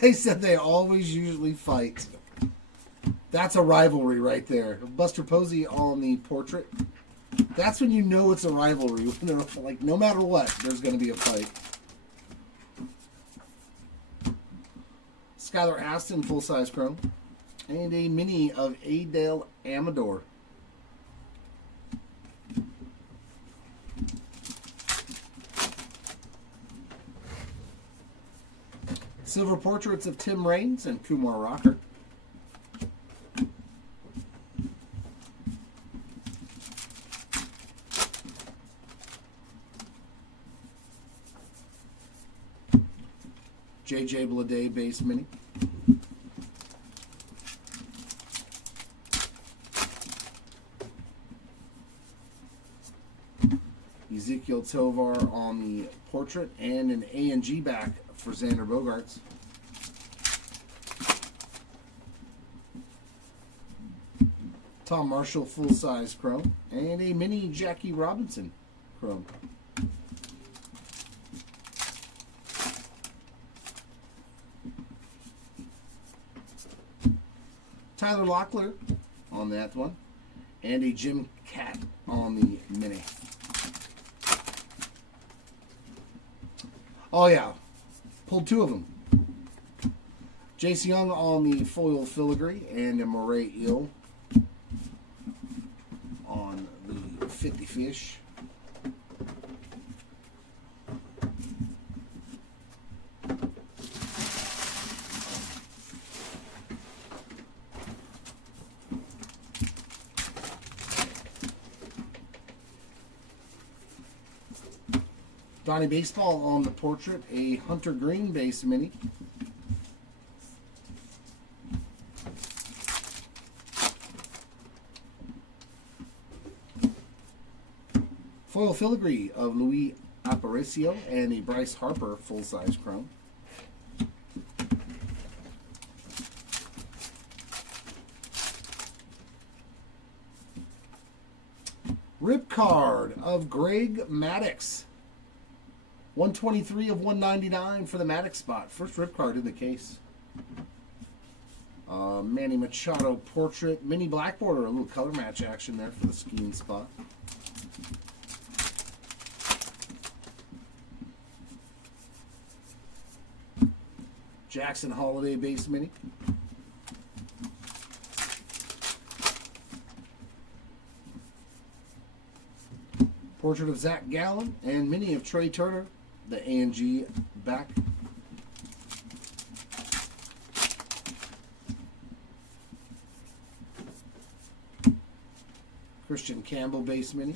He said they always usually fight. That's a rivalry right there. Buster Posey on the portrait. That's when you know it's a rivalry. Like, no matter what, there's going to be a fight. Skylar Aston, full-size chrome. And a mini of Adele Amador. Silver portraits of Tim Raines and Kumar Rocker. JJ Bleday base mini. Ezekiel Tovar on the portrait and an A&G back for Xander Bogaerts. Tom Marshall full-size chrome and a mini Jackie Robinson chrome. Tyler Locklear on that one and a Jim Cat on the mini. Oh yeah, pulled two of them. Jace Young on the foil filigree and a Moray Eel on the 50 fish. Donnie Baseball on the portrait, a Hunter Green base mini. Foil filigree of Luis Aparicio and a Bryce Harper full-size chrome. Rip card of Greg Maddux. 123 of 199 for the Maddox spot. First rip card in the case. Manny Machado portrait. Mini black border. A little color match action there for the skiing spot. Jackson Holiday base mini. Portrait of Zach Gallen and mini of Trey Turner. The A&G back. Christian Campbell base mini.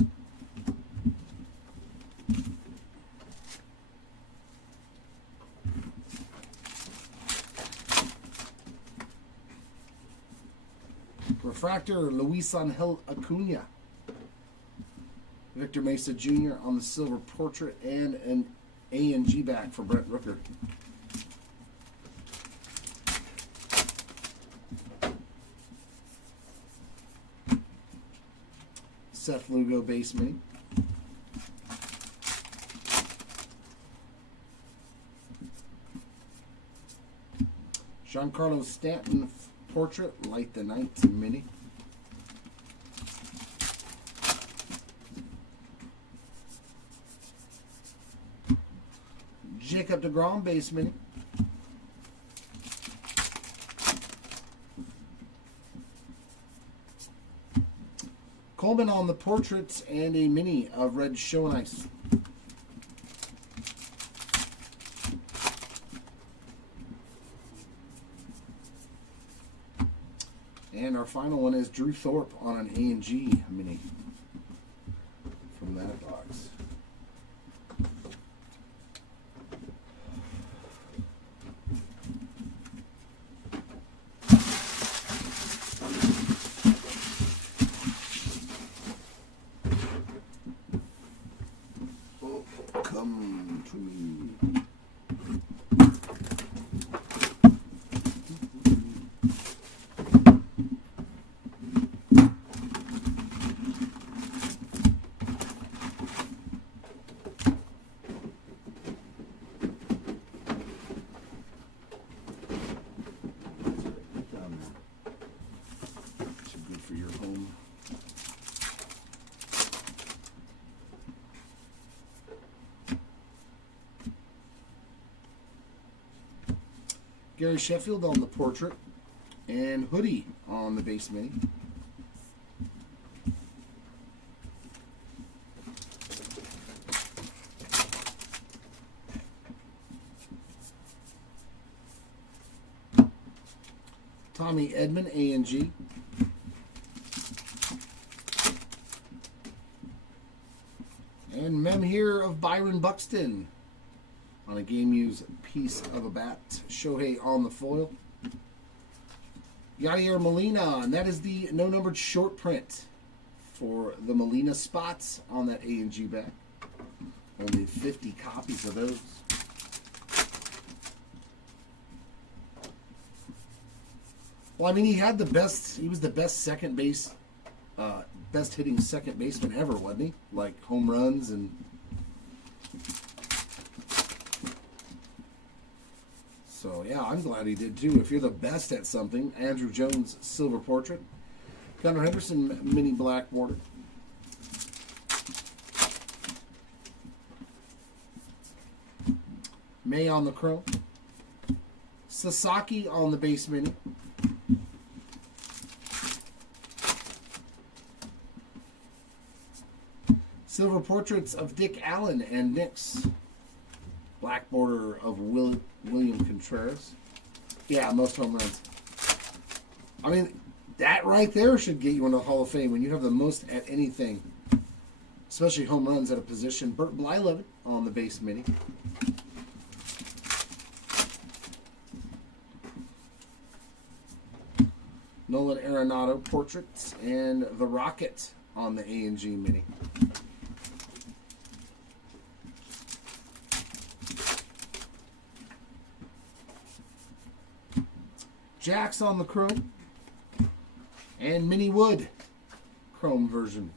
Refractor Luis Angel Acuna. Victor Mesa Jr. on the silver portrait and an A&G back for Brett Rooker. Seth Lugo base mini. Giancarlo Stanton portrait, Light the Night mini. Jacob deGrom base mini. Coleman on the portraits and a mini of Red Show and Ice. And our final one is Drew Thorpe on an A&G mini from that box. Gary Sheffield on the portrait. And Hoodie on the base mini. Tommy Edman, A&G. And mem here of Byron Buxton on a game used piece of a bat. Shohei on the foil. Yadier Molina, and that is the no-numbered short print for the Molina spots on that A&G bat. Only 50 copies of those. Well, I mean, he was the best second base, best hitting second baseman ever, wasn't he? Like home runs and. So yeah, I'm glad he did too. If you're the best at something, Andrew Jones silver portrait, Gunnar Henderson mini black border. May on the chrome. Sasaki on the base mini. Silver portraits of Dick Allen and Knicks. Black border of William Contreras. Yeah, most home runs. I mean, that right there should get you into the Hall of Fame when you have the most at anything. Especially home runs at a position. Burt Blyleven on the base mini. Nolan Arenado portraits and the Rocket on the A&G mini. Jax on the chrome. And Mini Wood chrome version.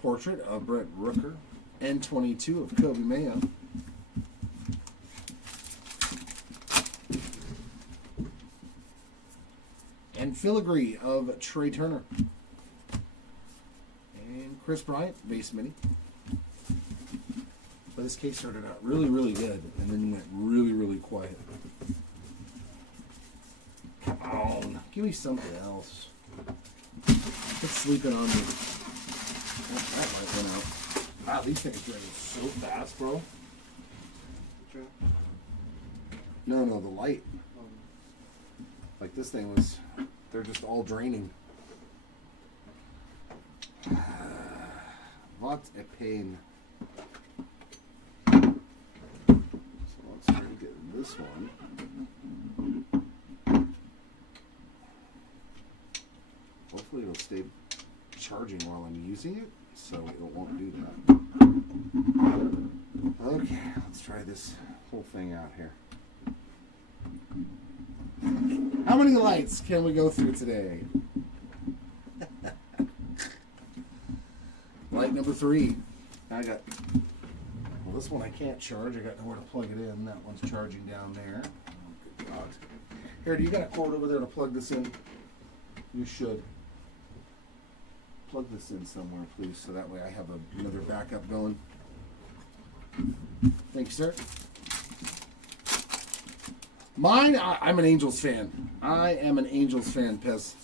Portrait of Brett Rooker. N22 of Kobe Mayo. And filigree of Trey Turner. And Chris Bryant, base mini. But this case started out really, really good, and then went really, really quiet. Come on, give me something else. Quit sleeping on me. That light went out. Wow, these things drain so fast, bro. No, the light. Like this thing was, they're just all draining. What a pain. So let's try to get this one. Hopefully it'll stay charging while I'm using it, so it won't do that. Okay, let's try this whole thing out here. How many lights can we go through today? Light number 3. I got, well, this one I can't charge. I got nowhere to plug it in. That one's charging down there. Oh, good God. Here, do you got a cord over there to plug this in? You should. Plug this in somewhere, please, so that way I have another backup going. Thank you, sir. Mine, I'm an Angels fan. I am an Angels fan, Pez.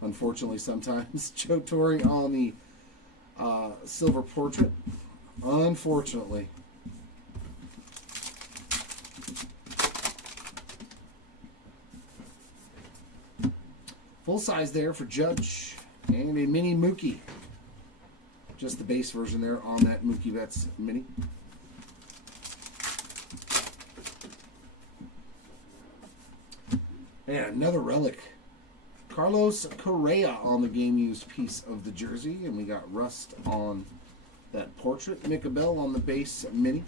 Unfortunately, sometimes. Joe Torre on the silver portrait. Unfortunately. Full size there for Judge. And a mini Mookie. Just the base version there on that Mookie Betts mini. And another relic. Carlos Correa on the game used piece of the jersey. And we got rust on that portrait. Mick Abel on the base mini.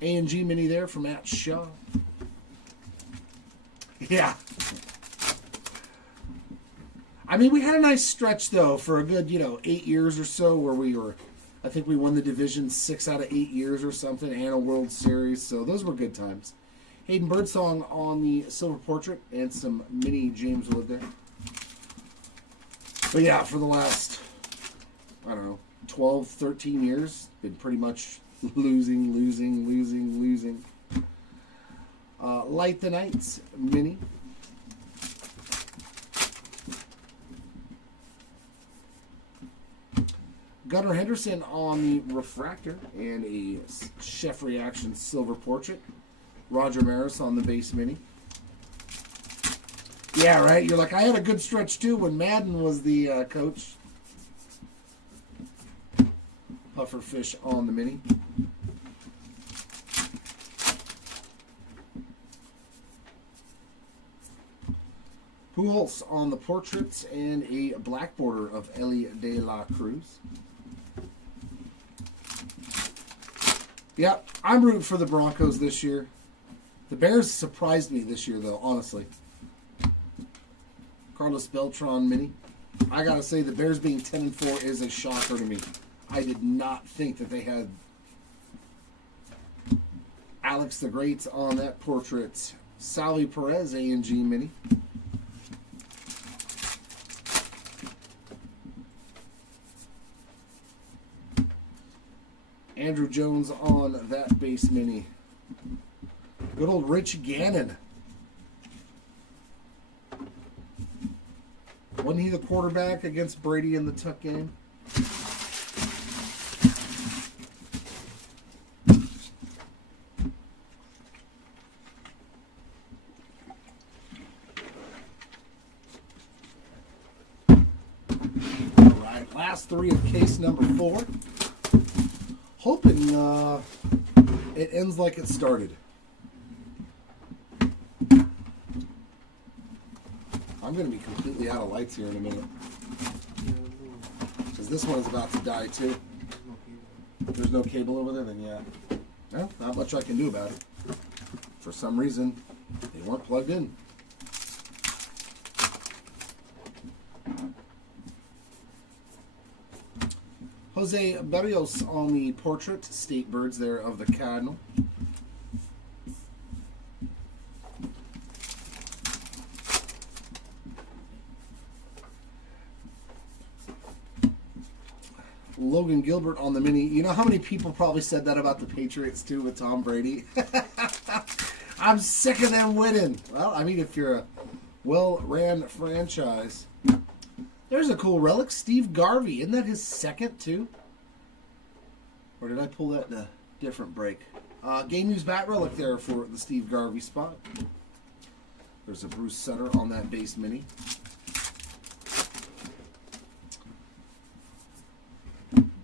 A&G mini there for Matt Shaw. Yeah. I mean, we had a nice stretch, though, for a good, 8 years or so where I think we won the division 6 out of 8 years or something, and a World Series, so those were good times. Hayden Birdsong on the silver portrait and some mini James Wood there. But yeah, for the last, 12, 13 years, been pretty much losing. Light the Nights mini. Gunnar Henderson on the refractor and a Chef Reaction silver portrait. Roger Maris on the base mini. Yeah, right. You're like, I had a good stretch too when Madden was the coach. Pufferfish on the mini. Pujols on the portraits and a black border of Ellie De La Cruz. Yeah, I'm rooting for the Broncos this year. The Bears surprised me this year, though, honestly. Carlos Beltran mini. I gotta say, the Bears being 10-4 is a shocker to me. I did not think that they had Alex the Great on that portrait. Salvi Perez A&G mini. Andrew Jones on that base mini. Good old Rich Gannon. Wasn't he the quarterback against Brady in the Tuck game? All right, last three of case number 4. Hoping it ends like it started. I'm going to be completely out of lights here in a minute. Because this one is about to die too. There's no cable over there, then yeah. Well, not much I can do about it. For some reason, they weren't plugged in. Jose Berrios on the portrait, state birds there of the Cardinal. Logan Gilbert on the mini. You know how many people probably said that about the Patriots too with Tom Brady? I'm sick of them winning. Well, I mean, if you're a well-ran franchise. There's a cool relic. Steve Garvey. Isn't that his second, too? Or did I pull that in a different break? Game News Bat Relic there for the Steve Garvey spot. There's a Bruce Sutter on that base mini.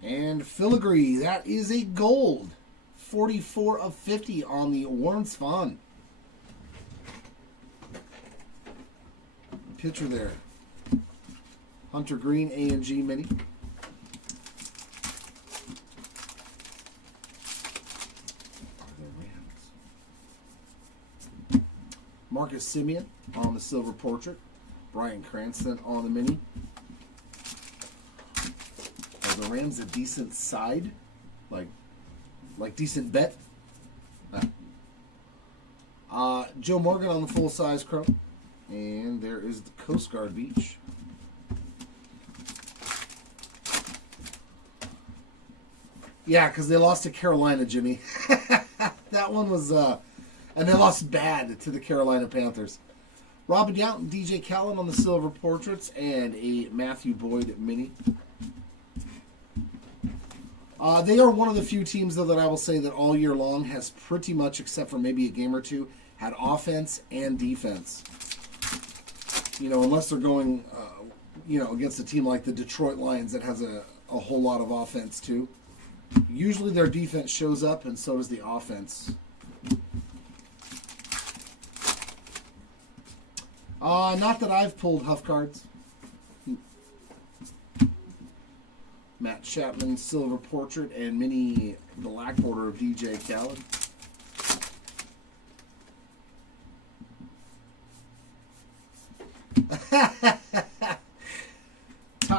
And filigree. That is a gold. 44 of 50 on the Warren Spahn. Picture there. Hunter Green A&G mini. Marcus Simeon on the silver portrait. Brian Cranston on the mini. Are the Rams a decent side? Like decent bet? Joe Morgan on the full-size chrome. And there is the Coast Guard Beach. Yeah, because they lost to Carolina, Jimmy. That one was, and they lost bad to the Carolina Panthers. Robin Yount and DJ Callan on the silver portraits, and a Matthew Boyd mini. They are one of the few teams, though, that I will say that all year long has pretty much, except for maybe a game or two, had offense and defense. You know, unless they're going, against a team like the Detroit Lions that has a whole lot of offense, too. Usually their defense shows up, and so does the offense. Not that I've pulled Huff cards. Matt Chapman, silver portrait, and mini black border of DJ Khaled.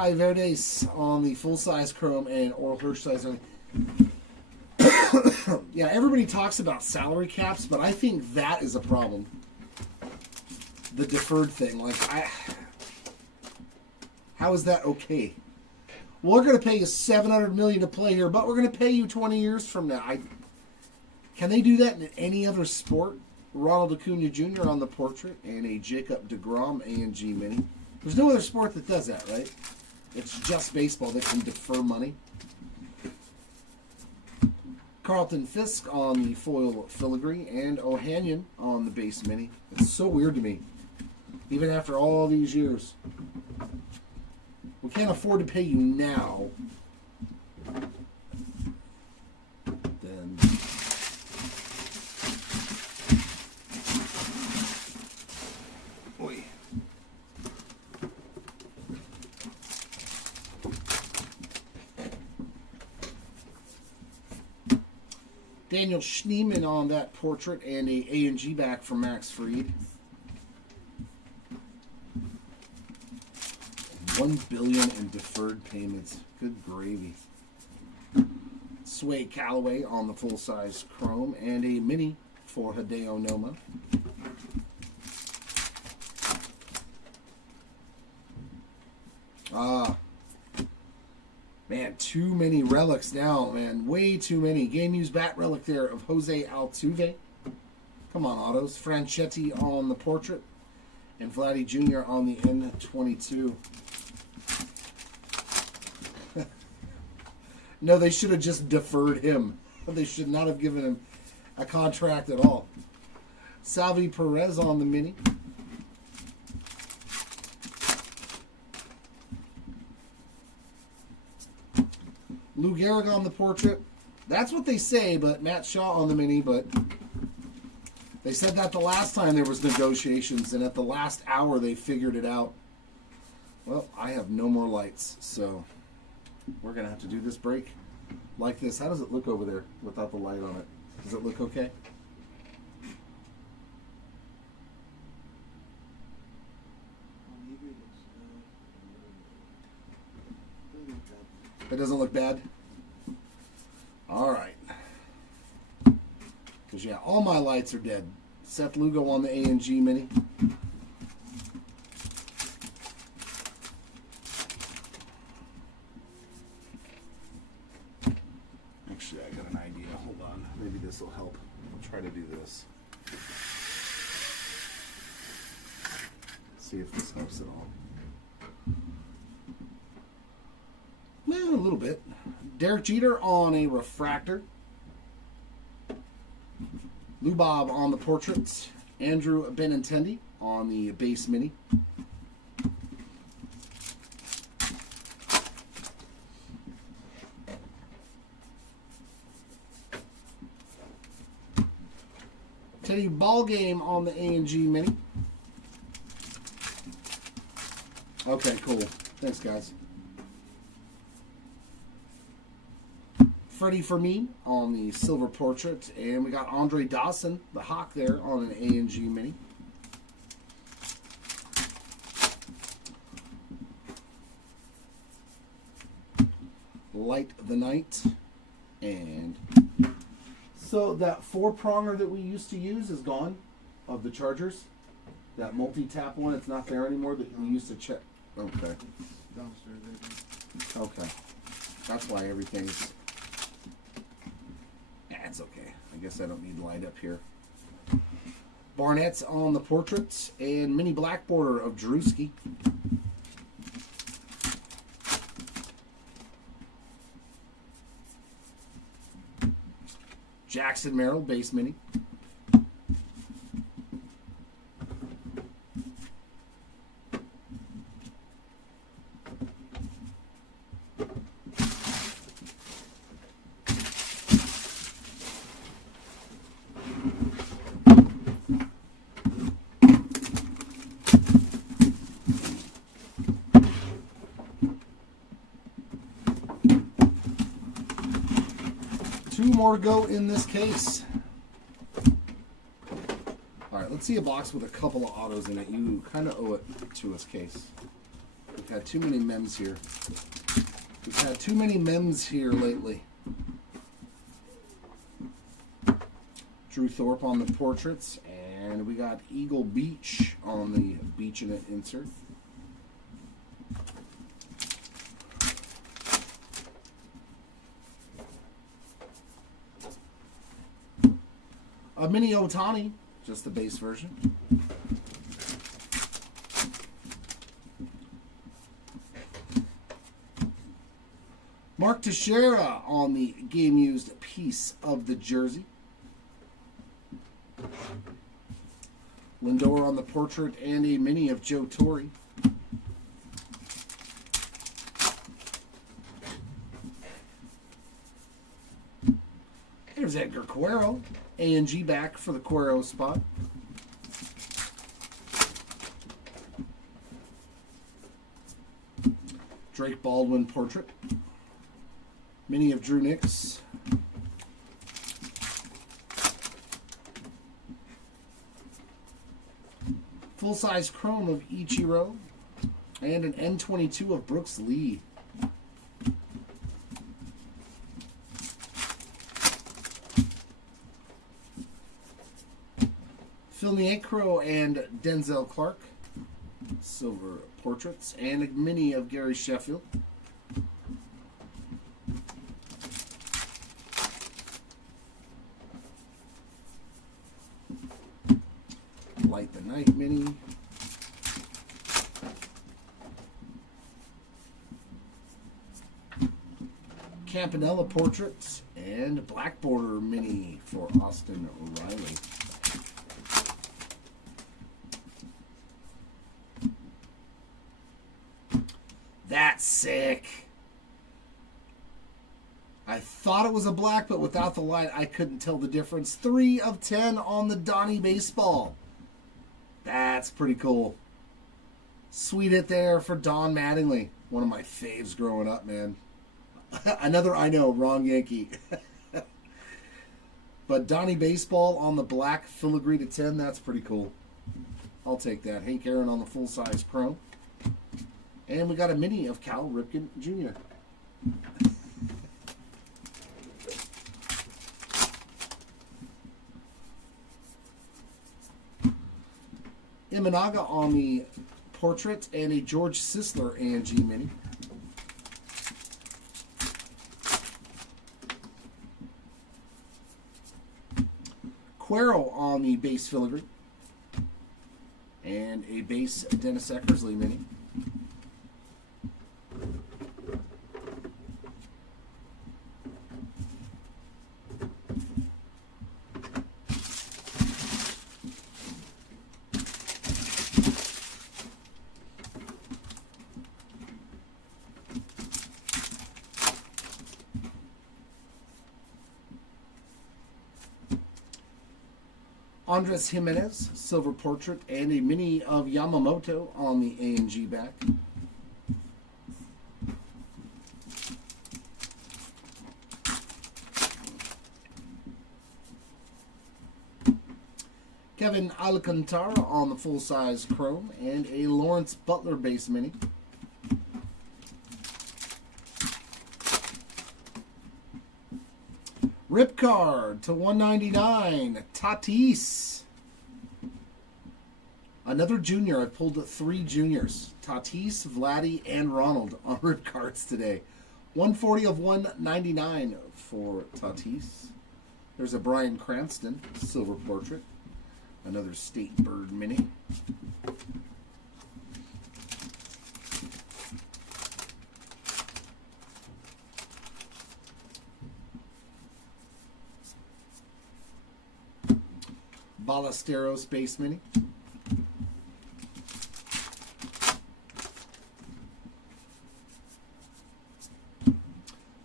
Kai Verdes on the full-size chrome and Oral Hirsch size. Yeah, everybody talks about salary caps, but I think that is a problem. The deferred thing. Like, how is that okay? We're going to pay you $700 million to play here, but we're going to pay you 20 years from now. Can they do that in any other sport? Ronald Acuna Jr. on the portrait and a Jacob deGrom A&G mini. There's no other sport that does that, right? It's just baseball that can defer money. Carlton Fisk on the foil filigree and Ohanian on the base mini. It's so weird to me, even after all these years. We can't afford to pay you now. Then Daniel Schneemann on that portrait and a A&G back from Max Fried. $1 billion in deferred payments. Good gravy. Sway Callaway on the full-size chrome and a mini for Hideo Noma. Man, too many relics now, man. Way too many. Game used bat relic there of Jose Altuve. Come on, autos. Franchetti on the portrait. And Vladdy Jr. on the N22. No, they should have just deferred him. They should not have given him a contract at all. Salvi Perez on the mini. Lou Gehrig on the portrait. That's what they say, but Matt Shaw on the mini, but they said that the last time there was negotiations, and at the last hour they figured it out. Well, I have no more lights, so we're going to have to do this break like this. How does it look over there without the light on it? Does it look okay? It doesn't look bad? All right. Because, yeah, all my lights are dead. Seth Lugo on the A&G Mini. Actually, I got an idea. Hold on. Maybe this will help. I'll try to do this. See if this helps at all. Well, a little bit. Derek Jeter on a refractor. Lou Bob on the portraits. Andrew Benintendi on the base mini. Teddy Ballgame on the A&G mini. Okay, cool. Thanks, guys. Freddie for me on the silver portrait, and we got Andre Dawson, the Hawk, there on an A&G mini. Light the Night, and so that 4-pronger that we used to use is gone, of the Chargers. That multi-tap one, it's not there anymore that we used to check. Okay. Okay. That's why everything's... That's okay. I guess I don't need light up here. Barnett's on the portraits and mini black border of Drewski. Jackson Merrill base mini. More to go in this case. Alright, let's see a box with a couple of autos in it. You kind of owe it to us, Case. We've had too many memes here. We've had too many memes here lately. Drew Thorpe on the portraits, and we got Eagle Beach on the Beach in it insert. A mini Otani, just the base version. Mark Teixeira on the game-used piece of the jersey. Lindor on the portrait and a mini of Joe Torre. There's Edgar Cuero. A&G back for the Cuero spot. Drake Baldwin portrait. Mini of Drew Nix. Full-size chrome of Ichiro. And an N22 of Brooks Lee. Phil Niekro and Denzel Clark. Silver portraits. And a mini of Gary Sheffield. Light the Night mini. Campanella portraits. And Black Border mini for Austin Riley. That's sick. I thought it was a black, but without the light, I couldn't tell the difference. 3 of 10 on the Donnie baseball. That's pretty cool. Sweet hit there for Don Mattingly. One of my faves growing up, man. Another, I know, wrong Yankee. But Donnie baseball on the black filigree to 10, that's pretty cool. I'll take that. Hank Aaron on the full-size chrome. And we got a mini of Cal Ripken Jr. Imanaga on the portrait and a George Sisler A&G mini. Cuero on the base filigree. And a base Dennis Eckersley mini. Andres Jimenez, silver portrait, and a mini of Yamamoto on the A&G back. Kevin Alcantara on the full-size chrome, and a Lawrence Butler base mini. Rip card to 199, Tatis. Another junior. I pulled 3 juniors. Tatis, Vladdy, and Ronald on rip cards today. 140 of 199 for Tatis. There's a Bryan Cranston silver portrait. Another State Bird mini. Ballesteros base mini.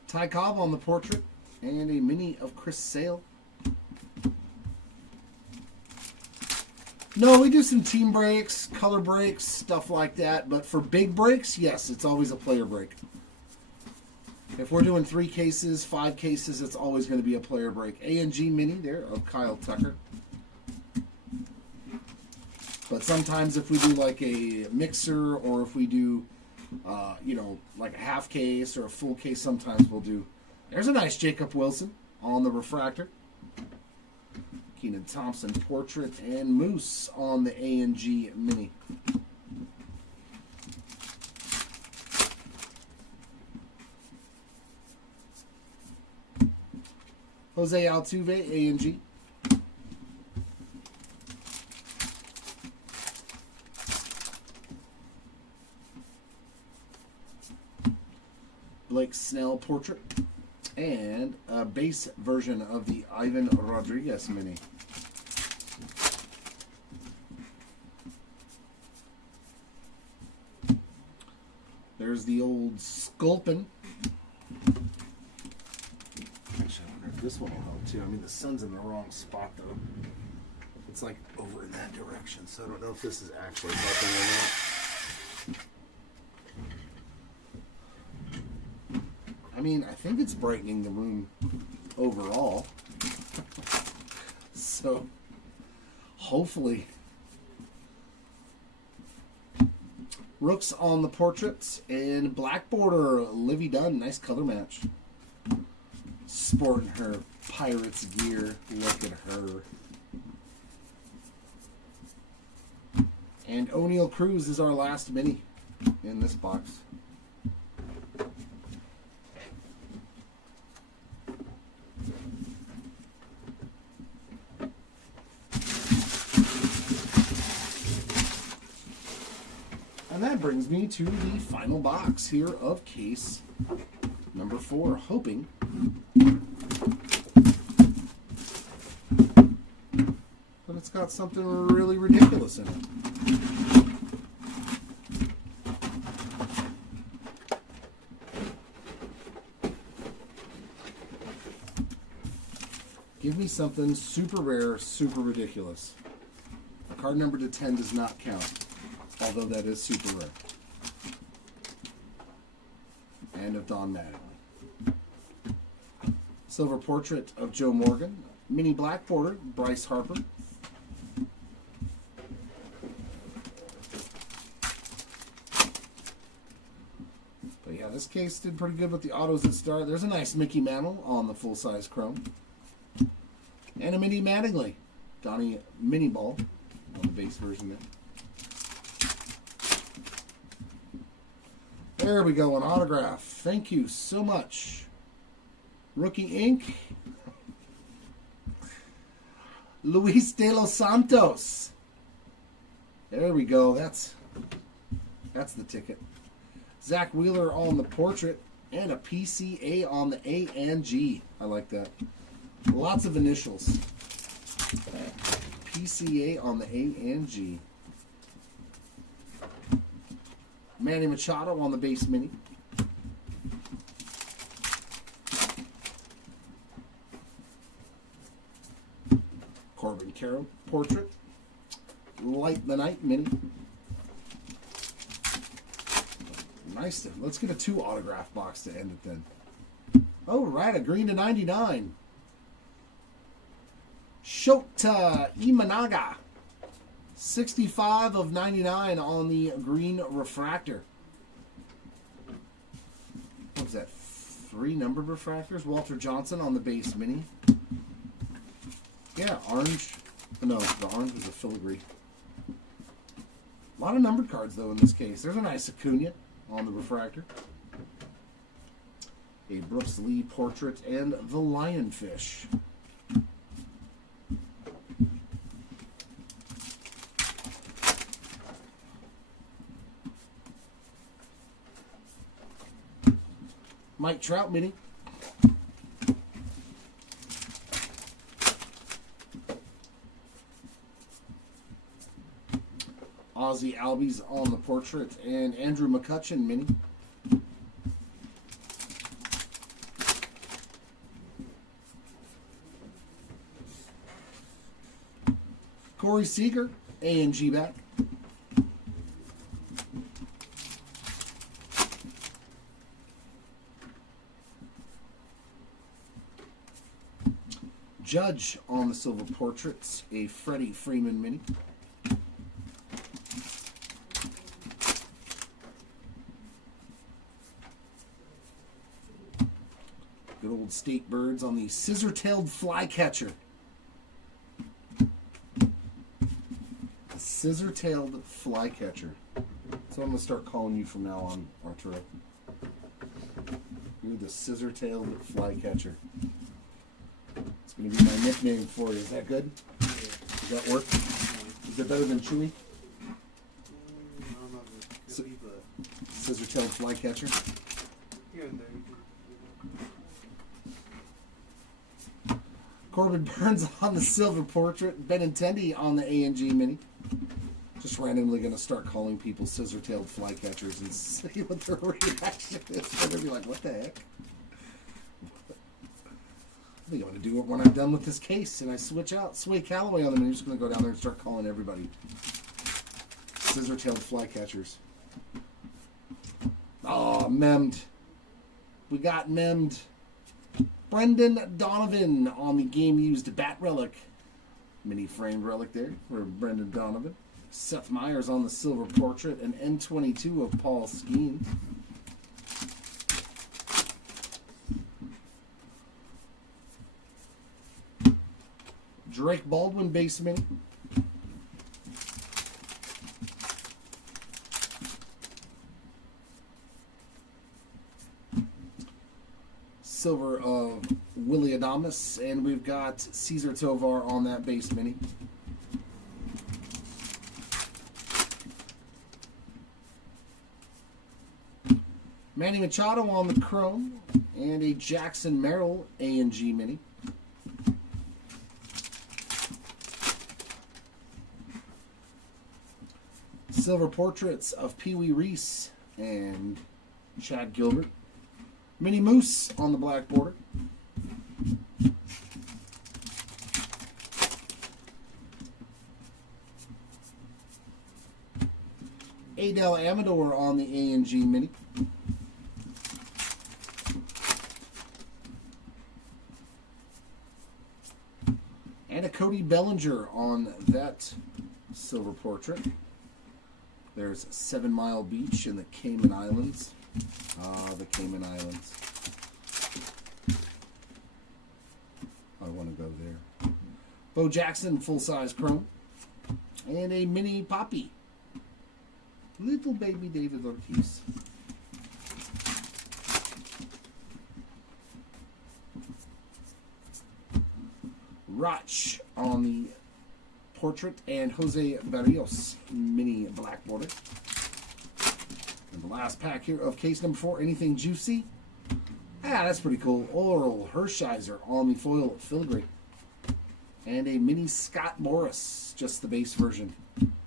Ty Cobb on the portrait and a mini of Chris Sale. No, we do some team breaks, color breaks, stuff like that. But for big breaks, yes, it's always a player break. If we're doing 3 cases, 5 cases, it's always going to be a player break. A&G mini there of Kyle Tucker. But sometimes if we do like a mixer or if we do you know, like a half case or a full case. Sometimes we'll do. There's a nice Jacob Wilson on the refractor. Keenan Thompson portrait and Moose on the A&G Mini. Jose Altuve, A&G. Blake Snell portrait. And a base version of the Ivan Rodriguez Mini. There's the old Sculpin. Actually, I wonder if this one will help too. I mean, the sun's in the wrong spot though. It's like over in that direction, so I don't know if this is actually helping or not. I mean, I think it's brightening the room overall. So, hopefully. Rooks on the portraits and black border, Livy Dunn, nice color match. Sporting her Pirates gear, look at her. And O'Neal Cruz is our last mini in this box. And that brings me to the final box here of case number 4, hoping that it's got something really ridiculous in it. Give me something super rare, super ridiculous. A card number to 10 does not count. Although that is super rare. And of Don Mattingly. Silver portrait of Joe Morgan. Mini black border, Bryce Harper. But yeah, this case did pretty good with the autos at start. There's a nice Mickey Mantle on the full-size chrome. And a mini Mattingly. Donnie Mini Ball on the base version there. There we go, an autograph. Thank you so much. Rookie ink. Luis de los Santos. There we go. That's the ticket. Zach Wheeler on the portrait and a PCA on the A and G. I like that. Lots of initials. PCA on the A and G. Manny Machado on the base mini. Corbin Carroll portrait. Light the Night mini. Nice. Let's get a 2 autograph box to end it then. Oh, right, a green to 99. Shota Imanaga. 65 of 99 on the green refractor. What was that? 3 numbered refractors. Walter Johnson on the base mini. Yeah, orange. No, the orange was a filigree. A lot of numbered cards, though, in this case. There's a nice Acuna on the refractor. A Brooks Lee portrait and the Lionfish. Mike Trout mini. Ozzie Albies on the portrait and Andrew McCutchen mini. Corey Seager, A&G back. Judge on the silver portraits, a Freddie Freeman mini. Good old state birds on the scissor-tailed flycatcher. Scissor-tailed flycatcher. So I'm going to start calling you from now on, Arturo. You're the scissor-tailed flycatcher. It's going to be my nickname for you. Is that good? Does that work? Is it better than Chewy? I don't know if it's Chewy, but Scissor-tailed flycatcher. here and there. Corbin Burns on the silver portrait. Benintendi on the A&G Mini. Just randomly going to start calling people scissor-tailed flycatchers and see what their reaction is. They're going to be like, what the heck? I think I'm going to do it when I'm done with this case and I switch out Sway Calloway on them. And I'm just going to go down there and start calling everybody scissor-tailed flycatchers. Oh, memmed. We got memmed. Brendan Donovan on the game-used Bat Relic. Mini framed relic there for Brendan Donovan. Seth Meyers on the silver portrait. An N22 of Paul Skeen. Drake Baldwin base mini. Silver of Willie Adames, and we've got Cesar Tovar on that base mini. Manny Machado on the chrome, and a Jackson Merrill A&G mini. Silver portraits of Pee Wee Reese and Chad Gilbert. Mini Moose on the black border. Adel Amador on the A&G Mini. And a Cody Bellinger on that silver portrait. There's 7 Mile Beach in the Cayman Islands. Ah, the Cayman Islands. I want to go there. Bo Jackson, full-size chrome. And a mini Poppy. Little baby David Ortiz. Roch on the portrait, and Jose Barrios mini black border. And the last pack here of case number 4, anything juicy? Ah, that's pretty cool. Oral Hershiser on the foil filigree. And a mini Scott Morris, just the base version,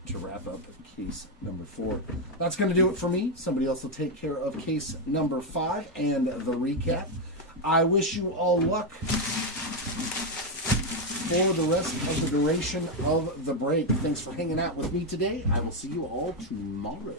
to wrap up case number 4. That's going to do it for me. Somebody else will take care of case number 5 and the recap. I wish you all luck for the rest of the duration of the break. Thanks for hanging out with me today. I will see you all tomorrow.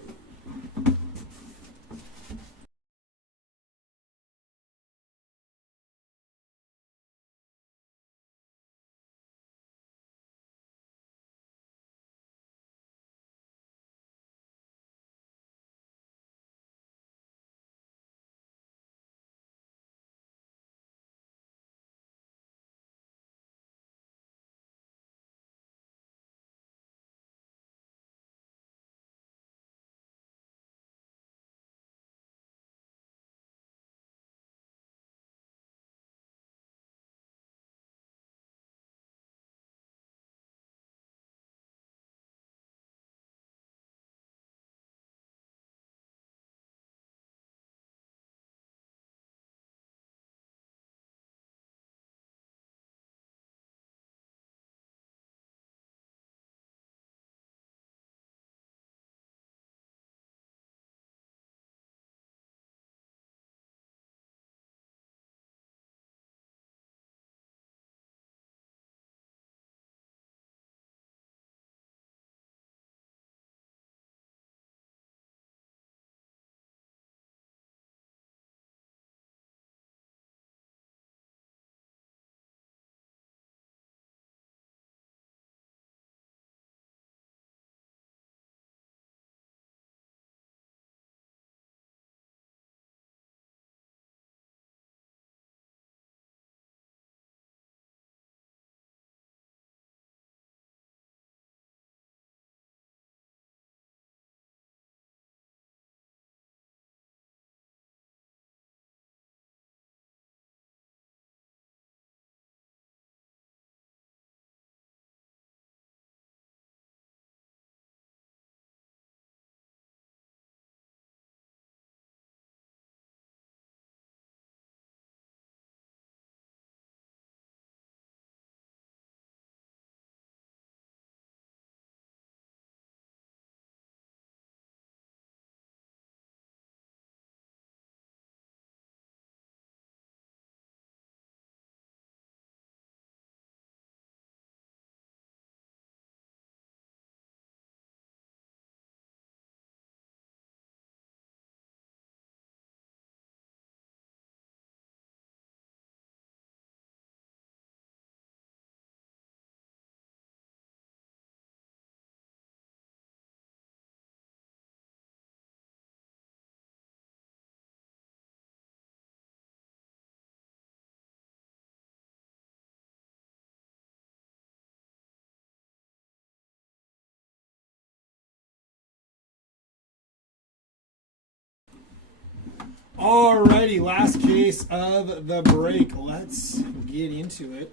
Alrighty, last case of the break. Let's get into it.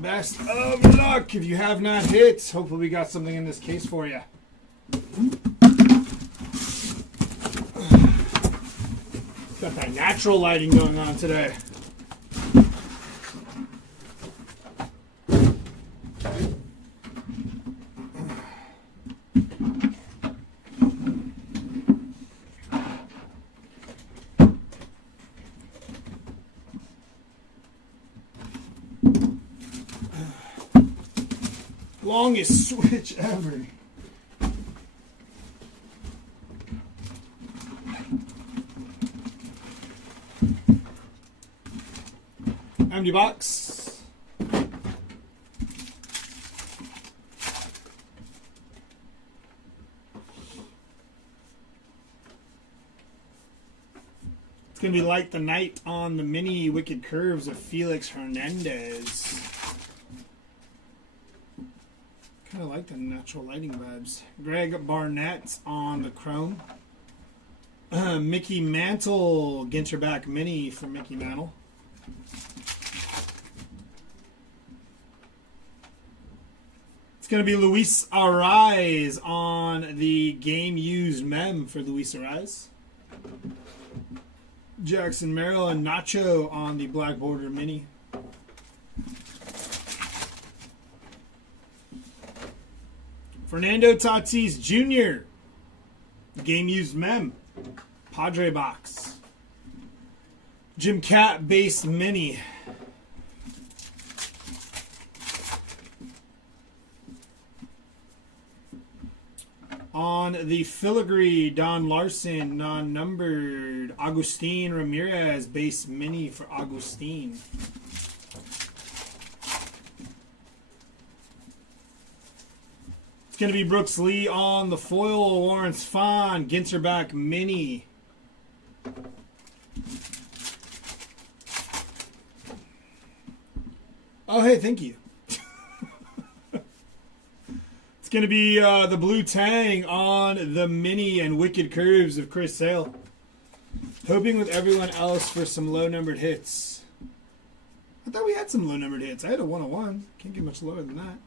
Best of luck if you have not hit. Hopefully we got something in this case for you. Got that natural lighting going on today. Longest switch ever. Empty box. It's going to be Light the Night on the mini Wicked Curves of Felix Hernandez. Kind of like the natural lighting vibes. Greg Barnett on the chrome. Mickey Mantle, Ginterback mini for Mickey Mantle. It's going to be Luis Ariz on the game used mem for Luis Ariz. Jackson Merrill and Nacho on the black border mini. Fernando Tatis Jr. Game used mem. Padre box. Jim Cat base mini. On the filigree, Don Larson, non-numbered. Agustin Ramirez base mini for Agustin. It's going to be Brooks Lee on the foil. Lawrence Fahn, Ginterback mini. Oh, hey, thank you. It's going to be the Blue Tang on the mini and Wicked Curves of Chris Sale. Hoping with everyone else for some low-numbered hits. I thought we had some low-numbered hits. I had a 101. Can't get much lower than that.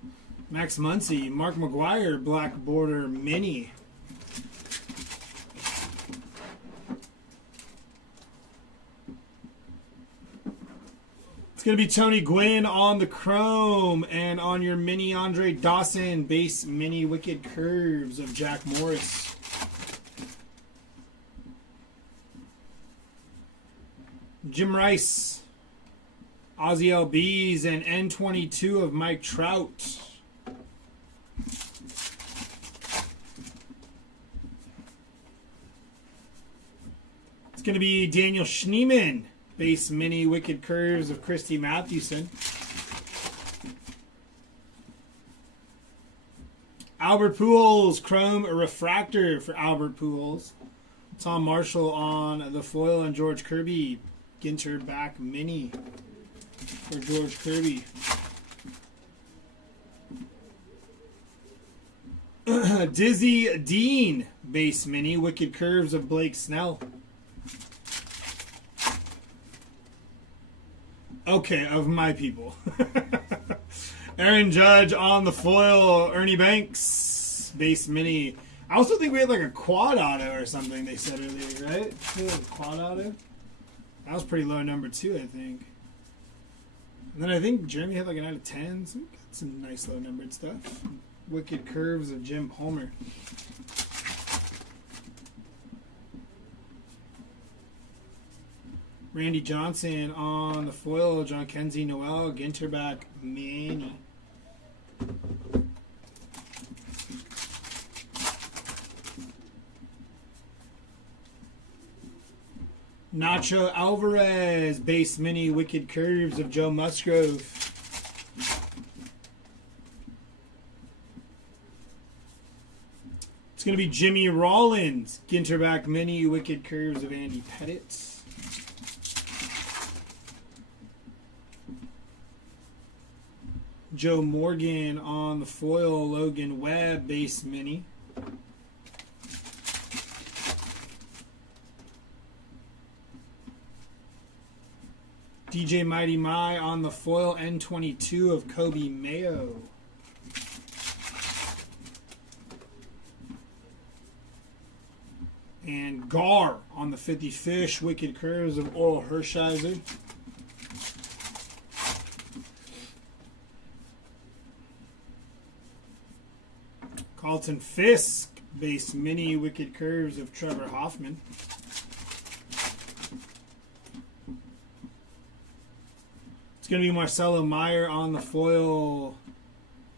Max Muncy, Mark McGuire, black border mini. It's going to be Tony Gwynn on the chrome, and on your mini Andre Dawson base mini Wicked Curves of Jack Morris. Jim Rice, Ozzy LBs, and N22 of Mike Trout. It's going to be Daniel Schneeman, base mini Wicked Curves of Christy Mathewson. Albert Pujols, chrome refractor for Albert Pujols. Tom Marshall on the foil, and George Kirby, Ginterback mini for George Kirby. Dizzy Dean, base mini Wicked Curves of Blake Snell. Okay, of my people. Aaron Judge on the foil. Ernie Banks, base mini. I also think we had like a quad auto or something they said earlier, right? We had a quad auto. That was pretty low number too, I think. And then I think Jeremy had like an out of 10. So we got some nice low numbered stuff. Wicked Curves of Jim Palmer. Randy Johnson on the foil. John Kenzie Noel, Ginterback mini. Nacho Alvarez, base mini Wicked Curves of Joe Musgrove. It's going to be Jimmy Rollins, Ginterback mini Wicked Curves of Andy Pettit. Joe Morgan on the foil. Logan Webb base mini. DJ Mighty My on the foil. N22 of Kobe Mayo. And Gar on the 50 Fish. Wicked Curves of Oral Hershiser. Carlton Fisk, base mini. Wicked Curves of Trevor Hoffman. It's going to be Marcelo Meyer on the foil.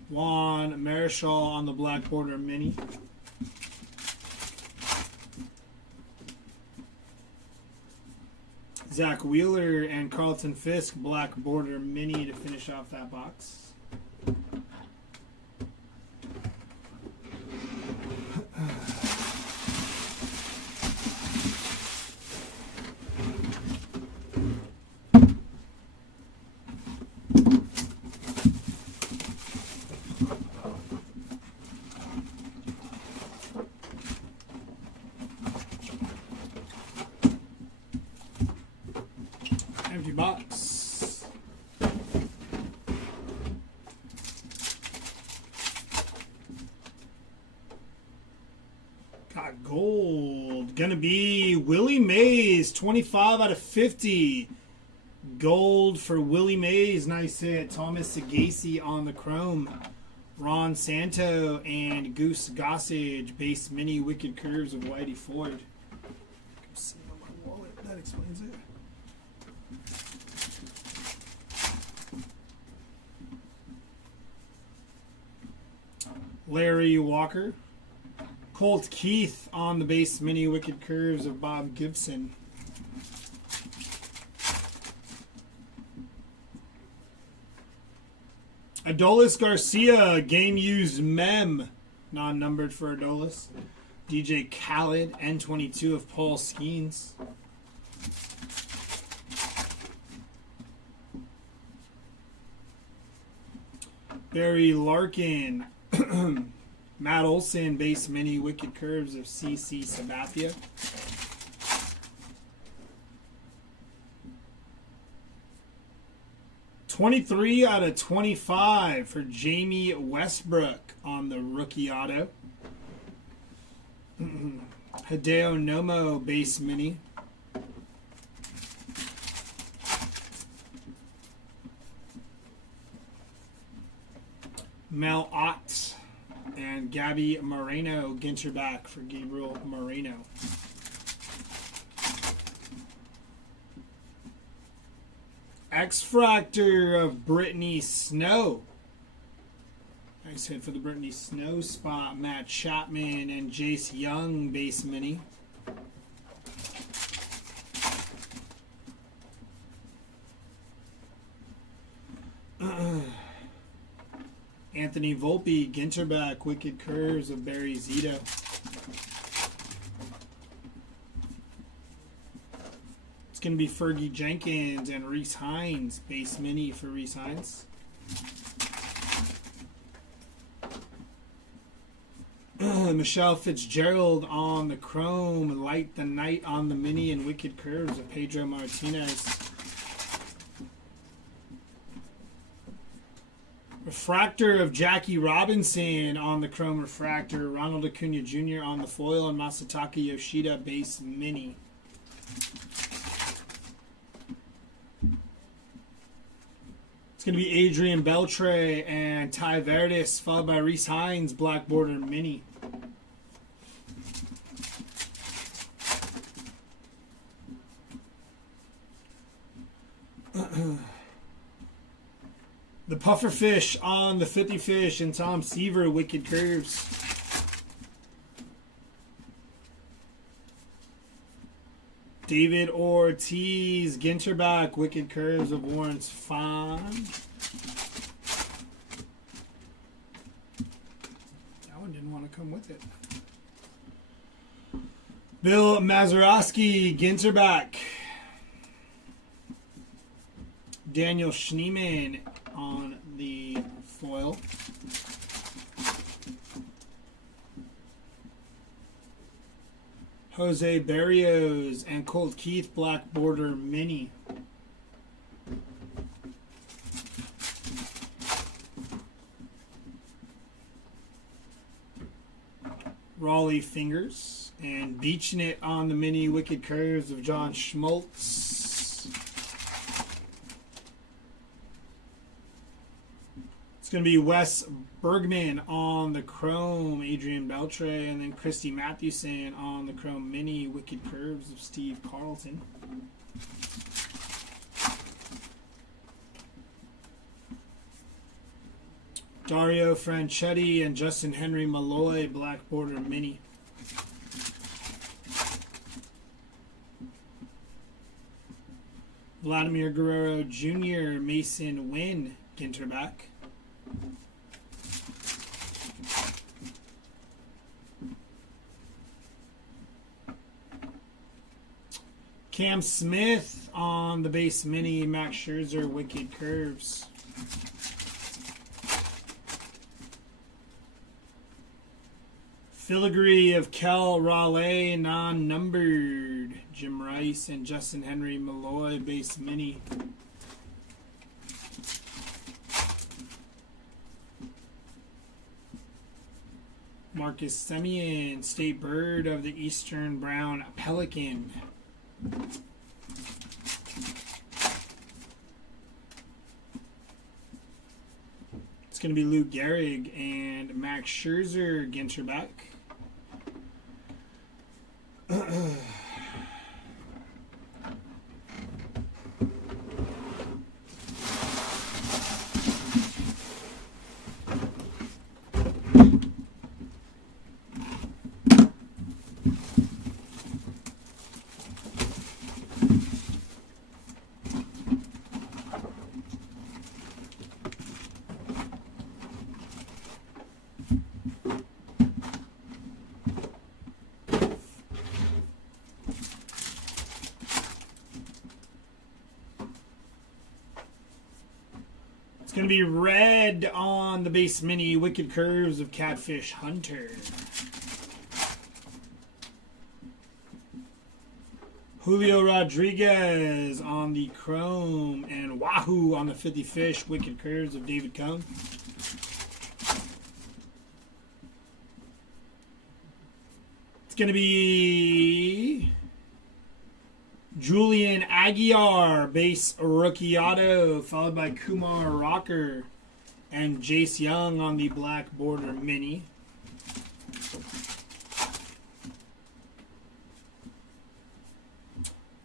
Juan Marichal on the black border mini. Zach Wheeler and Carlton Fisk, black border mini to finish off that box. Empty box. Got gold. Gonna be Willie Mays, 25 out of 50. Gold for Willie Mays. Nice hit. Thomas Sagasi on the chrome. Ron Santo and Goose Gossage. Base mini Wicked Curves of Whitey Ford. See on my wallet. That explains it. Larry Walker. Colt Keith on the base mini Wicked Curves of Bob Gibson. Adolis Garcia, game used mem. Non-numbered for Adolis. DJ Khaled, N22 of Paul Skeens. Barry Larkin. Matt Olson, base mini Wicked Curves of CC Sabathia. $23 out of 25 for Jamie Westbrook on the rookie auto. Hideo Nomo, base mini. Mel Ott and Gabby Moreno, Ginter back for Gabriel Moreno. X-Fractor of Brittany Snow. Nice hit for the Brittany Snow spot. Matt Chapman and Jace Young, base mini. Anthony Volpe, Ginterback, Wicked Curves of Barry Zito. It's going to be Fergie Jenkins and Reese Hines, base mini for Reese Hines. Michelle Fitzgerald on the chrome, Light the Night on the mini, and Wicked Curves of Pedro Martinez. Refractor of Jackie Robinson on the chrome refractor. Ronald Acuna Jr. on the foil, and Masataka Yoshida base mini. It's going to be Adrian Beltre and Ty Verdes, followed by Reese Hines, black border mini. The Pufferfish on the 50 Fish and Tom Seaver, Wicked Curves. David Ortiz, Ginterback, Wicked Curves of Lawrence Fon. That one didn't want to come with it. Bill Mazeroski, Ginterback. Daniel Schneeman on the Jose Barrios and Colt Keith Black Border Mini. Raleigh Fingers and beaching it on the mini Wicked Curves of John Schmaltz. It's going to be Wes Bergman on the Chrome, Adrian Beltre, and then Christy Mathewson on the Chrome mini Wicked Curves of Steve Carlton. Dario Franchetti and Justin Henry Malloy, Black Border Mini. Vladimir Guerrero Jr., Mason Wynn, Ginterback. Cam Smith on the base mini, Max Scherzer, Wicked Curves. Filigree of Kel Raleigh, non-numbered. Jim Rice and Justin Henry Malloy, base mini. Marcus Semien, State Bird of the Eastern Brown Pelican. It's going to be Luke Gehrig and Max Scherzer, Ginterback. It's going to be red on the base mini, Wicked Curves of Catfish Hunter. Julio Rodriguez on the Chrome and Wahoo on the 50 Fish, Wicked Curves of David Cohn. It's going to be Julian Aguiar, base rookie auto, followed by Kumar Rocker and Jace Young on the Black Border Mini.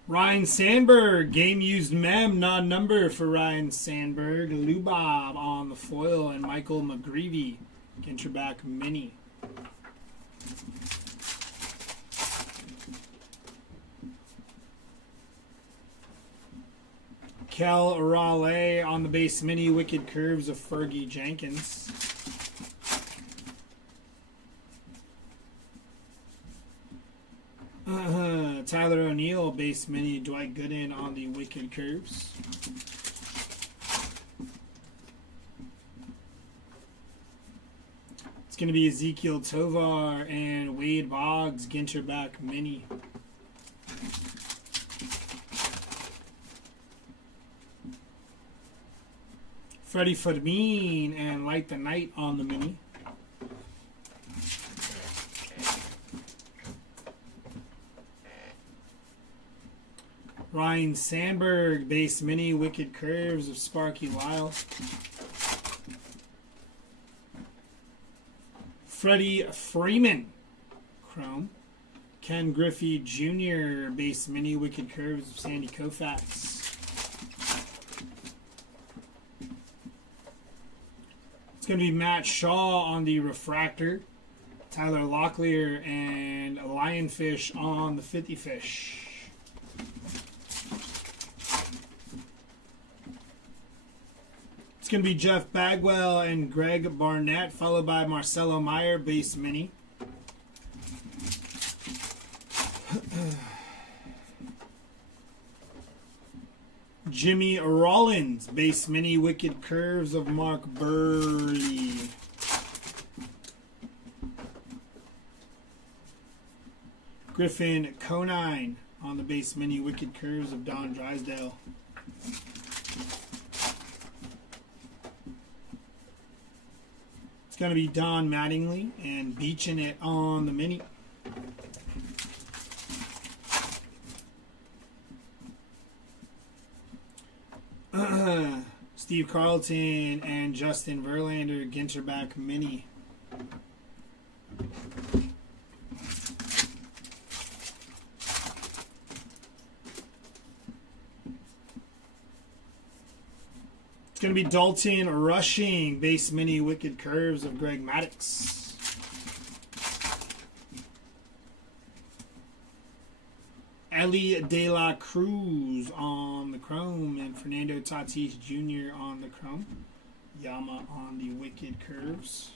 Ryan Sandberg, game used mem, non-number for Ryan Sandberg. Lubob on the foil and Michael McGreevy, Ginterback Mini. Kel Raleigh on the base mini, Wicked Curves of Fergie Jenkins. Tyler O'Neill, base mini, Dwight Gooden on the Wicked Curves. It's going to be Ezekiel Tovar and Wade Boggs, Ginterback mini. Freddie Fermin and Light the Night on the mini. Ryan Sandberg, base mini, Wicked Curves of Sparky Lyle. Freddie Freeman, Chrome. Ken Griffey Jr., base mini, Wicked Curves of Sandy Koufax. It's going to be Matt Shaw on the Refractor. Tyler Locklear and Lionfish on the 50 Fish. It's going to be Jeff Bagwell and Greg Barnett, followed by Marcelo Meyer, base mini. Jimmy Rollins, base mini, Wicked Curves of Mark Burley. Griffin Conine on the base mini. Wicked Curves of Don Drysdale. It's going to be Don Mattingly and Beaching It on the mini. Steve Carlton and Justin Verlander, Ginterback mini. It's going to be Dalton Rushing, base mini, Wicked Curves of Greg Maddux. Ellie De La Cruz on the chrome and Fernando Tatis Jr. on the chrome. Yama on the Wicked Curves.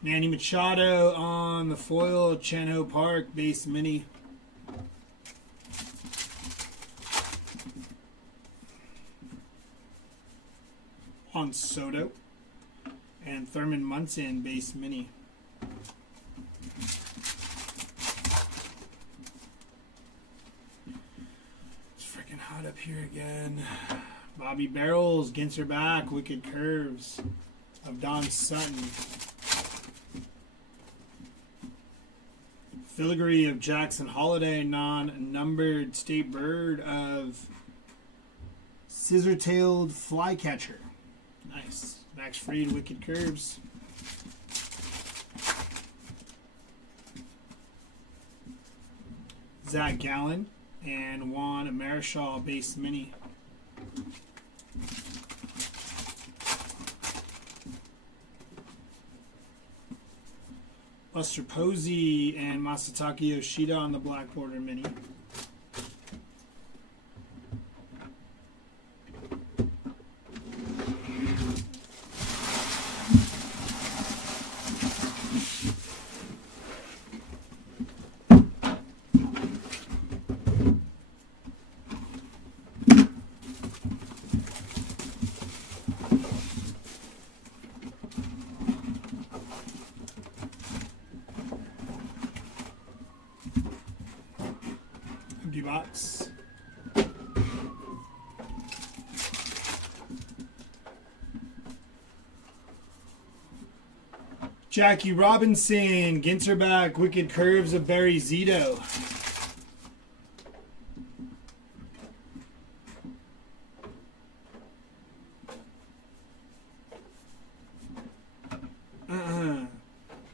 Manny Machado on the foil, Chen-Ho Park, base mini. On Soto and Thurman Munson, base mini. It's freaking hot up here again. Bobby Barrels, Ginterback, Wicked Curves of Don Sutton. Filigree of Jackson Holiday, non-numbered State Bird of Scissor-tailed Flycatcher. Nice. Max Fried, Wicked Curves. Zach Gallen and Juan Marichal, base mini. Buster Posey and Masataka Yoshida on the black border mini. Empty box. Jackie Robinson, Ginterback, Wicked Curves of Barry Zito.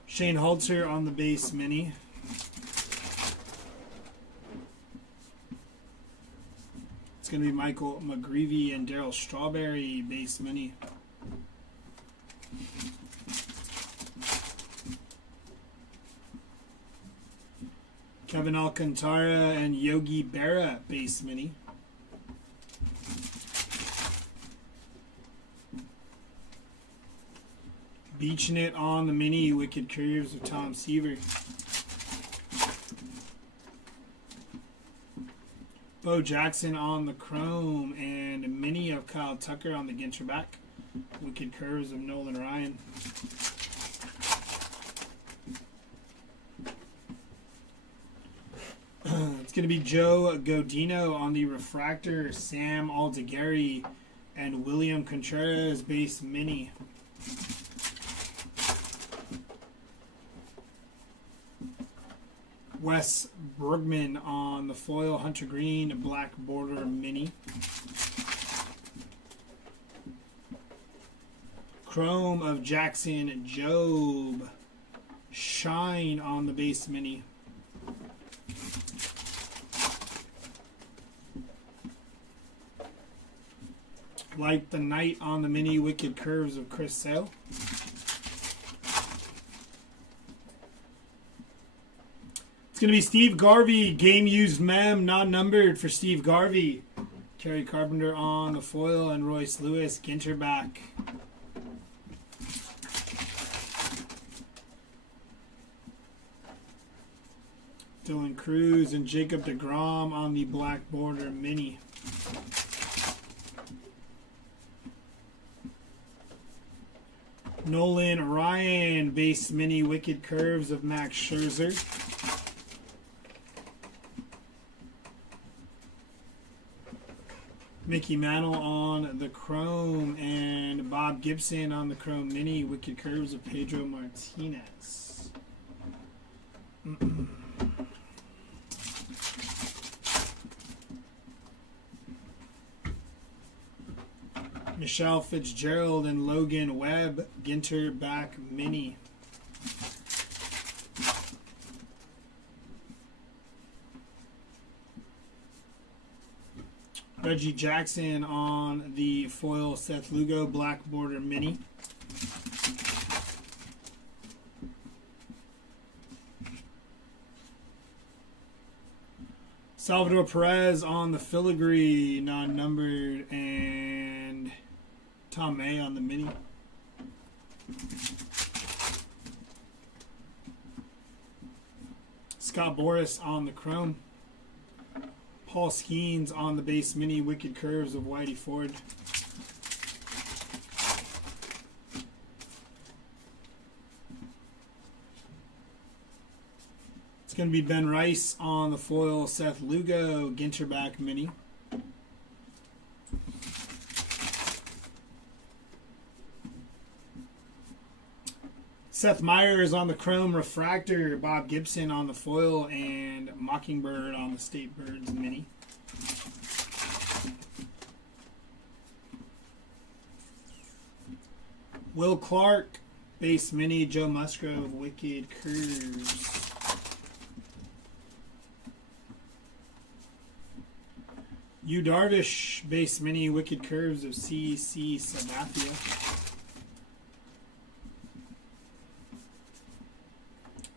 Shane Halter on the base mini. It's going to be Michael McGreevy and Darryl Strawberry, base mini. Kevin Alcantara and Yogi Berra, base mini. Beaching It on the mini, Wicked Curves of Tom Seaver. Bo Jackson on the chrome and mini of Kyle Tucker on the Ginterback. Wicked Curves of Nolan Ryan. It's going to be Joe Godino on the refractor, Sam Aldegheri and William Contreras, base mini. Wes Bergman on the foil, Hunter Green, black border mini. Chrome of Jackson Job. Shine on the base mini. Light the Night on the mini, Wicked Curves of Chris Sale. It's going to be Steve Garvey, game used mem, non-numbered for Steve Garvey. Kerry Carpenter on the foil and Royce Lewis, Ginterback. Dylan Cruz and Jacob deGrom on the black border mini. Nolan Ryan, base mini Wicked Curves of Max Scherzer. Mickey Mantle on the Chrome, and Bob Gibson on the Chrome Mini Wicked Curves of Pedro Martinez. Michelle Fitzgerald and Logan Webb, Ginter back Mini. Reggie Jackson on the foil Seth Lugo black border mini. Salvador Perez on the filigree non-numbered, and Tom May on the mini. Scott Boras on the chrome. Paul Skeens on the base mini Wicked Curves of Whitey Ford. It's going to be Ben Rice on the foil Seth Lugo Ginterback mini. Seth Meyers on the chrome refractor, Bob Gibson on the foil, and Mockingbird on the State Birds mini. Will Clark, base mini Joe Musgrove Wicked Curves. Yu Darvish, base mini Wicked Curves of C.C. Sabathia.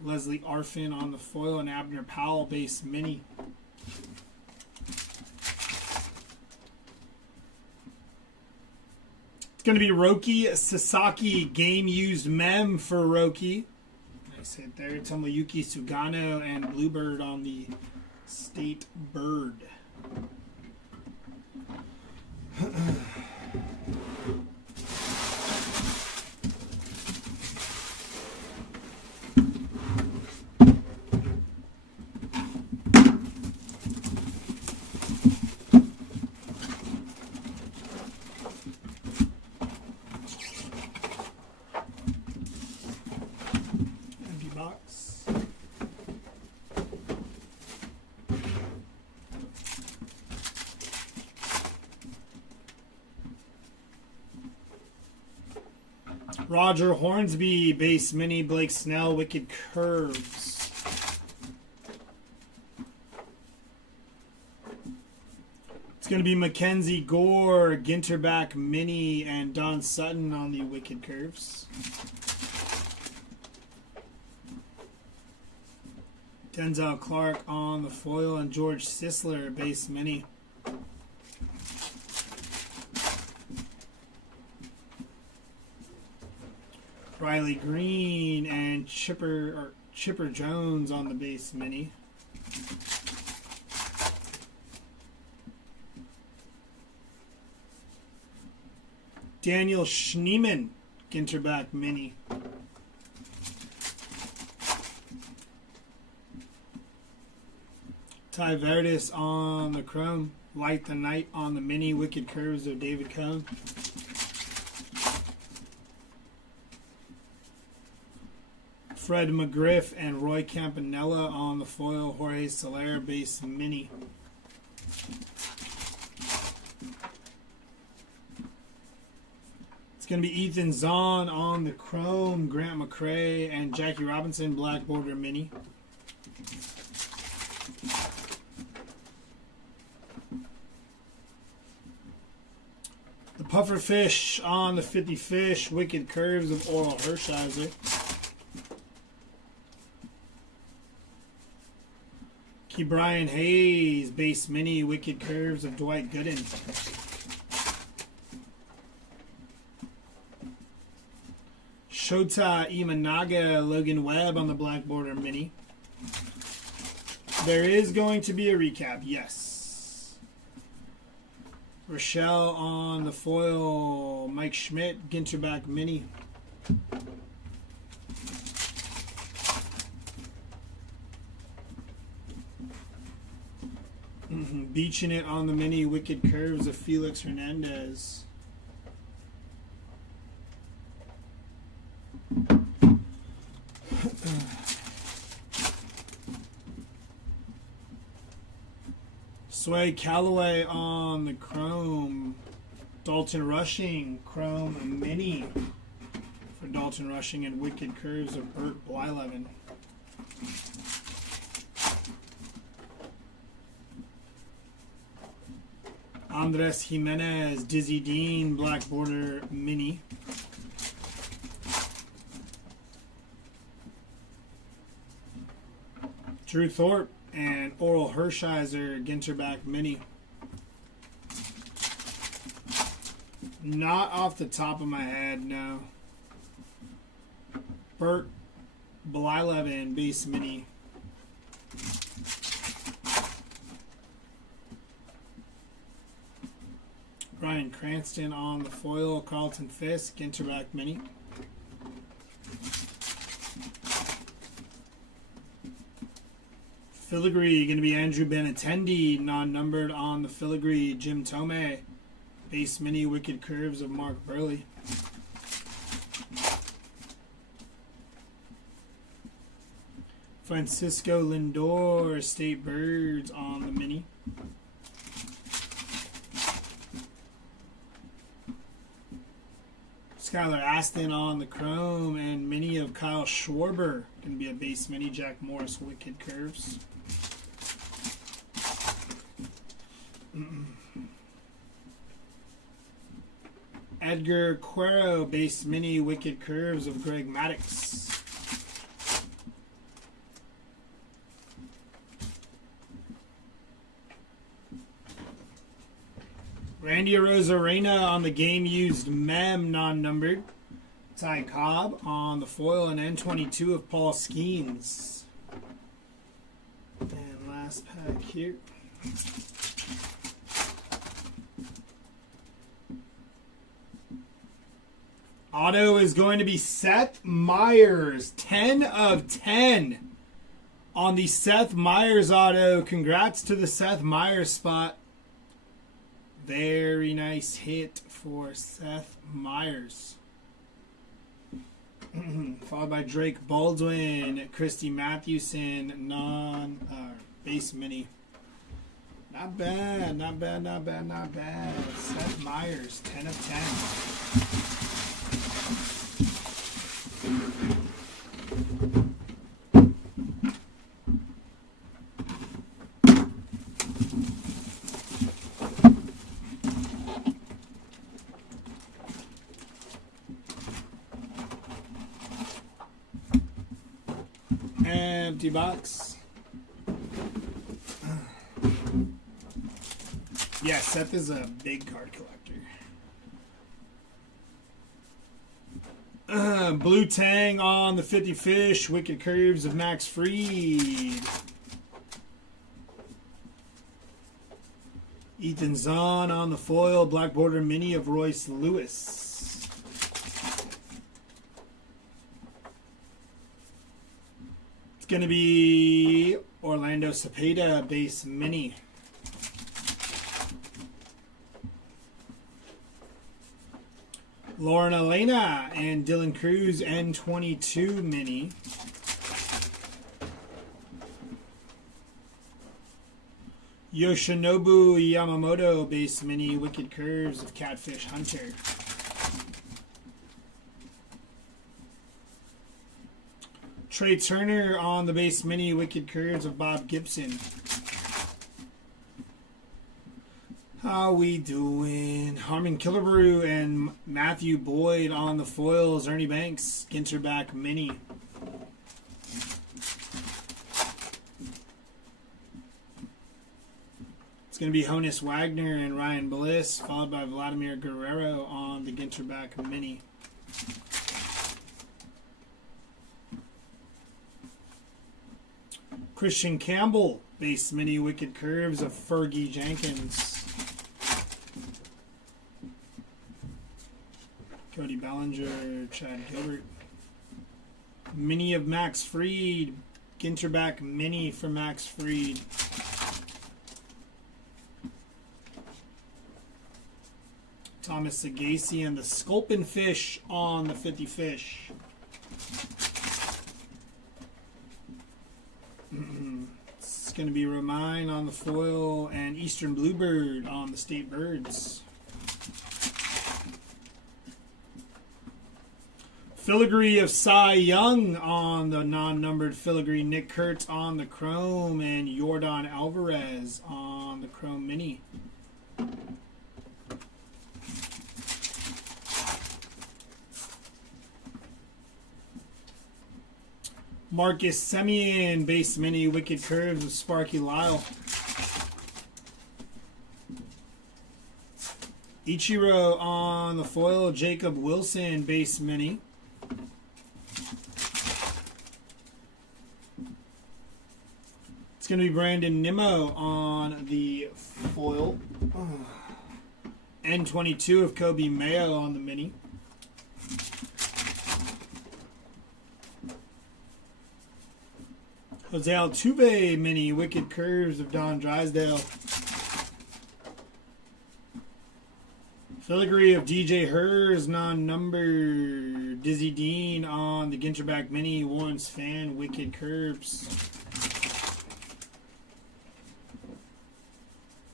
Leslie Arfin on the foil, and Abner Powell base mini. It's going to be Roki Sasaki game used mem for Roki. Nice hit there. Tomoyuki Sugano and Bluebird on the State Bird. Roger Hornsby, base mini Blake Snell, Wicked Curves. It's going to be Mackenzie Gore, Ginterback mini, and Don Sutton on the Wicked Curves. Denzel Clark on the foil, and George Sisler, base mini. Riley Green and Chipper Jones on the base mini. Daniel Schneemann, Ginterback mini. Ty Verdes on the chrome. Light the Night on the mini Wicked Curves of David Cohn. Fred McGriff and Roy Campanella on the foil Jorge Soler base mini. It's going to be Ethan Zahn on the chrome, Grant McCrae, and Jackie Robinson black border mini. The Puffer Fish on the 50 Fish, Wicked Curves of Oral Hershiser. Brian Hayes, base mini, Wicked Curves of Dwight Gooden. Shota Imanaga, Logan Webb on the black border mini. There is going to be a recap, yes. Rochelle on the foil, Mike Schmidt, Ginterback mini. Beaching it on the mini wicked curves of Felix Hernandez. Sway Calloway on the chrome. Dalton Rushing, chrome mini for Dalton Rushing, and wicked curves of Burt Blyleven. Andres Jimenez, Dizzy Dean, black border mini. Drew Thorpe and Oral Hershiser, Ginterback mini. Not off the top of my head, no. Burt Blyleven, base mini. Ryan Cranston on the foil, Carlton Fisk, Ginterback mini. Filigree, going to be Andrew Benintendi, non-numbered on the filigree, Jim Tomei. Base mini, wicked curves of Mark Burley. Francisco Lindor, State Birds on the mini. Skylar Aston on the chrome, and mini of Kyle Schwarber. Going to be a base mini, Jack Morris, wicked curves. Edgar Quero, base mini, wicked curves of Greg Maddux. Randy Arozarena on the game used mem, non-numbered. Ty Cobb on the foil, and N22 of Paul Skeens. And last pack here. Auto is going to be Seth Myers, 10 of 10 on the Seth Myers auto. Congrats to the Seth Myers spot. Very nice hit for Seth Myers. Followed by Drake Baldwin, Christy Mathewson, base mini. Not bad, not bad, not bad, not bad. Seth Myers, 10 of 10. Empty box. Yeah, Seth is a big card collector. Blue Tang on the 50 Fish, wicked curves of Max Fried. Ethan Zahn on the foil, black border mini of Royce Lewis. Going to be Orlando Cepeda, base mini. Lauren Elena and Dylan Cruz, N22 mini. Yoshinobu Yamamoto, base mini, wicked curves of Catfish Hunter. Trey Turner on the base mini, wicked curves of Bob Gibson. How we doing? Harmon Killebrew and Matthew Boyd on the foils. Ernie Banks, Ginterback mini. It's going to be Honus Wagner and Ryan Bliss, followed by Vladimir Guerrero on the Ginterback mini. Christian Campbell, base mini, wicked curves of Fergie Jenkins. Cody Bellinger, Chad Gilbert. Mini of Max Fried. Ginterback mini for Max Fried. Thomas Sagasi and the Sculpin Fish on the 50 Fish. It's going to be Romine on the foil and Eastern Bluebird on the State Birds. Filigree of Cy Young on the non-numbered filigree. Nick Kurtz on the Chrome and Yordan Alvarez on the Chrome Mini. Marcus Semien, base mini, Wicked Curves of Sparky Lyle. Ichiro on the foil, Jacob Wilson, base mini. It's going to be Brandon Nimmo on the foil. N22 of Kobe Mayo on the mini. Jose Altuve mini, Wicked Curves of Don Drysdale. Filigree of DJ Hers, non-numbered. Dizzy Dean on the Ginterback mini, Warren's Fan, Wicked Curves.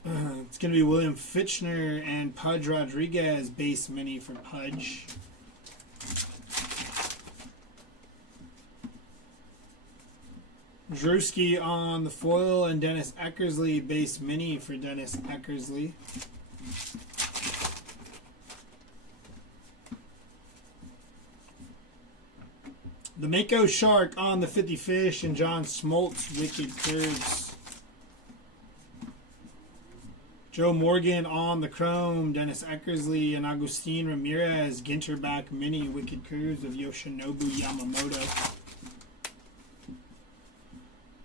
It's going to be William Fitchner and Pudge Rodriguez, base mini for Pudge. Drewski on the foil and Dennis Eckersley, base mini for Dennis Eckersley. The Mako Shark on the 50 Fish and John Smoltz, Wicked Curves. Joe Morgan on the Chrome, Dennis Eckersley and Agustin Ramirez, Ginterback mini, Wicked Curves of Yoshinobu Yamamoto.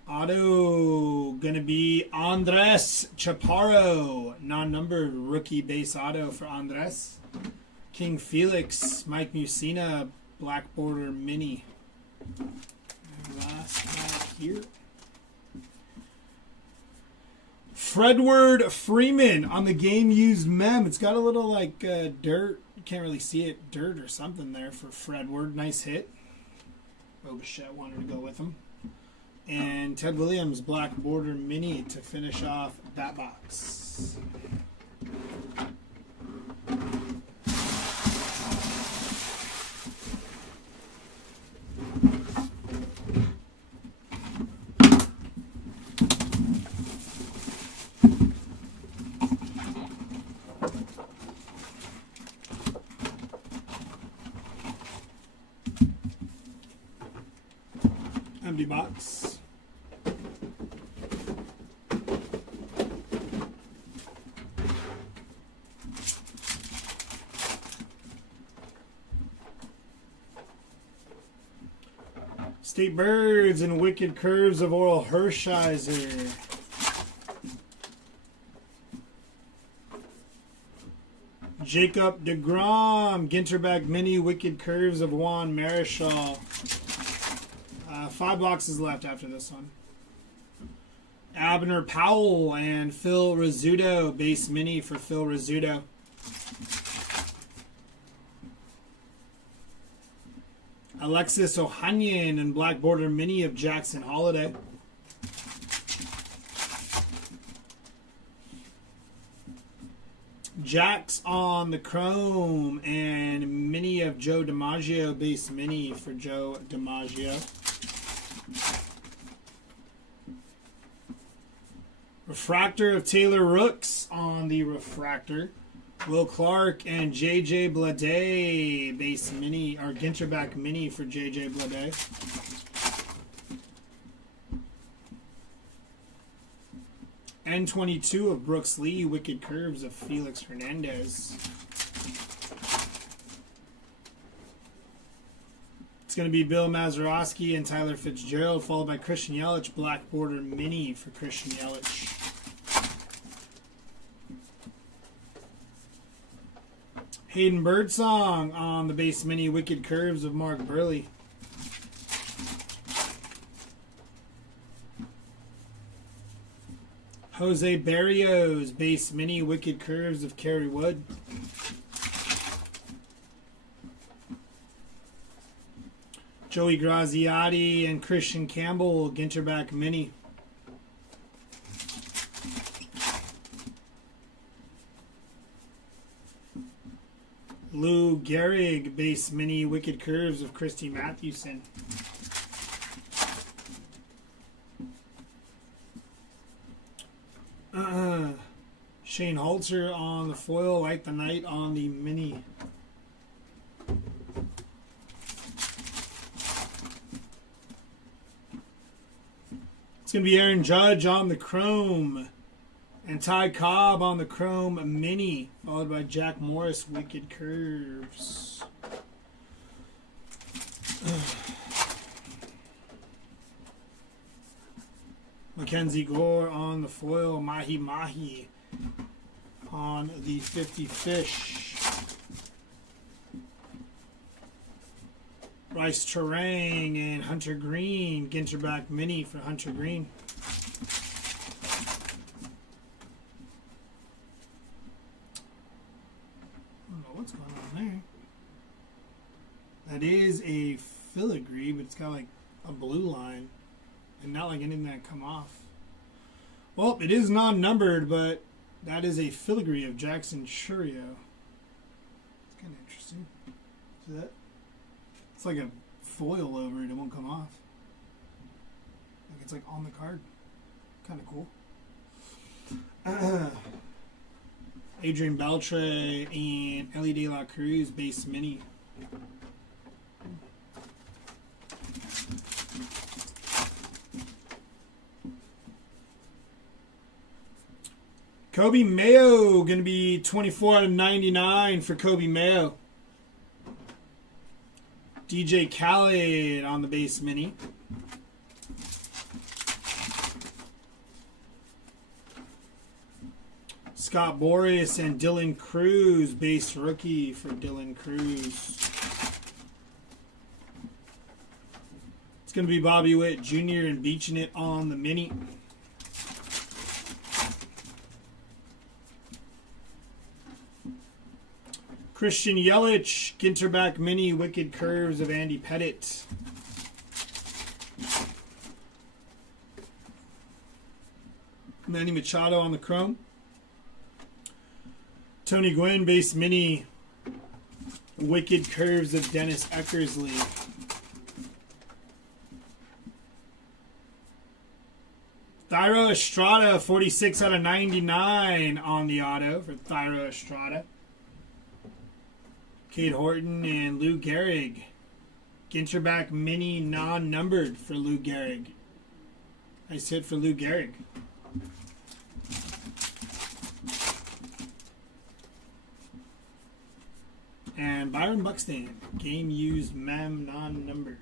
Auto gonna be Andres Chaparro, non-numbered rookie base auto for Andres. King Felix, Mike Musina, black border mini. And last pack here. Fredward Freeman on the game used mem. It's got a little like dirt. You can't really see it. Dirt or something there for Fredward. Nice hit. Bobichette wanted to go with him. And Ted Williams, black border mini to finish off that box. Empty box. State Birds and Wicked Curves of Oral Hershiser. Jacob DeGrom, Ginterback mini, Wicked Curves of Juan Marichal. 5 boxes left after this one. Abner Powell and Phil Rizzuto, base mini for Phil Rizzuto. Alexis Ohanian and black border mini of Jackson Holiday. Jax on the Chrome and mini of Joe DiMaggio, base mini for Joe DiMaggio. Refractor of Taylor Rooks on the refractor. Will Clark and JJ Blade, base mini, or Ginterback mini for JJ Blade. N22 of Brooks Lee, Wicked Curves of Felix Hernandez. It's going to be Bill Mazeroski and Tyler Fitzgerald, followed by Christian Yelich, black border mini for Christian Yelich. Hayden Birdsong on the base mini Wicked Curves of Mark Burley. Jose Barrios, base mini Wicked Curves of Kerry Wood. Joey Graziotti and Christian Campbell, Ginterback mini. Lou Gehrig, base mini Wicked Curves of Christy Mathewson. Shane Holzer on the foil, Light the Night on the mini. It's going to be Aaron Judge on the chrome. And Ty Cobb on the chrome mini, followed by Jack Morris, Wicked Curves. Mackenzie Gore on the foil, Mahi Mahi on the 50 fish. Bryce Terang and Hunter Green, Ginterback mini for Hunter Green. What's going on there? That is a filigree, but it's got like a blue line and not like anything that come off. Well, it is non-numbered, but that is a filigree of Jackson Churio. It's kind of interesting. See that? It's like a foil over it. It won't come off. Like it's like on the card. Kind of cool. Adrian Beltre and Ellie De La Cruz, base mini. Kobe Mayo, going to be 24 out of 99 for Kobe Mayo. DJ Khaled on the base mini. Scott Boris and Dylan Cruz, base rookie for Dylan Cruz. It's going to be Bobby Witt Jr. and Beaching It on the mini. Christian Yelich, Ginterback mini, Wicked Curves of Andy Pettit. Manny Machado on the chrome. Tony Gwynn, base mini, Wicked Curves of Dennis Eckersley. Thairo Estrada, 46 out of 99 on the auto for Thairo Estrada. Cade Horton and Lou Gehrig. Ginterback mini, non-numbered for Lou Gehrig. Nice hit for Lou Gehrig. And Byron Buxton, game used mem non-numbered.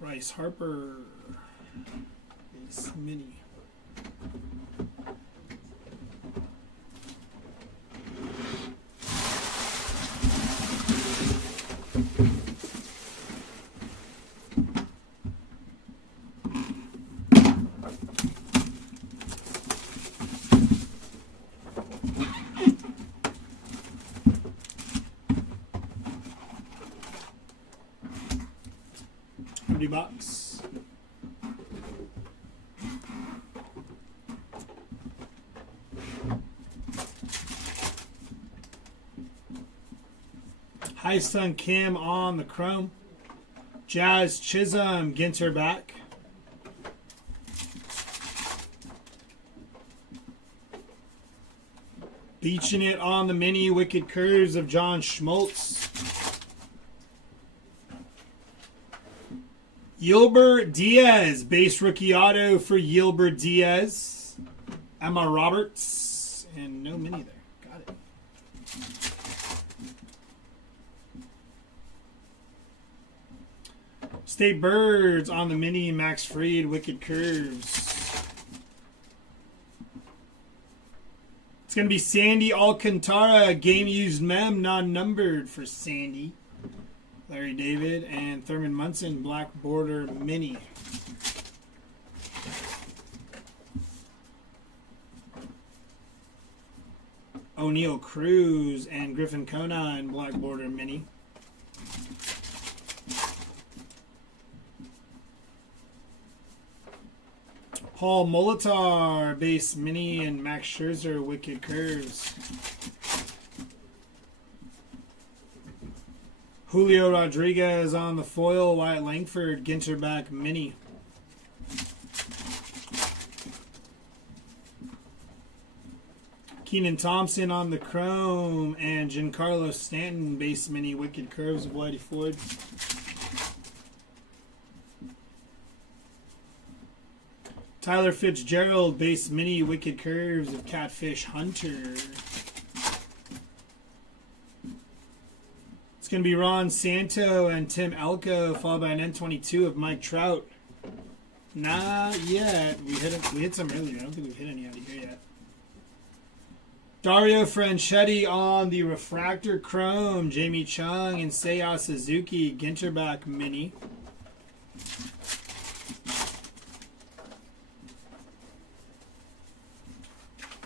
Bryce Harper, base mini. $30. High Sun Kim on the chrome. Jazz Chisholm, Ginter back. Beaching It on the mini, Wicked Curves of John Schmaltz. Yilbert Diaz, base rookie auto for Yilbert Diaz. Emma Roberts, and no mini there. Got it. State Birds on the mini, Max Fried, Wicked Curves. It's going to be Sandy Alcantara, game used mem, non-numbered for Sandy. Larry David and Thurman Munson, black border mini. O'Neal Cruz and Griffin Conine, black border mini. Paul Molitor, base mini, and Max Scherzer, wicked curves. Julio Rodriguez on the foil, Wyatt Langford, Ginter back mini. Keenan Thompson on the chrome, and Giancarlo Stanton, base mini, wicked curves of Whitey Ford. Tyler Fitzgerald, base mini, wicked curves of Catfish Hunter. It's going to be Ron Santo and Tim Elko, followed by an N22 of Mike Trout. Not yet. We hit some earlier. I don't think we've hit any out of here yet. Dario Franchetti on the refractor chrome. Jamie Chung and Seiya Suzuki, Ginterback mini.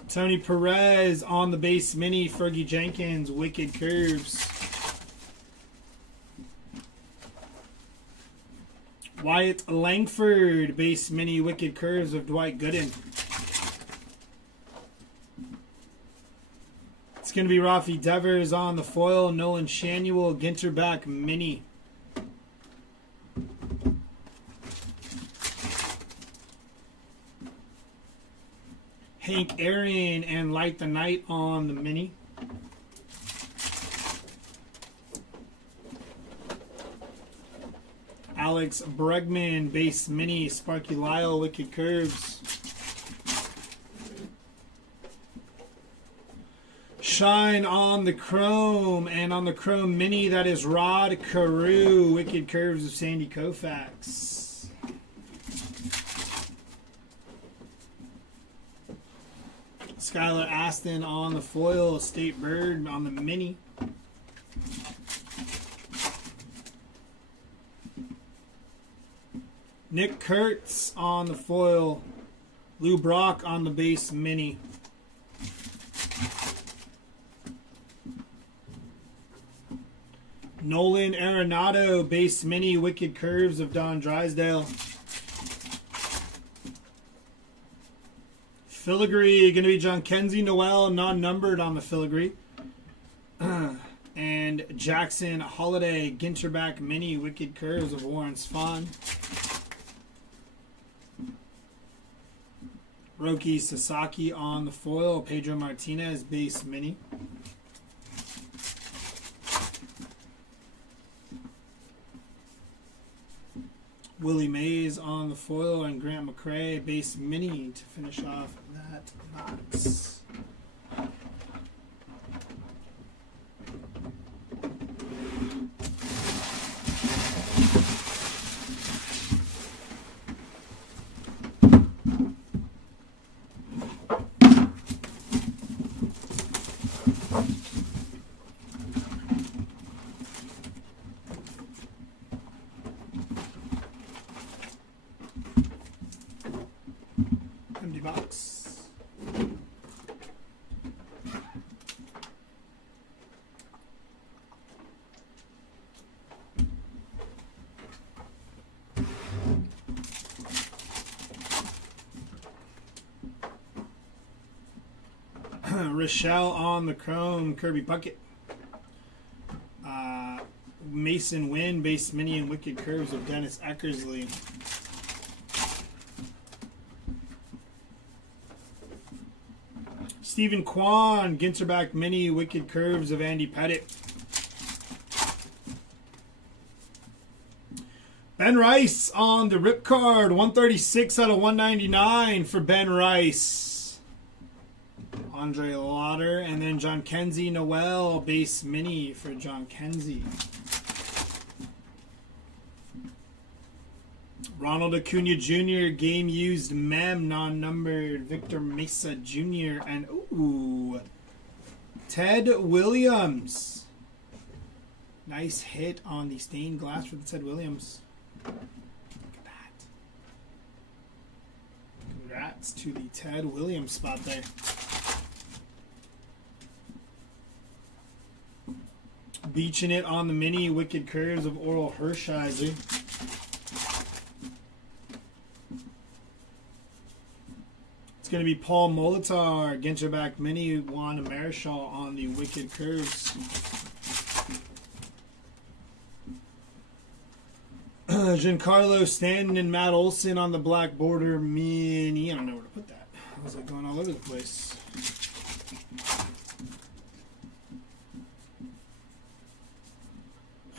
Tony Perez on the base mini. Fergie Jenkins, wicked curves. Wyatt Langford, base mini, wicked curves of Dwight Gooden. It's going to be Rafi Devers on the foil. Nolan Shanuel, Ginterback mini. Hank Aaron and Light the Night on the mini. Alex Bregman, base mini. Sparky Lyle, wicked curves. Shine on the chrome, and on the chrome mini, that is Rod Carew, wicked curves of Sandy Koufax. Skylar Aston on the foil, State Bird on the mini. Nick Kurtz on the foil, Lou Brock on the base mini. Nolan Arenado, base mini, wicked curves of Don Drysdale. Filigree, going to be John Kenzie Noel, non-numbered on the filigree. And Jackson Holiday, Ginterback mini, wicked curves of Warren Spahn. Roki Sasaki on the foil, Pedro Martinez, base mini. Willie Mays on the foil and Grant McCrae, base mini to finish off that box. Empty box. Rochelle on the chrome, Kirby Puckett. Mason Wynn, base mini and wicked curves of Dennis Eckersley. Stephen Kwan, Ginterback mini, wicked curves of Andy Pettit. Ben Rice on the rip card, 136 out of 199 for Ben Rice. Andre Lauder, and then John Kenzie Noel, base mini for John Kenzie. Ronald Acuna Jr. Game used mem non-numbered. Victor Mesa Jr. and Ted Williams. Nice hit on the stained glass for the Ted Williams. Look at that. Congrats to the Ted Williams spot there. Beaching it on the mini Wicked Curves of Oral Hershiser. It's going to be Paul Molitor, Ginterback Mini, Juan Marichal on the Wicked Curves. Giancarlo Stanton and Matt Olson on the Black Border Mini. I don't know where to put that. I was like going all over the place.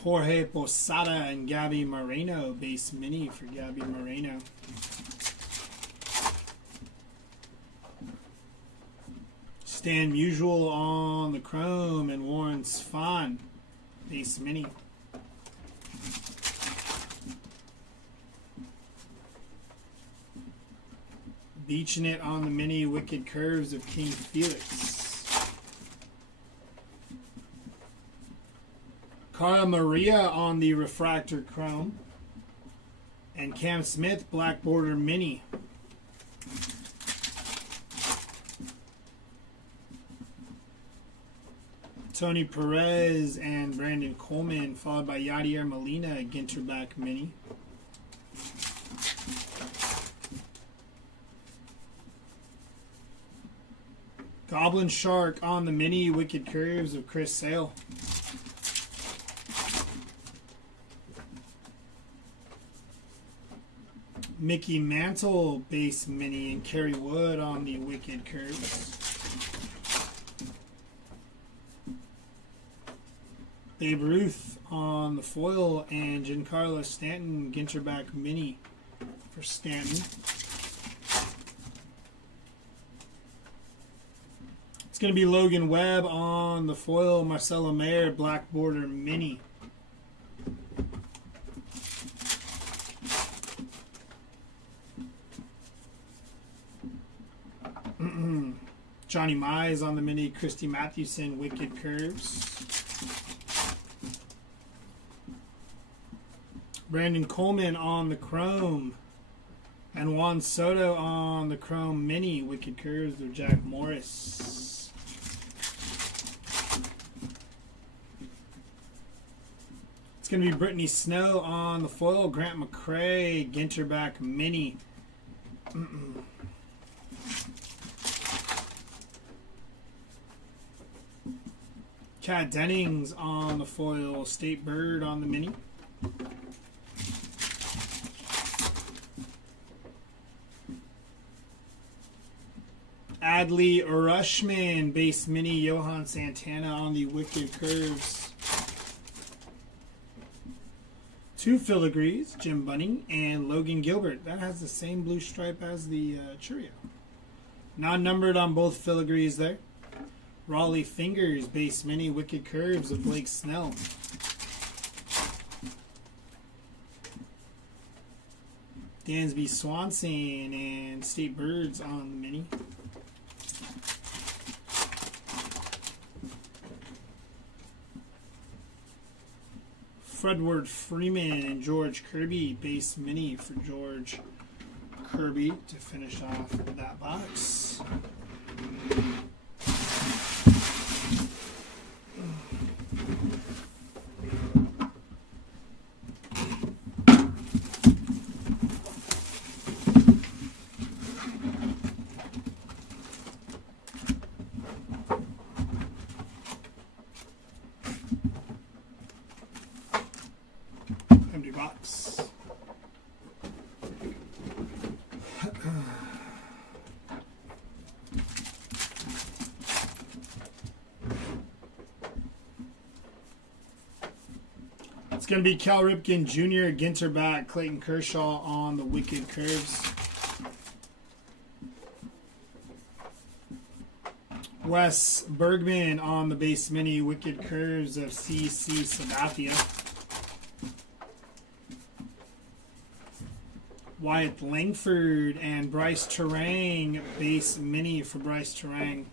Jorge Posada and Gabby Moreno, base mini for Gabby Moreno. Stan Musial on the chrome and Warren Svan, base mini. Beaching it on the mini Wicked Curves of King Felix. Cara Maria on the refractor chrome. And Cam Smith, Black Border Mini. Tony Perez and Brandon Coleman, followed by Yadier Molina, Ginterback Mini. Goblin Shark on the mini Wicked Curves of Chris Sale. Mickey Mantle base mini and Kerry Wood on the Wicked Curves. Babe Ruth on the foil and Giancarlo Stanton Ginterback mini for Stanton. It's going to be Logan Webb on the foil, Marcelo Mayer Black Border mini. Johnny Mize on the mini, Christy Mathewson, Wicked Curves. Brandon Coleman on the chrome. And Juan Soto on the chrome mini, Wicked Curves of Jack Morris. It's going to be Brittany Snow on the foil, Grant McCrae, Ginterback mini. Chad Dennings on the foil, State Bird on the mini. Adley Rushman, base mini, Johan Santana on the Wicked Curves. 2 filigrees, Jim Bunning and Logan Gilbert. That has the same blue stripe as the Churio. Non-numbered on both filigrees there. Raleigh Fingers, base mini, Wicked Curves of Blake Snell. Dansby Swanson and State Birds on the mini. Fredward Freeman and George Kirby, base mini for George Kirby to finish off that box. Empty box. It's going to be Cal Ripken Jr., Ginterback, Clayton Kershaw on the Wicked Curves. Wes Bergman on the base mini, Wicked Curves of CC Sabathia. Wyatt Langford and Bryce Terang, base mini for Bryce Terang.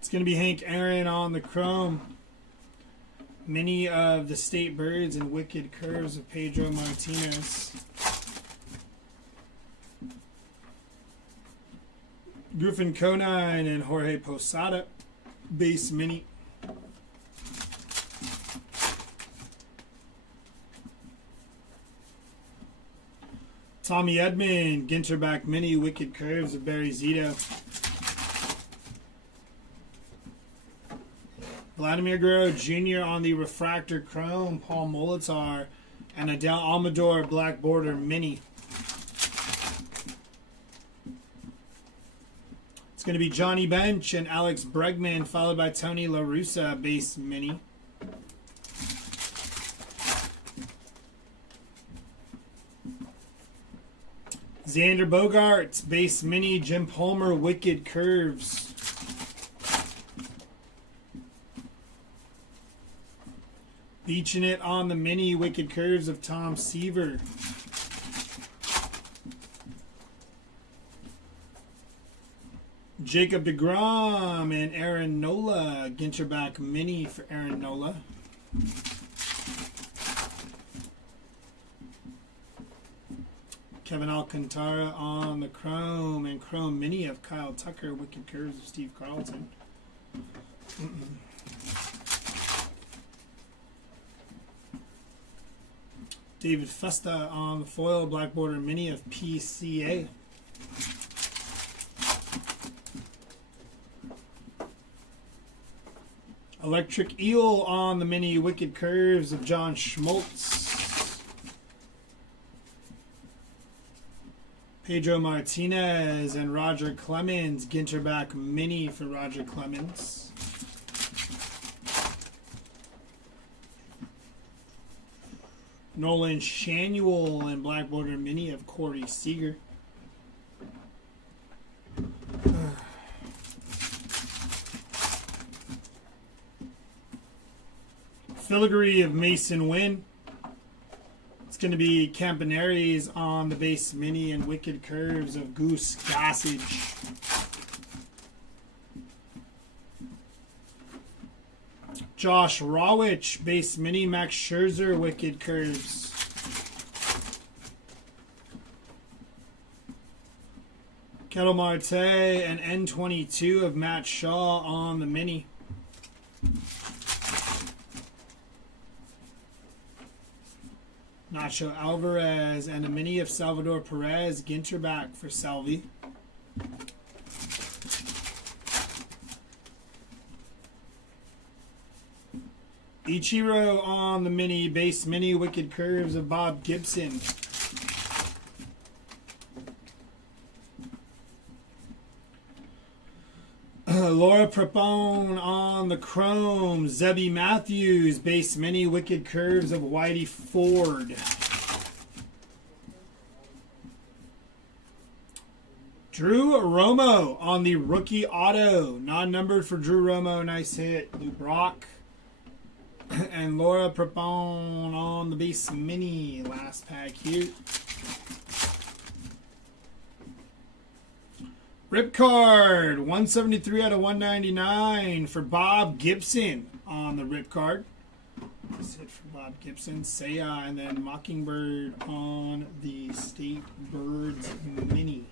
It's going to be Hank Aaron on the chrome. Many of the State Birds and Wicked Curves of Pedro Martinez. Griffin Conine and Jorge Posada, base mini. Tommy Edman, Ginterback mini, Wicked Curves of Barry Zito. Vladimir Guerrero Jr. on the Refractor Chrome, Paul Molitor, and Adele Amador Black Border Mini. It's going to be Johnny Bench and Alex Bregman, followed by Tony La Russa, base mini. Xander Bogaerts, base mini, Jim Palmer, Wicked Curves. Beaching it on the mini, Wicked Curves of Tom Seaver. Jacob deGrom and Aaron Nola, Ginterback mini for Aaron Nola. Kevin Alcantara on the chrome and chrome mini of Kyle Tucker, Wicked Curves of Steve Carlton. David Festa on the foil, Black Border mini of PCA. Electric Eel on the mini, Wicked Curves of John Schmaltz. Pedro Martinez and Roger Clemens, Ginterback mini for Roger Clemens. Nolan Shanuel and Black Border mini of Corey Seager. Filigree of Mason Wynn. It's going to be Campanaries on the base mini and Wicked Curves of Goose Gossage. Josh Rawitch, base mini, Max Scherzer, Wicked Curves. Ketel Marte and N22 of Matt Shaw on the mini. Nacho Alvarez and a mini of Salvador Perez, Ginterback for Salvi. Ichiro on the mini, base mini, Wicked Curves of Bob Gibson. Laura Prepone on the chrome, Zebby Matthews, base mini, Wicked Curves of Whitey Ford. Drew Romo on the rookie auto, non-numbered for Drew Romo, nice hit. Lou Brock. And Laura Prepone on the base mini, last pack here. Rip card, 173 out of 199 for Bob Gibson on the rip card. That's it for Bob Gibson. Seiya, and then Mockingbird on the State Birds mini.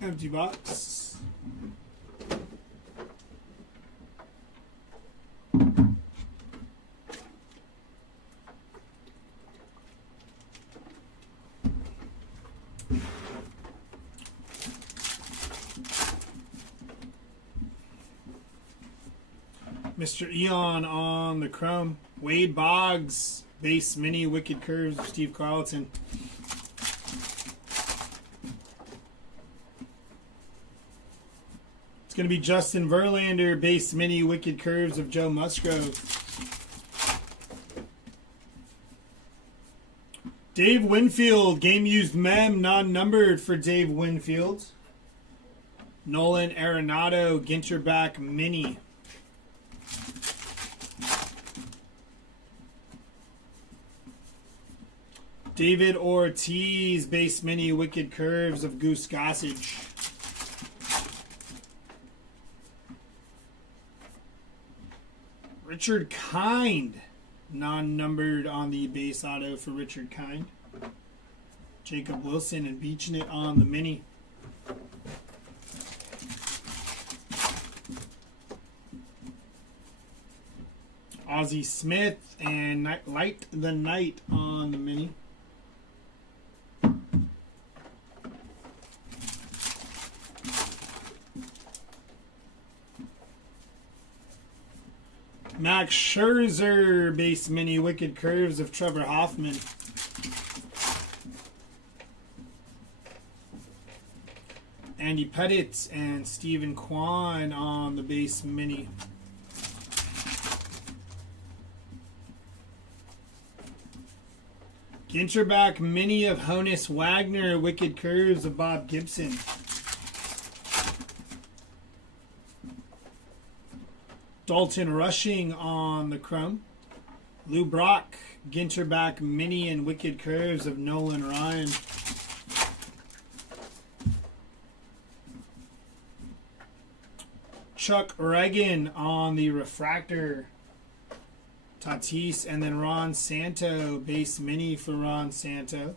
Empty box. Mr. Eon on the chrome. Wade Boggs Base Mini Wicked Curves of Steve Carlton. It's going to be Justin Verlander. Base Mini Wicked Curves of Joe Musgrove. Dave Winfield. Game used mem, non-numbered for Dave Winfield. Nolan Arenado. Ginter back Mini. David Ortiz, base mini Wicked Curves of Goose Gossage. Richard Kind, non-numbered on the base auto for Richard Kind. Jacob Wilson and beaching it on the mini. Ozzie Smith and Light the Night on the mini. Max Scherzer, base mini Wicked Curves of Trevor Hoffman. Andy Pettit and Stephen Kwan on the base mini. Ginterback mini of Honus Wagner, Wicked Curves of Bob Gibson. Dalton Rushing on the chrome. Lou Brock, Ginterback mini and Wicked Curves of Nolan Ryan. Chuck Reagan on the refractor. Tatis and then Ron Santo, base mini for Ron Santo.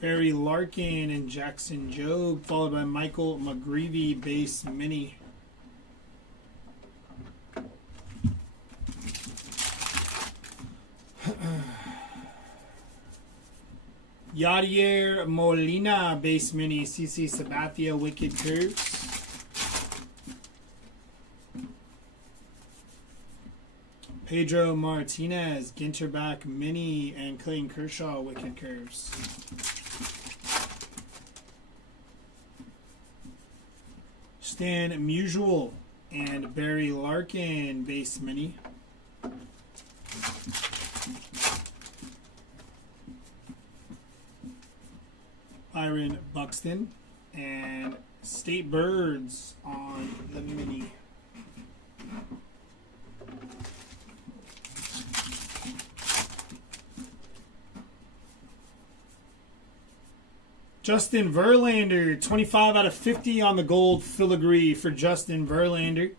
Barry Larkin and Jackson Jobe, followed by Michael McGreevy, base mini. Yadier Molina, base mini, CC Sabathia, Wicked Curves. Pedro Martinez, Ginterback mini, and Clayton Kershaw, Wicked Curves. Stan Musial and Barry Larkin, base mini. Byron Buxton and State Birds on the mini. Justin Verlander, 25 out of 50 on the gold filigree for Justin Verlander.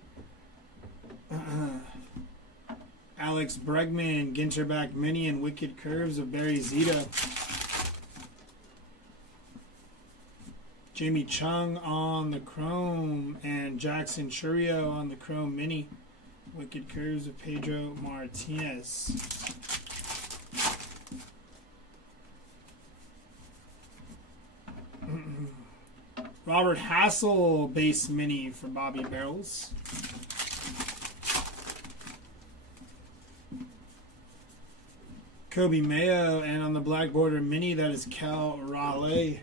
Alex Bregman, Ginterback mini and Wicked Curves of Barry Zito. Jamie Chung on the chrome and Jackson Churio on the chrome mini. Wicked Curves of Pedro Martinez. Robert Hassel, base mini for Bobby Barrels. Kobe Mayo, and on the black border mini, that is Cal Raleigh.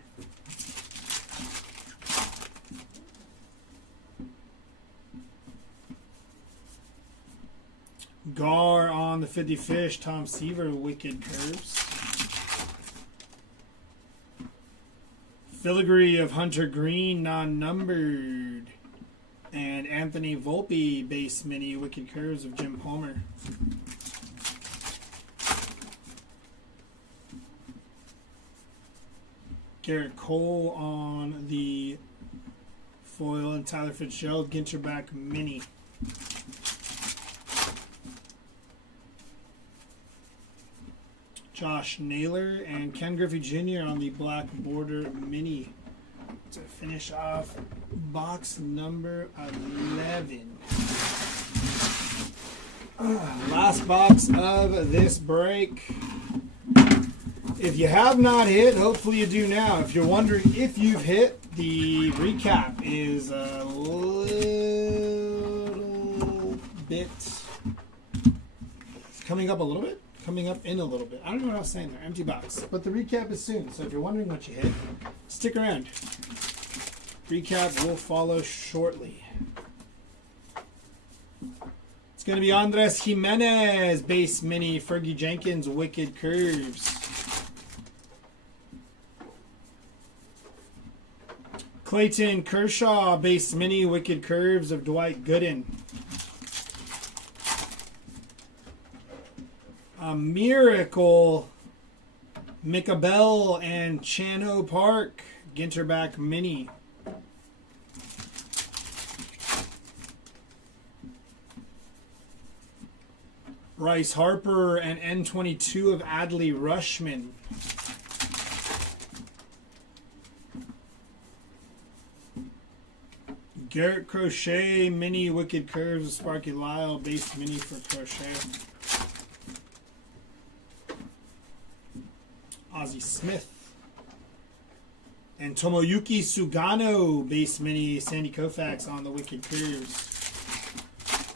Gar on the 50 Fish, Tom Seaver, Wicked Curves. Filigree of Hunter Green, non-numbered. And Anthony Volpe, base mini, Wicked Curves of Jim Palmer. Garrett Cole on the foil and Tyler Fitzgerald, Ginterback mini. Josh Naylor and Ken Griffey Jr. on the black border mini to finish off box number 11. Last box of this break. If you have not hit, hopefully you do now. If you're wondering if you've hit, the recap is a little bit. It's coming up a little bit. Coming up in a little bit. I don't know what I was saying there. Empty box. But the recap is soon. So if you're wondering what you hit, stick around. Recap will follow shortly. It's going to be Andres Jimenez, base mini, Fergie Jenkins, Wicked Curves. Clayton Kershaw, base mini, Wicked Curves of Dwight Gooden. A Miracle, Micah Bell and Chano Park, Ginterback mini. Bryce Harper and N22 of Adley Rushman. Garrett Crochet, mini Wicked Curves of Sparky Lyle, base mini for Crochet. Ozzie Smith. And Tomoyuki Sugano, base mini, Sandy Koufax on the Wicked Curves.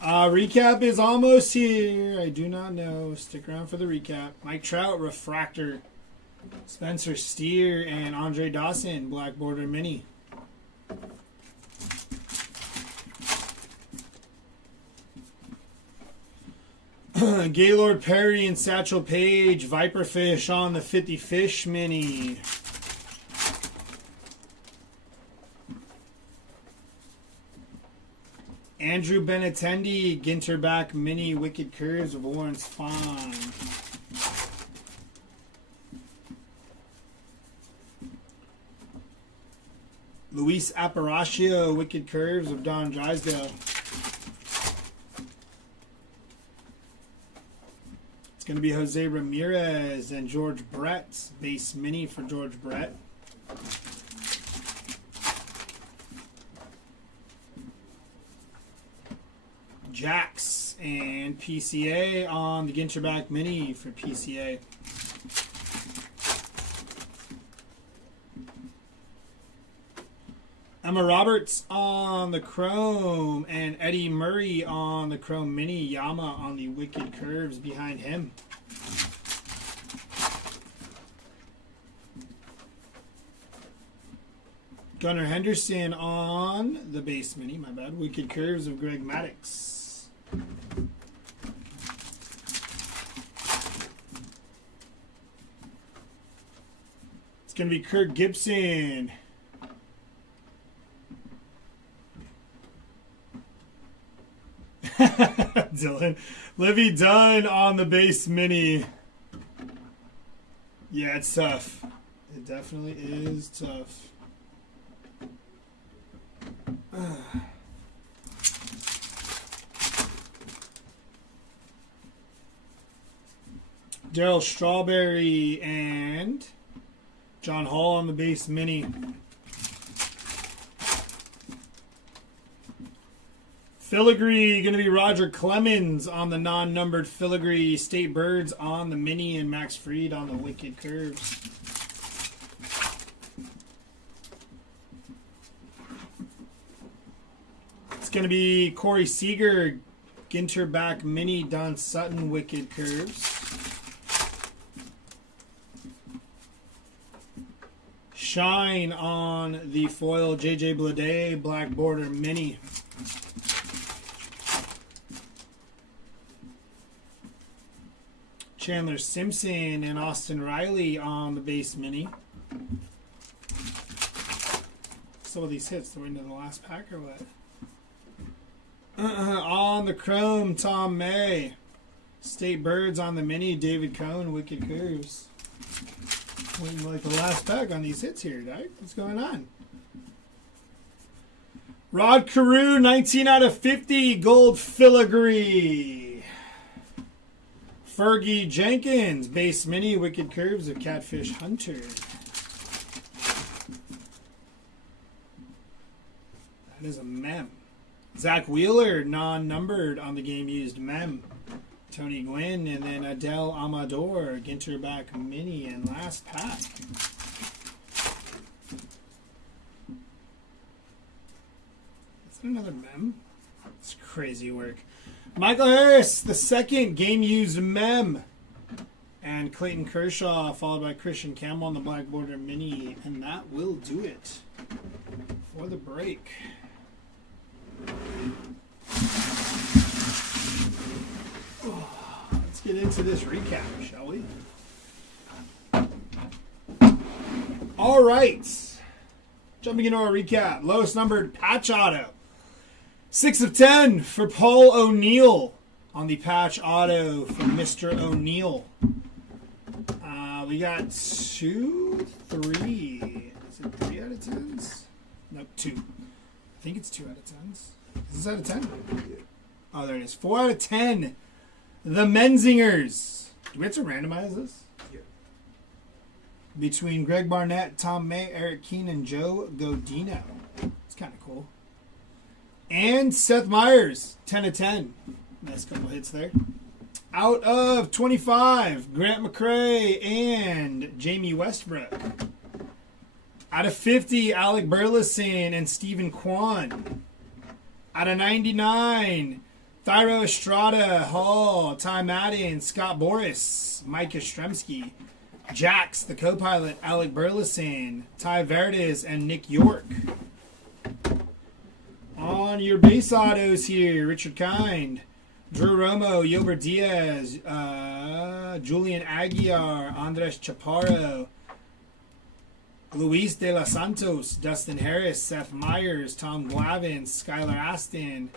Recap is almost here. I do not know. Stick around for the recap. Mike Trout, Refractor. Spencer Steer and Andre Dawson, Black Border Mini. Gaylord Perry and Satchel Paige, Viperfish on the 50 Fish Mini. Andrew Benintendi, Ginterback mini, Wicked Curves of Lawrence Fine. Luis Aparicio, Wicked Curves of Don Drysdale. It's going to be Jose Ramirez and George Brett, base mini for George Brett. Jax and PCA on the Ginterback mini for PCA. Emma Roberts on the Chrome and Eddie Murray on the Chrome mini. Yama on the Wicked Curves behind him. Gunnar Henderson on the base mini. My bad. Wicked Curves of Greg Maddux. It's going to be Kirk Gibson. Dylan. Livy Dunn on the base mini. Yeah, it's tough. It definitely is tough. Daryl Strawberry and John Hall on the base mini. Filigree, going to be Roger Clemens on the non-numbered Filigree. State Birds on the mini and Max Fried on the Wicked Curves. It's going to be Corey Seager, Ginterback mini, Don Sutton, Wicked Curves. Shine on the foil, JJ Bleday, Black Border mini. Chandler Simpson and Austin Riley on the base mini. Some of these hits, they're into the last pack or what? On the Chrome, Tom May. State Birds on the mini, David Cohn, Wicked Curves. Waiting like the last pack on these hits here, right? What's going on? Rod Carew, 19 out of 50, gold filigree. Fergie Jenkins, base mini, Wicked Curves of Catfish Hunter. That is a mem. Zach Wheeler, non-numbered on the game used mem. Tony Gwynn, and then Adele Amador, Ginterback mini, and last pack. Is that another mem? It's crazy work. Michael Harris, the second game used mem. And Clayton Kershaw, followed by Christian Campbell on the Black Border Mini. And that will do it for the break. Let's get into this recap, shall we? All right. Jumping into our recap. Lowest numbered patch auto. 6 of 10 for Paul O'Neill on the patch auto from Mr. O'Neill. We got 2, 3. Is it 3 out of 10s? No, 2. I think it's 2 out of 10s. Is this out of 10? Oh, there it is. 4 out of 10. The Menzingers. Do we have to randomize this? Yeah. Between Greg Barnett, Tom May, Eric Keane, and Joe Godino. It's kind of cool. And Seth Meyers, 10 of 10. Nice couple hits there. Out of 25, Grant McCray and Jamie Westbrook. Out of 50, Alec Burleson and Stephen Kwan. Out of 99, Thyro Estrada, Hall, Ty Madden, Scott Boris, Mike Yastrzemski, Jax, the co-pilot, Alec Burleson, Ty Verdes, and Nick York. On your base autos here, Richard Kind, Drew Romo, Yobert Diaz, Julian Aguiar, Andres Chaparro, Luis De Los Santos, Dustin Harris, Seth Meyers, Tom Glavin, Skylar Aston,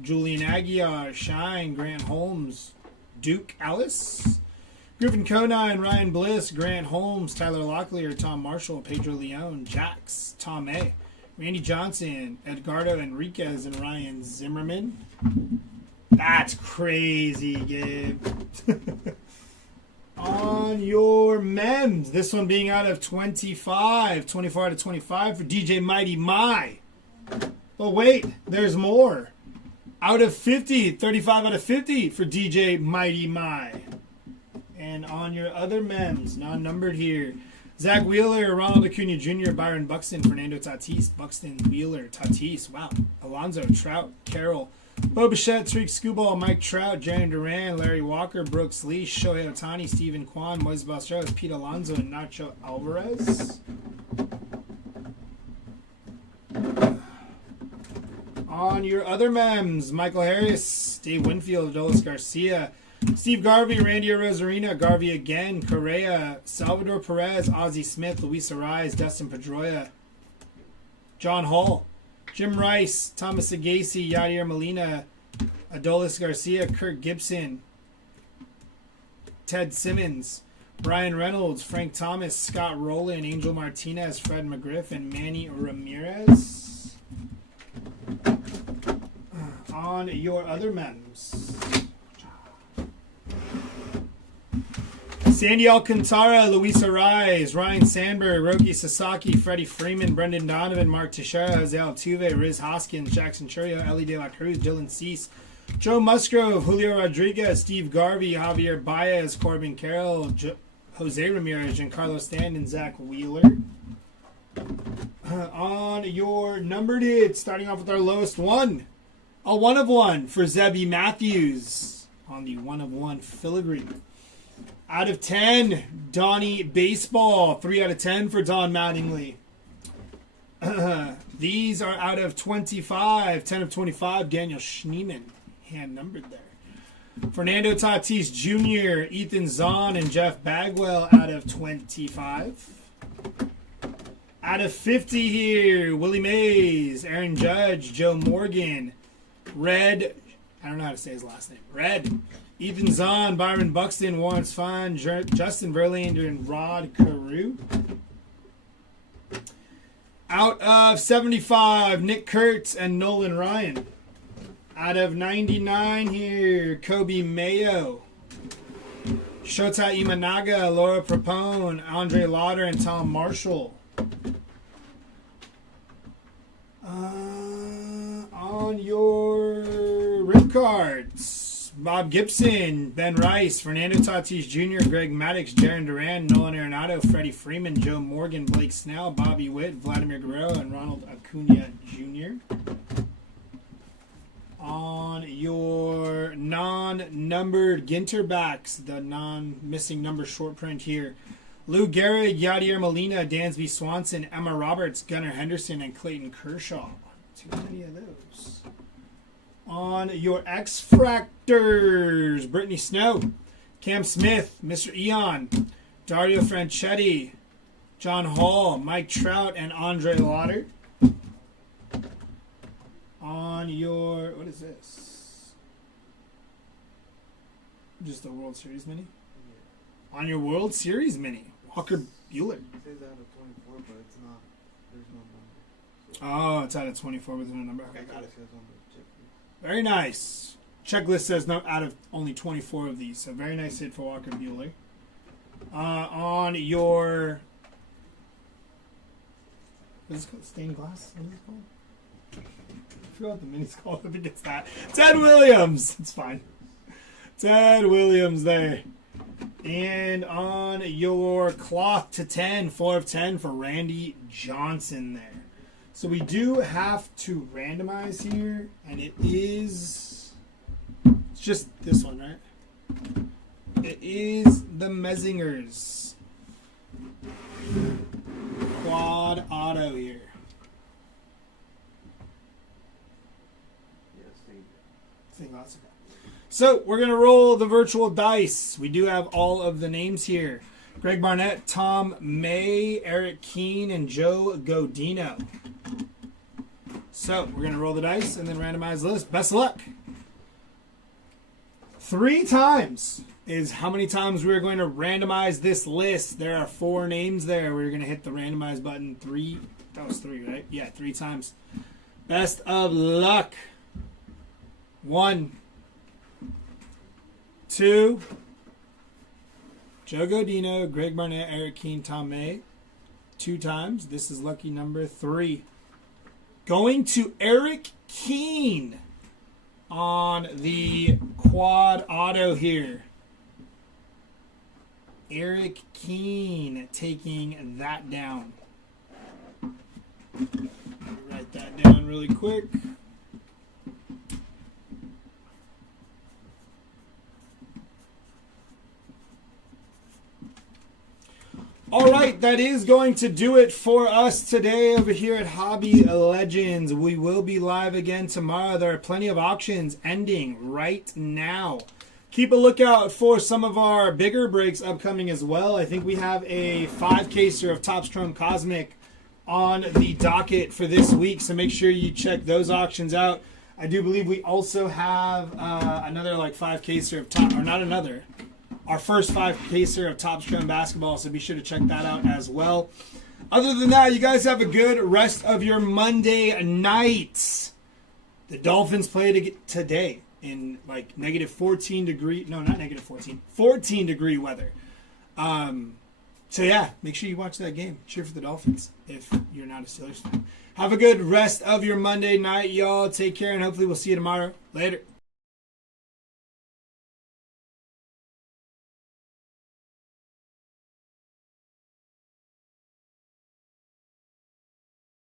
Julian Aguiar, Shine, Grant Holmes, Duke Ellis, Griffin Conine, Ryan Bliss, Grant Holmes, Tyler Locklear, Tom Marshall, Pedro Leon, Jax, Tom A, Randy Johnson, Edgardo Enriquez, and Ryan Zimmerman. That's crazy, Gabe. On your mems, this one being out of 25, 24 out of 25 for DJ Mighty My. But wait, there's more. Out of 50, 35 out of 50 for DJ Mighty My. And on your other mems, non-numbered here, Zach Wheeler, Ronald Acuna Jr., Byron Buxton, Fernando Tatis, Buxton, Wheeler, Tatis, wow, Alonzo, Trout, Carroll, Bo Bichette, Tariq Skubal, Mike Trout, Jaron Duran, Larry Walker, Brooks Lee, Shohei Ohtani, Stephen Kwan, Moises Vazquez, Pete Alonso, and Nacho Alvarez. On your other mems, Michael Harris, Dave Winfield, Adolis Garcia, Steve Garvey, Randy Rosarina, Garvey again, Correa, Salvador Perez, Ozzie Smith, Luis Ariz, Dustin Pedroia, John Hall, Jim Rice, Thomas Agassi, Yadier Molina, Adolis Garcia, Kirk Gibson, Ted Simmons, Brian Reynolds, Frank Thomas, Scott Rowland, Angel Martinez, Fred McGriff, and Manny Ramirez. On your other mems, Sandy Alcantara, Luis Ariz, Ryan Sandberg, Roki Sasaki, Freddie Freeman, Brendan Donovan, Mark Teixeira, Jose Altuve, Riz Hoskins, Jackson Churio, Ellie De La Cruz, Dylan Cease, Joe Musgrove, Julio Rodriguez, Steve Garvey, Javier Baez, Corbin Carroll, Jose Ramirez, Giancarlo Stanton, Zach Wheeler. On your numbered hits, starting off with our lowest one, a 1 of 1 for Zebby Matthews on the 1 of 1 filigree. Out of 10, Donnie Baseball. 3 out of 10 for Don Mattingly. These are out of 25. 10 of 25, Daniel Schneemann. Hand numbered there. Fernando Tatis Jr., Ethan Zahn, and Jeff Bagwell out of 25. Out of 50 here, Willie Mays, Aaron Judge, Joe Morgan, Red, I don't know how to say his last name, Red, Ethan Zahn, Byron Buxton, Warren Spahn, Justin Verlander, and Rod Carew. Out of 75, Nick Kurtz and Nolan Ryan. Out of 99 here, Kobe Mayo, Shota Imanaga, Laura Propone, Andre Lauder, and Tom Marshall. On your rip cards, Bob Gibson, Ben Rice, Fernando Tatis Jr., Greg Maddux, Jaron Duran, Nolan Arenado, Freddie Freeman, Joe Morgan, Blake Snell, Bobby Witt, Vladimir Guerrero, and Ronald Acuna Jr. On your non-numbered Ginter backs, the non-missing number short print here. Lou Gehrig, Yadier Molina, Dansby Swanson, Emma Roberts, Gunnar Henderson, and Clayton Kershaw. Too many of those. On your X-Fractors, Brittany Snow, Cam Smith, Mr. Eon, Dario Franchetti, John Hall, Mike Trout, and Andre Lauder. On your, what is this? Just a World Series mini? Yeah. On your World Series mini, Walker Buehler. It says out of 24, but it's not. There's no number. Oh, it's out of 24 with no number. Okay, got it. It says on the checklist. Very nice. Checklist says no out of only 24 of these. So very nice hit for Walker Buehler. On your, what is it called? Stained glass? What is it called? I forgot what the mini's called. I think it's that. Ted Williams. It's fine. Ted Williams there. And on your cloth to 10, 4 of 10 for Randy Johnson there. So we do have to randomize here, and it's just this one, right? It is the Messingers quad auto here. Yeah, same. So we're going to roll the virtual dice. We do have all of the names here. Greg Barnett, Tom May, Eric Keene, and Joe Godino. So we're going to roll the dice and then randomize the list. Best of luck. 3 times is how many times we're going to randomize this list. There are 4 names there. We're going to hit the randomize button 3. That was 3, right? Yeah, 3 times. Best of luck. 1, 2, Joe Godino, Greg Barnett, Eric Keene, Tom May. 2 times. This is lucky number 3. Going to Eric Keene on the quad auto here. Eric Keene taking that down. Write that down really quick. All right, that is going to do it for us today over here at Hobby Legends. We will be live again tomorrow. There are plenty of auctions ending right now. Keep a lookout for some of our bigger breaks upcoming as well. I think we have a 5-caser of Topps Chrome Cosmic on the docket for this week, so make sure you check those auctions out. I do believe we also have another like 5-caser of top, or not another. Our first 5-caser of Topps Chrome Basketball, so be sure to check that out as well. Other than that, you guys have a good rest of your Monday night. The Dolphins play today in like negative 14 degree, no, not negative 14, 14 degree weather. So yeah, make sure you watch that game. Cheer for the Dolphins if you're not a Steelers fan. Have a good rest of your Monday night, y'all. Take care, and hopefully we'll see you tomorrow. Later.